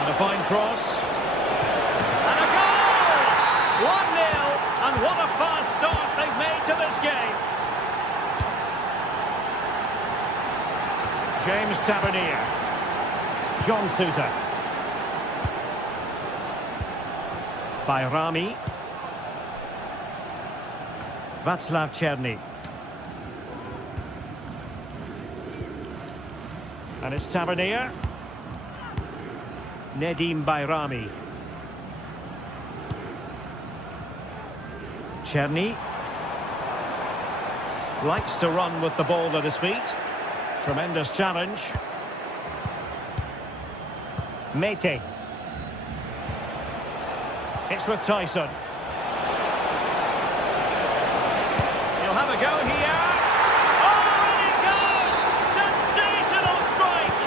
And a fine cross. And a goal! 1-0, and what a fast start they've made to this game. James Tavernier. John Sousa. Bayrami. Václav Černý. And it's Tavernier. Nedim Bayrami. Černý likes to run with the ball at his feet. Tremendous challenge. Mete. It's with Tyson. He'll have a go here. Oh, and it goes! Sensational strike!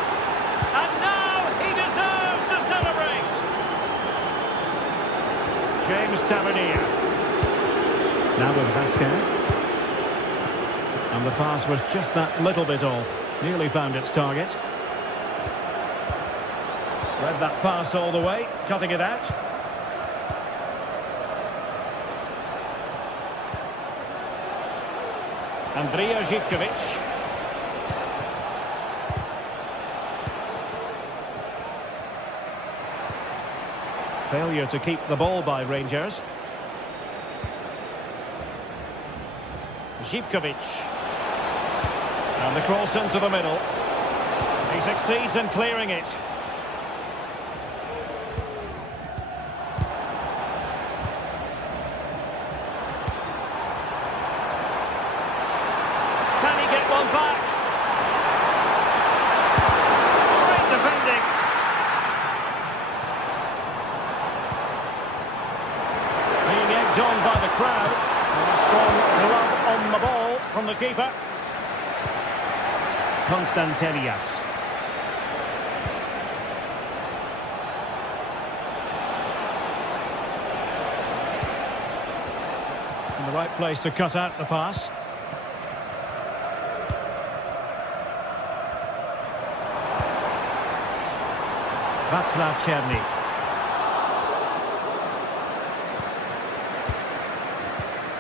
And now he deserves to celebrate. James Tavernier. Now with Vasquez. And the pass was just that little bit off. Nearly found its target. Read that pass all the way, cutting it out. Andrija Živković. Failure to keep the ball by Rangers. Živković. And the cross into the middle. He succeeds in clearing it. Can he get one back? Great defending. Being egged on by the crowd. And a strong glove on the ball from the keeper. Konstantelias. In the right place to cut out the pass. Václav Černý.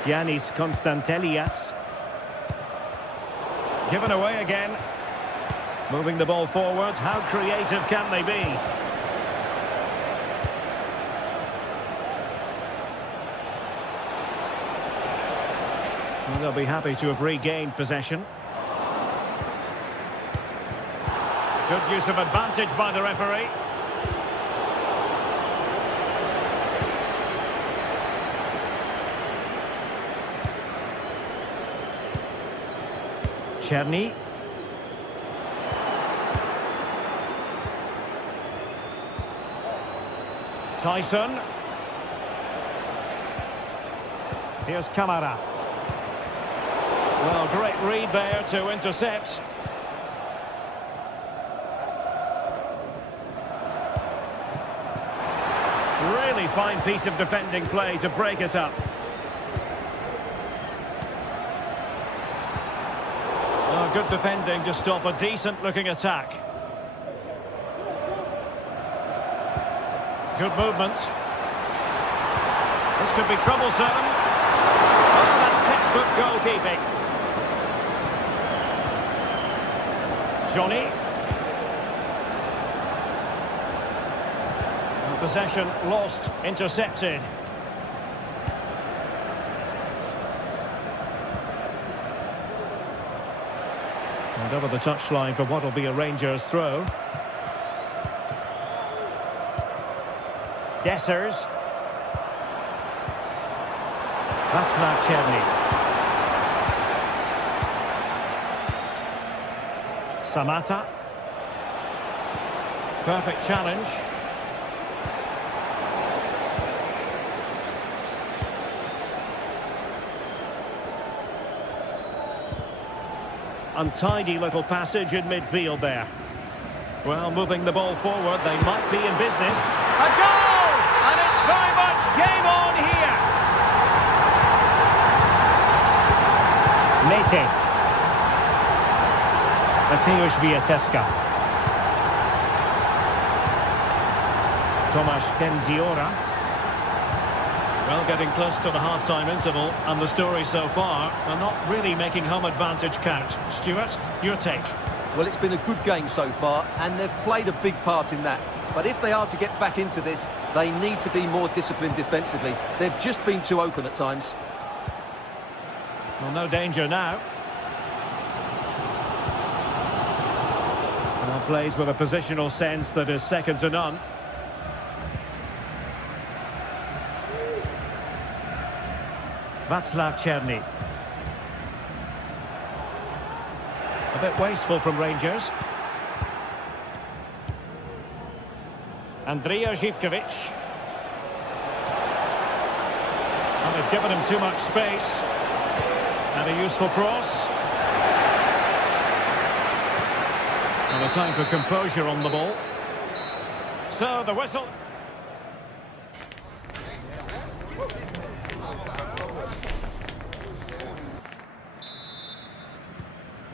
Giannis Konstantelias. Given away again. Moving the ball forward. How creative can they be? Well, they'll be happy to have regained possession. Good use of advantage by the referee. Černý. Tyson. Here's Kamara. Well, great read there to intercept. Really fine piece of defending play to break it up. Oh, good defending to stop a decent-looking attack. Good movement. This could be troublesome. Oh, that's textbook goalkeeping. Johnny. And possession lost, intercepted. And over the touchline for what will be a Rangers throw. Dessers. Václav Černý. Samata. Perfect challenge. Untidy little passage in midfield there. Well, moving the ball forward, they might be in business. A goal! And it's very much game on here. Mete. Mateusz Wiateska. Tomasz Kenziora. Well, getting close to the half-time interval, and the story so far, they're not really making home advantage count. Stuart, your take? Well, it's been a good game so far, and they've played a big part in that. But if they are to get back into this, they need to be more disciplined defensively. They've just been too open at times. Well, no danger now. Well, plays with a positional sense that is second to none. Václav Černý. A bit wasteful from Rangers. Andrija Živković. And they've given him too much space. And a useful cross. And a time for composure on the ball. So the whistle.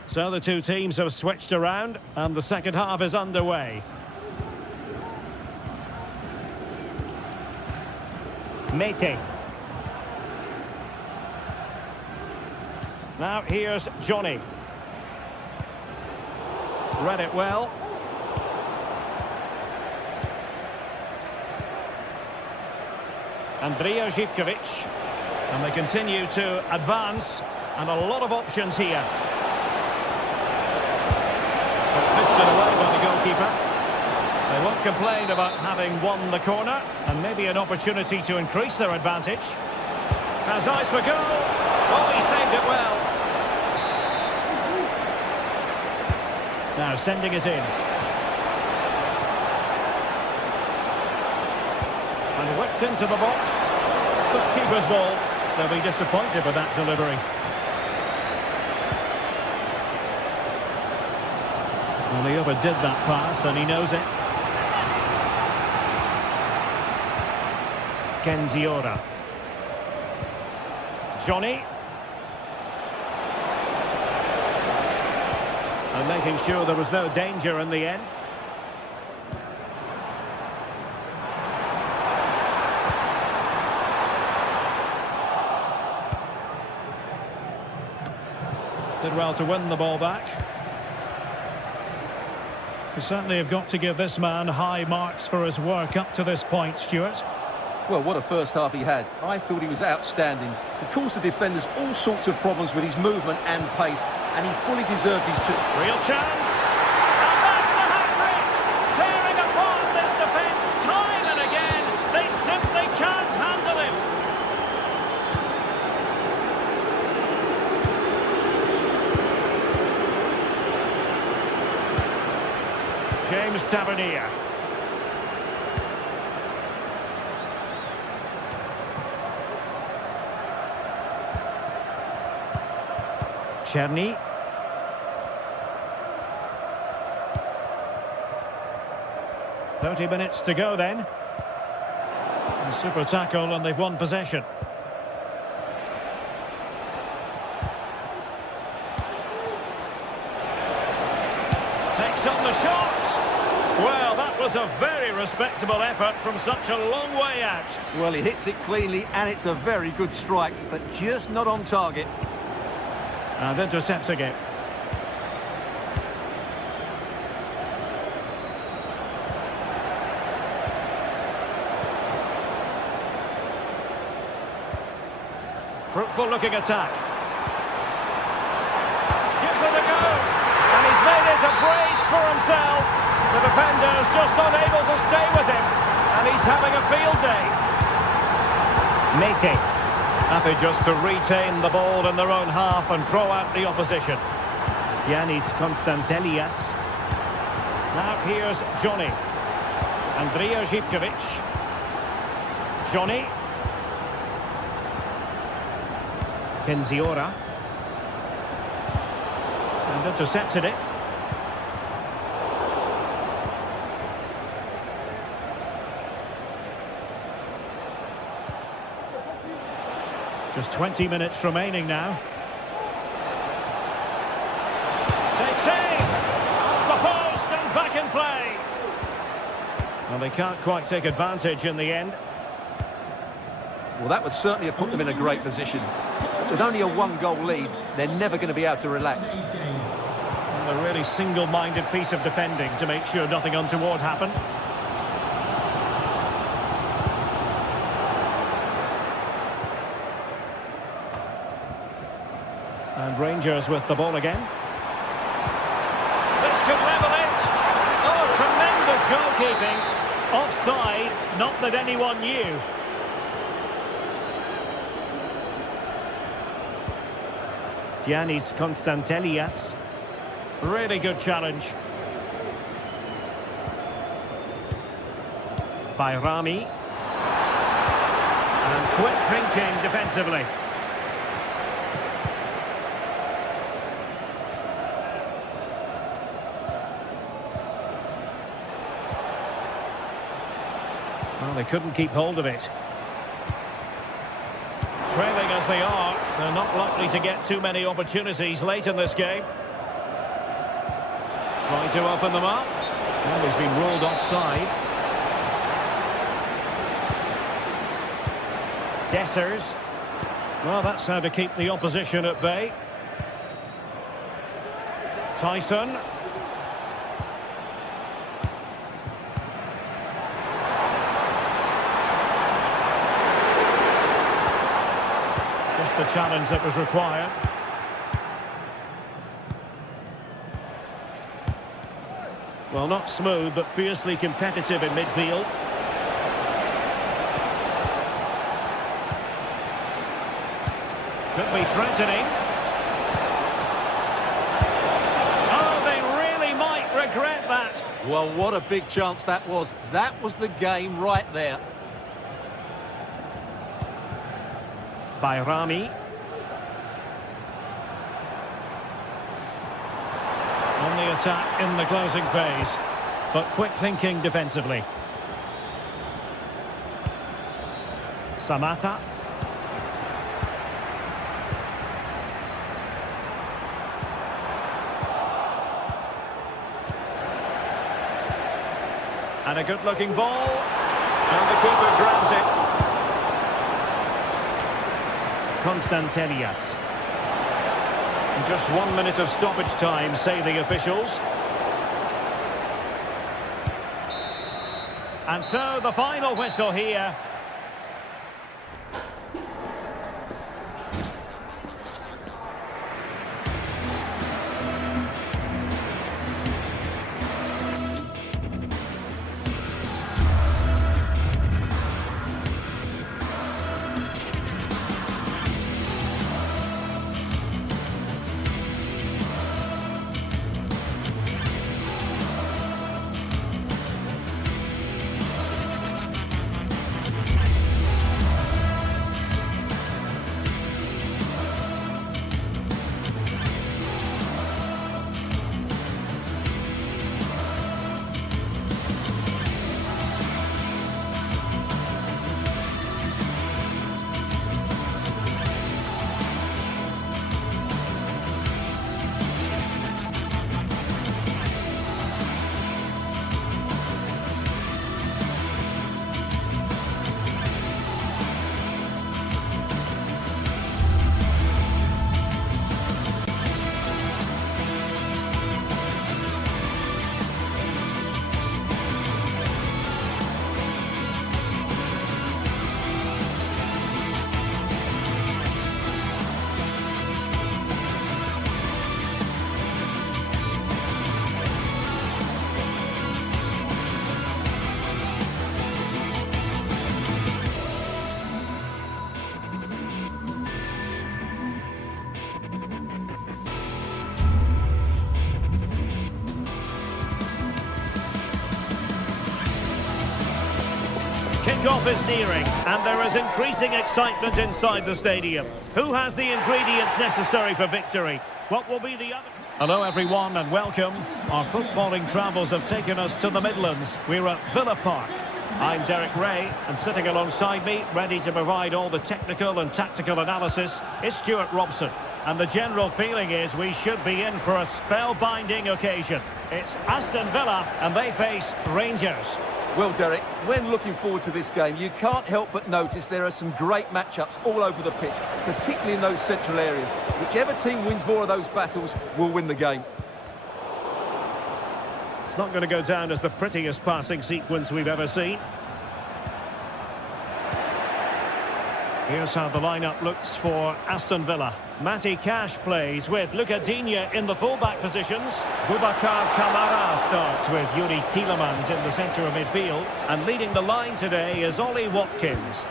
So the two teams have switched around, and the second half is underway. Mete. Now here's Johnny. Read it well. Andrija Živković. And they continue to advance, and a lot of options here. Fisted away by the goalkeeper. They won't complain about having won the corner, and maybe an opportunity to increase their advantage. Has eyes for goal. Oh, he saved it well. Now sending it in. And whipped into the box. But keeper's ball. They'll be disappointed with that delivery. Well, he overdid that pass, and he knows it. Kenziora. Johnny. And making sure there was no danger in the end. Did well to win the ball back. You certainly have got to give this man high marks for his work up to this point, Stuart. Well, what a first half he had. I thought he was outstanding. He caused the defenders all sorts of problems with his movement and pace, and he fully deserved his... Real chance! And that's the hat-trick! Tearing apart this defence time and again. They simply can't handle him. James Tavernier. Černý. "30 minutes to go then. A super tackle, and they've won possession. Takes on the shot. Well, that was a very respectable effort from such a long way out. Well, he hits it cleanly, and it's a very good strike, but just not on target. And intercepts again. Fruitful looking attack. Gives it a go. And he's made it a brace for himself. The defender's just unable to stay with him. And he's having a field day. Mete. Happy just to retain the ball in their own half and throw out the opposition. Yanis Konstantelias. Now here's Johnny. Andrija Živković. Johnny. Kenziora. And And intercepted it. Just 20 minutes remaining now. Takes aim! Off the post and back in play! Well, they can't quite take advantage in the end. Well, that would certainly have put them in a great position. With only a one-goal lead, they're never going to be able to relax. And a really single-minded piece of defending to make sure nothing untoward happened. And Rangers with the ball again. This could level it. Oh, tremendous goalkeeping. Offside, not that anyone knew. Giannis Constantelias. Really good challenge. By Rami. And quick thinking defensively. Well, they couldn't keep hold of it. Trailing as they are, they're not likely to get too many opportunities late in this game. Trying to open them up. Well, he's been ruled offside. Dessers. Well, that's how to keep the opposition at bay. Tyson. The challenge that was required. Well, not smooth, but fiercely competitive in midfield. Could be threatening. Oh, they really might regret that. Well, what a big chance that was. That was the game right there. By Rami. On the attack in the closing phase, but quick thinking defensively. Samata. And a good-looking ball. And the keeper grabs it. Constantelias. Just 1 minute of stoppage time, say the officials. And so the final whistle here. Kick-off is nearing, and there is increasing excitement inside the stadium. Who has the ingredients necessary for victory? What will be the other... Hello everyone and welcome. Our footballing travels have taken us to the Midlands. We're at Villa Park. I'm Derek Ray, and sitting alongside me, ready to provide all the technical and tactical analysis, is Stuart Robson. And the general feeling is we should be in for a spellbinding occasion. It's Aston Villa and they face Rangers. Well, Derek, when looking forward to this game, you can't help but notice there are some great matchups all over the pitch, particularly in those central areas. Whichever team wins more of those battles will win the game. It's not going to go down as the prettiest passing sequence we've ever seen. Here's how the lineup looks for Aston Villa. Matty Cash plays with Luca Digne in the fullback positions. Boubacar Kamara starts with Yuri Tielemans in the centre of midfield. And leading the line today is Ollie Watkins.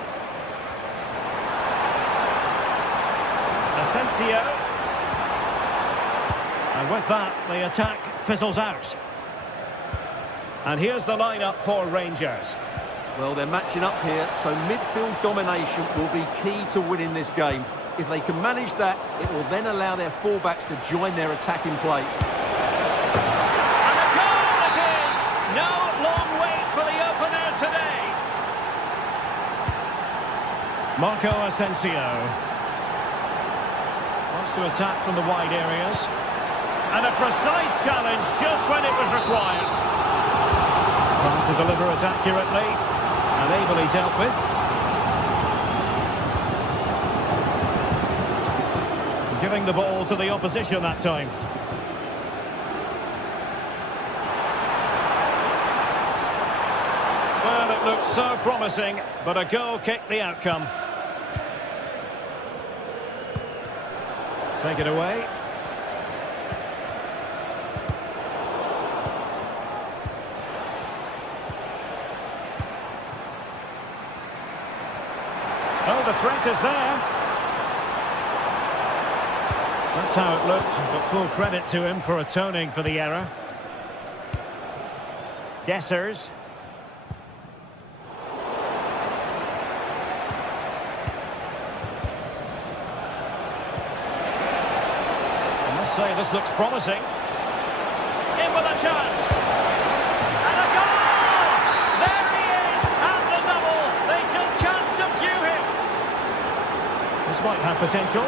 Asensio. And with that, the attack fizzles out. And here's the lineup for Rangers. Well, they're matching up here, so midfield domination will be key to winning this game. If they can manage that, it will then allow their fullbacks to join their attacking play. And a goal it is! No long wait for the opener today. Marco Asensio wants to attack from the wide areas. And a precise challenge just when it was required. Trying to deliver it accurately. And ably dealt with. Giving the ball to the opposition that time. Well, it looked so promising, but a goal kicked the outcome. Take it away. Oh, the threat is there. That's how it looked, but full credit to him for atoning for the error. Dessers. I must say this looks promising. In with a chance. And a goal! There he is! And the double! They just can't subdue him. This might have potential.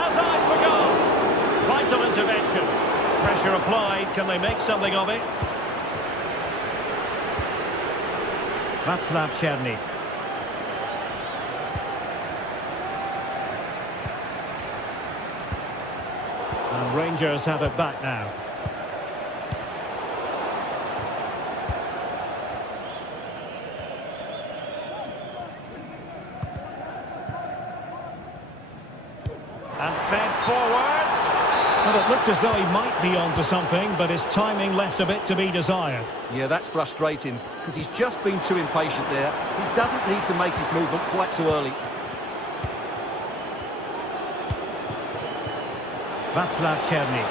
Has eyes for goal. Vital intervention. Pressure applied. Can they make something of it? Václav Černý. And Rangers have it back now. And fed forwards. Well, it looked as though he might be onto something, but his timing left a bit to be desired. Yeah, that's frustrating, because he's just been too impatient there. He doesn't need to make his movement quite so early. Václav Černý.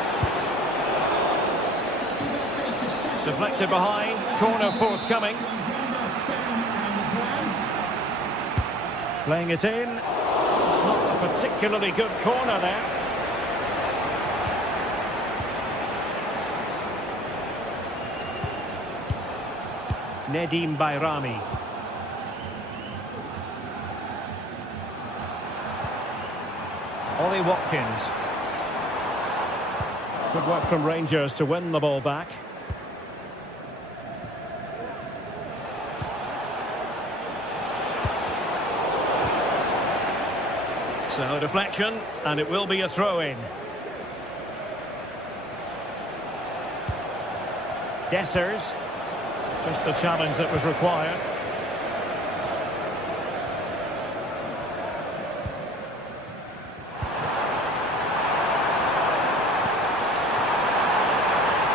Deflected behind, corner forthcoming. Playing it in. It's not a particularly good corner there. Nedim Bayrami. Ollie Watkins. Good work from Rangers to win the ball back. So deflection, and it will be a throw-in. Dessers. Just the challenge that was required.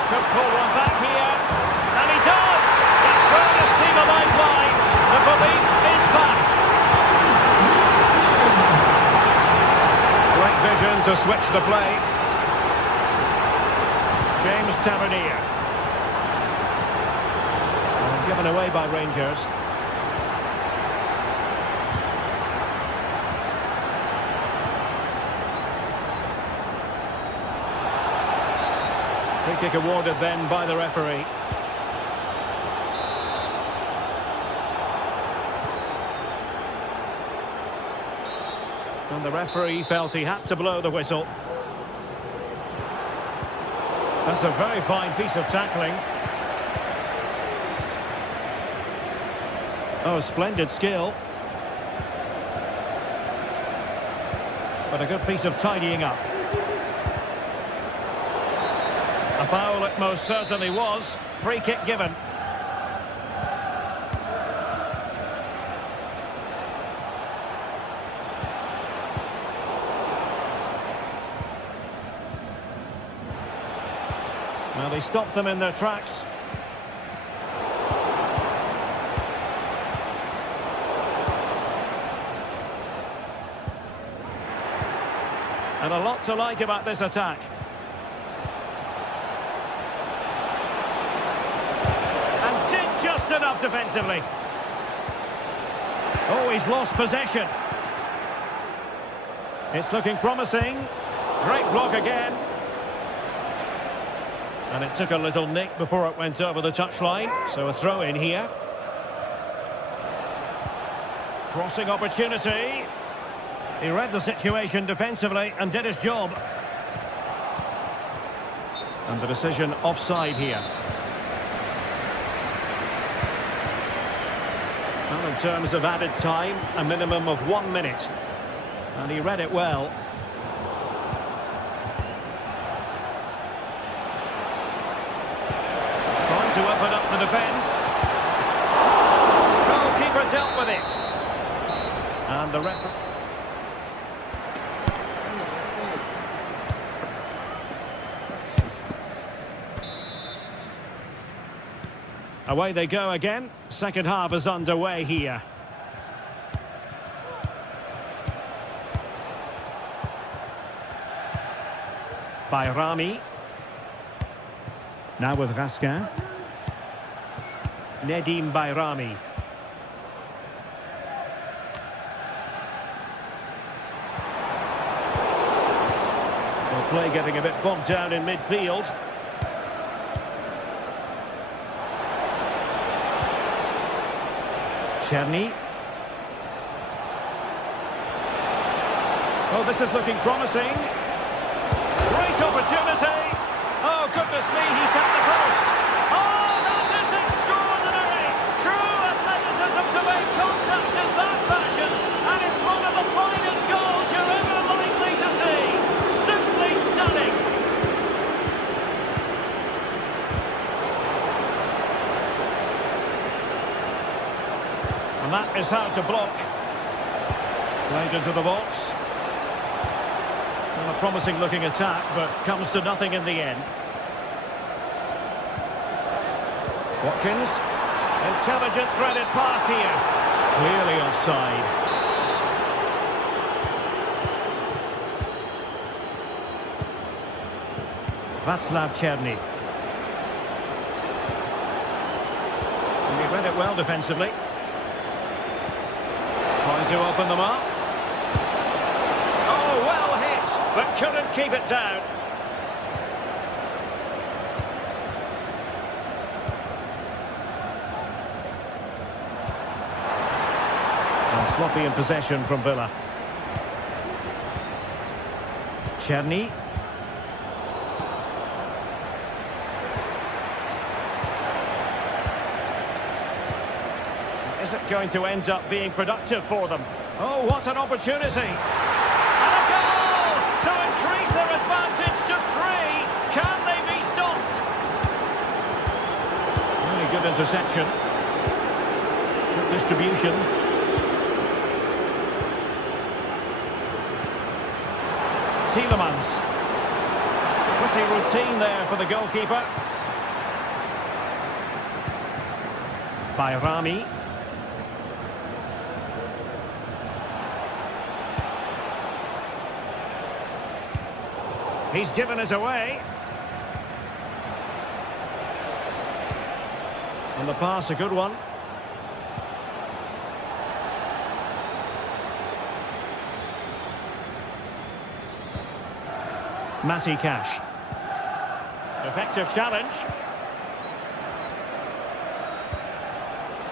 Could pull one back here. And he does! He's thrown his team a lifeline. The belief is back. Great vision to switch the play. James Tavernier. Given away by Rangers. Free kick awarded then by the referee. And the referee felt he had to blow the whistle. That's a very fine piece of tackling. Oh, splendid skill. But a good piece of tidying up. A foul it most certainly was. Free kick given. Well, they stopped them in their tracks. And a lot to like about this attack. And did just enough defensively. Oh, he's lost possession. It's looking promising. Great block again. And it took a little nick before it went over the touchline. So a throw in here. Crossing opportunity. He read the situation defensively and did his job. And the decision offside here. Well, in terms of added time, a minimum of 1 minute. And he read it well. Trying to open up the defence. Goalkeeper dealt with it. And the referee... Away they go again. Second half is underway here. Bayrami. Now with Raskin. Nedim Bayrami. The play getting a bit bogged down in midfield. Cherny. Oh, this is looking promising. Great opportunity. Oh, goodness me, he's at the post. Oh, that is extraordinary. True athleticism to make contact in that fashion. And it's one of the finest goals you're ever likely to see. Simply stunning. And that is how to block. Played into the box. Well, a promising looking attack, but comes to nothing in the end. Watkins. Intelligent threaded pass here. Clearly offside. Václav Cherny. And he read it well defensively. Trying to open them up. Oh, well hit, but couldn't keep it down. And sloppy in possession from Villa. Cherny. Is it going to end up being productive for them? Oh, what an opportunity! And a goal to increase their advantage to 3. Can they be stopped? Really good interception. Good distribution. Tielemans. Pretty routine there for the goalkeeper. Bayrami. He's given us away. And the pass, a good one. Matty Cash. The Effective challenge.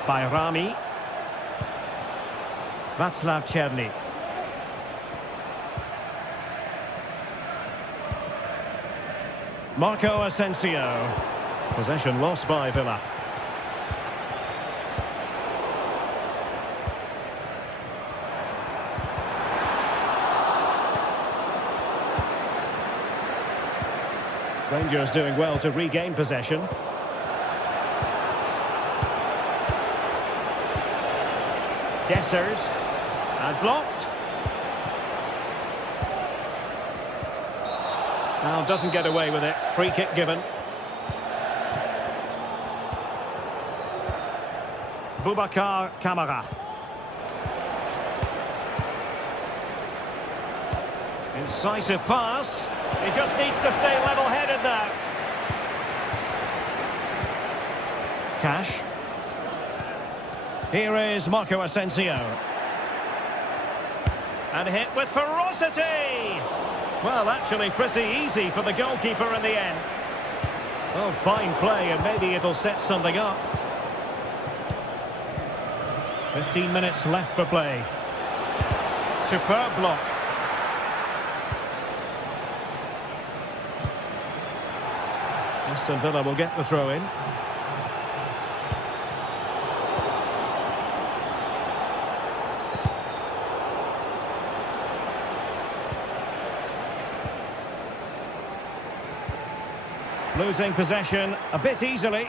By Rami. Václav Czerny. Marco Asensio. Possession lost by Villa. Rangers doing well to regain possession. Dessers. And blocked. Now doesn't get away with it. Free kick given. Boubacar Kamara. Incisive pass. He just needs to stay level-headed now. Cash. Here is Marco Asensio. And hit with ferocity. Well, actually pretty easy for the goalkeeper in the end. Oh, fine play, and maybe it'll set something up. 15 minutes left for play. Superb block. Aston Villa will get the throw in. Losing possession a bit easily.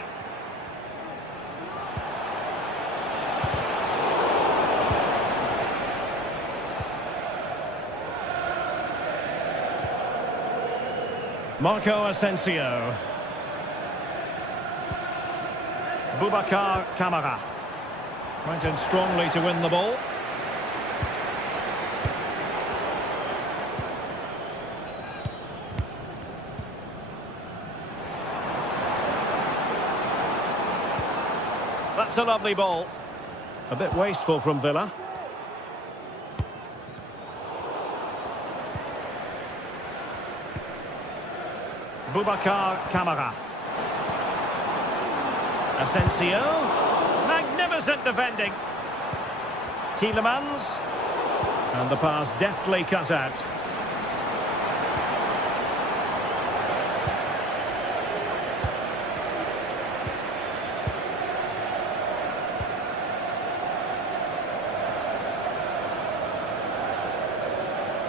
Marco Asensio. Boubacar Kamara. Went in strongly to win the ball. That's a lovely ball. A bit wasteful from Villa. Boubacar Kamara. Asensio. Magnificent defending. Tielemans. And the pass deftly cut out.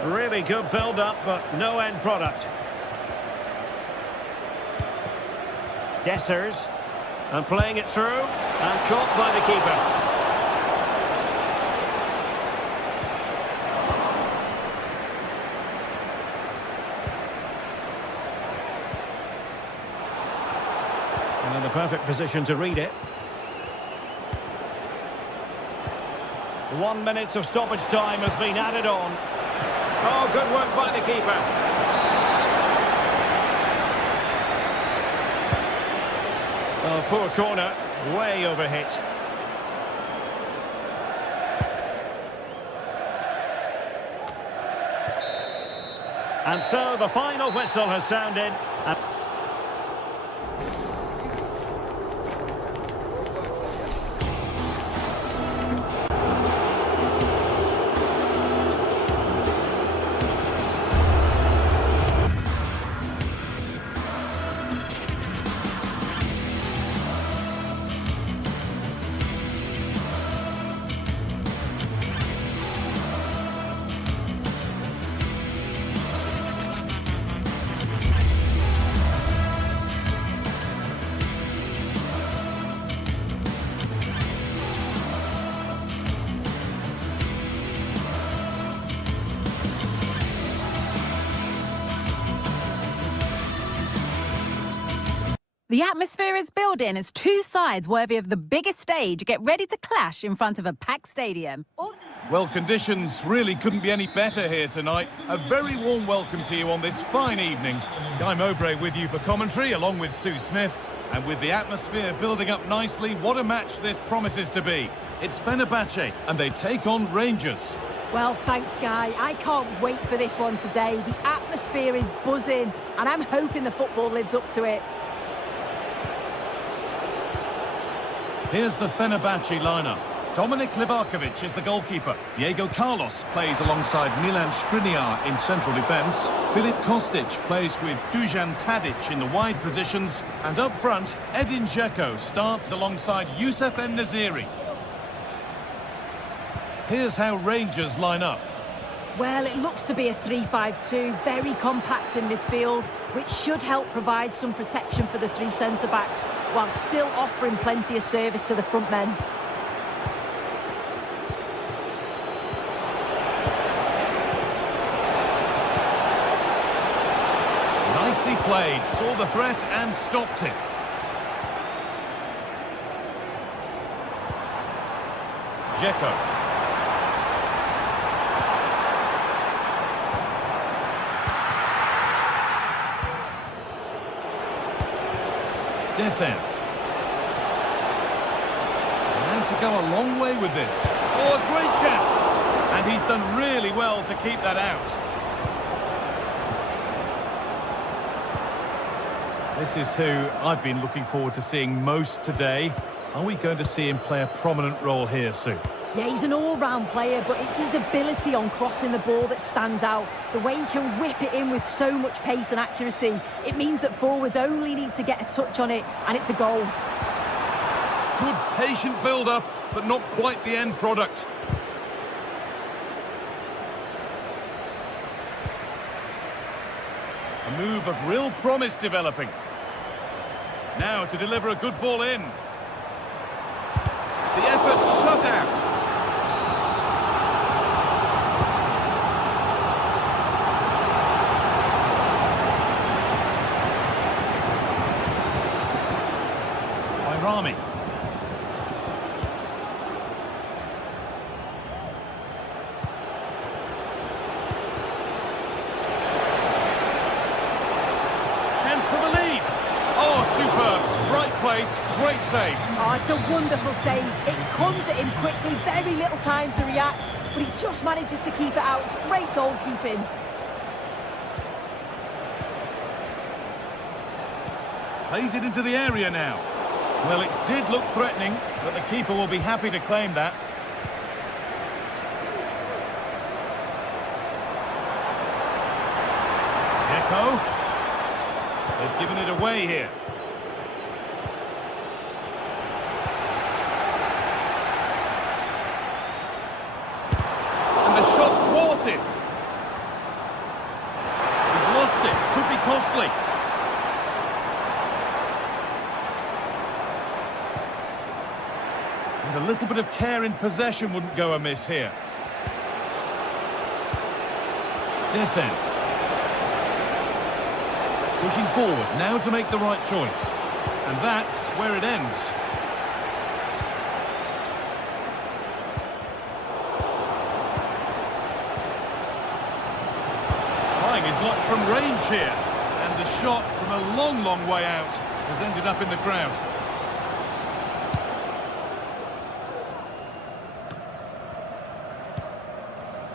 Really good build-up, but no end product. Dessers. And playing it through. And caught by the keeper. And in the perfect position to read it. 1 minute of stoppage time has been added on. Oh, good work by the keeper. Oh, poor corner. Way overhit. And so the final whistle has sounded. The atmosphere is building as two sides worthy of the biggest stage get ready to clash in front of a packed stadium. Well, conditions really couldn't be any better here tonight. A very warm welcome to you on this fine evening. Guy Mowbray with you for commentary, along with Sue Smith. And with the atmosphere building up nicely, what a match this promises to be. It's Fenerbahce, and they take on Rangers. Well, thanks, Guy. I can't wait for this one today. The atmosphere is buzzing, and I'm hoping the football lives up to it. Here's the Fenerbahce lineup. Dominik Livakovic is the goalkeeper. Diego Carlos plays alongside Milan Skriniar in central defence. Filip Kostic plays with Dujan Tadic in the wide positions. And up front, Edin Dzeko starts alongside Youssef En-Nesyri. Here's how Rangers line up. Well, it looks to be a 3-5-2, very compact in midfield, which should help provide some protection for the three centre-backs, while still offering plenty of service to the front men. Nicely played, saw the threat and stopped it. Dzeko. Descents. And to go a long way with this. Oh, a great chance! And he's done really well to keep that out. This is who I've been looking forward to seeing most today. Are we going to see him play a prominent role here, Sue? Yeah, he's an all-round player, but it's his ability on crossing the ball that stands out. The way he can whip it in with so much pace and accuracy. It means that forwards only need to get a touch on it, and it's a goal. Good patient build-up, but not quite the end product. A move of real promise developing. Now to deliver a good ball in. The effort shut out. Rami. Chance for the lead. Oh, superb. Right place, great save. Oh, it's a wonderful save. It comes at him quickly, very little time to react, but he just manages to keep it out. It's great goalkeeping. Plays it into the area now. Well, it did look threatening, but the keeper will be happy to claim that. Echo. They've given it away here. And the shot thwarted. He's lost it. Could be costly. And a little bit of care in possession wouldn't go amiss here. Descents. Pushing forward, now to make the right choice. And that's where it ends. Trying his luck from range here. And the shot from a long, long way out has ended up in the crowd.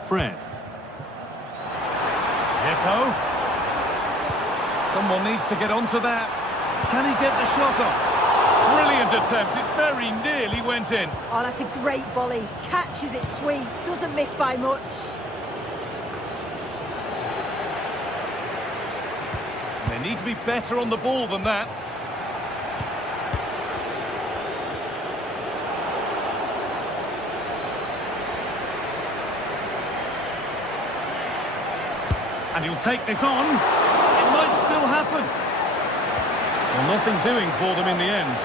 Fred. Echo. Someone needs to get onto that. Can he get the shot off? Brilliant attempt. It very nearly went in. Oh, that's a great volley. Catches it sweet. Doesn't miss by much. They need to be better on the ball than that. And he'll take this on. It might still happen. Well, nothing doing for them in the end.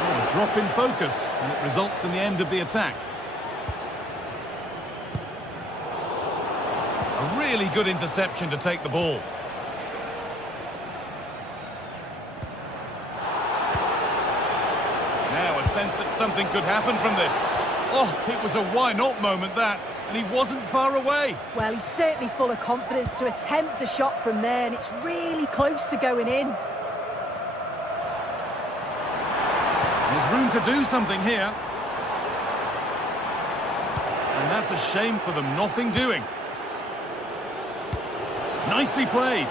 Oh, a drop in focus, and it results in the end of the attack. A really good interception to take the ball. Now a sense that something could happen from this. Oh, it was a why-not moment, that. And he wasn't far away. Well, he's certainly full of confidence to attempt a shot from there, and it's really close to going in. There's room to do something here. And that's That's a shame for them, nothing doing. Nicely played.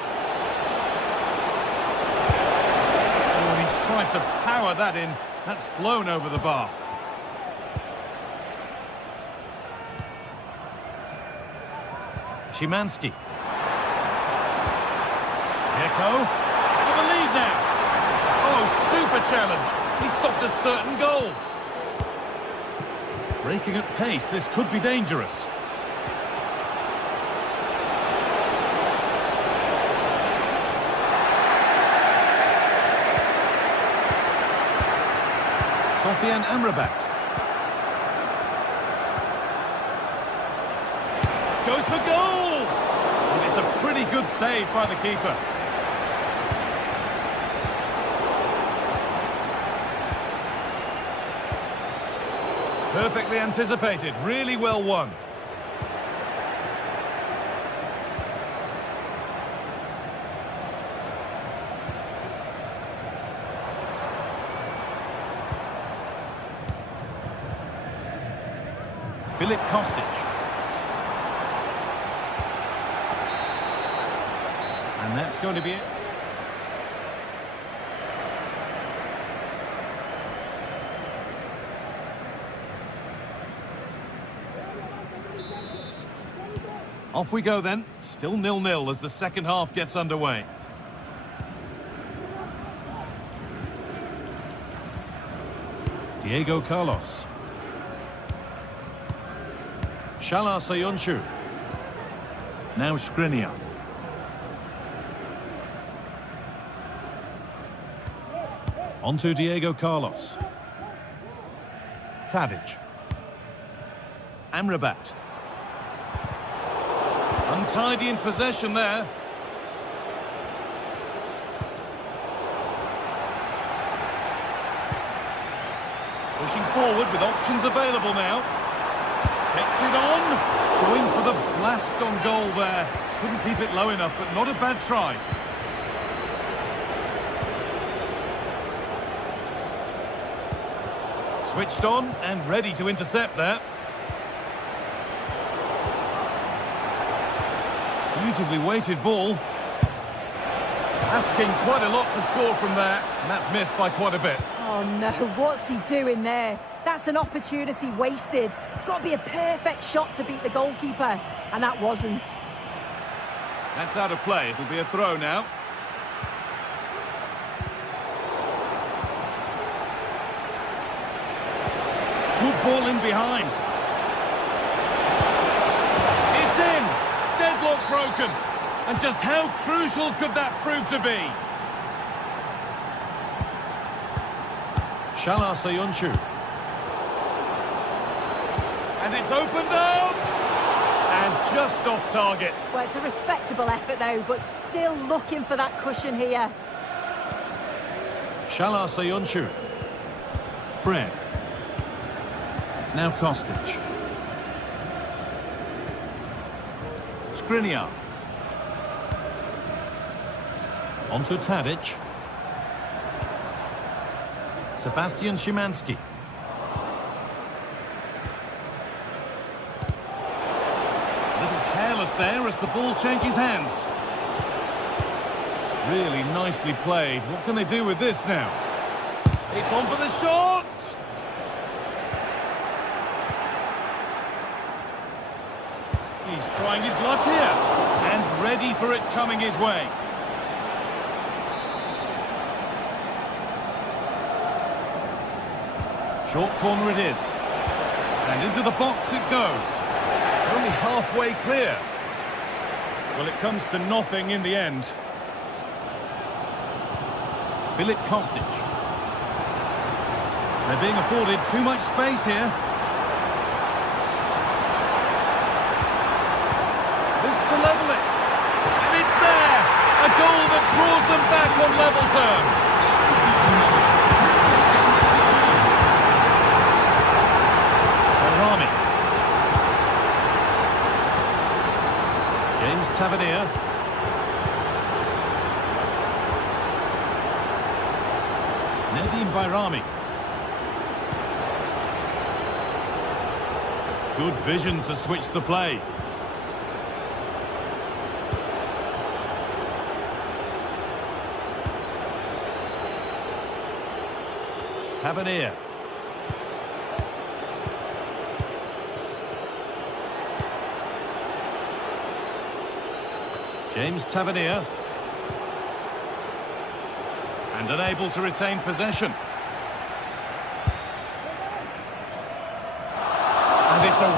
Oh, and he's tried to power that in. That's flown over the bar. Szymanski. Echo. For the lead now. Oh, super challenge. He stopped a certain goal. Breaking at pace, this could be dangerous. Sofian Amrabat. Goes for goal! And it's a pretty good save by the keeper. Perfectly anticipated, really well won. Filip Kostic. And that's going to be it. Off we go then. Still 0-0 as the second half gets underway. Diego Carlos. Shala Soyuncu. Now Skriniar. On to Diego Carlos. Tadic. Amrabat. Untidy in possession there. Pushing forward with options available now. Takes it on. Going for the blast on goal there. Couldn't keep it low enough, but not a bad try. Switched on and ready to intercept there. Beautifully weighted ball. Asking quite a lot to score from there, and that's missed by quite a bit. Oh no, what's he doing there? That's an opportunity wasted. It's got to be a perfect shot to beat the goalkeeper, and that wasn't. That's out of play. It'll be a throw now. Good ball in behind. It's in! Deadlock broken. And just how crucial could that prove to be? Shala Soyuncu. And it's opened up! And just off target. Well, it's a respectable effort though, but still looking for that cushion here. Shala Soyuncu. Fred. Now Kostic. Skriniar. On to Tadic. Sebastian Szymanski. A little careless there as the ball changes hands. Really nicely played. What can they do with this now? It's on for the shot! He's trying his luck here. And ready for it coming his way. Short corner it is. And into the box it goes. It's only halfway clear. Well, it comes to nothing in the end. Filip Kostic. They're being afforded too much space here. This to level it. And it's there! A goal that draws them back on level terms. Bayrami. James Tavernier. Nedim Bayrami. Good vision to switch the play. Tavernier. James Tavernier. And unable to retain possession. And it's a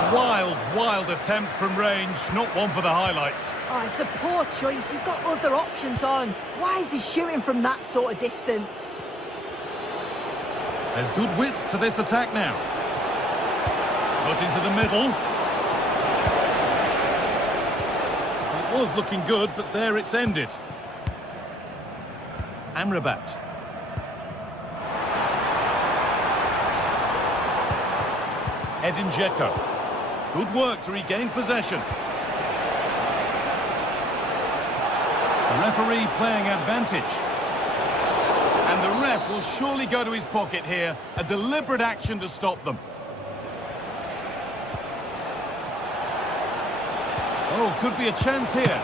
wild attempt from range. Not one for the highlights. Oh, it's a poor choice. He's got other options on. Why is he shooting from that sort of distance? There's good width to this attack now. Put into the middle. It was looking good, but there it's ended. Amrabat. Edin Dzeko. Good work to regain possession. The referee playing advantage. And the ref will surely go to his pocket here. A deliberate action to stop them. Oh, could be a chance here.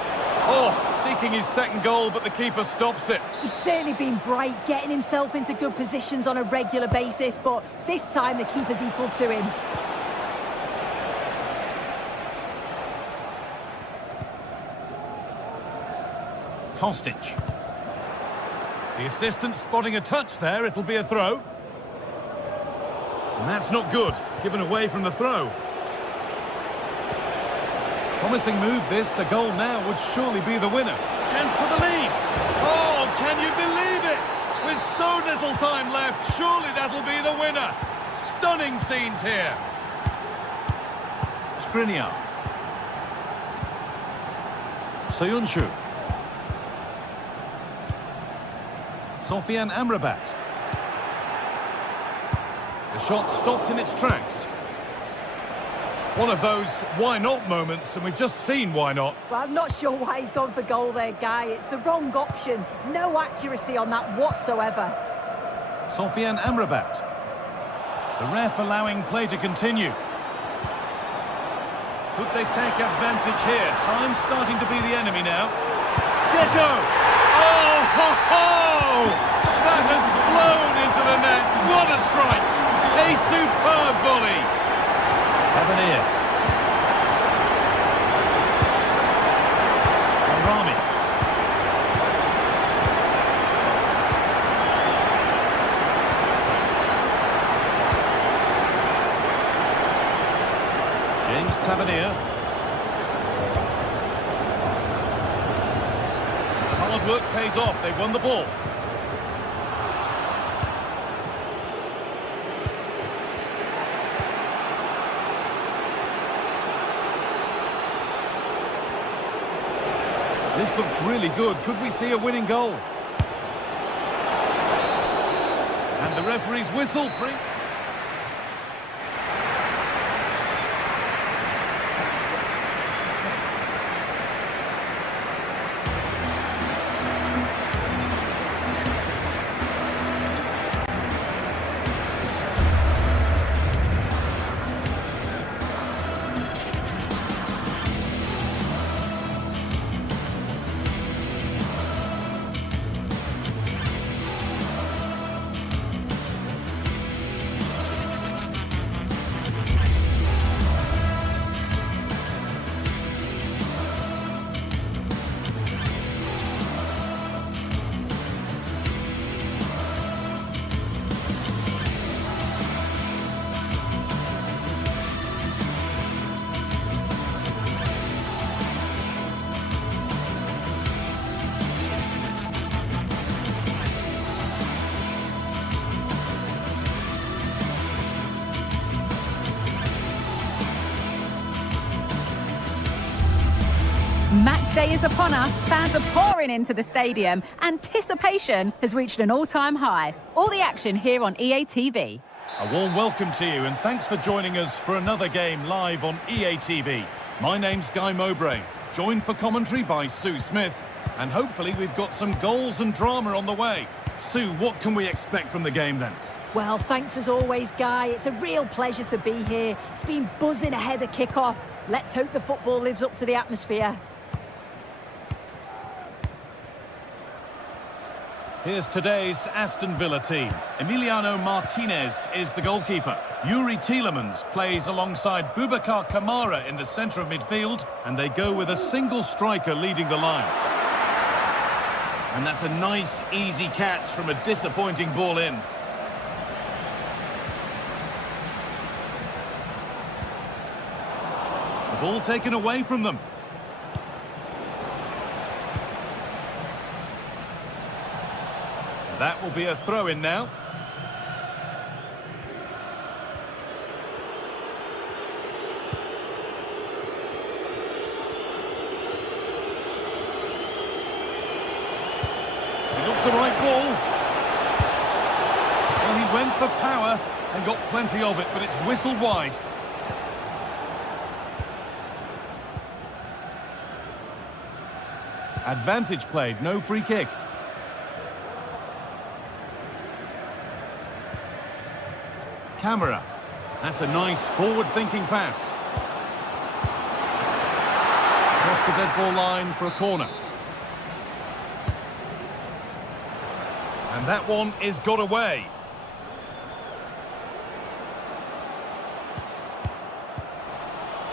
Oh, seeking his second goal, but the keeper stops it. He's certainly been bright, getting himself into good positions on a regular basis, but this time the keeper's equal to him. Kostic. The assistant spotting a touch there, it'll be a throw. And that's not good, given away from the throw. Promising move this, a goal now would surely be the winner. Chance for the lead. Oh, can you believe it? With so little time left, surely that'll be the winner. Stunning scenes here. Skriniar. Soyuncu. Sofian Amrabat. The shot stopped in its tracks. One of those why not moments, and we've just seen why not. Well, I'm not sure why he's gone for goal there, Guy. It's the wrong option. No accuracy on that whatsoever. Sofian Amrabat. The ref allowing play to continue. Could they take advantage here? Time's starting to be the enemy now. Dzeko! Oh, ho, ho! That has flown into the net. What a strike! A superb volley. Tavernier. Rami. James Tavernier. Hard work pays off. They've won the ball. This looks really good. Could we see a winning goal? And the referee's whistle brings... Match day is upon us. Fans are pouring into the stadium. Anticipation has reached an all-time high. All the action here on EA TV. A warm welcome to you and thanks for joining us for another game live on EA TV. My name's Guy Mowbray, joined for commentary by Sue Smith, and hopefully we've got some goals and drama on the way. Sue, what can we expect from the game then? Well, thanks as always, Guy. It's a real pleasure to be here. It's been buzzing ahead of kick-off. Let's hope the football lives up to the atmosphere. Here's today's Aston Villa team. Emiliano Martinez is the goalkeeper. Yuri Tielemans plays alongside Boubacar Kamara in the centre of midfield, and they go with a single striker leading the line. And that's a nice, easy catch from a disappointing ball in. The ball taken away from them. That will be a throw-in now. He looks the right ball. Well, he went for power and got plenty of it, but it's whistled wide. Advantage played, no free kick. Camera. That's a nice forward-thinking pass. Across the dead ball line for a corner. And that one is got away.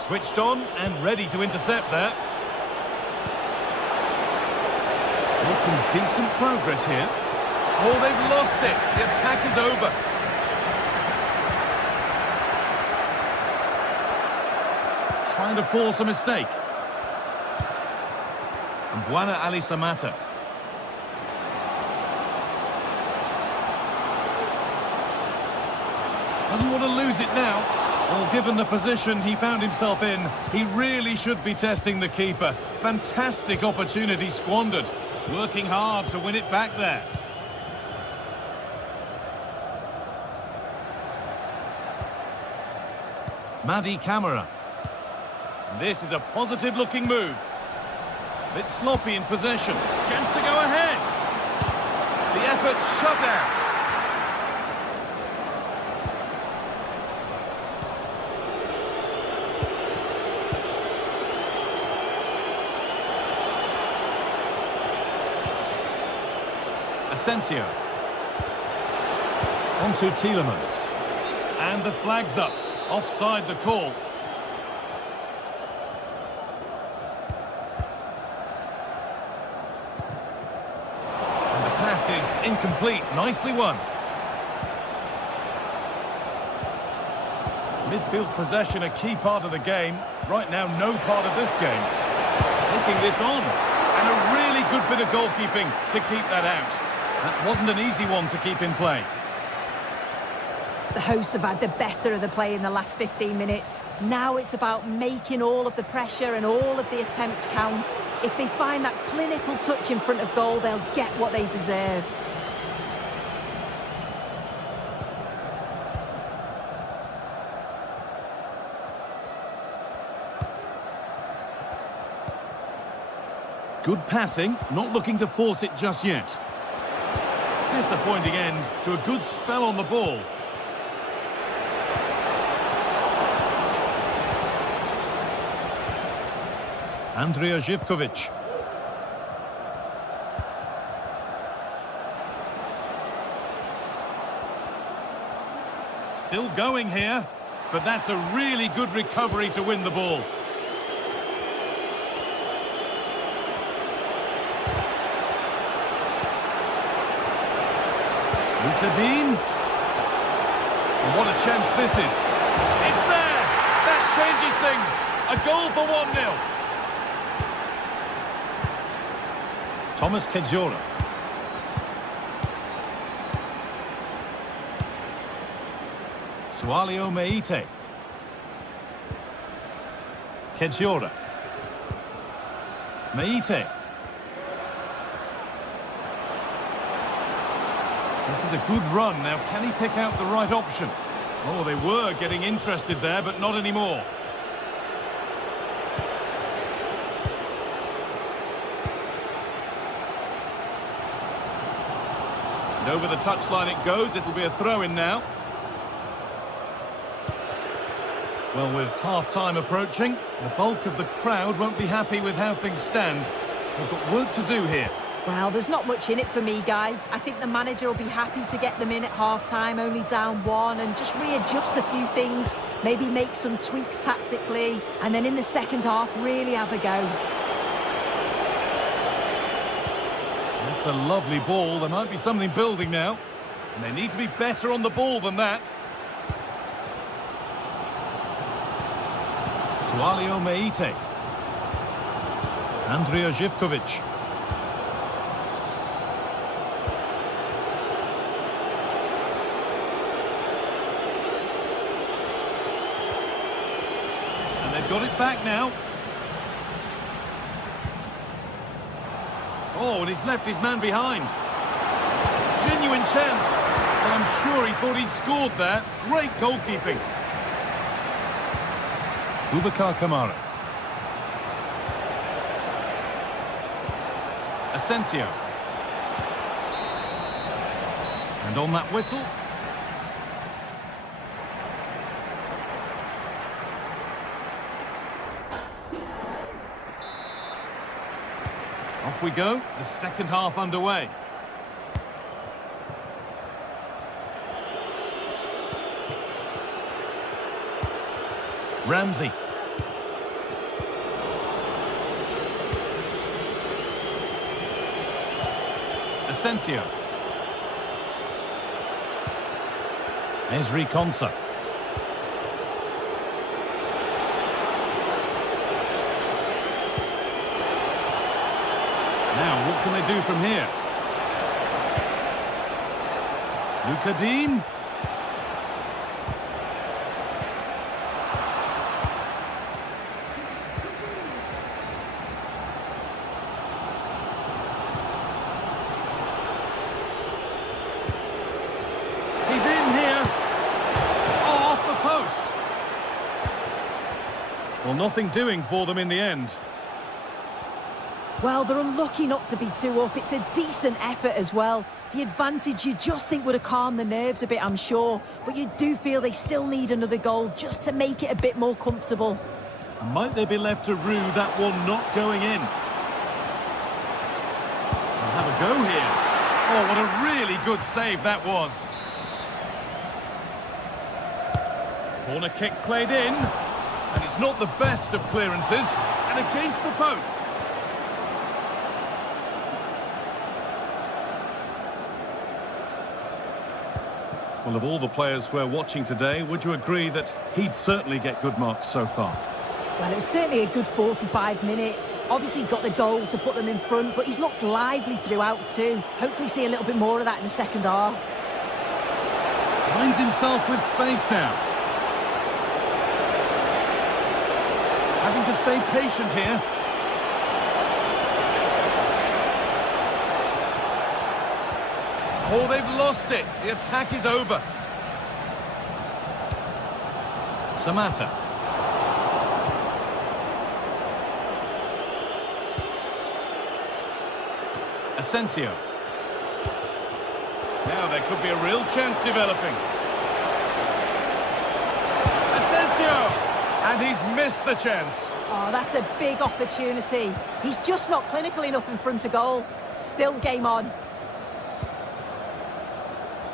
Switched on and ready to intercept there. Making decent progress here. Oh, they've lost it. The attack is over. Trying to force a mistake. And Buana Ali Samata. Doesn't want to lose it now. Well, given the position he found himself in, he really should be testing the keeper. Fantastic opportunity squandered. Working hard to win it back there. Madi Camara. This is a positive-looking move. Bit sloppy in possession. Chance to go ahead. The effort shut out. Asensio. On to Tielemans. And the flag's up. Offside the call. And the pass is incomplete. Nicely won. Midfield possession a key part of the game. Right now, no part of this game. Taking this on. And a really good bit of goalkeeping to keep that out. That wasn't an easy one to keep in play. The hosts have had the better of the play in the last 15 minutes. Now it's about making all of the pressure and all of the attempts count. If they find that clinical touch in front of goal, they'll get what they deserve. Good passing, not looking to force it just yet. Disappointing end to a good spell on the ball. Andrija Živković. Still going here, but that's a really good recovery to win the ball. Dean. And what a chance this is. It's there! That changes things. A goal for 1-0. Thomas Kedzora. Sualio Meite. Kedzora. Meite. This is a good run. Now, can he pick out the right option? Oh, they were getting interested there, but not anymore. And over the touchline it goes. It'll be a throw-in now. Well, with half-time approaching, the bulk of the crowd won't be happy with how things stand. They've got work to do here. Well, there's not much in it for me, Guy. I think the manager will be happy to get them in at half-time, only down 1, and just readjust a few things, maybe make some tweaks tactically, and then in the second half, really have a go. That's a lovely ball. There might be something building now. And they need to be better on the ball than that. Sualio Meite. Andrija Živković. And they've got it back now. Oh, and he's left his man behind. Genuine chance. Well, I'm sure he thought he'd scored there. Great goalkeeping. Boubacar Kamara. Asensio. And on that whistle. Off we go, the second half underway. Ramsey. Asensio. Ezri Konsa. Now, what can they do from here? Luka Dean. He's in here. Oh, off the post. Well, nothing doing for them in the end. Well, they're unlucky not to be 2 up. It's a decent effort as well. The advantage you just think would have calmed the nerves a bit, I'm sure. But you do feel they still need another goal just to make it a bit more comfortable. Might they be left to rue that one not going in? They'll have a go here. Oh, what a really good save that was. Corner kick played in. And it's not the best of clearances. And against the post. Well, of all the players we're watching today, would you agree that he'd certainly get good marks so far? Well, it was certainly a good 45 minutes. Obviously got the goal to put them in front, but he's looked lively throughout too. Hopefully see a little bit more of that in the second half. Finds himself with space now. Having to stay patient here. Oh, they've lost it. The attack is over. Samatta. Asensio. Now there could be a real chance developing. Asensio! And he's missed the chance. Oh, that's a big opportunity. He's just not clinical enough in front of goal. Still game on.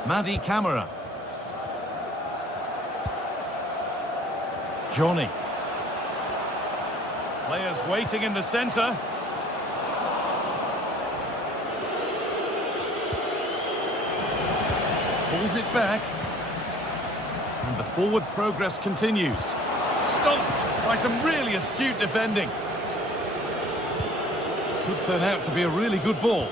Madi Camara. Johnny. Players waiting in the centre. Pulls it back. And the forward progress continues. Stopped by some really astute defending. Could turn out to be a really good ball.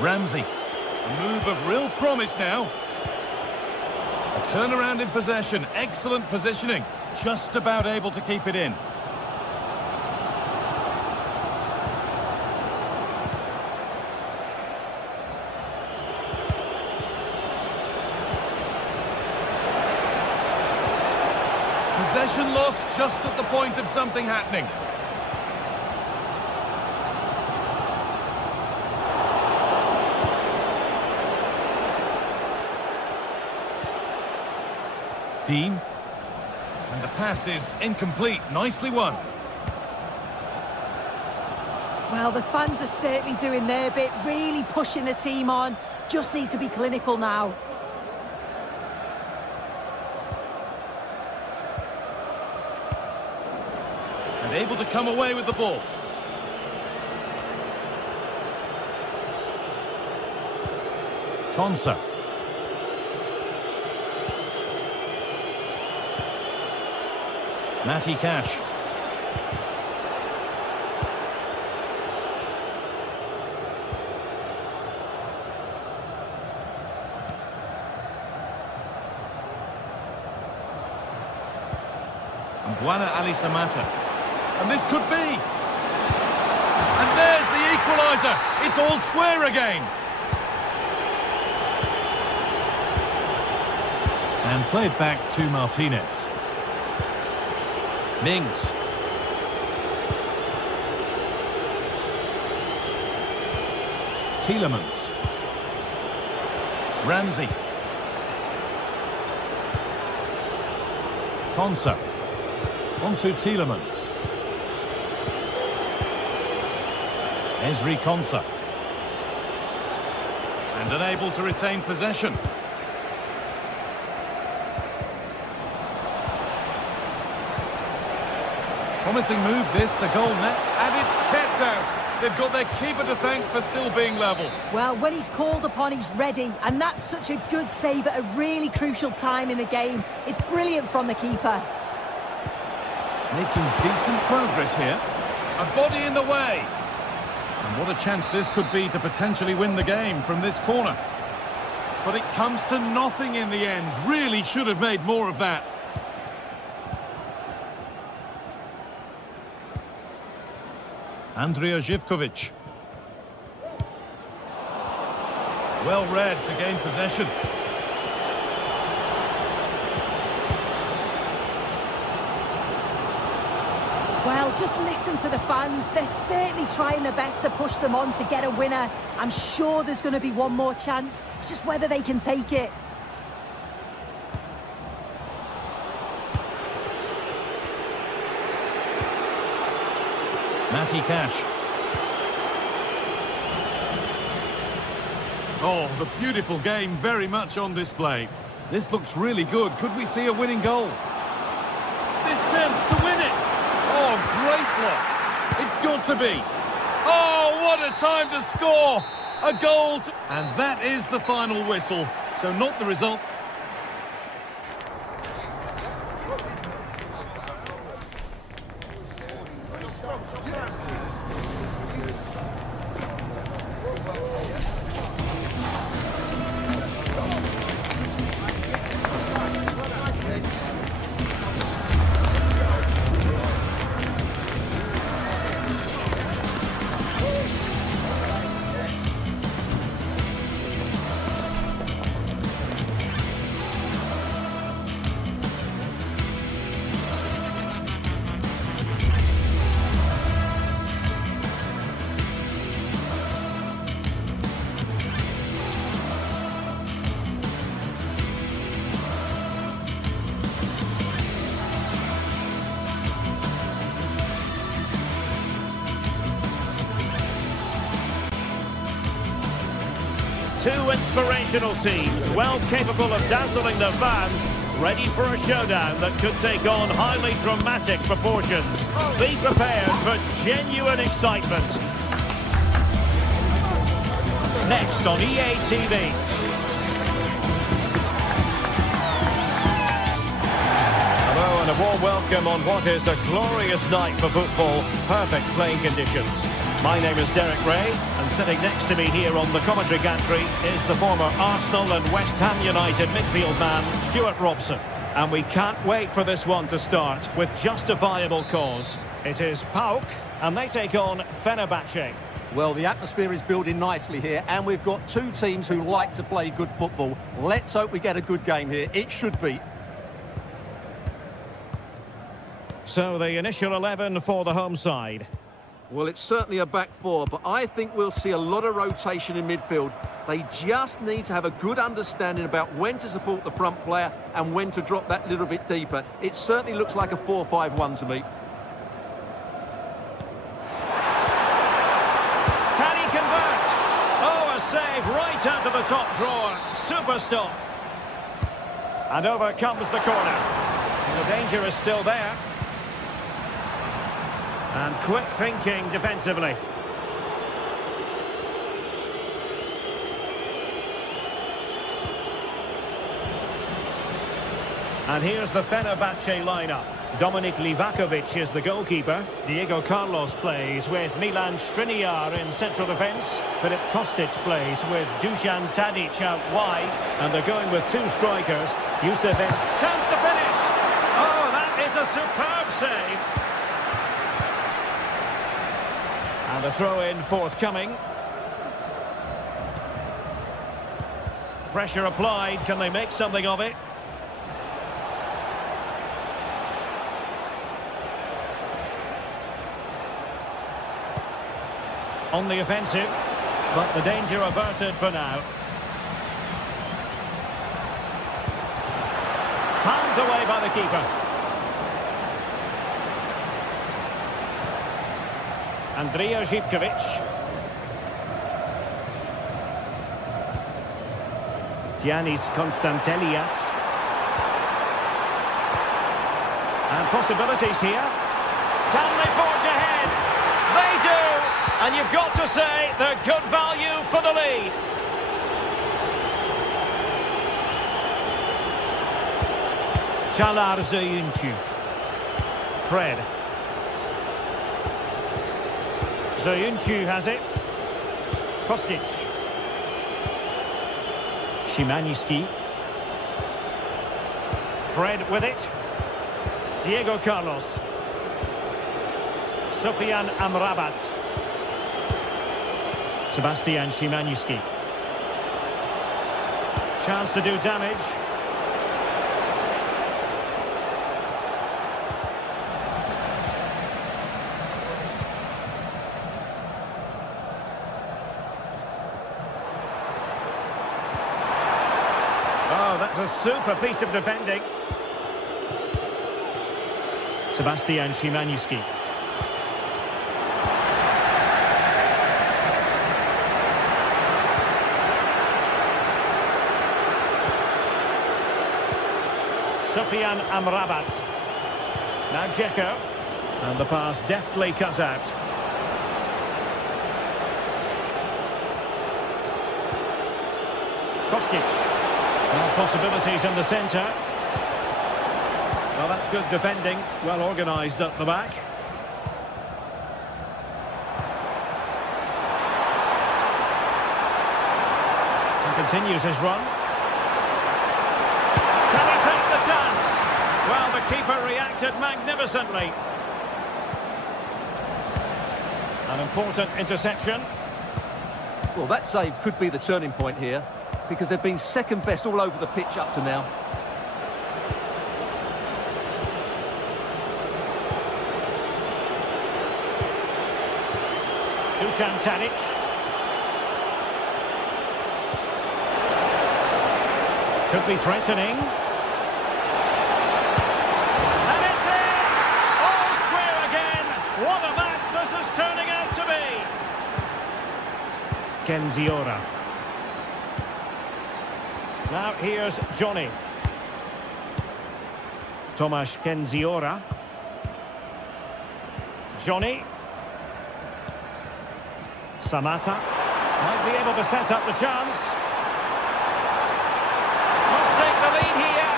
Ramsey, a move of real promise now. A turnaround in possession, excellent positioning, just about able to keep it in. Possession lost just at the point of something happening. Dean. And the pass is incomplete. Nicely won. Well, the fans are certainly doing their bit, really pushing the team on. Just need to be clinical now. And able to come away with the ball. Konsa. Matty Cash. And Buana Ali Samata. And this could be. And there's the equaliser. It's all square again. And played back to Martinez. Mings. Tielemans. Ramsey. Konsa. Onto Tielemans. Ezri Konsa. And unable to retain possession. Promising move this, a goal net, and it's kept out. They've got their keeper to thank for still being level. Well, when he's called upon, he's ready, and that's such a good save at a really crucial time in the game. It's brilliant from the keeper. Making decent progress here. A body in the way. And what a chance this could be to potentially win the game from this corner. But it comes to nothing in the end. Really should have made more of that. Andrija Živković. Well read to gain possession. Well, just listen to the fans. They're certainly trying their best to push them on to get a winner. I'm sure there's going to be one more chance. It's just whether they can take it. Matty Cash. Oh, the beautiful game very much on display. This looks really good. Could we see a winning goal? This chance to win it. Oh, great block. It's got to be. Oh, what a time to score. A goal. And that is the final whistle. So not the result. Two inspirational teams, well capable of dazzling their fans, ready for a showdown that could take on highly dramatic proportions. Be prepared for genuine excitement. Next on EA TV. Hello and a warm welcome on what is a glorious night for football. Perfect playing conditions. My name is Derek Ray, and sitting next to me here on the commentary gantry is the former Arsenal and West Ham United midfield man, Stuart Robson. And we can't wait for this one to start with justifiable cause. It is PAOK, and they take on Fenerbahce. Well, the atmosphere is building nicely here, and we've got two teams who like to play good football. Let's hope we get a good game here. It should be. So the initial 11 for the home side. Well, it's certainly a back four, but I think we'll see a lot of rotation in midfield. They just need to have a good understanding about when to support the front player and when to drop that little bit deeper. It certainly looks like a 4-5-1 to me. Can he convert? Oh, a save right out of the top drawer. Super stop. And over comes the corner. The danger is still there. And quick thinking defensively. And here's the Fenerbahce lineup. Dominik Livakovic is the goalkeeper. Diego Carlos plays with Milan Skriniar in central defence. Filip Kostic plays with Dusan Tadic out wide. And they're going with two strikers. Yusuf in. Chance to finish! Oh, that is a superb save. And a throw-in forthcoming. Pressure applied. Can they make something of it? On the offensive, but the danger averted for now. Palmed away by the keeper. Andrija Živković. Giannis Konstantelias. And possibilities here. Can they forge ahead? They do! And you've got to say they're good value for the lead. Çağlar Söyüncü. Fred. Söyüncü has it. Kostic. Szymański. Fred with it. Diego Carlos. Sofyan Amrabat. Sebastian Szymański. Chance to do damage. Oh, that's a super piece of defending. Sebastian Szymański. Sofyan Amrabat. Now Dzeko. And the pass deftly cut out. Kostic. Well, possibilities in the centre. Well, that's good defending. Well organised at the back. He continues his run. Can he take the chance? Well, the keeper reacted magnificently. An important interception. Well, that save could be the turning point here, because they've been second best all over the pitch up to now. Dusan Tadic. Could be threatening. And it's in! All square again! What a match this is turning out to be! Kenziora. Now here's Johnny. Tomasz Kenziora. Johnny. Samata. Might be able to set up the chance. Must take the lead here.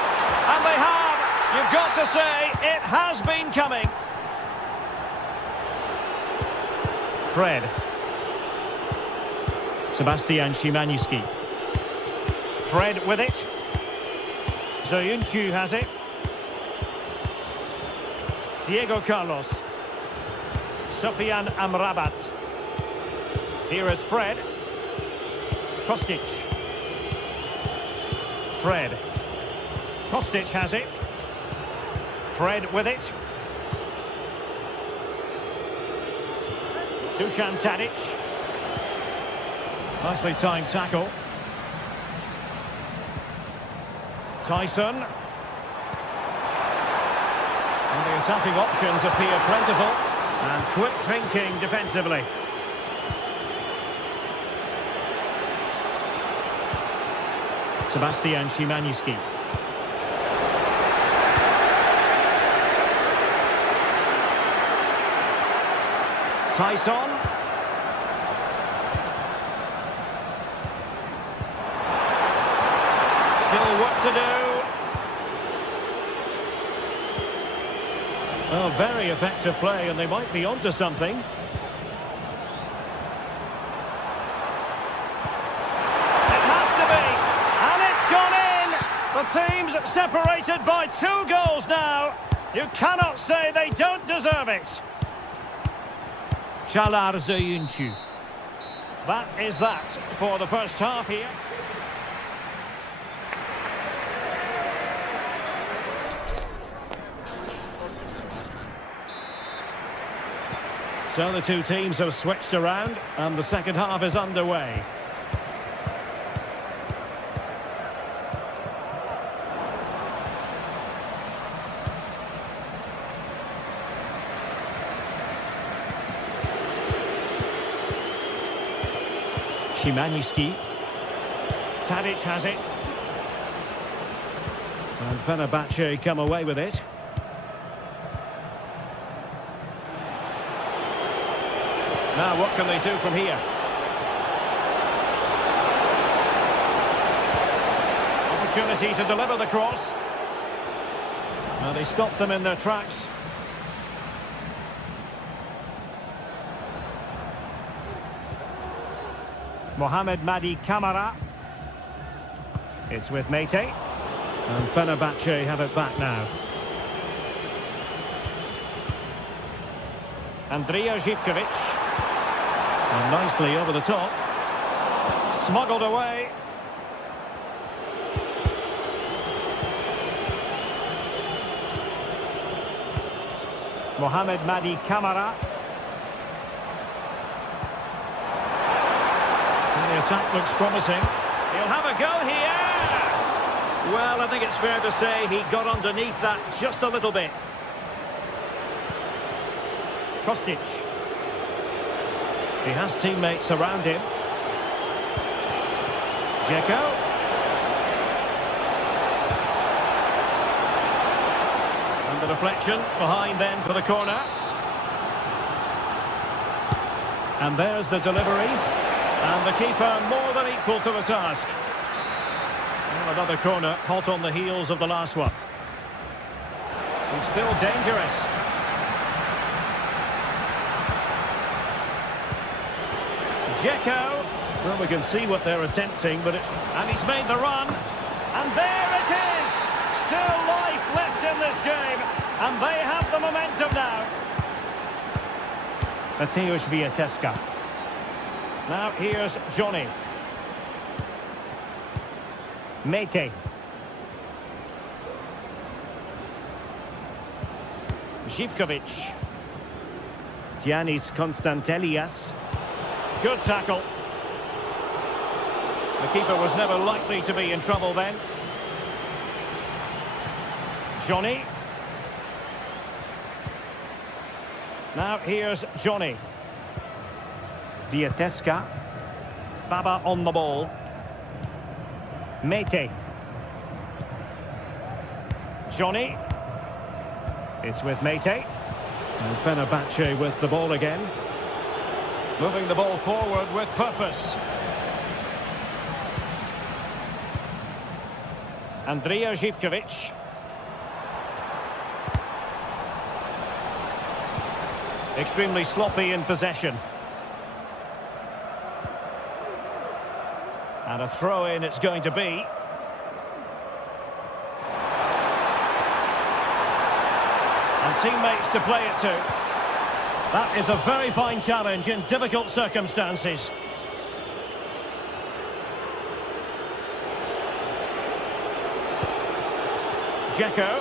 And they have. You've got to say, it has been coming. Fred. Sebastian Szymański. Fred with it. Söyüncü has it. Diego Carlos. Sofyan Amrabat. Here is Fred. Kostic. Fred. Kostic has it. Fred with it. Dusan Tadic. Nicely timed tackle. Tyson. And the attacking options appear plentiful. And quick thinking defensively. Sebastian Szymanski. Tyson. Still work to do. Oh, very effective play, and they might be onto something. It has to be, and it's gone in. The team's separated by 2 goals now. You cannot say they don't deserve it. Çalar oyuncu. That is that for the first half here. So the two teams have switched around and the second half is underway. Szymanski. Tadic has it. And Fenerbahce come away with it. Now what can they do from here? Opportunity to deliver the cross. Now they stopped them in their tracks. Mohamed Madi Camara. It's with Mete. And Fenerbahce have it back now. Andrija Živković. And nicely over the top. Smuggled away. Mohamed Madi Camara. The attack looks promising. He'll have a go here. Well, I think it's fair to say he got underneath that just a little bit. Kostic. He has teammates around him. Dzeko. And the deflection behind then for the corner. And there's the delivery. And the keeper more than equal to the task. Well, another corner, hot on the heels of the last one. He's still dangerous. Dzeko. Well, we can see what they're attempting, but it's... And he's made the run. And there it is! Still life left in this game. And they have the momentum now. Mateusz Wiateska. Now here's Johnny. Mete. Živković. Giannis Konstantelias. Good tackle. The keeper was never likely to be in trouble then. Johnny. Now here's Johnny. Wiateska. Baba on the ball. Mete. Johnny. It's with Mete. And Fenerbahce with the ball again. Moving the ball forward with purpose. Andrija Živković. Extremely sloppy in possession. And a throw-in it's going to be. And teammates to play it to. That is a very fine challenge in difficult circumstances. Dzeko.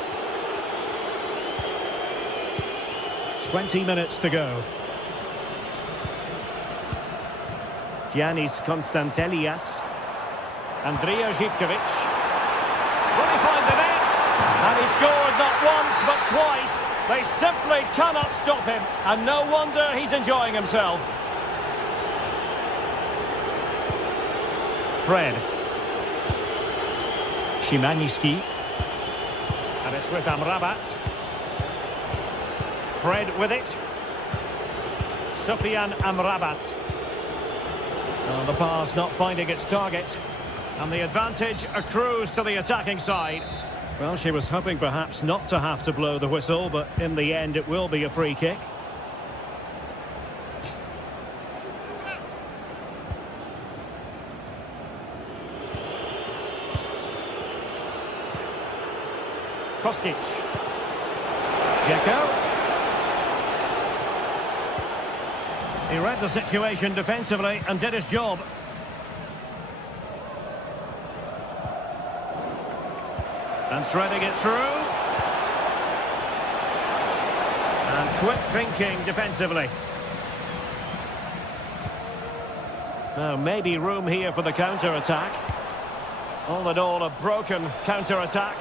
20 minutes to go. Giannis Constantelias. Andrea Zivkovic. Will he find the net? And he scored not once but twice. They simply cannot stop him. And no wonder he's enjoying himself. Fred. Szymański. And it's with Amrabat. Fred with it. Sufyan Amrabat. Oh, the pass not finding its target. And the advantage accrues to the attacking side. Well, she was hoping perhaps not to have to blow the whistle, but in the end it will be a free kick. Kostic. Dzeko. He read the situation defensively and did his job. And threading it through. And quick thinking defensively. Now, maybe room here for the counter-attack. All in all, a broken counter-attack.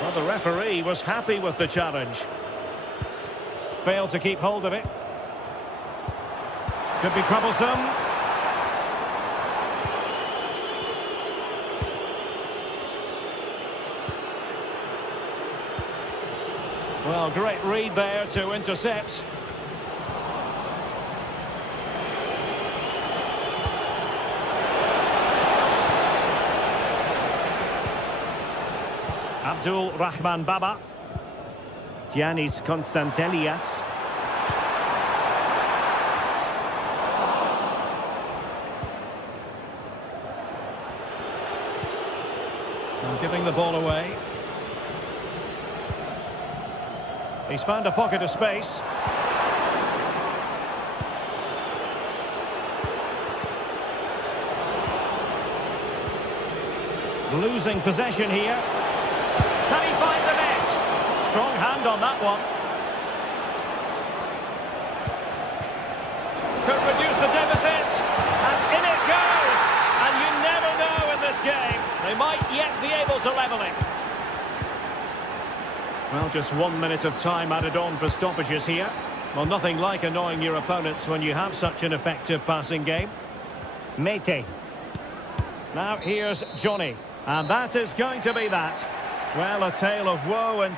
Well, the referee was happy with the challenge. Failed to keep hold of it. Could be troublesome. Well, great read there to intercept. Abdul Rahman Baba. Giannis Constantelias. And giving the ball away. He's found a pocket of space. Losing possession here. Can he find the net? Strong hand on that one. Could reduce the deficit. And in it goes. And you never know in this game. They might yet be able to level it. Well, just 1 minute of time added on for stoppages here. Well, nothing like annoying your opponents when you have such an effective passing game. Mete. Now here's Johnny. And that is going to be that. Well, a tale of woe and...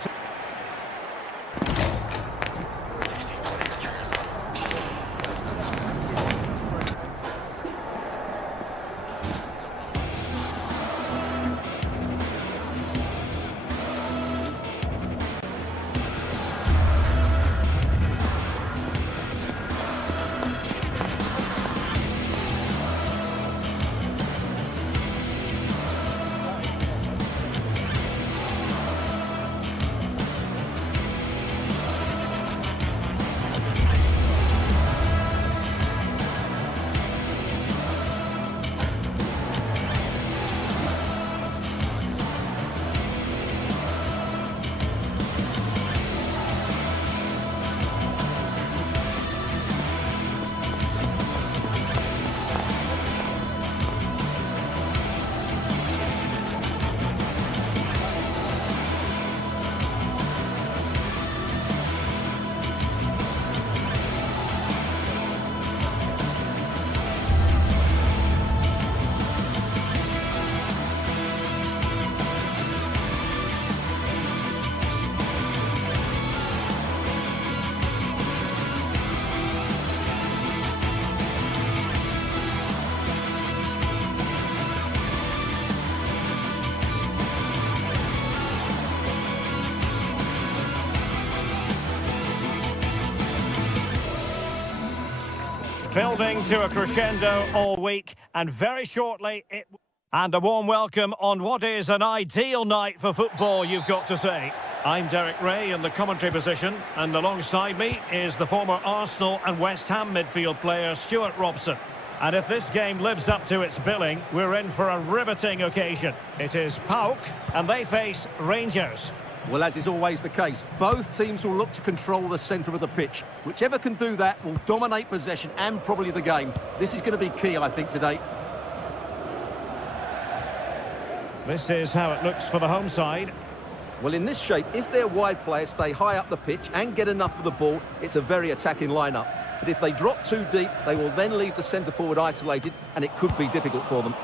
Building to a crescendo all week, and very shortly it... And a warm welcome on what is an ideal night for football, you've got to say. I'm Derek Ray in the commentary position, and alongside me is the former Arsenal and West Ham midfield player Stuart Robson. And if this game lives up to its billing, we're in for a riveting occasion. It is PAOK, and they face Rangers. Well, as is always the case, both teams will look to control the centre of the pitch. Whichever can do that will dominate possession and probably the game. This is going to be key, I think, today. This is how it looks for the home side. Well, in this shape, if their wide players stay high up the pitch and get enough of the ball, it's a very attacking lineup. But if they drop too deep, they will then leave the centre-forward isolated, and it could be difficult for them.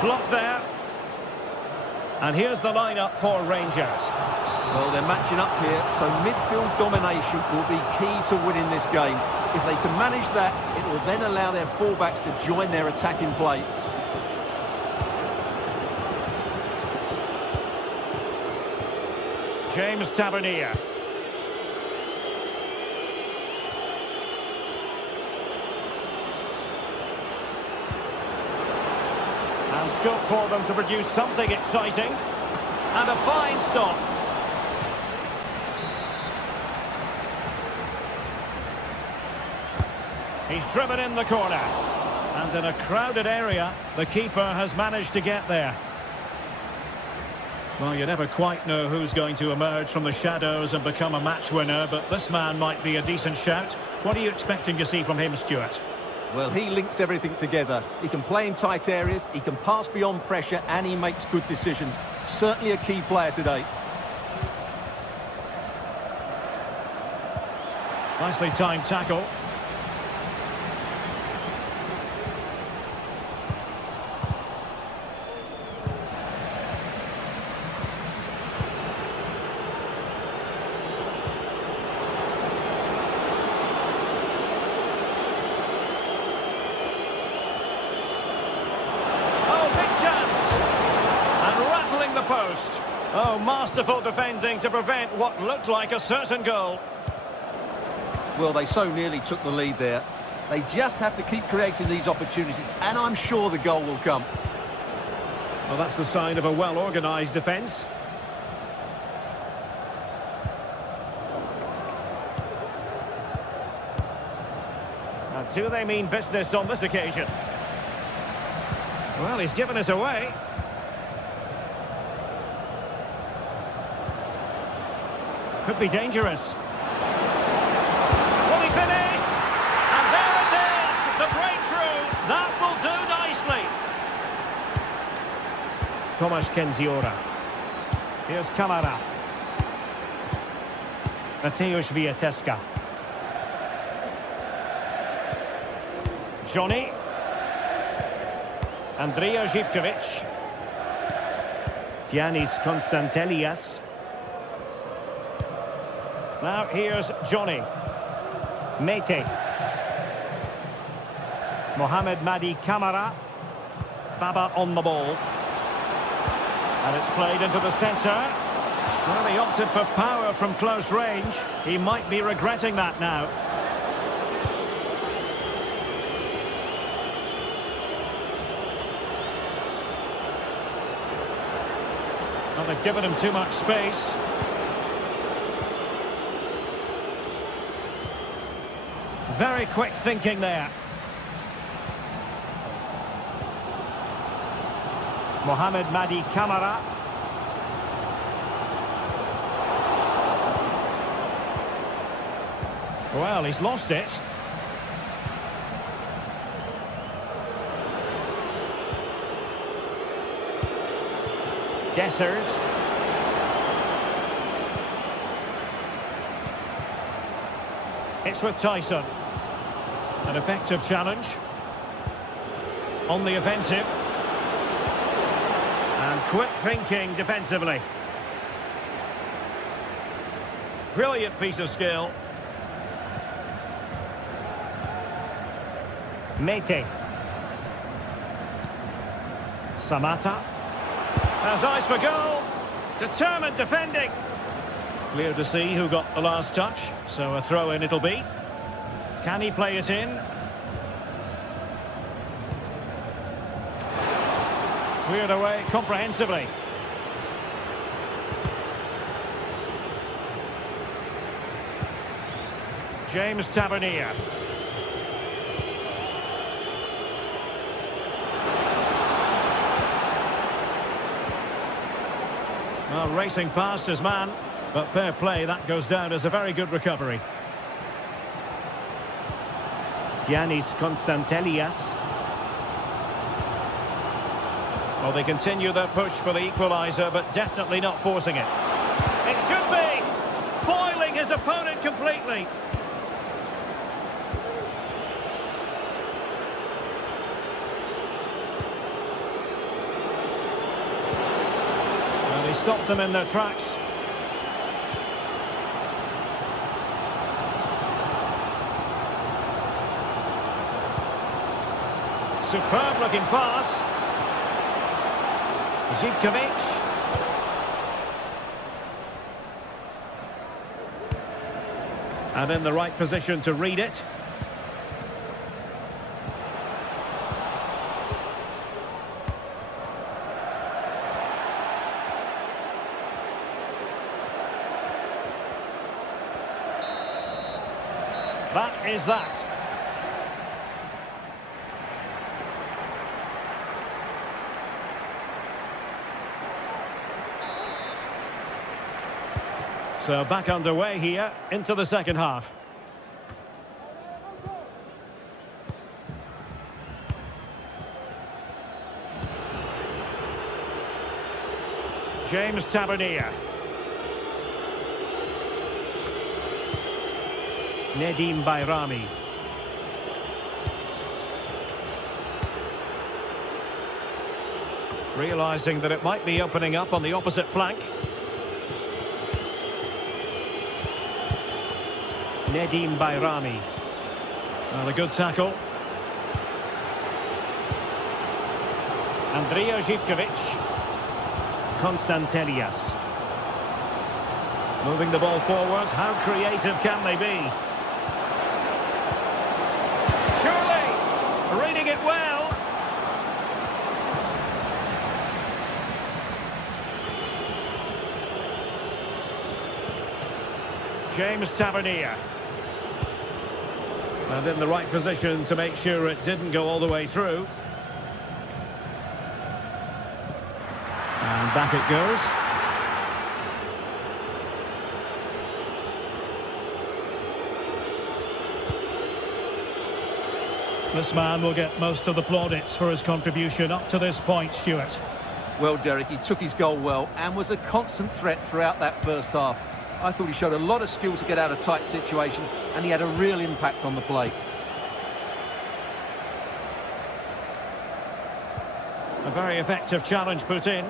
Blocked there. And here's the lineup for Rangers. Well, they're matching up here, so midfield domination will be key to winning this game. If they can manage that, it will then allow their fullbacks to join their attacking play. James Tavernier. And scope for them to produce something exciting. And a fine stop. He's driven in the corner. And in a crowded area, the keeper has managed to get there. Well, you never quite know who's going to emerge from the shadows and become a match winner, but this man might be a decent shout. What are you expecting to see from him, Stuart? Well, he links everything together. He can play in tight areas, he can pass beyond pressure, and he makes good decisions. Certainly a key player today. Nicely timed tackle. Post. Oh, masterful defending to prevent what looked like a certain goal. Well, they so nearly took the lead there. They just have to keep creating these opportunities, and I'm sure the goal will come. Well, that's the sign of a well-organised defence. Now, do they mean business on this occasion? Well, he's given us away. Could be dangerous. Will he finish? And there it is! The breakthrough! That will do nicely! Tomasz Kenziora. Here's Kamara. Mateusz Wiateska. Johnny. Andrija Zivkovic. Giannis Konstantelias. Now here's Johnny. Mete. Mohamed Madi Kamara. Baba on the ball. And it's played into the centre. Well, he opted for power from close range. He might be regretting that now. Well, they've given him too much space. Very quick thinking there. Mohamed Madi Kamara. Well, he's lost it. Guessers. It's with Tyson. An effective challenge. On the offensive. And quick thinking defensively. Brilliant piece of skill. Mete. Samata. Has eyes for goal. Determined defending. Clear to see who got the last touch. So a throw in it'll be. Can he play it in? Cleared away comprehensively. James Tavernier. Well, racing past his man, but fair play, that goes down as a very good recovery. Giannis Constantelias. Well, they continue their push for the equaliser, but definitely not forcing it. It should be! Foiling his opponent completely. Well, he stopped them in their tracks. Superb looking pass. Zivkovic. And in the right position to read it. That is that. So back underway here into the second half. James Tavernier. Nedim Bayrami. Realising that it might be opening up on the opposite flank. Nedim Bayrami. Well, a good tackle. Andrija Zivkovic. Constantelias. Moving the ball forward. How creative can they be? Surely! Reading it well. James Tavernier. And in the right position to make sure it didn't go all the way through. And back it goes. This man will get most of the plaudits for his contribution up to this point, Stuart. Well, Derek, he took his goal well and was a constant threat throughout that first half. I thought he showed a lot of skill to get out of tight situations, and he had a real impact on the play. A very effective challenge put in.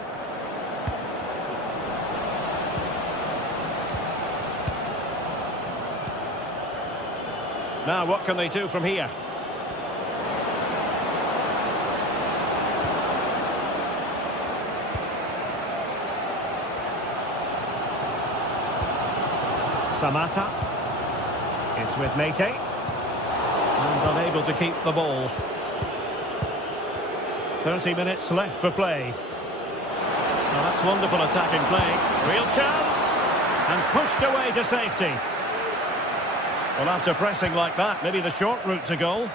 Now, what can they do from here? Samata. It's with Mete. And unable to keep the ball. 30 minutes left for play. Well, that's wonderful attacking play. Real chance. And pushed away to safety. Well, after pressing like that, maybe the short route to goal.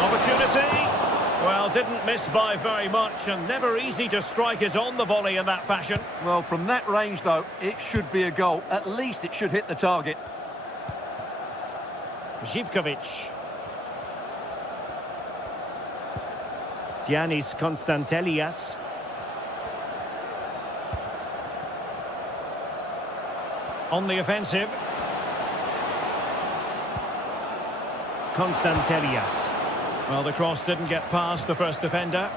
Opportunity. Well, didn't miss by very much, and never easy to strike it on the volley in that fashion. Well, from that range, though, it should be a goal. At least it should hit the target. Zivkovic. Giannis Constantelias. On the offensive. Constantelias. Well, the cross didn't get past the first defender.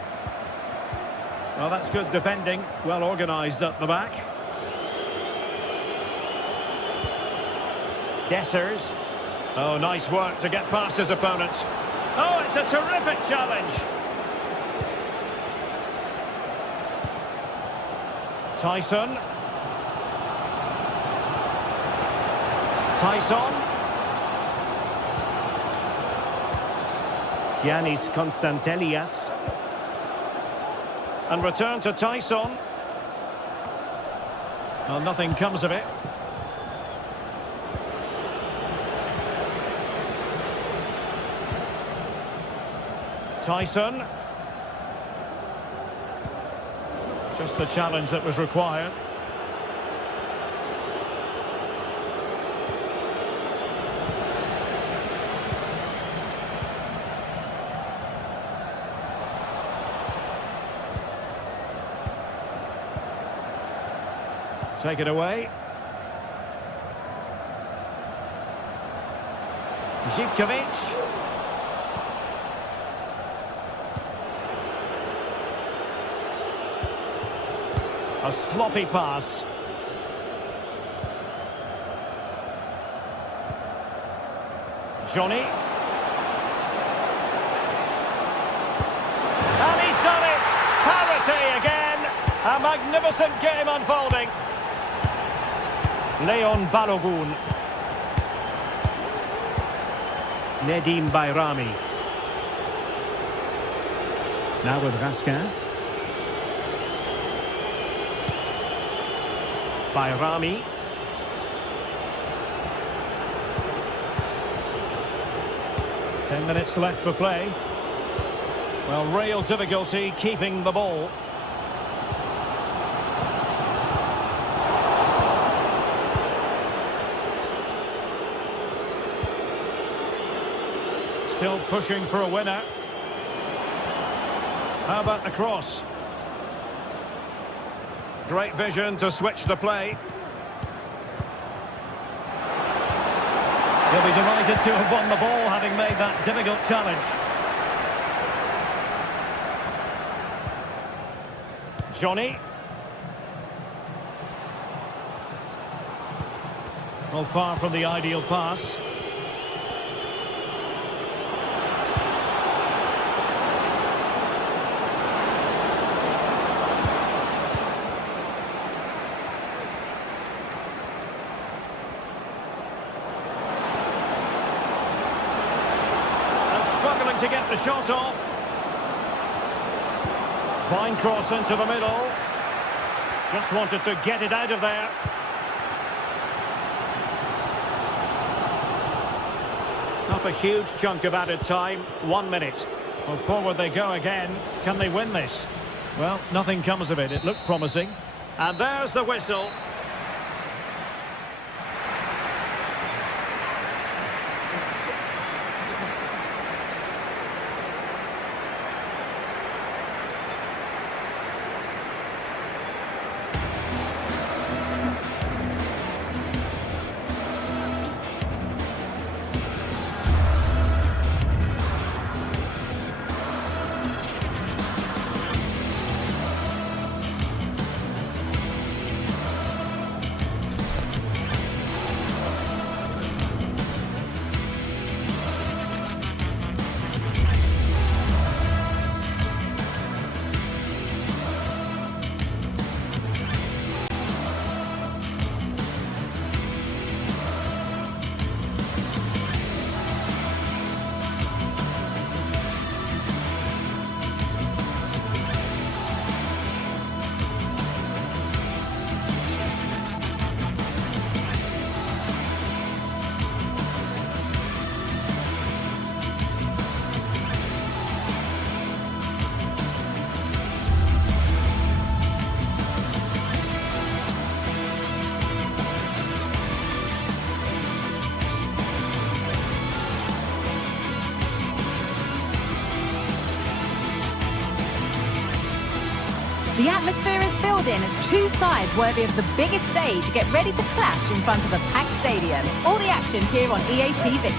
Well, that's good defending. Well organised at the back. Dessers. Oh, nice work to get past his opponent. Oh, it's a terrific challenge. Tyson. Giannis Constantelias. And return to Tyson. Well, nothing comes of it. Tyson. Just the challenge that was required. Take it away. Zivkovic. A sloppy pass. Johnny. And he's done it! Parity again! A magnificent game unfolding. Leon Balogun. Nedim Bayrami. Now with Raskin. Bayrami. Ten minutes left for play. Well, real difficulty keeping the ball. Still pushing for a winner. How about the cross? Great vision to switch the play. He'll be delighted to have won the ball, having made that difficult challenge. Johnny. Well, far from the ideal pass. Struggling to get the shot off. Fine cross into the middle. Just wanted to get it out of there. Not a huge chunk of added time. 1 minute. Well, forward they go again. Can they win this? Well, nothing comes of it. It looked promising. And there's the whistle. The atmosphere is building as two sides worthy of the biggest stage get ready to clash in front of a packed stadium. All the action here on EA TV.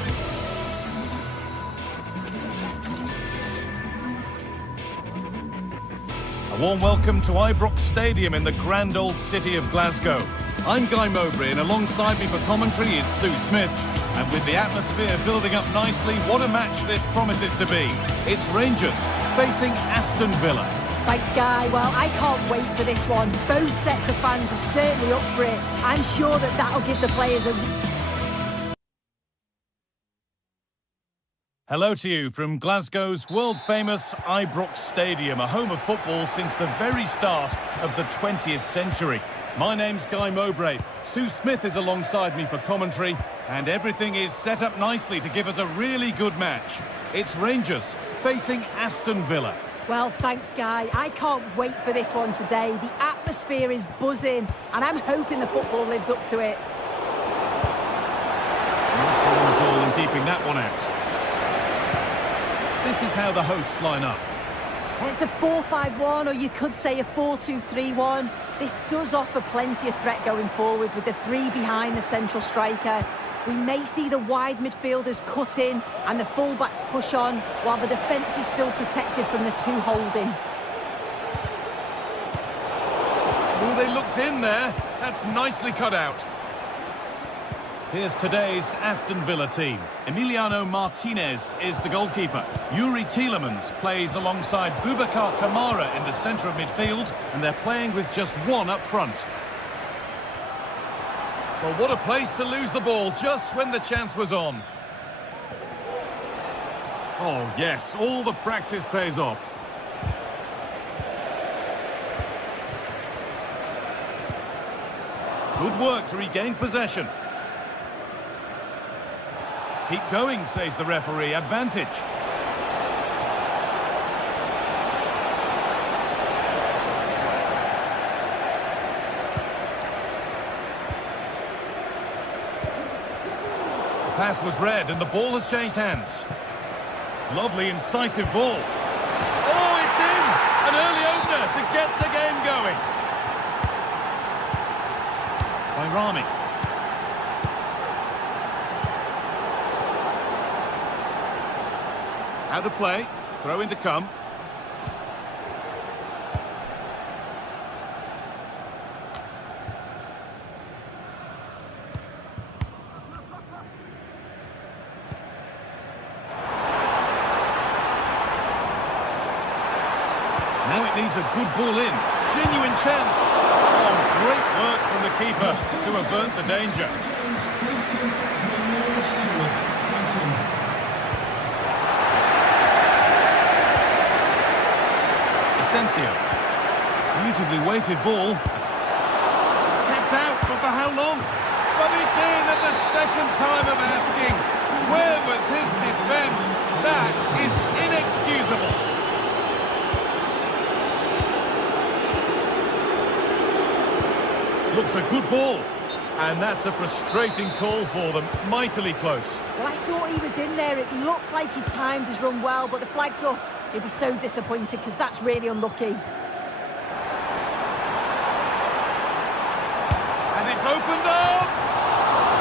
A warm welcome to Ibrox Stadium in the grand old city of Glasgow. I'm Guy Mowbray, and alongside me for commentary is Sue Smith. And with the atmosphere building up nicely, what a match this promises to be. It's Rangers facing Aston Villa. Thanks, Guy. Well, I can't wait for this one. Both sets of fans are certainly up for it. I'm sure that'll give the players a... Hello to you from Glasgow's world-famous Ibrox Stadium, a home of football since the very start of the 20th century. My name's Guy Mowbray. Sue Smith is alongside me for commentary, and everything is set up nicely to give us a really good match. It's Rangers facing Aston Villa. Well, thanks, Guy. I can't wait for this one today. The atmosphere is buzzing, and I'm hoping the football lives up to it. No problem at all in keeping that one out. This is how the hosts line up. It's a 4-5-1, or you could say a 4-2-3-1. This does offer plenty of threat going forward with the three behind the central striker. We may see the wide midfielders cut in and the full-backs push on, while the defence is still protected from the two holding. Oh, they looked in there. That's nicely cut out. Here's today's Aston Villa team. Emiliano Martinez is the goalkeeper. Yuri Tielemans plays alongside Boubacar Kamara in the centre of midfield, and they're playing with just one up front. Well, what a place to lose the ball just when the chance was on. Oh, yes, all the practice pays off. Good work to regain possession. Keep going, says the referee. Advantage. The pass was read and the ball has changed hands. Lovely, incisive ball. Oh, it's in! An early opener to get the game going. By Rami. Out of play, throw in to come. Now it needs a good ball in. Genuine chance. Oh, great work from the keeper to avert the danger. Asensio. Beautifully weighted ball. Kept out, but for how long? But it's in at the second time of asking. Where was his defence? That is inexcusable. Looks a good ball. And that's a frustrating call for them. Mightily close. Well, I thought he was in there. It looked like he timed his run well, but the flag's up. He'll be so disappointed because that's really unlucky. And it's opened up!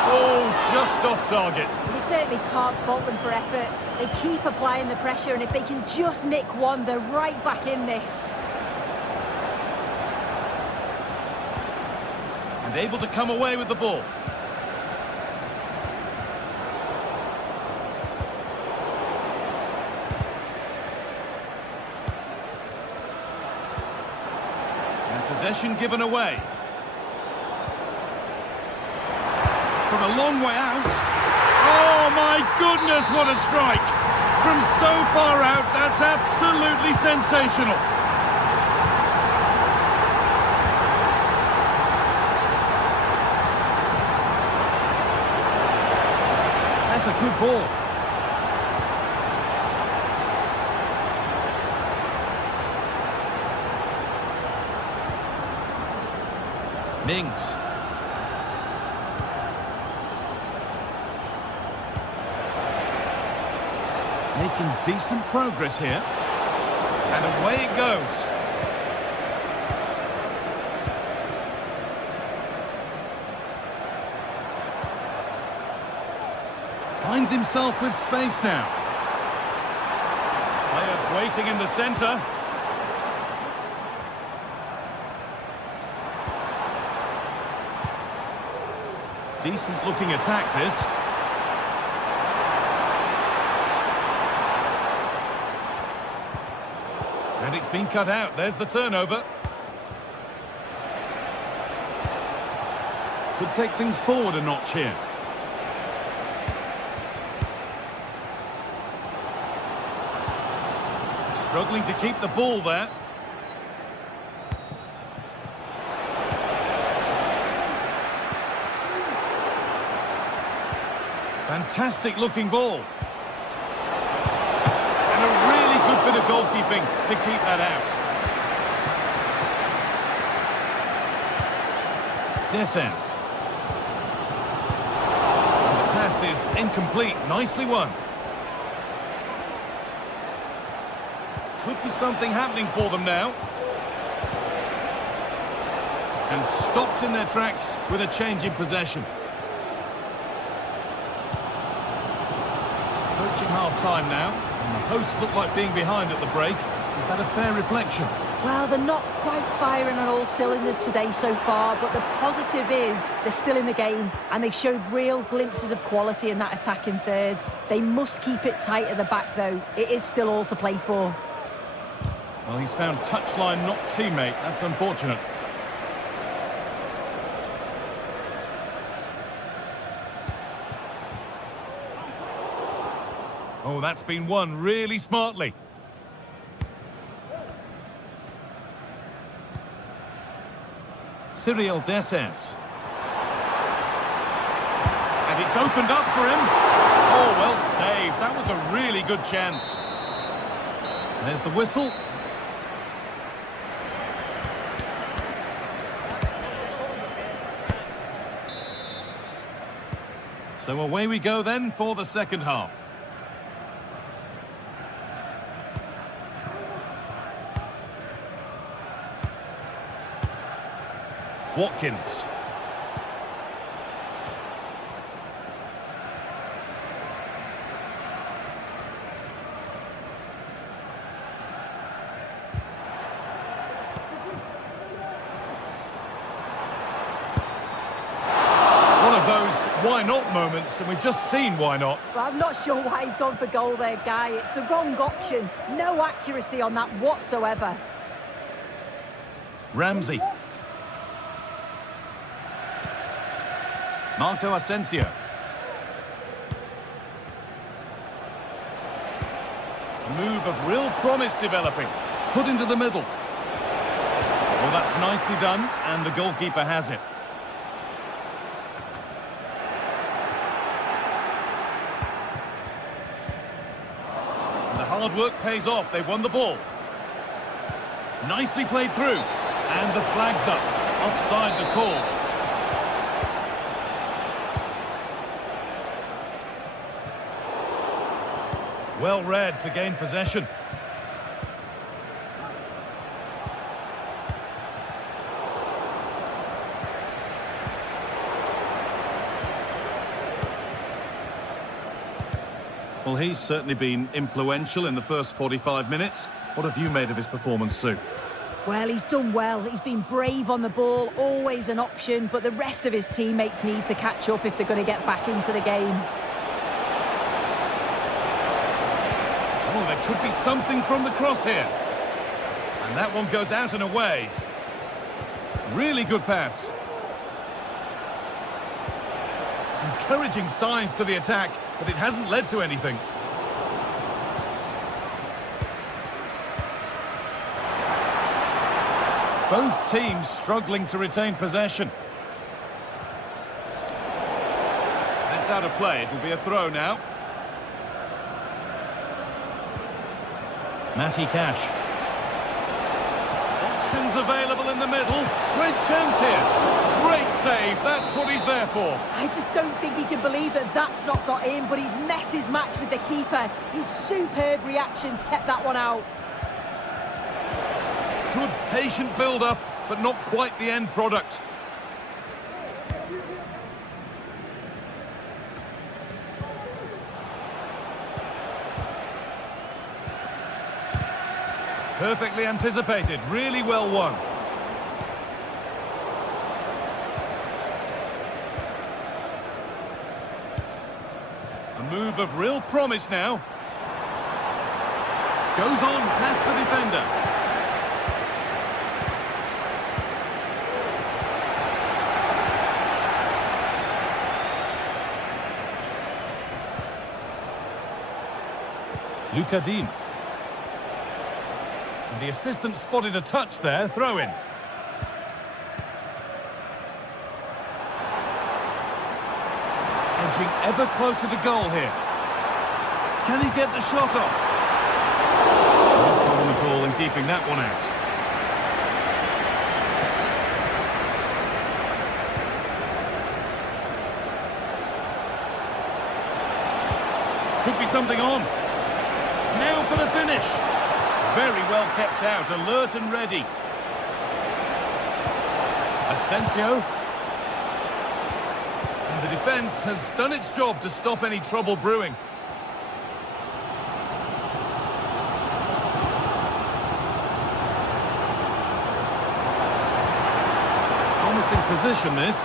Oh, just off target. We certainly can't fault them for effort. They keep applying the pressure, and if they can just nick one, they're right back in this. And able to come away with the ball. Possession given away. From a long way out. Oh my goodness, what a strike! From so far out, that's absolutely sensational. That's a good ball. Mings. Making decent progress here. And away it goes. Finds himself with space now. Players waiting in the centre. Decent looking attack, this. And it's been cut out. There's the turnover. Could take things forward a notch here. Struggling to keep the ball there. Fantastic looking ball. And a really good bit of goalkeeping to keep that out. Descens. The pass is incomplete. Nicely won. Could be something happening for them now. And stopped in their tracks with a change in possession. Approaching half-time now, and the hosts look like being behind at the break. Is that a fair reflection? Well, they're not quite firing on all cylinders today so far, but the positive is they're still in the game, and they've showed real glimpses of quality in that attacking third. They must keep it tight at the back, though. It is still all to play for. Well, he's found touchline, not teammate. That's unfortunate. Oh, that's been won really smartly. Cyril Descens. And it's opened up for him. Oh, well saved. That was a really good chance. There's the whistle. So away we go then for the second half. Watkins. One of those why not moments, and we've just seen why not. Well, I'm not sure why he's gone for goal there, Guy. It's the wrong option. No accuracy on that whatsoever. Ramsey. Marco Asensio. A move of real promise developing. Put into the middle. Well, that's nicely done, and the goalkeeper has it. And the hard work pays off. They've won the ball. Nicely played through. And the flag's up. Offside the call. Well read to gain possession. Well, he's certainly been influential in the first 45 minutes. What have you made of his performance, Sue? Well, he's done well. He's been brave on the ball, always an option, but the rest of his teammates need to catch up if they're going to get back into the game. Oh, there could be something from the cross here. And that one goes out and away. Really good pass. Encouraging signs to the attack, but it hasn't led to anything. Both teams struggling to retain possession. That's out of play. It'll be a throw now. Matty Cash. Options available in the middle. Great chance here. Great save. That's what he's there for. I just don't think he can believe that that's not got in, but he's met his match with the keeper. His superb reactions kept that one out. Good patient build-up, but not quite the end product. Perfectly anticipated, really well won. A move of real promise now. Goes on past the defender. Lucadine. And the assistant spotted a touch there, throw in. Edging ever closer to goal here. Can he get the shot off? call in keeping that one out. Could be something on. Now for the finish. Very well kept out, alert and ready. Asensio. And the defence has done its job to stop any trouble brewing. Promising position this.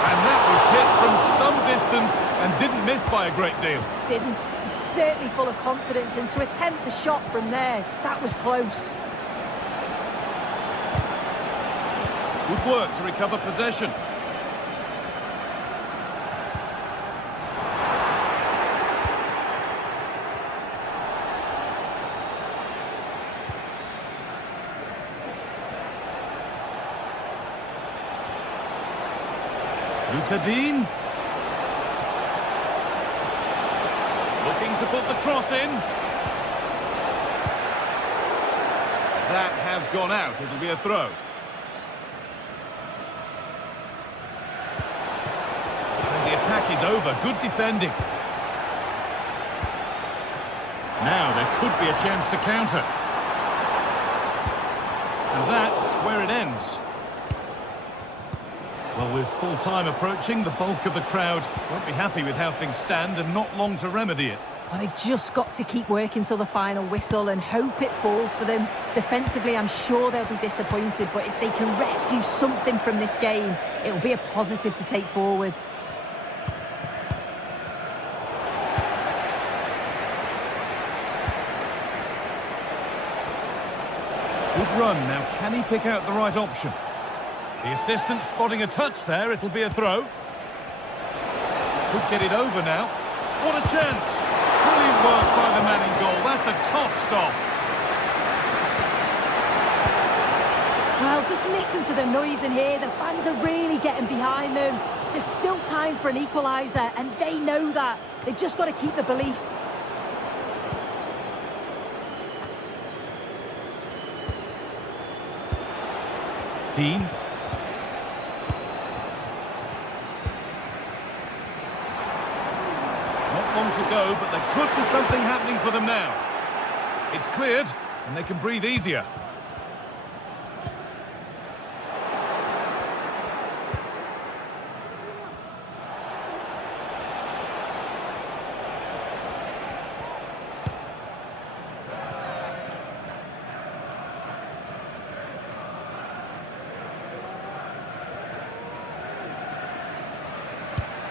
And that was hit from some distance and didn't miss by a great deal. Didn't. He's certainly full of confidence, and to attempt the shot from there, that was close. Good work to recover possession. Dean. Looking to put the cross in. That has gone out. It'll be a throw. And the attack is over. Good defending. Now there could be a chance to counter. And that's where it ends. Well, with full time approaching, the bulk of the crowd won't be happy with how things stand and not long to remedy it. Well, they've just got to keep working till the final whistle and hope it falls for them. Defensively, I'm sure they'll be disappointed, but if they can rescue something from this game, it'll be a positive to take forward. Good run. Now, can he pick out the right option? The assistant spotting a touch there. It'll be a throw. Could get it over now. What a chance. Brilliant work by the man in goal. That's a top stop. Well, just listen to the noise in here. The fans are really getting behind them. There's still time for an equaliser, and they know that. They've just got to keep the belief. Dean. Not long to go, but there could be something happening for them now. It's cleared, and they can breathe easier.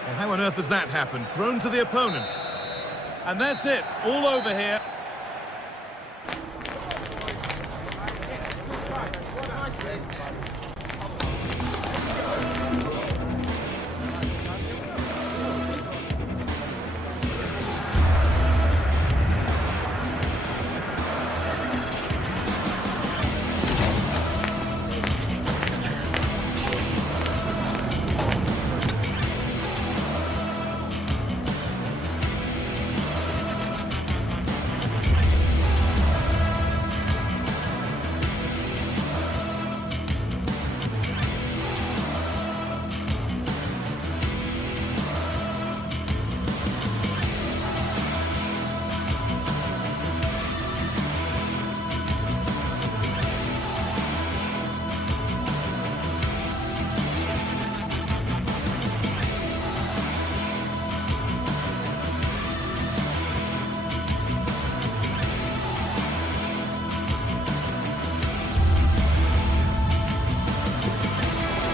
Well, how on earth has that happened? Thrown to the opponent. And that's it. All over here.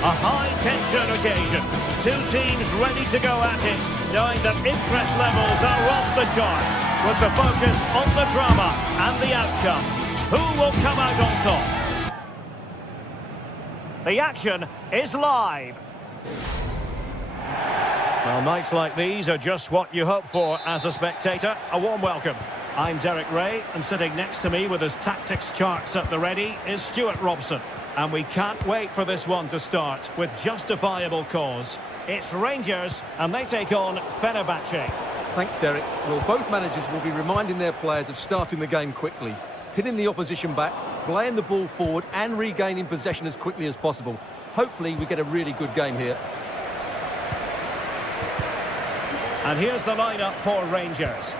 A high-tension occasion. Two teams ready to go at it, knowing that interest levels are off the charts, with the focus on the drama and the outcome. Who will come out on top? The action is live. Well, nights like these are just what you hope for as a spectator. A warm welcome. I'm Derek Ray, and sitting next to me with his tactics charts at the ready is Stuart Robson. And we can't wait for this one to start with justifiable cause. It's Rangers, and they take on Fenerbahce. Thanks, Derek. Well, both managers will be reminding their players of starting the game quickly. pinning the opposition back, playing the ball forward and regaining possession as quickly as possible. Hopefully we get a really good game here. And here's the lineup for Rangers.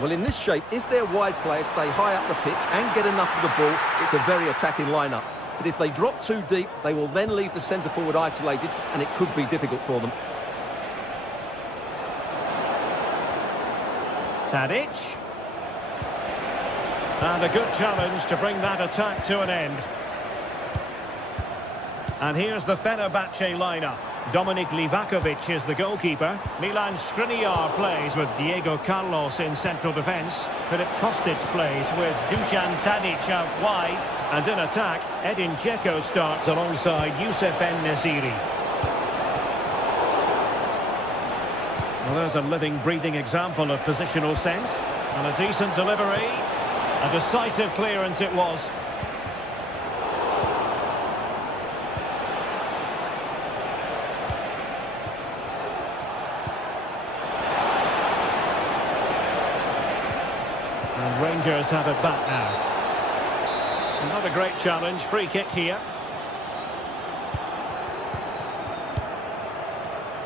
Well, in this shape, if their wide players stay high up the pitch and get enough of the ball, it's a very attacking lineup. But if they drop too deep, they will then leave the centre forward isolated, and it could be difficult for them. Tadic. And a good challenge to bring that attack to an end. And here's the Fenerbahce lineup. Dominik Livakovic is the goalkeeper. Milan Skriniar plays with Diego Carlos in central defence. Filip Kostic plays with Dusan Tadic out wide. And in attack, Edin Dzeko starts alongside Youssef En-Nesyri. Well, there's a living, breathing example of positional sense. And a decent delivery. A decisive clearance it was. And Rangers have it back now. Not a great challenge. Free kick here.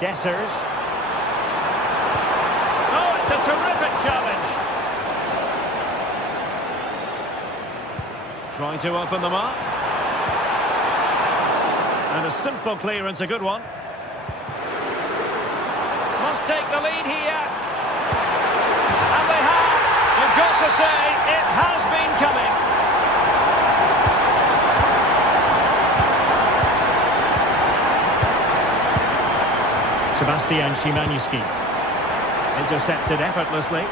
Dessers. Oh, it's a terrific challenge. Trying to open them up. And a simple clearance, a good one. Must take the lead here. And they have. You've got to say, it has been coming. Sebastian Szymanski. Intercepted effortlessly.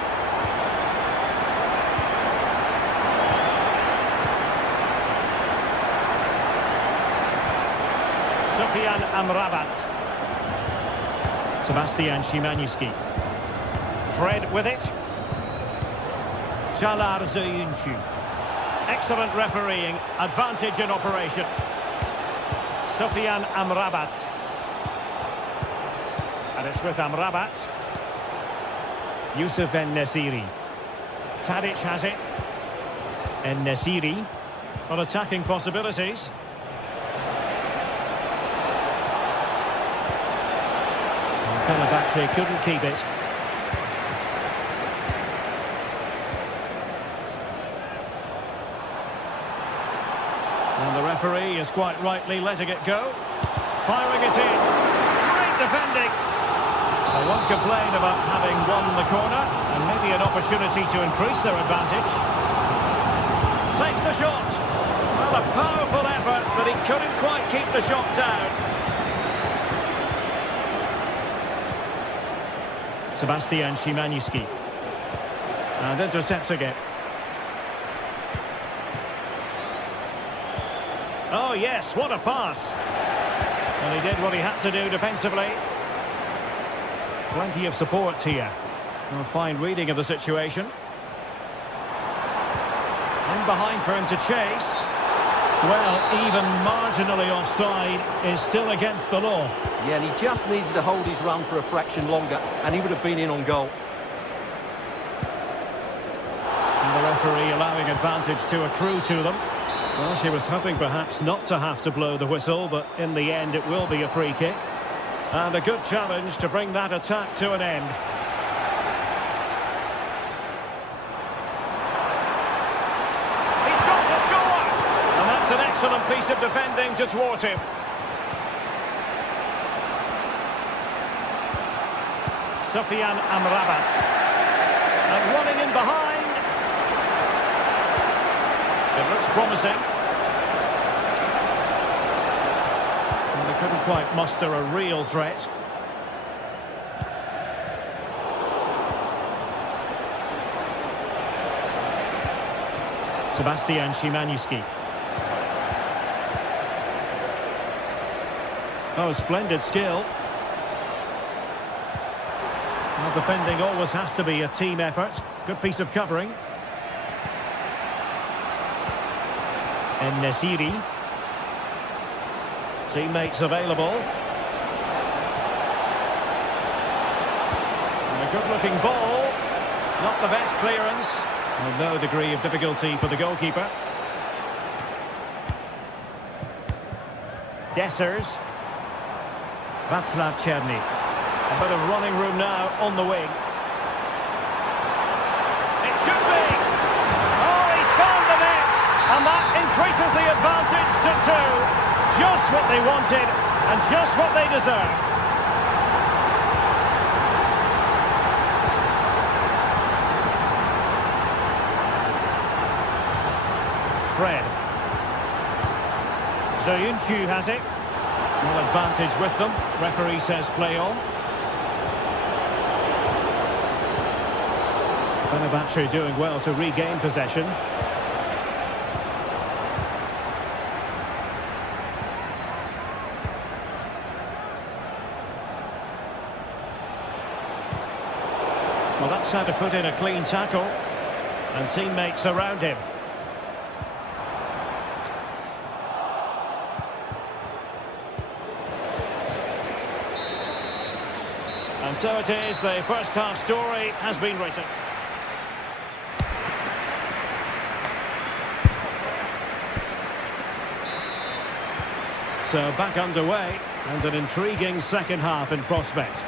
Sofyan Amrabat. Sebastian Szymanski. Fred with it. Çağlar Söyüncü. Excellent refereeing. Advantage in operation. Sofyan Amrabat. And it's with Amrabat. Youssef En-Nesyri. Tadic has it. En-Nesyri. Well, attacking possibilities. Fenerbahce couldn't keep it. And the referee is quite rightly letting it go. Firing it in. Great defending. They won't complain about having won the corner, and maybe an opportunity to increase their advantage. Takes the shot. Well, a powerful effort, but he couldn't quite keep the shot down. Sebastian Szymanski. And intercepts again. Oh yes, what a pass. And he did what he had to do defensively. Plenty of support here. A fine reading of the situation. In behind for him to chase. Well, even marginally offside is still against the law. Yeah, and he just needed to hold his run for a fraction longer, and he would have been in on goal. And the referee allowing advantage to accrue to them. Well, she was hoping perhaps not to have to blow the whistle, but in the end it will be a free kick. And a good challenge to bring that attack to an end. He's got to score! And that's an excellent piece of defending to thwart him. Sofyan Amrabat. And running in behind. It looks promising. And they couldn't quite muster a real threat. Sebastian Szymanski. Oh, splendid skill. Well, defending always has to be a team effort. Good piece of covering. En-Nesyri. Teammates available. And a good-looking ball. Not the best clearance. Well, no degree of difficulty for the goalkeeper. Dessers. Václav Černý. A bit of running room now on the wing. It should be! Oh, he's found the net! And that increases the advantage to 2. Just what they wanted, and just what they deserve. Fred. Soyuncu has it. No advantage with them. Referee says play on. Fenerbahce doing well to regain possession. Well, that's how to put in a clean tackle. And teammates around him. And so it is, the first half story has been written. So back underway, and an intriguing second half in prospect.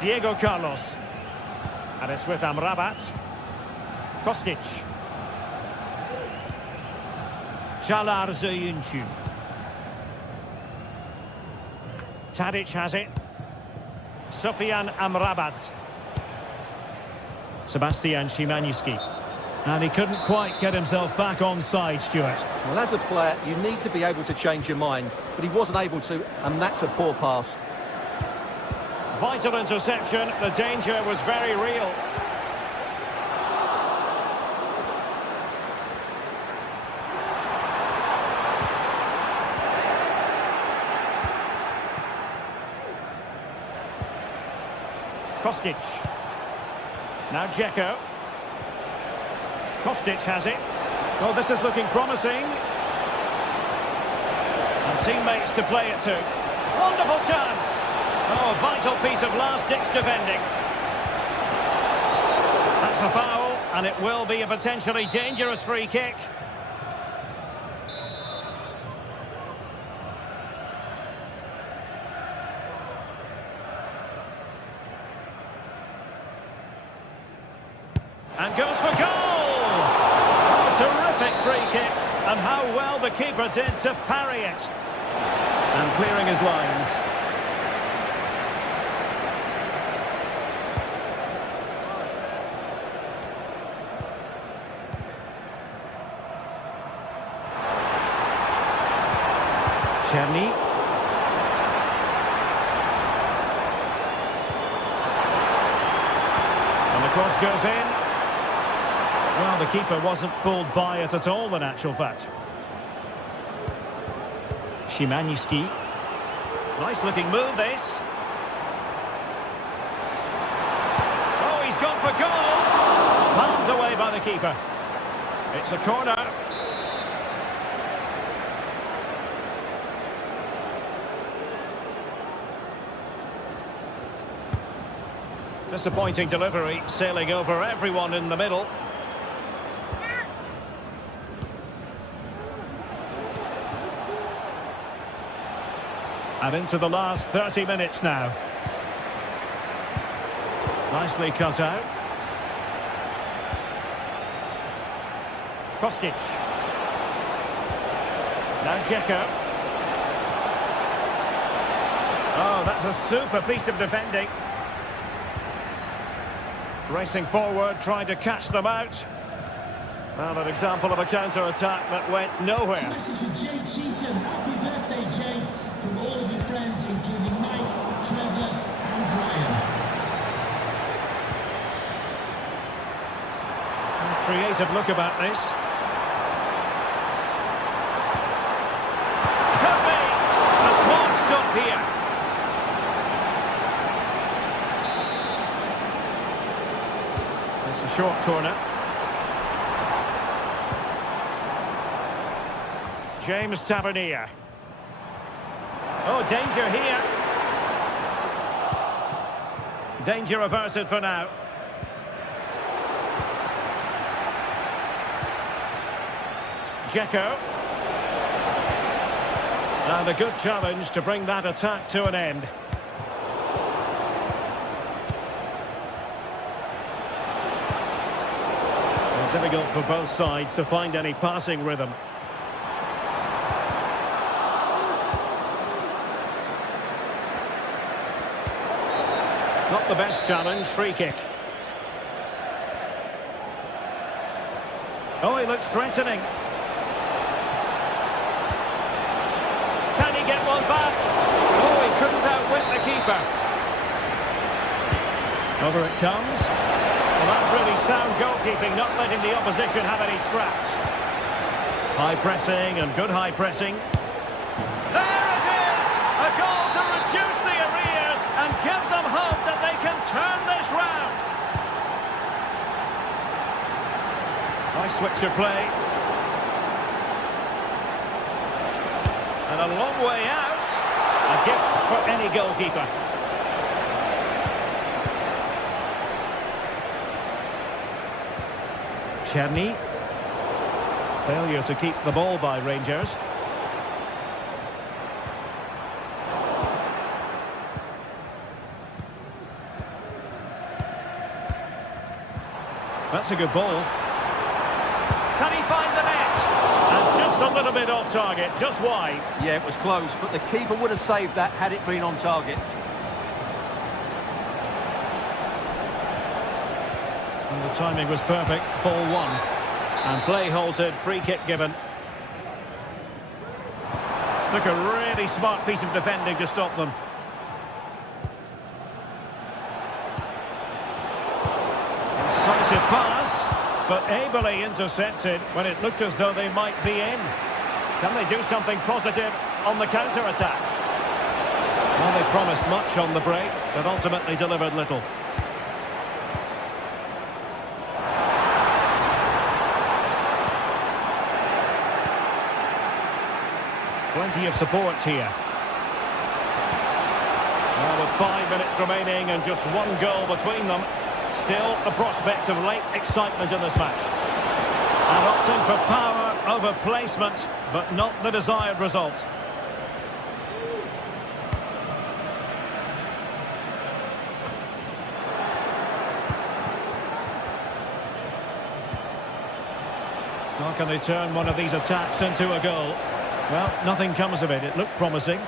Diego Carlos. And it's with Amrabat. Kostic. Çağlar Soyuncu. Tadic has it. Sofyan Amrabat. Sebastian Szymański. And he couldn't quite get himself back on side, Stuart. Well, as a player, you need to be able to change your mind, but he wasn't able to, and that's a poor pass. Vital interception. The danger was very real. Kostic. Now Dzeko. Kostic has it. Oh, this is looking promising. And teammates to play it to. Wonderful chance. Oh, a vital piece of last-ditch defending. That's a foul, and it will be a potentially dangerous free kick. And goes for goal! Oh, terrific free kick. And how well the keeper did to parry it. And clearing his lines. Černý. And the cross goes in. Well, the keeper wasn't fooled by it at all, in actual fact. Szymański. Nice looking move, this. Oh, he's gone for goal! Palmed away by the keeper. It's a corner. Disappointing delivery, sailing over everyone in the middle. And into the last 30 minutes now. Nicely cut out. Kostic. Now Dzeko. Oh, that's a super piece of defending. Racing forward, trying to catch them out. Well, an example of a counter-attack that went nowhere. Message for Jay Cheatham. Happy birthday, Jay. From all of your friends, including Mike, Trevor and Brian. Creative look about this. Could be a smart stop here. It's a short corner. James Tavernier. Oh, danger here. Danger averted for now. Dzeko. And a good challenge to bring that attack to an end. Well, difficult for both sides to find any passing rhythm. Not the best challenge, free kick. Oh, he looks threatening. Can he get one back? Oh, he couldn't outwit the keeper. Over it comes. Well, that's really sound goalkeeping, not letting the opposition have any scraps. High pressing and good high pressing. There it is! A goal to reduce the arrears and give them hope that they can turn this round. Nice switch of play. And a long way out. A gift for any goalkeeper. Czerny. Failure to keep the ball by Rangers. That's a good ball. Can he find the net? And just a little bit off target, just wide. Yeah, it was close, but the keeper would have saved that had it been on target. And the timing was perfect, ball one. And play halted, free kick given. Took a really smart piece of defending to stop them. Decisive pass, but ably intercepted when it looked as though they might be in. Can they do something positive on the counter-attack? Well, they promised much on the break, but ultimately delivered little. Plenty of support here. Well, with 5 minutes remaining and just one goal between them, still the prospect of late excitement in this match. And opting for power over placement, but not the desired result. How can they turn one of these attacks into a goal? Well, nothing comes of it. It looked promising.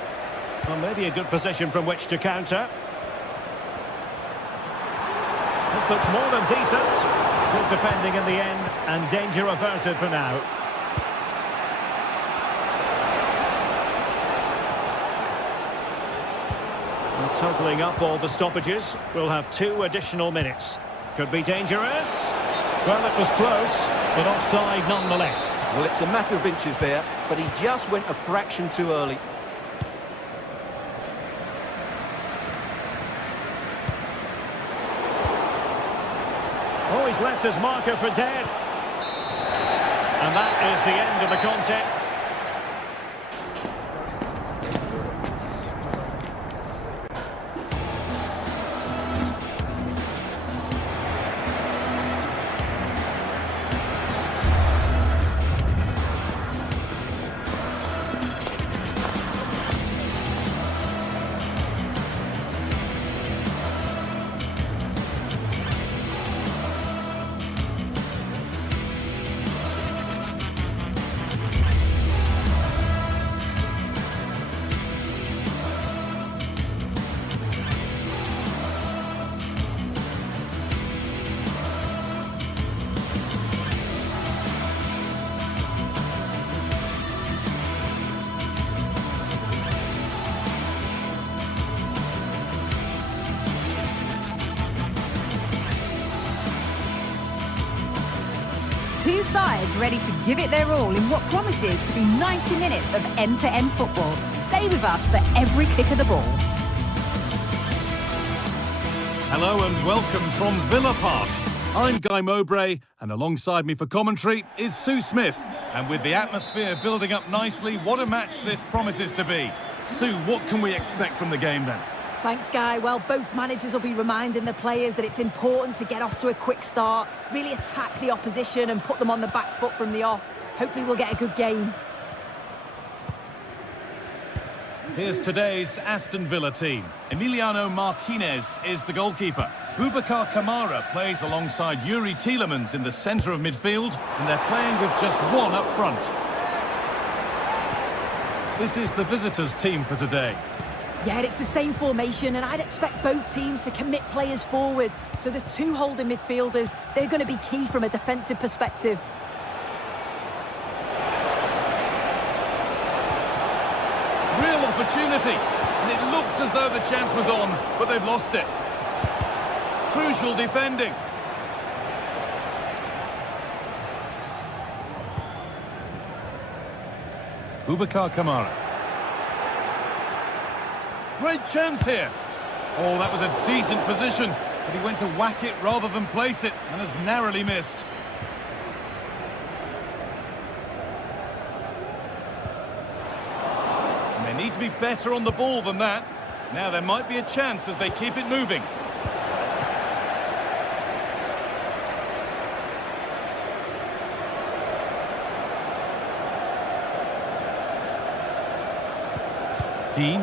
Well, maybe a good position from which to counter. This looks more than decent. Good defending in the end, and danger averted for now. Well, totalling up all the stoppages, we'll have 2 additional minutes. Could be dangerous. Well, it was close, but offside nonetheless. Well, it's a matter of inches there, but he just went a fraction too early. Oh, he's left his marker for dead. And that is the end of the contest. Two sides ready to give it their all in what promises to be 90 minutes of end-to-end football. Stay with us for every kick of the ball. Hello and welcome from Villa Park. I'm Guy Mowbray, and alongside me for commentary is Sue Smith. And with the atmosphere building up nicely, what a match this promises to be. Sue, what can we expect from the game then? Thanks, Guy. Well, both managers will be reminding the players that it's important to get off to a quick start, really attack the opposition and put them on the back foot from the off. Hopefully we'll get a good game. Here's today's Aston Villa team. Emiliano Martinez is the goalkeeper. Boubacar Kamara plays alongside Yuri Tielemans in the centre of midfield, and they're playing with just one up front. This is the visitors' team for today. Yeah, it's the same formation, and I'd expect both teams to commit players forward. So the two holding midfielders, they're going to be key from a defensive perspective. Real opportunity, and it looked as though the chance was on, but they've lost it. Crucial defending. Boubacar Kamara. Great chance here. Oh, that was a decent position, but he went to whack it rather than place it, and has narrowly missed. And they need to be better on the ball than that. Now there might be a chance as they keep it moving. Dean.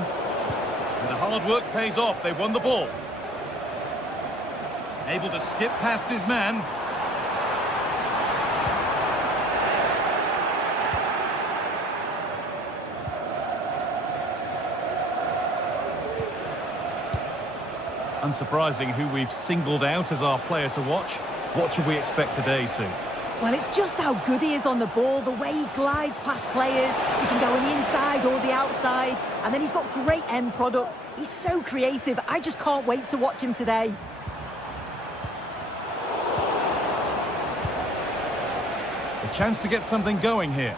And the hard work pays off. They won the ball. Able to skip past his man. Unsurprising who we've singled out as our player to watch. What should we expect today, Sue? Well, it's just how good he is on the ball, the way he glides past players. He can go on the inside or the outside, and then he's got great end product. He's so creative. I just can't wait to watch him today. A chance to get something going here.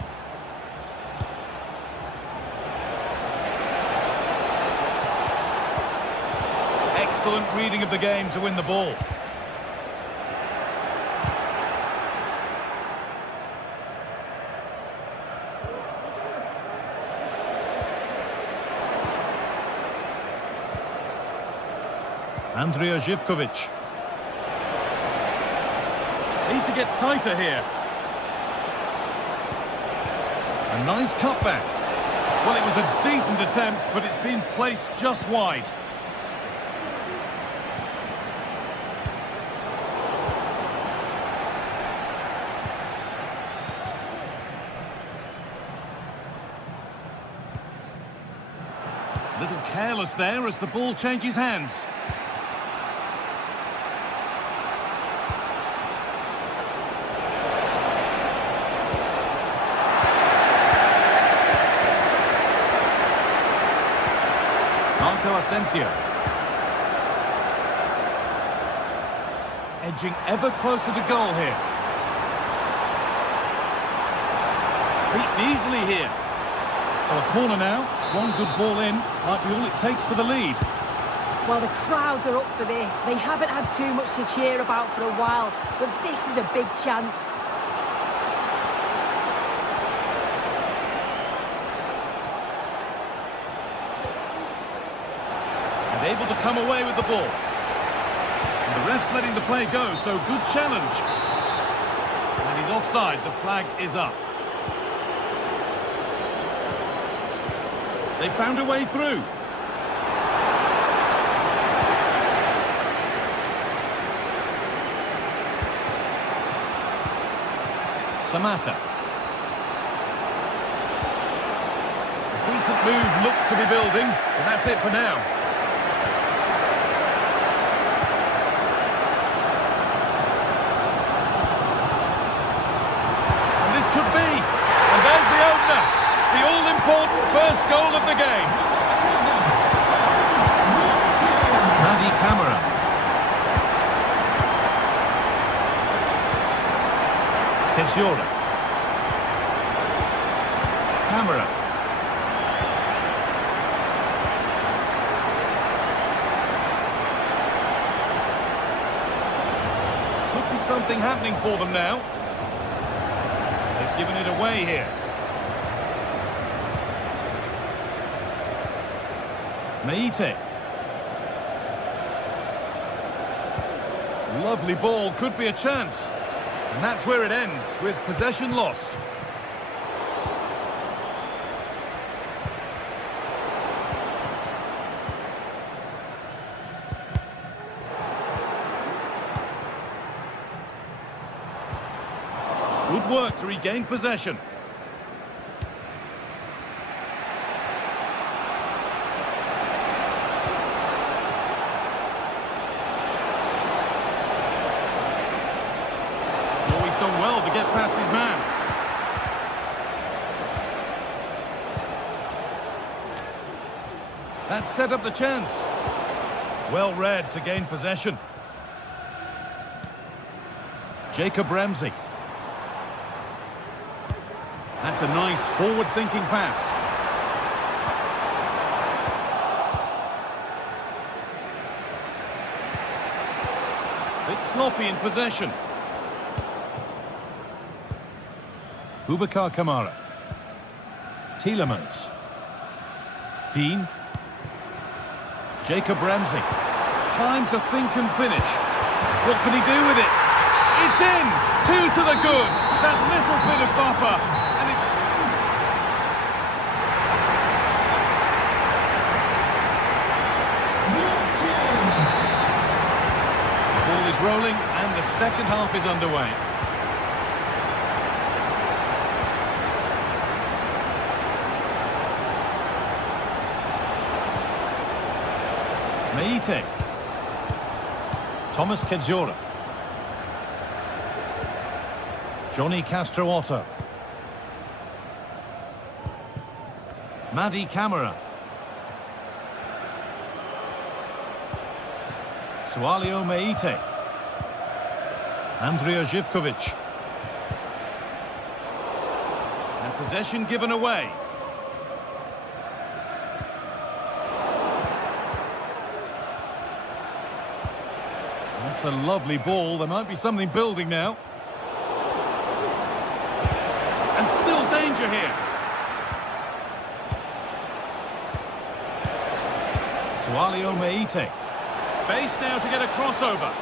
Excellent reading of the game to win the ball. Andrija Živković. Need to get tighter here. A nice cutback. Well, it was a decent attempt, but it's been placed just wide. A little careless there as the ball changes hands. Asensio. Edging ever closer to goal here. Beaten easily here. So a corner now. One good ball in. Might be all it takes for the lead. Well, the crowds are up for this. They haven't had too much to cheer about for a while, but this is a big chance. Able to come away with the ball. And the ref's letting the play go, so good challenge. And he's offside, the flag is up. They found a way through. Samatta. A decent move looked to be building, and that's it for now. The all-important first goal of the game. Madi Camara. Kessiora. Camara. Could be something happening for them now. They've given it away here. Meite. Lovely ball, could be a chance. And that's where it ends, with possession lost. Good work to regain possession. Oh, he's done well to get past his man. That set up the chance. Well read to gain possession. Jacob Ramsey. That's a nice forward-thinking pass. It's sloppy in possession. Boubacar Kamara. Tielemans. Dean. Jacob Ramsey. Time to think and finish. What can he do with it? It's in! 2 to the good. That little bit of buffer. And it's... The ball is rolling and the second half is underway. Meite. Thomas Kedzora. Johnny Castro Otto. Madi Camara. Sualio Meite. Andrija Živković. And possession given away. That's a lovely ball. There might be something building now. And still danger here. Sualio Meite. Space now to get a crossover.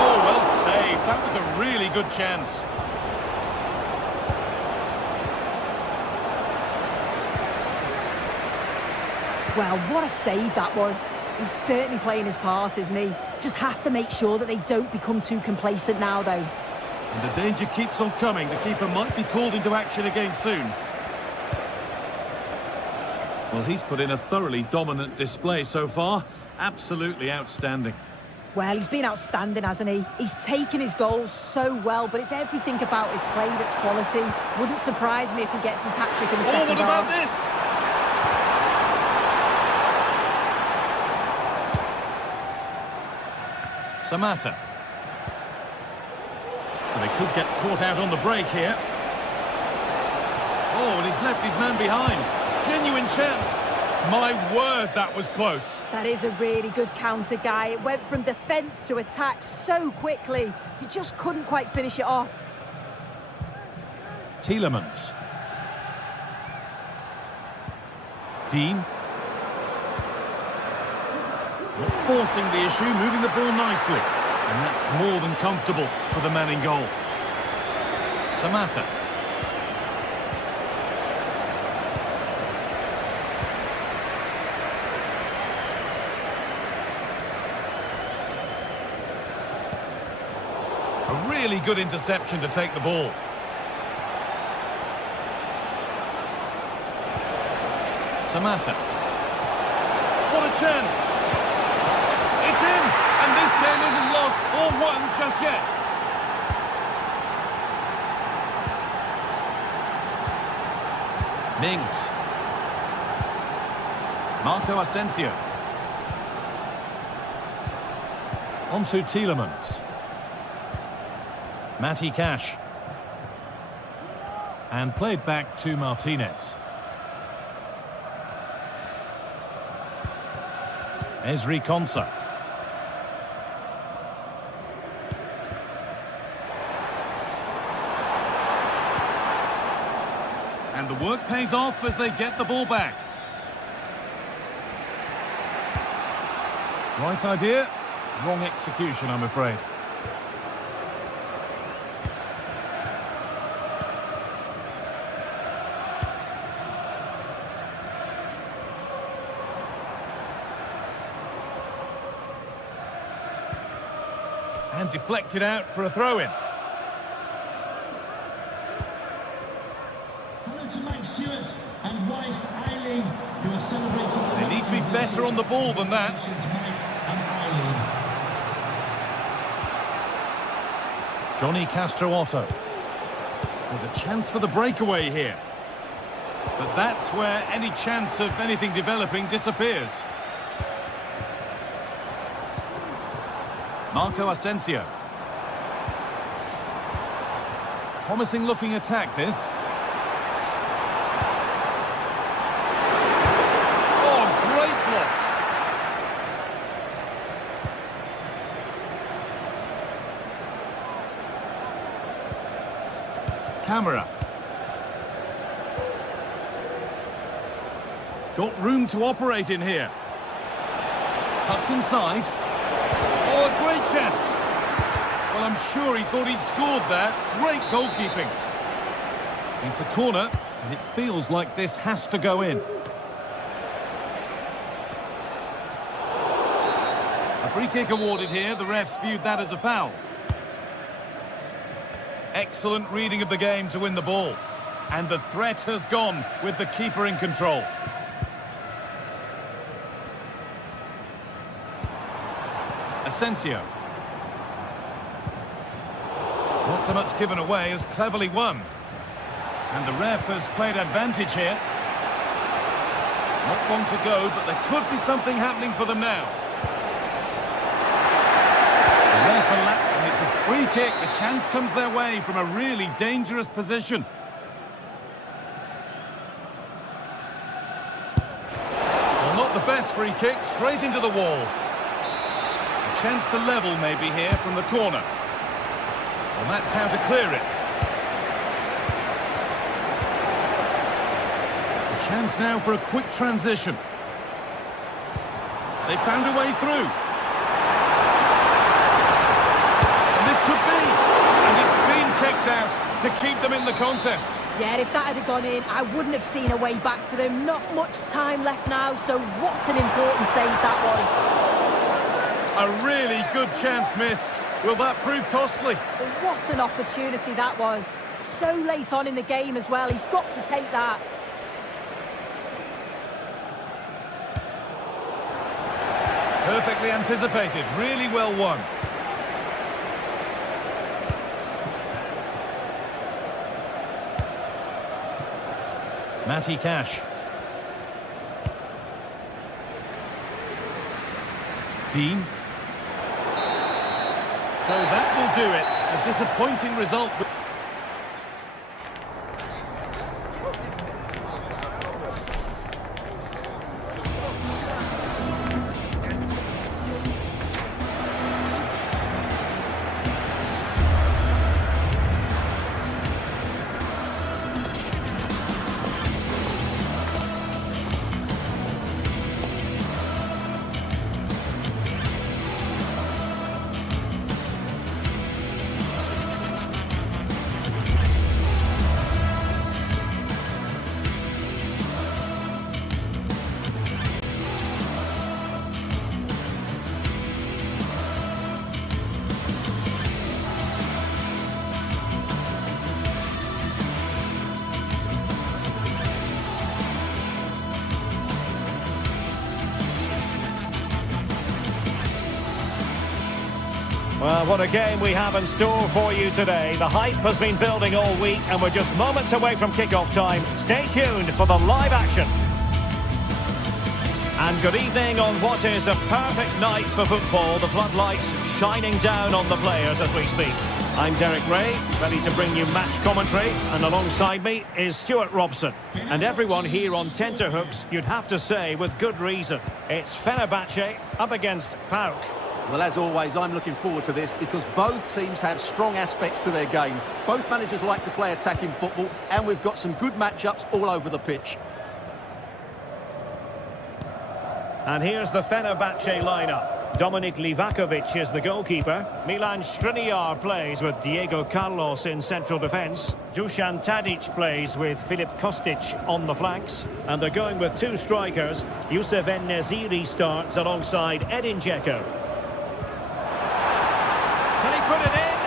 Oh, well saved. That was a really good chance. Well, what a save that was. He's certainly playing his part, isn't he? Just have to make sure that they don't become too complacent now, though. And the danger keeps on coming. The keeper might be called into action again soon. Well, he's put in a thoroughly dominant display so far. Absolutely outstanding. Well, he's been outstanding, hasn't he? He's taken his goals so well, but it's everything about his play that's quality. Wouldn't surprise me if he gets his hat-trick in the second half. Oh, what about this? Samatta. Well, they could get caught out on the break here. Oh, and he's left his man behind. Genuine chance. My word, that was close. That is a really good counter, Guy. It went from defence to attack so quickly. You just couldn't quite finish it off. Tielemans. Dean. Not forcing the issue, moving the ball nicely. And that's more than comfortable for the man in goal. Samatta. A really good interception to take the ball. Samatta. What a chance! It's in, and this game isn't lost or won just yet. Mings. Marco Asensio. On to Tielemans. Matty Cash. And played back to Martinez. Ezri Konsa. And the work pays off as they get the ball back. Right idea, Wrong execution, I'm afraid. And deflected out for a throw-in. Hello to Mike Stewart and wife Eileen, who are celebrating. They need to be better on the ball than that. Johnny Castro Otto. There's a chance for the breakaway here. But that's where any chance of anything developing disappears. Marco Asensio. Promising looking attack this. Oh, great block. Camera. Got room to operate in here. Cuts inside. Oh, a great chance. Well, I'm sure he thought he'd scored there. Great goalkeeping. It's a corner, and it feels like this has to go in. A free kick awarded here. The refs viewed that as a foul. Excellent reading of the game to win the ball. And the threat has gone with the keeper in control. Asensio. Not so much given away as cleverly won. And the ref has played advantage here. Not long to go, but there could be something happening for them now. The ref elapsed, and it's a free kick. The chance comes their way from a really dangerous position. Well, not the best free kick, straight into the wall. Chance to level maybe here from the corner. Well, that's how to clear it. A chance now for a quick transition. They found a way through. And this could be. And it's been kicked out to keep them in the contest. Yeah, if that had gone in, I wouldn't have seen a way back for them. Not much time left now, so what an important save that was. A really good chance missed. Will that prove costly? What an opportunity that was. So late on in the game as well. He's got to take that. Perfectly anticipated. Really well won. Matty Cash. Dean. So that will do it. A disappointing result. Well, what a game we have in store for you today. The hype has been building all week and we're just moments away from kick-off time. Stay tuned for the live action. And good evening on what is a perfect night for football. The floodlights shining down on the players as we speak. I'm Derek Ray, ready to bring you match commentary, and alongside me is Stuart Robson. And everyone here on tenterhooks, you'd have to say with good reason. It's Fenerbahce up against PAOK. Well, as always, I'm looking forward to this because both teams have strong aspects to their game. Both managers like to play attacking football, and we've got some good matchups all over the pitch. And here's the Fenerbahce lineup. Dominik Livakovic is the goalkeeper. Milan Skriniar plays with Diego Carlos in central defence. Dusan Tadic plays with Filip Kostic on the flanks. And they're going with two strikers. Youssef En-Nesyri starts alongside Edin Dzeko. Can he put it in?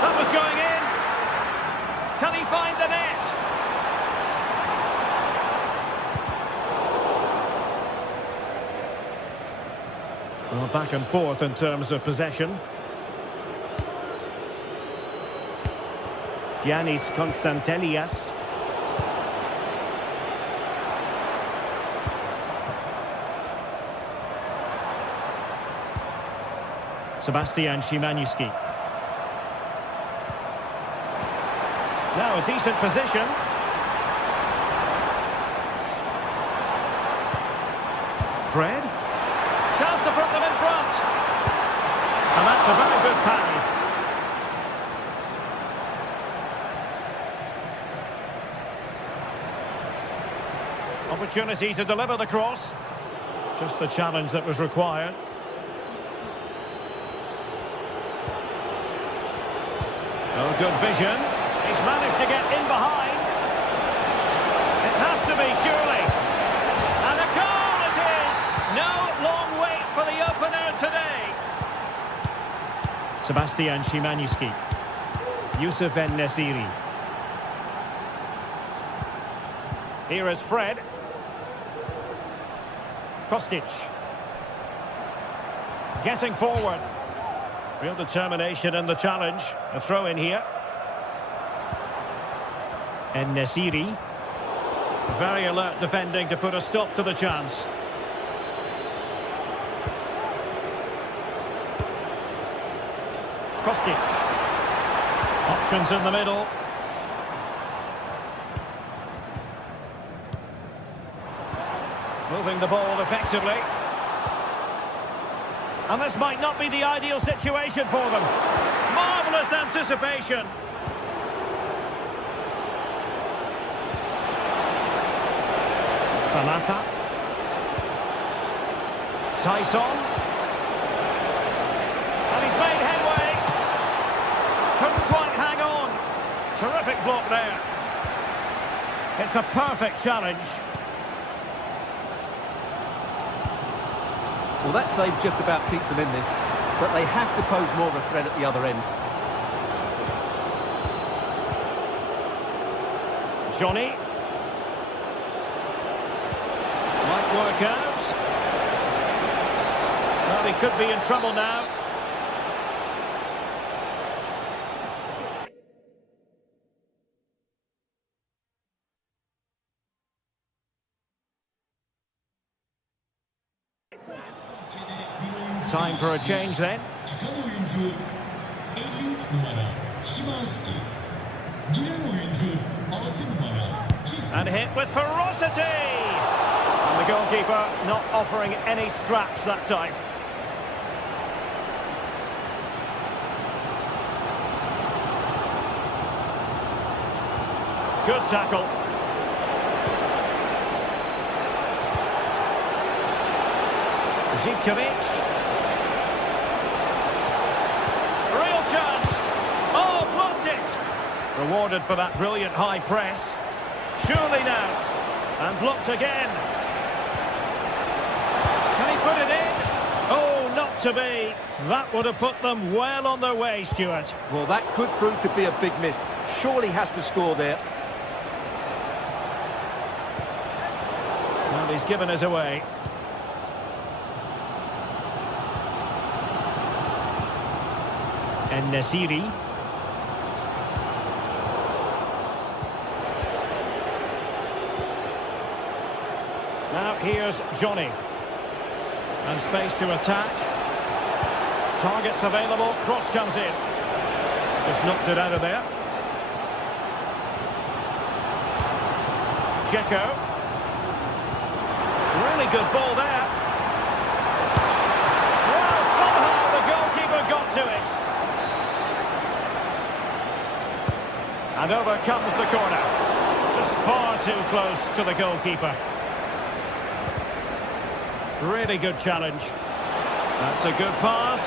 That was going in. Can he find the net? Well, back and forth in terms of possession. Giannis Konstantelias. Sebastian Szymanski. Now a decent position. Fred. Chance to put them in front. And that's a very good parry. Opportunity to deliver the cross. Just the challenge that was required. Oh, good vision. He's managed to get in behind. It has to be, surely. And a goal it is! No long wait for the opener today. Sebastian Szymanski. Youssef En-Nesyri. Here is Fred. Kostic. Getting forward. Real determination in the challenge. A throw in here. En-Nesyri. Very alert defending to put a stop to the chance. Kostic. Options in the middle. Moving the ball effectively. And this might not be the ideal situation for them. Marvellous anticipation. Samata. Tyson. And he's made headway. Couldn't quite hang on. Terrific block there. It's a perfect challenge. Well, that save just about keeps them in this, but they have to pose more of a threat at the other end. Johnny. Might work out. Well, he could be in trouble now. Time for a change then. And hit with ferocity! And the goalkeeper not offering any scraps that time. Good tackle. Zivkovic. Real chance. Oh, blocked it. Rewarded for that brilliant high press. Surely now. And blocked again. Can he put it in? Oh, not to be. That would have put them well on their way, Stuart. Well, that could prove to be a big miss. Surely has to score there. And he's given us away. En-Nesyri. Now here's Johnny. And space to attack. Targets available. Cross comes in. Just knocked it out of there. Dzeko. Really good ball there. Well, somehow the goalkeeper got to it. And over comes the corner. Just far too close to the goalkeeper. Really good challenge. That's a good pass.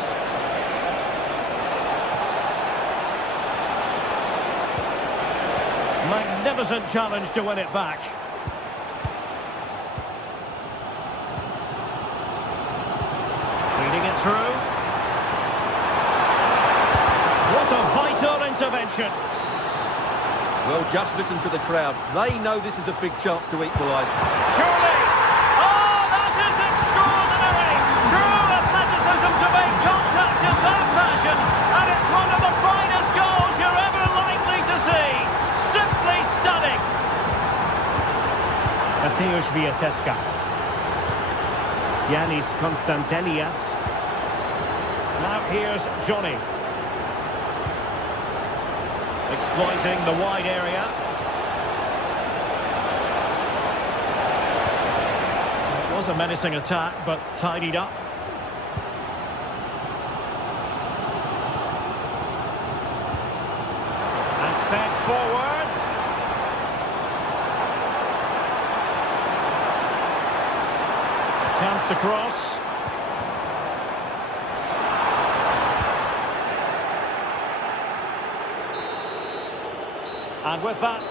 Magnificent challenge to win it back. Feeding it through. What a vital intervention. Well, just listen to the crowd. They know this is a big chance to equalise. Surely! Oh, that is extraordinary! True athleticism to make contact in that fashion, and it's one of the finest goals you're ever likely to see. Simply stunning! Mateusz Wiateska. Yanis Konstantelias. Now here's Johnny. Exploiting the wide area. It was a menacing attack, but tidied up. And fed forwards. Chance to cross. And with that,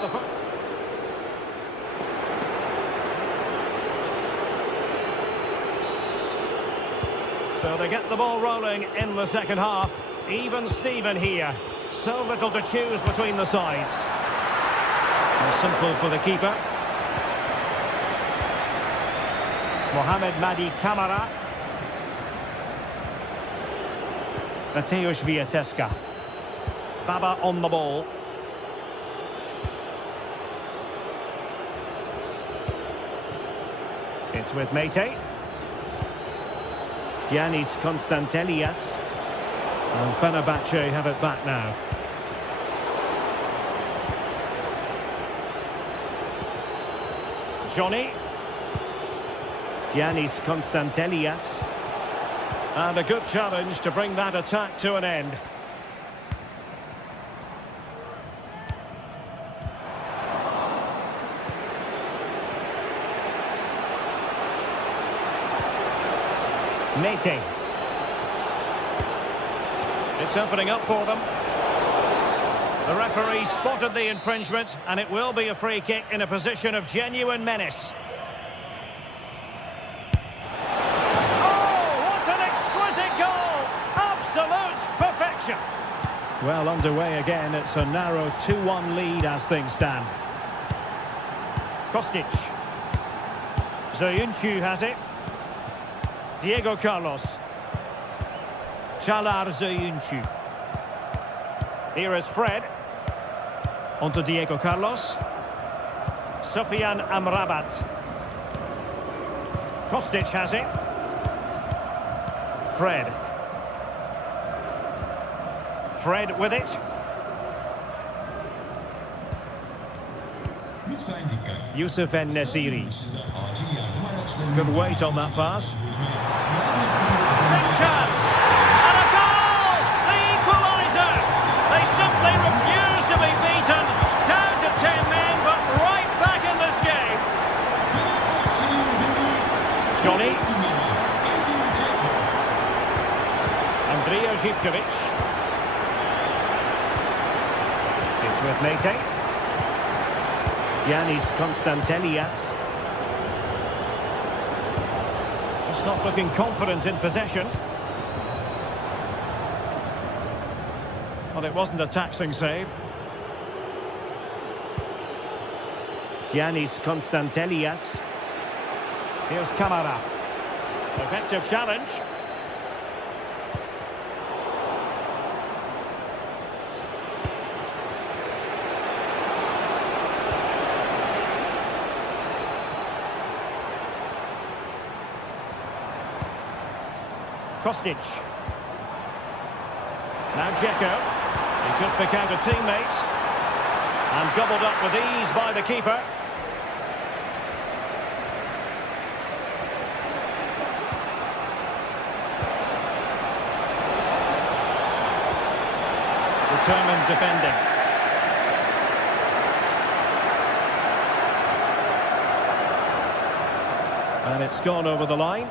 so they get the ball rolling in the second half. Even Steven here. So little to choose between the sides. More simple for the keeper. Mohamed Madi Camara. Mateusz Wiateska. Baba on the ball. It's with Mete. Yanis Konstantelias. And Fenerbahce have it back now. Johnny. Yanis Konstantelias. And a good challenge to bring that attack to an end. Mete. It's opening up for them. The referee spotted the infringement, and it will be a free kick in a position of genuine menace. Oh, what an exquisite goal! Absolute perfection! Well, underway again. It's a narrow 2-1 lead as things stand. Kostic. Zoyuncu has it. Diego Carlos. Çağlar Söyüncü. Here is Fred. Onto Diego Carlos. Sofyan Amrabat. Kostic has it. Fred. Fred with it. Lütfen dikkat. Yusuf En-Nesyri. Good weight on that pass. Big chance! And a goal! The equaliser! They simply refuse to be beaten. Down to 10 men, but right back in this game. Johnny. Andrija Zivkovic. It's with Mete. Yanis Konstantelias. Not looking confident in possession. Well, it wasn't a taxing save. Yanis Konstantelias. Here's Camara. Effective challenge. Kostic. Now Dzeko. He could pick out a teammate. And gobbled up with ease by the keeper. Determined defending. And it's gone over the line.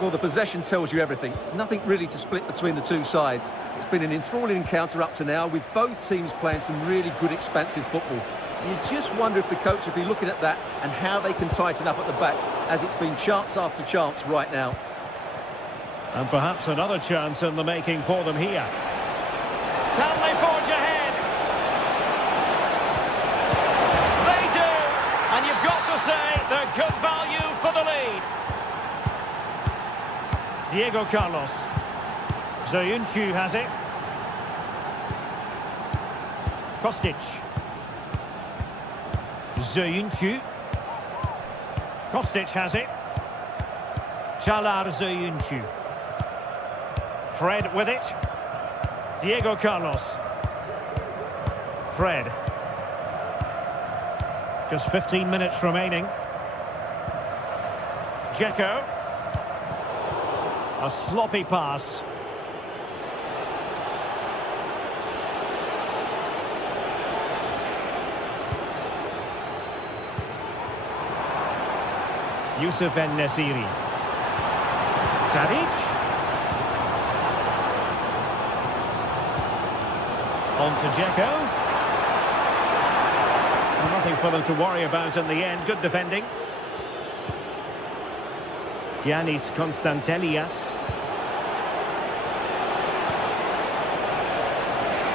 Well, the possession tells you everything. Nothing really to split between the two sides. It's been an enthralling encounter up to now, with both teams playing some really good expansive football. And you just wonder if the coach will be looking at that and how they can tighten up at the back, as it's been chance after chance right now. And perhaps another chance in the making for them here. Can they forge ahead? They do! And you've got to say they're good value for the lead. Diego Carlos. Zayuncu has it. Kostic. Zayuncu. Kostic has it. Çağlar Zayuncu. Fred with it. Diego Carlos. Fred. Just 15 minutes remaining. Dzeko. A sloppy pass. Yusuf En-Nesyri. Tadic. On to Dzeko. Nothing for them to worry about in the end. Good defending. Giannis Constantelias.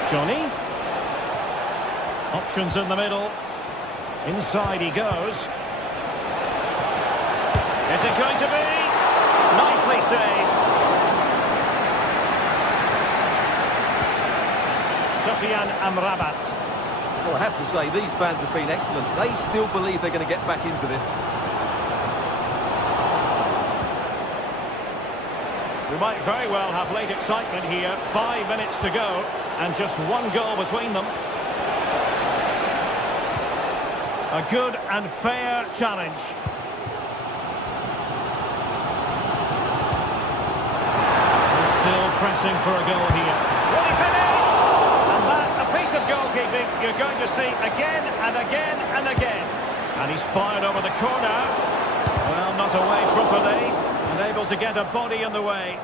Johnny. Options in the middle. Inside he goes. Is it going to be? Nicely saved. Sofian Amrabat. Well, I have to say, these fans have been excellent. They still believe they're going to get back into this. We might very well have late excitement here. 5 minutes to go, and just one goal between them. A good and fair challenge. Still pressing for a goal here. Will he finish? And that, a piece of goalkeeping you're going to see again and again and again. And he's fired over the corner. Well, not away properly, and able to get a body in the way.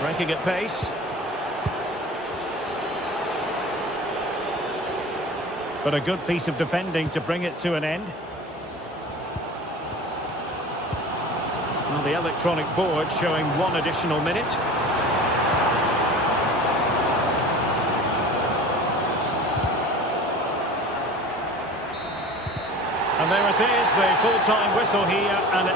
Breaking at pace. But a good piece of defending to bring it to an end. Well, the electronic board showing 1 additional minute. And there it is, the full-time whistle here, and